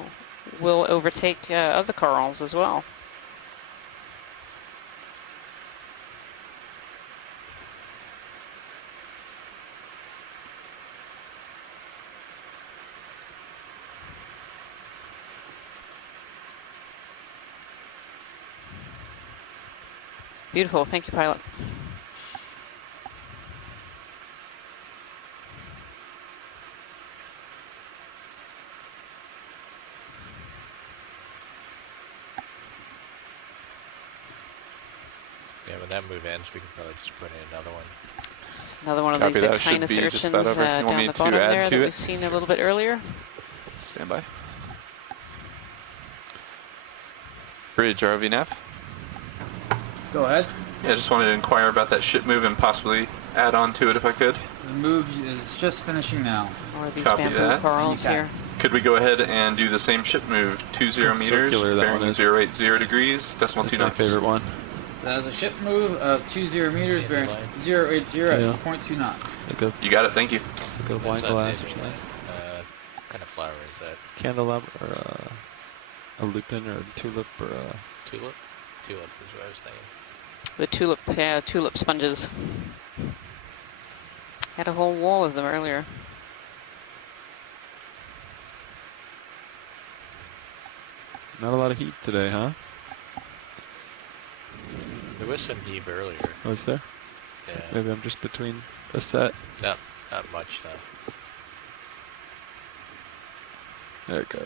will overtake other corals as well. Beautiful. Thank you, pilot. Yeah, when that move ends, we can probably just put in another one. Another one of Copy these that. Echinus Should be just about urchins over. You want down me the to bottom add there to that it? we've seen a little bit earlier. Stand by. Bridge, ROV nav. Go ahead. Yeah, I just wanted to inquire about that ship move and possibly add on to it if I could. The move is just finishing now. Or these Copy bamboo that. corals Okay. here. Could we go ahead and do the same ship move? 20 meters, circular that one bearing is. 080 degrees, decimal That's 2 my knots. favorite one. So that is a ship move of 20 meters, bearing 080 Yeah. at 0.2 knots. Like a, You got it, thank you. like a wine glass or something. What kind of flower is that? Candelabra or a lupin or a tulip or a... Tulip? Tulip is what I was thinking. The tulip sponges. Had a whole wall of them earlier. Not a lot of heat today, huh? There was some heave earlier. Was there? Yeah. Maybe I'm just between a set. Not much though. There it goes.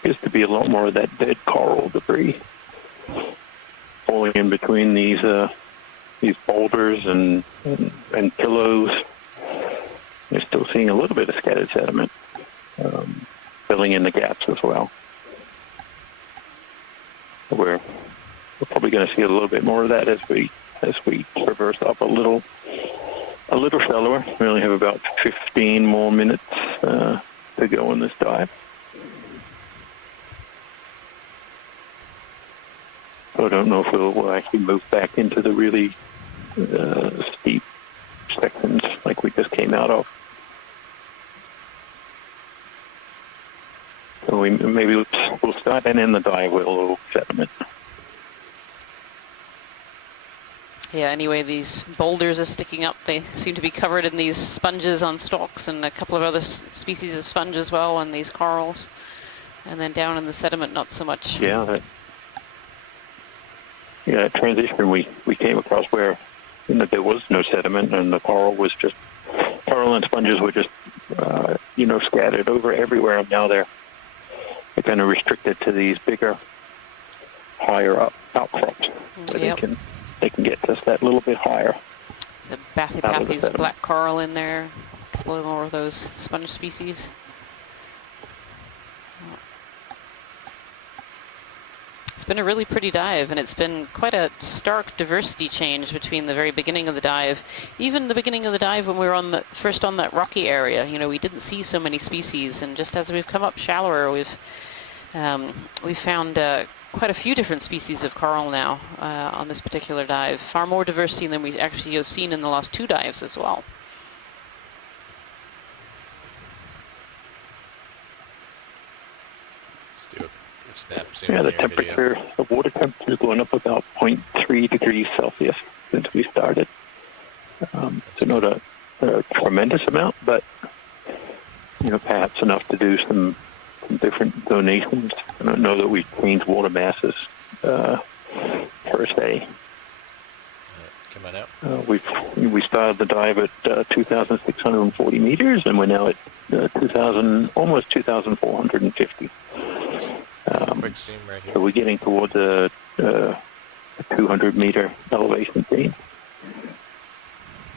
Appears to be a lot more of that dead coral debris falling in between these boulders and pillows. You're still seeing a little bit of scattered sediment filling in the gaps as well. We're probably going to see a little bit more of that as we traverse up a little shallower. We only have about 15 more minutes to go on this dive. I don't know if we'll actually move back into the really steep sections like we just came out of. So maybe we'll start and end the dive with a little sediment. Yeah, anyway, these boulders are sticking up. They seem to be covered in these sponges on stalks and a couple of other species of sponge as well on these corals. And then down in the sediment, not so much. Yeah, that transition we came across where there was no sediment and the coral and sponges were just scattered over everywhere, and now they're kind of restricted to these bigger, higher up outcrops. Where Yep. they can get just that little bit higher. There's a Out of the Bathypathes sediment. black coral in there. A couple more of those sponge species. It's been a really pretty dive, and it's been quite a stark diversity change between the very beginning of the dive. Even the beginning of the dive when we were first on that rocky area, we didn't see so many species, and just as we've come up shallower, we've found quite a few different species of coral now on this particular dive. Far more diversity than we actually have seen in the last two dives as well. Let's do a snap zoom Yeah, the here video. water temperature is going up about 0.3 degrees Celsius since we started. So not a tremendous amount, but perhaps enough to do some different donations. I don't know that we changed water masses per se. Come on out. We started the dive at 2,640 meters, and we're now at almost 2,450. Quick zoom right here. So we're getting towards a 200-meter elevation change.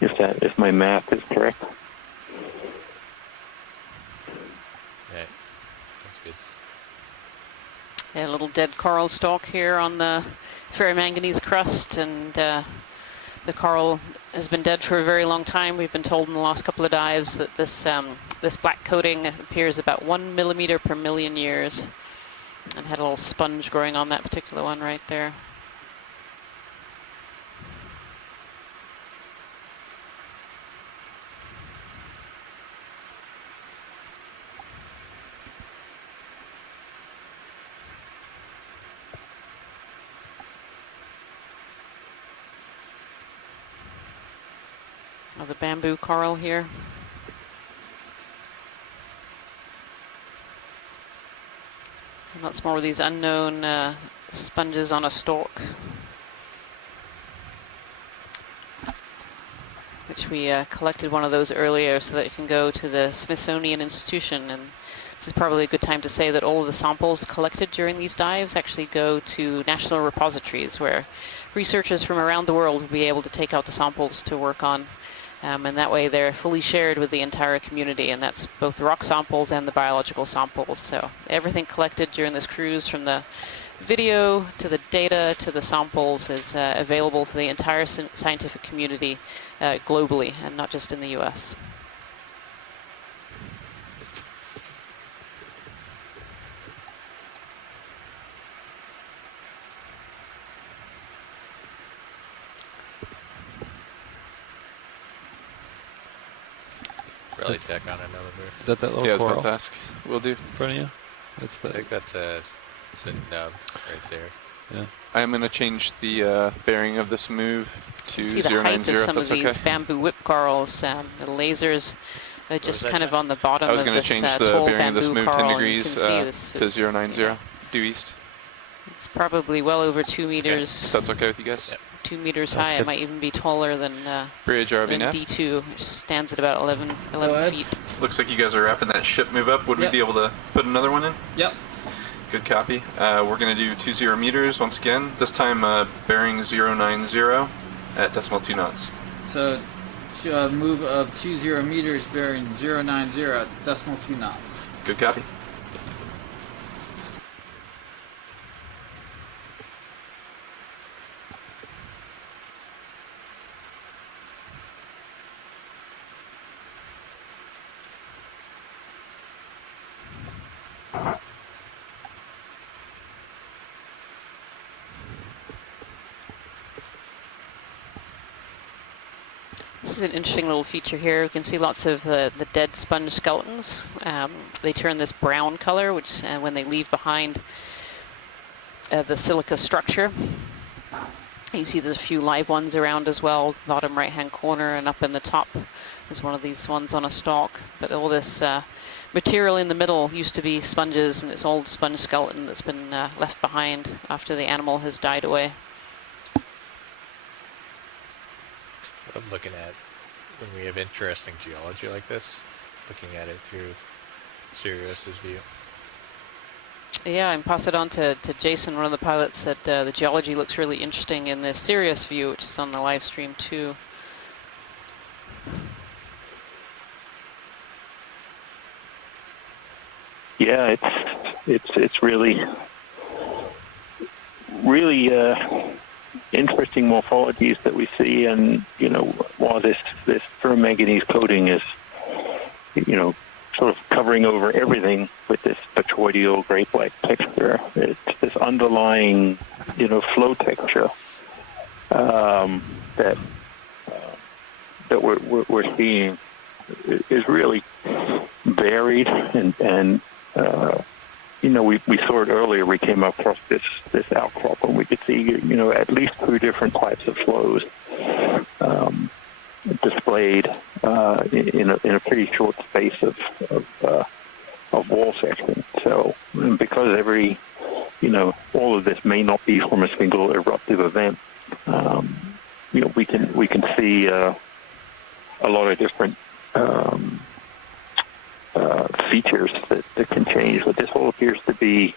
If my math is correct. Yeah, that's good. Yeah, a little dead coral stalk here on the ferromanganese crust, and the coral has been dead for a very long time. We've been told in the last couple of dives that this black coating appears about 1 millimeter per million years, and had a little sponge growing on that particular one right there. The bamboo coral here. And lots more of these unknown sponges on a stalk. The which we collected one of those earlier so that it can go to the Smithsonian Institution. And this is probably a good time to say that all of the samples collected during these dives actually go to national repositories where researchers from around the world will be able to take out the samples to work on. And that way they're fully shared with the entire community, and that's both the rock samples and the biological samples. So everything collected during this cruise, from the video to the data to the samples, is available for the entire scientific community globally, and not just in the US. Really tack on another move. Is that little yeah, I was coral? about to ask. Will do. In front of you? That's I think that's a nub right there. Yeah. I am going to change the bearing of this move to You can see the height 090, of if some of that's these okay. bamboo whip corals. The lasers are just kind of on the bottom I was of going to this change the tall bearing of this bamboo move 10 coral. degrees You can see this to 090, due east. It's probably well over 2 meters. If that's okay with you guys? Yep. 2 meters That's high. good. It might even be taller than Bridge RV D2, which stands at about 11 ahead. feet. Looks like you guys are wrapping that ship move up. Would Yep. we be able to put another one in? Yep. Good copy. We're going to do 20 meters once again. This time bearing 090 at decimal 2 knots. So, move of 20 meters bearing 090 at decimal 2 knots. Good copy. This is an interesting little feature here. You can see lots of the dead sponge skeletons. They turn this brown color, which when they leave behind the silica structure. You see there's a few live ones around as well, bottom right-hand corner, and up in the top is one of these ones on a stalk. But all this material in the middle used to be sponges, and it's old sponge skeleton that's been left behind after the animal has died away. I'm looking at when we have interesting geology like this, looking at it through Sirius's view. Yeah, and pass it on to Jason. One of the pilots said the geology looks really interesting in the Sirius view, which is on the live stream too. Yeah, it's really interesting morphologies that we see, and while this ferromanganese coating is sort of covering over everything with this botryoidal grape-like texture, it's this underlying flow texture that we're seeing is really varied, and we saw it earlier. We came across this outcrop, and we could see at least 2 different types of flows displayed in a pretty short space of wall section. So, because all of this may not be from a single eruptive event, we can see a lot of different features that can change, but this all appears to be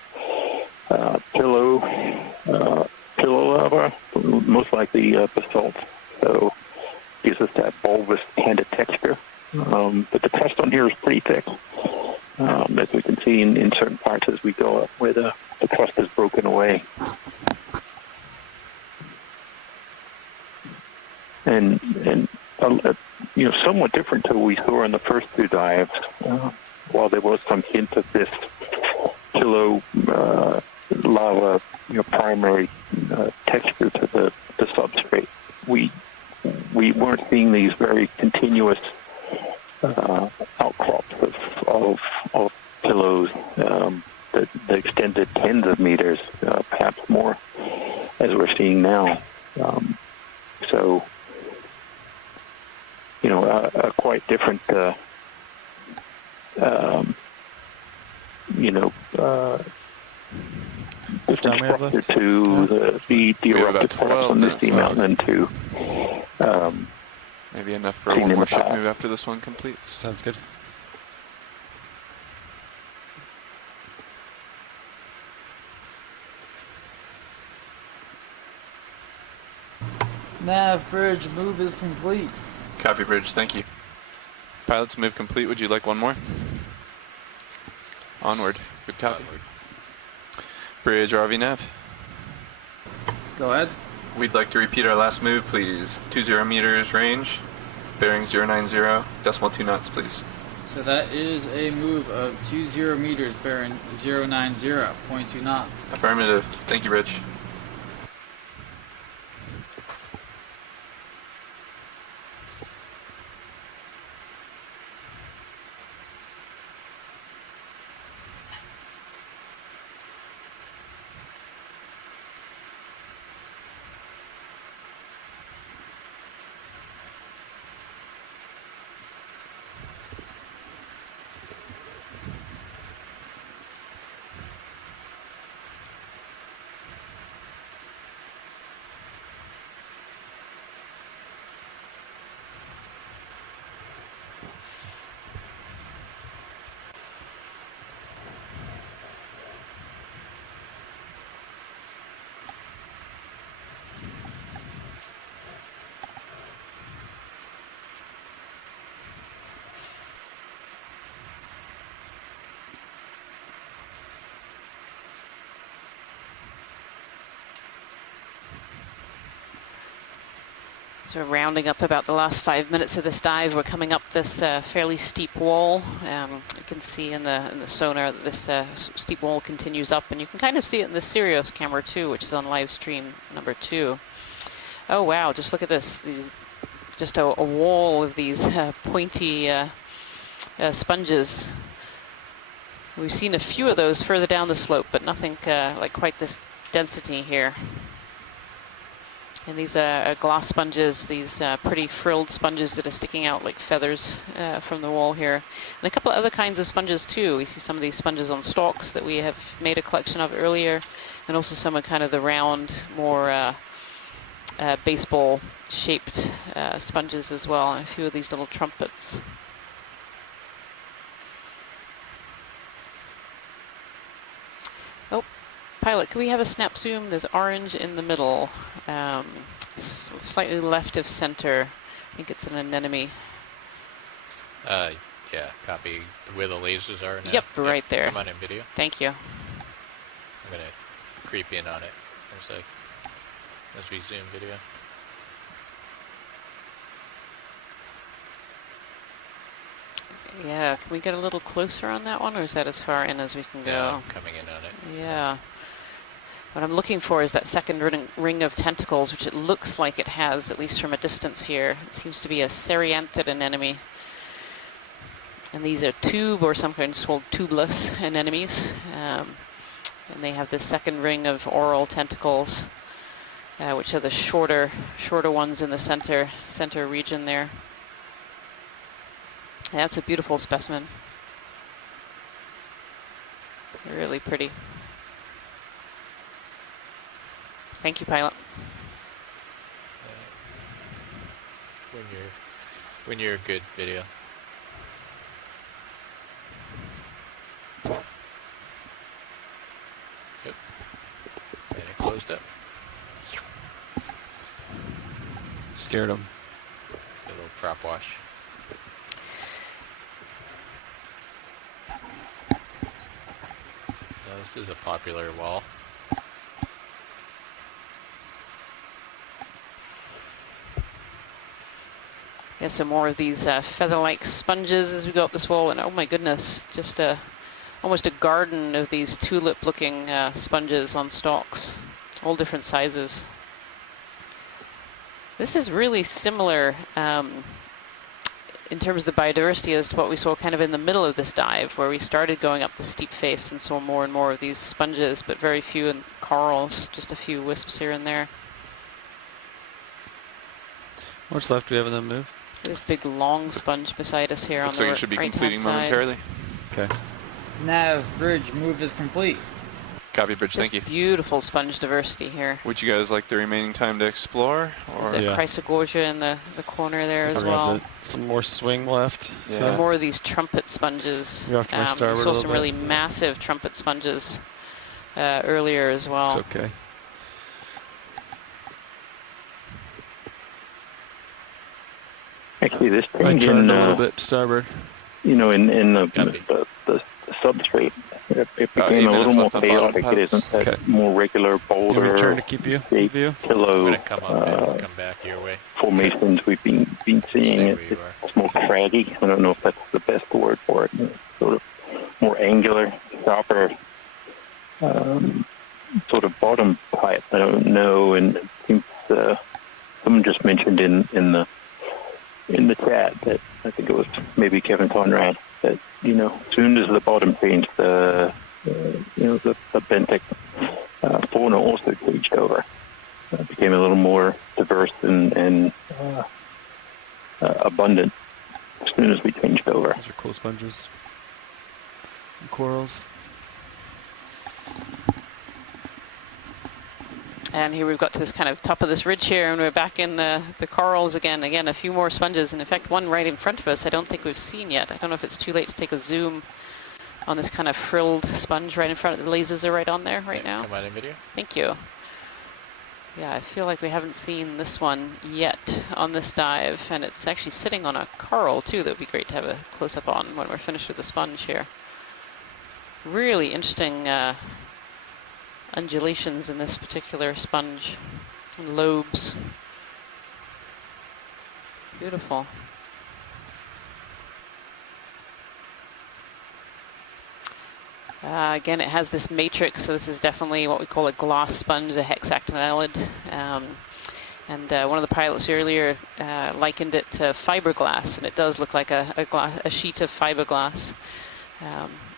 pillow lava, most likely basalt. So gives us that bulbous kind of texture. But the crust on here is pretty thick, as we can see in certain parts as we go up, where the crust is broken away. And somewhat different to what we saw in the first 2 dives. While there was some hint of this pillow lava, primary texture to the substrate, we weren't seeing these very continuous outcrops of pillows that extended tens of meters, perhaps more, as we're seeing now. So, a quite different, different structure to the eruptive parts on the Seamount, and to Maybe enough for one more ship move after this one completes. Sounds good. Nav bridge move is complete. Copy, bridge. Thank you. Pilots move complete. Would you like one more? Onward. Good copy. Onward. Bridge RV nav. Go ahead. We'd like to repeat our last move, please. 20 meters range, bearing 090, decimal 2 knots, please. So that is a move of 20 meters, bearing 090, 0.2 knots. Affirmative. Thank you, Rich. So we're rounding up about the last 5 minutes of this dive. We're coming up this fairly steep wall. You can see in the sonar that this steep wall continues up, and you can kind of see it in the Sirius camera too, which is on live stream number 2. Oh wow! Just look at this. Just a wall of these pointy sponges. We've seen a few of those further down the slope, but nothing like quite this density here. And these are glass sponges, these pretty frilled sponges that are sticking out like feathers from the wall here. And a couple of other kinds of sponges too. We see some of these sponges on stalks that we have made a collection of earlier, and also some of kind of the round, more baseball-shaped sponges as well, and a few of these little trumpets. Oh, pilot, can we have a snap zoom? There's orange in the middle. Slightly left of center. I think it's an anemone. Yeah, copy. Where the lasers are now? Yep, right there. Come on in video. Thank you. I'm going to creep in on it for a sec as we zoom video. Yeah, can we get a little closer on that one, or is that as far in as we can go? Yeah, I'm coming in on it. Yeah. What I'm looking for is that second ring of tentacles, which it looks like it has, at least from a distance here. It seems to be a serianthid anemone. And these are tube, or sometimes called tubeless anemones. And they have the second ring of oral tentacles, which are the shorter ones in the center region there. That's a beautiful specimen. Really pretty. Thank you, pilot. When you're good, video. Yep. And it closed up. Scared him. A little prop wash. Now, this is a popular wall. Yeah, some more of these feather-like sponges as we go up this wall, and oh my goodness, just almost a garden of these tulip-looking sponges on stalks, all different sizes. This is really similar in terms of the biodiversity as to what we saw kind of in the middle of this dive, where we started going up the steep face and saw more and more of these sponges, but very few in corals, just a few wisps here and there. What's left do we have in that move? This big long sponge beside us here. Looks on like the it should be right-hand completing side. momentarily. Okay. Nav bridge move is complete. Copy, Bridge. Just Thank you. Beautiful sponge diversity here. Would you guys like the remaining time to explore? Or? There's a Chrysogorgia in the corner there as well. Some more swing left. Yeah. So. More of these trumpet sponges. You're off to my starboard we a saw little some bit. really massive trumpet sponges earlier as well. It's okay. Actually, this I thing turned a little bit starboard. in the substrate, it became a little more chaotic. It isn't that more regular boulder trying to keep you view? pillow Come up and come back your way. formations we've been seeing. It's more craggy. I don't know if that's the best word for it. It's sort of more angular, sharper, sort of bottom pipe. I don't know, and it seems someone just mentioned in the chat that I think it was maybe Kevin Conrad that as soon as the bottom changed, the benthic fauna also changed over. Became a little more diverse and abundant as soon as we changed over. Those are cool sponges. And corals. And here we've got to this kind of top of this ridge here, and we're back in the corals again. Again, a few more sponges, and in fact, one right in front of us I don't think we've seen yet. I don't know if it's too late to take a zoom on this kind of frilled sponge right in front of the lasers are right on there right now. Come on in video. Thank you. Yeah, I feel like we haven't seen this one yet on this dive, and it's actually sitting on a coral too that would be great to have a close-up on when we're finished with the sponge here. Really interesting undulations in this particular sponge and lobes. Beautiful. Again, it has this matrix, so this is definitely what we call a glass sponge, a hexactinellid. And one of the pilots earlier likened it to fiberglass, and it does look like a sheet of fiberglass.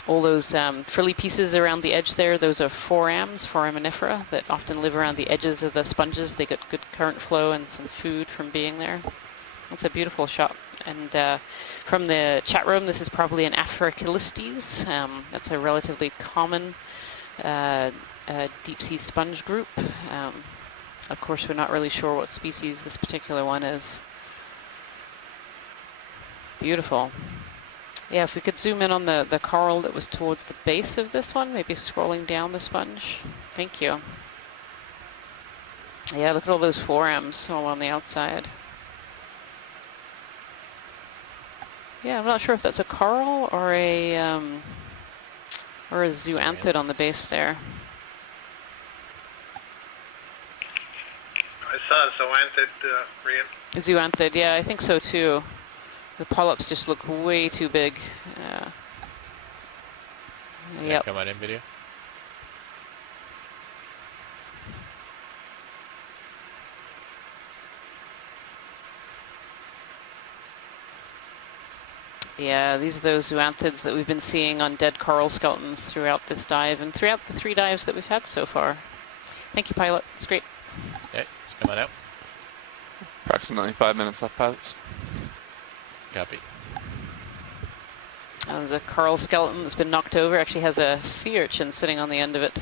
All those frilly pieces around the edge there, those are foraminifera that often live around the edges of the sponges. They get good current flow and some food from being there. It's a beautiful shot. And from the chat room, this is probably an Aphrocalistes. That's a relatively common deep sea sponge group. Of course, we're not really sure what species this particular one is. Beautiful. Yeah, if we could zoom in on the coral that was towards the base of this one, maybe scrolling down the sponge. Thank you. Yeah, look at all those forams all on the outside. Yeah, I'm not sure if that's a coral or a zoanthid on the base there. I saw a zoanthid, Rian. Zoanthid, yeah, I think so too. The polyps just look way too big. Yep. Come on in video. Yeah, these are those zoanthids that we've been seeing on dead coral skeletons throughout this dive and throughout the 3 dives that we've had so far. Thank you, pilot. It's great. Okay, it's coming out. Approximately 5 minutes left, pilots. Copy. There's a coral skeleton that's been knocked over. Actually has a sea urchin sitting on the end of it.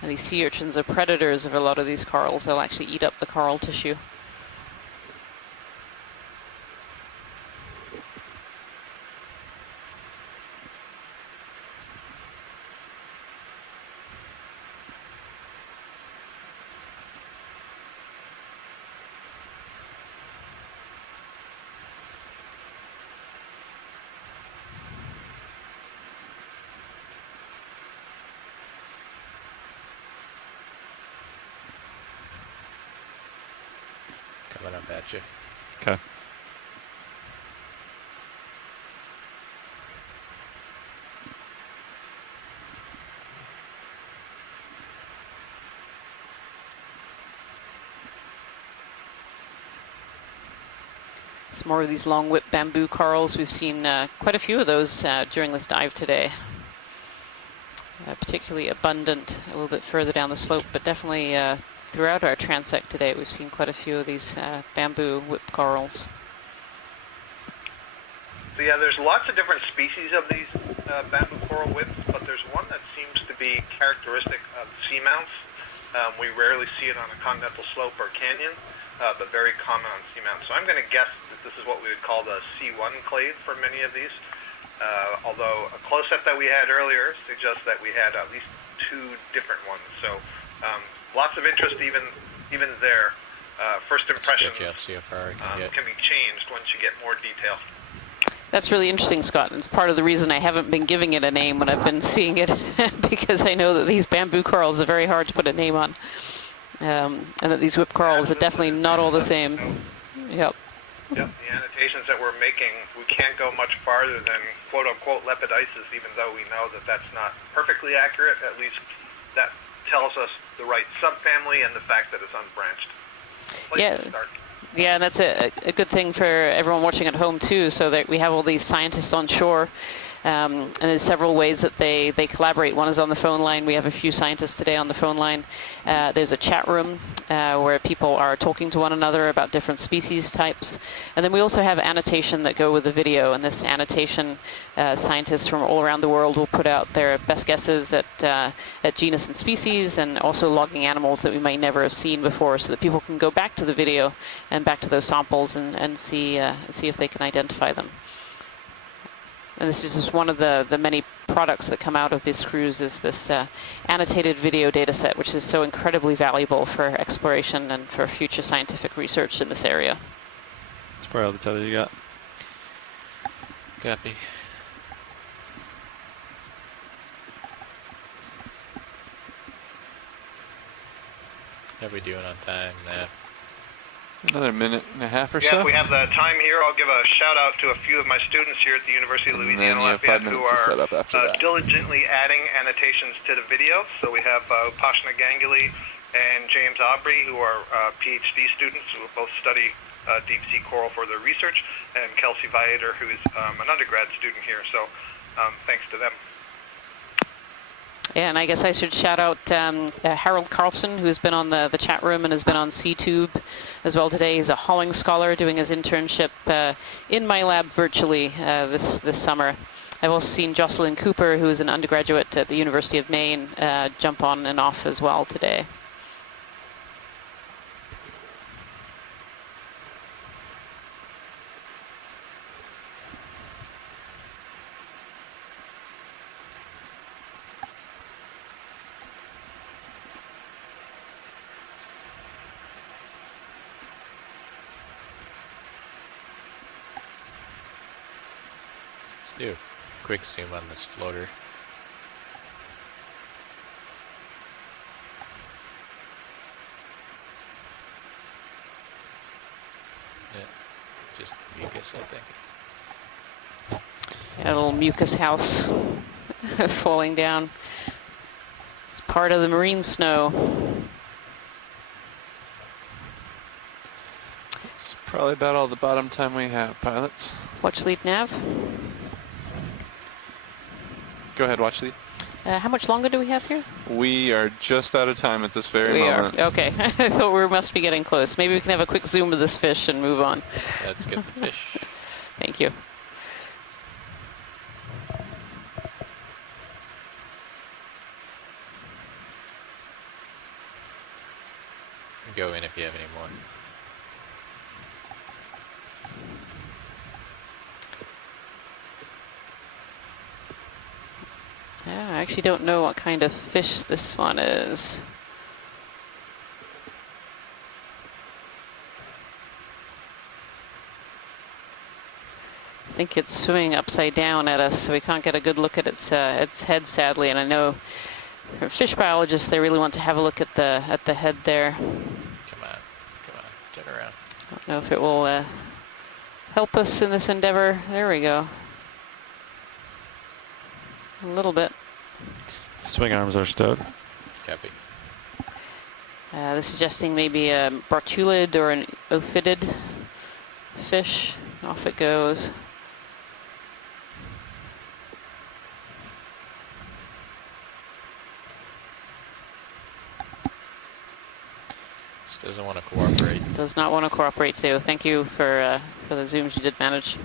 And these sea urchins are predators of a lot of these corals. They'll actually eat up the coral tissue. Coming up at you. Okay. Some more of these long whip bamboo corals. We've seen quite a few of those during this dive today. Particularly abundant a little bit further down the slope, but definitely throughout our transect today we've seen quite a few of these bamboo whip corals. So yeah, there's lots of different species of these bamboo coral whips, but there's one that seems to be characteristic of seamounts. We rarely see it on a continental slope or canyon, but very common on seamounts. So I'm going to guess that this is what we would call the C1 clade for many of these. Although a close-up that we had earlier suggests that we had at least 2 different ones. So lots of interest even there. First impressions can be changed once you get more detail. That's really interesting, Scott. And it's part of the reason I haven't been giving it a name when I've been seeing it, because I know that these bamboo corals are very hard to put a name on, and that these whip corals are definitely not all the same. Yep. Yep, the annotations that we're making, we can't go much farther than quote-unquote lepidices, even though we know that that's not perfectly accurate. At least that tells us the right subfamily and the fact that it's unbranched. Yeah, and that's a good thing for everyone watching at home too, so that we have all these scientists on shore, and there's several ways that they collaborate. One is on the phone line. We have a few scientists today on the phone line. There's a chat room where people are talking to one another about different species types. And then we also have annotation that go with the video, and this annotation, scientists from all around the world will put out their best guesses at genus and species, and also logging animals that we may never have seen before, so that people can go back to the video and back to those samples and see if they can identify them. And this is just one of the many products that come out of this cruise, is this annotated video data set, which is so incredibly valuable for exploration and for future scientific research in this area. That's probably all the tether you got. Copy. How are we doing on time now? Another minute and a half or yeah, so. If we have the time here, I'll give a shout out to a few of my students here at the University of Louisiana Lafayette who are diligently adding annotations to the video. So we have Pashna Ganguly and James Aubrey, who are PhD students who both study deep sea coral for their research, and Kelsey Viator, who is an undergrad student here. So thanks to them. Yeah, and I guess I should shout out Harold Carlson, who has been on the chat room and has been on SeaTube as well today. He's a Holling scholar doing his internship in my lab virtually this summer. I've also seen Jocelyn Cooper, who is an undergraduate at the University of Maine, jump on and off as well today. Do a quick zoom on this floater. Yeah, just mucus, I think. Yeah, a little mucus house falling down. It's part of the marine snow. It's probably about all the bottom time we have, pilots. Watch lead nav. Go ahead, watch lead. How much longer do we have here? We are just out of time at this very moment. Okay, I thought we must be getting close. Maybe we can have a quick zoom of this fish and move on. Let's get the fish. Thank you. Go in if you have any more. Yeah, I actually don't know what kind of fish this one is. I think it's swimming upside down at us, so we can't get a good look at its head, sadly. And I know for fish biologists, they really want to have a look at the head there. Come on, turn around. I don't know if it will help us in this endeavor. There we go. A little bit. Swing arms are stowed. Copy. This is suggesting maybe a bartulid or an ophidid fish. Off it goes. Just doesn't want to cooperate. Does not want to cooperate, so thank you for the zooms you did manage.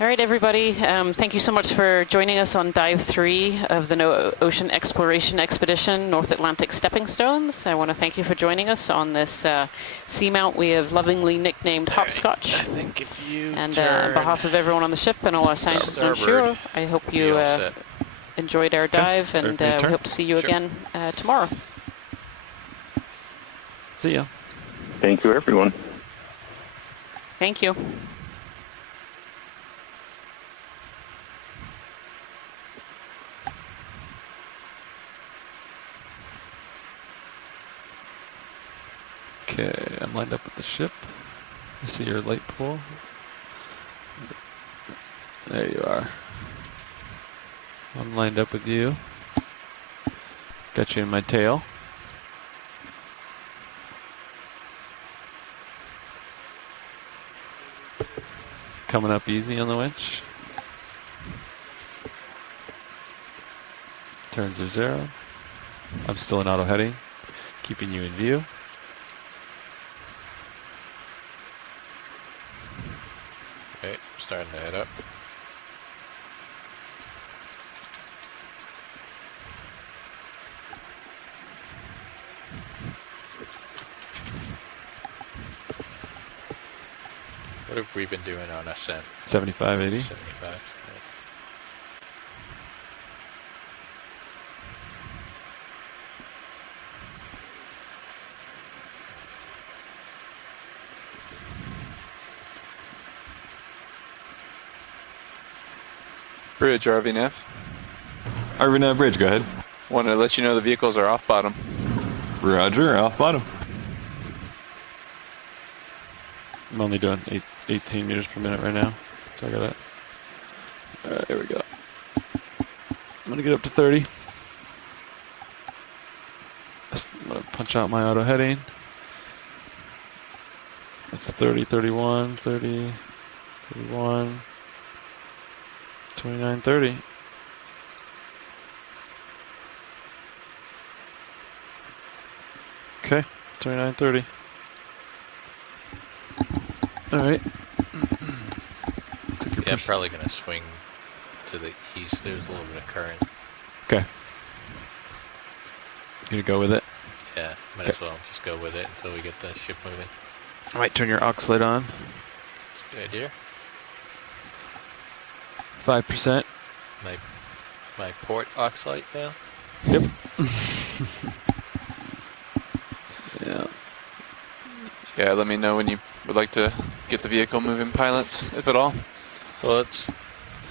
All right, everybody. Thank you so much for joining us on Dive 3 of the Ocean Exploration Expedition, North Atlantic Stepping Stones. I want to thank you for joining us on this seamount we have lovingly nicknamed Hopscotch. I think if you And on behalf of everyone on the ship and all our scientists on shore, I hope you enjoyed our dive, and we hope to see you again tomorrow. See ya. Thank you, everyone. Thank you. Okay, I'm lined up with the ship. I see your light pole. There you are. I'm lined up with you. Got you in my tail. Coming up easy on the winch. Turns are 0. I'm still in auto heading, keeping you in view. Okay, starting to head up. What have we been doing on ascent? 75, 80. 75. Bridge, RVNAV. RVNAV bridge, go ahead. Wanted to let you know the vehicles are off bottom. Roger, off bottom. I'm only doing 18 meters per minute right now, so I got it. All right, there we go. I'm gonna get up to 30. I'm gonna punch out my auto heading. That's 30, 31, 30, 31, 29, 30. Okay, 29, 30. All right. Yeah, I'm probably going to swing to the east. There's a little bit of current. Okay. You gonna go with it? Yeah, might as well just go with it until we get the ship moving. I might turn your aux light on. Good idea. 5%. My port aux light now? Yep. Yeah. Yeah, let me know when you would like to get the vehicle moving, pilots, if at all. Well, let's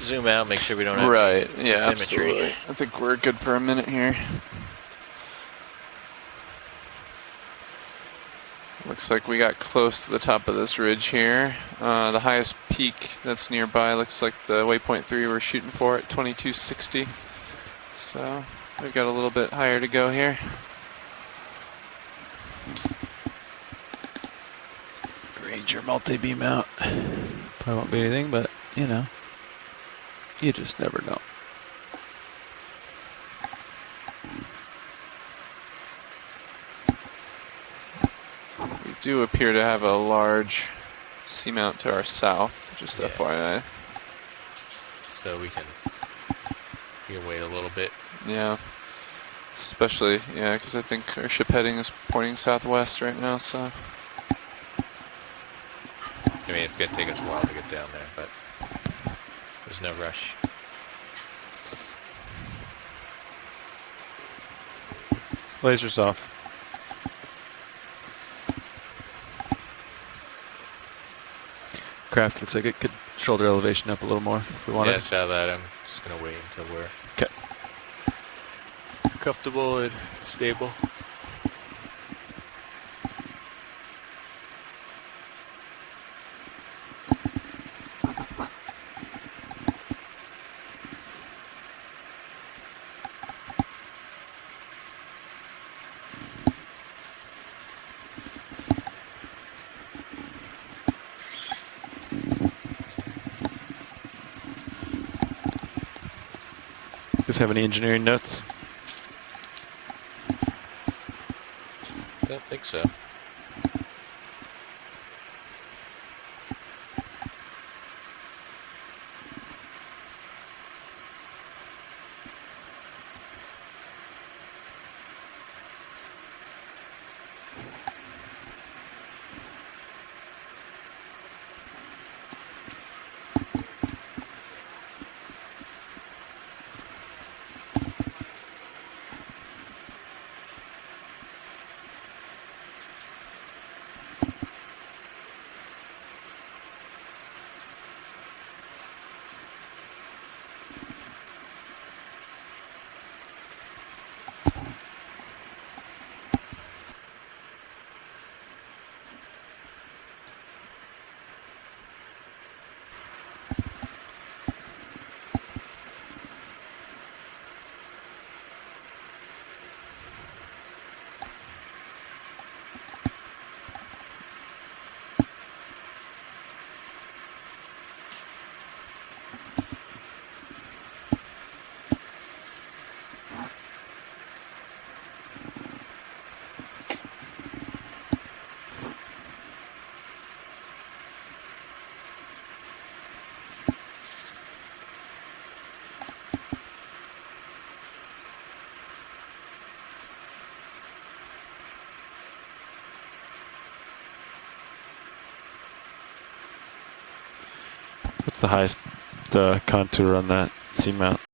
zoom out, make sure we don't have Right, yeah, imagery. absolutely. I think we're good for a minute here. Looks like we got close to the top of this ridge here. The highest peak that's nearby looks like the waypoint 3 we're shooting for at 2260. So we've got a little bit higher to go here. Ranger multi-beam out. Probably won't be anything, but, you know, you just never know. We do appear to have a large seamount to our south, just FYI. So we can wait a little bit. Yeah. Especially, yeah, because I think our ship heading is pointing southwest right now, so. I mean, it's going to take us a while to get down there, but there's no rush. Lasers off. Craft looks like it could shoulder elevation up a little more if we want Yeah, it. saw that. I'm just going to wait until we're comfortable and stable. Does have any engineering notes? Don't think so. What's the highest the contour on that seamount?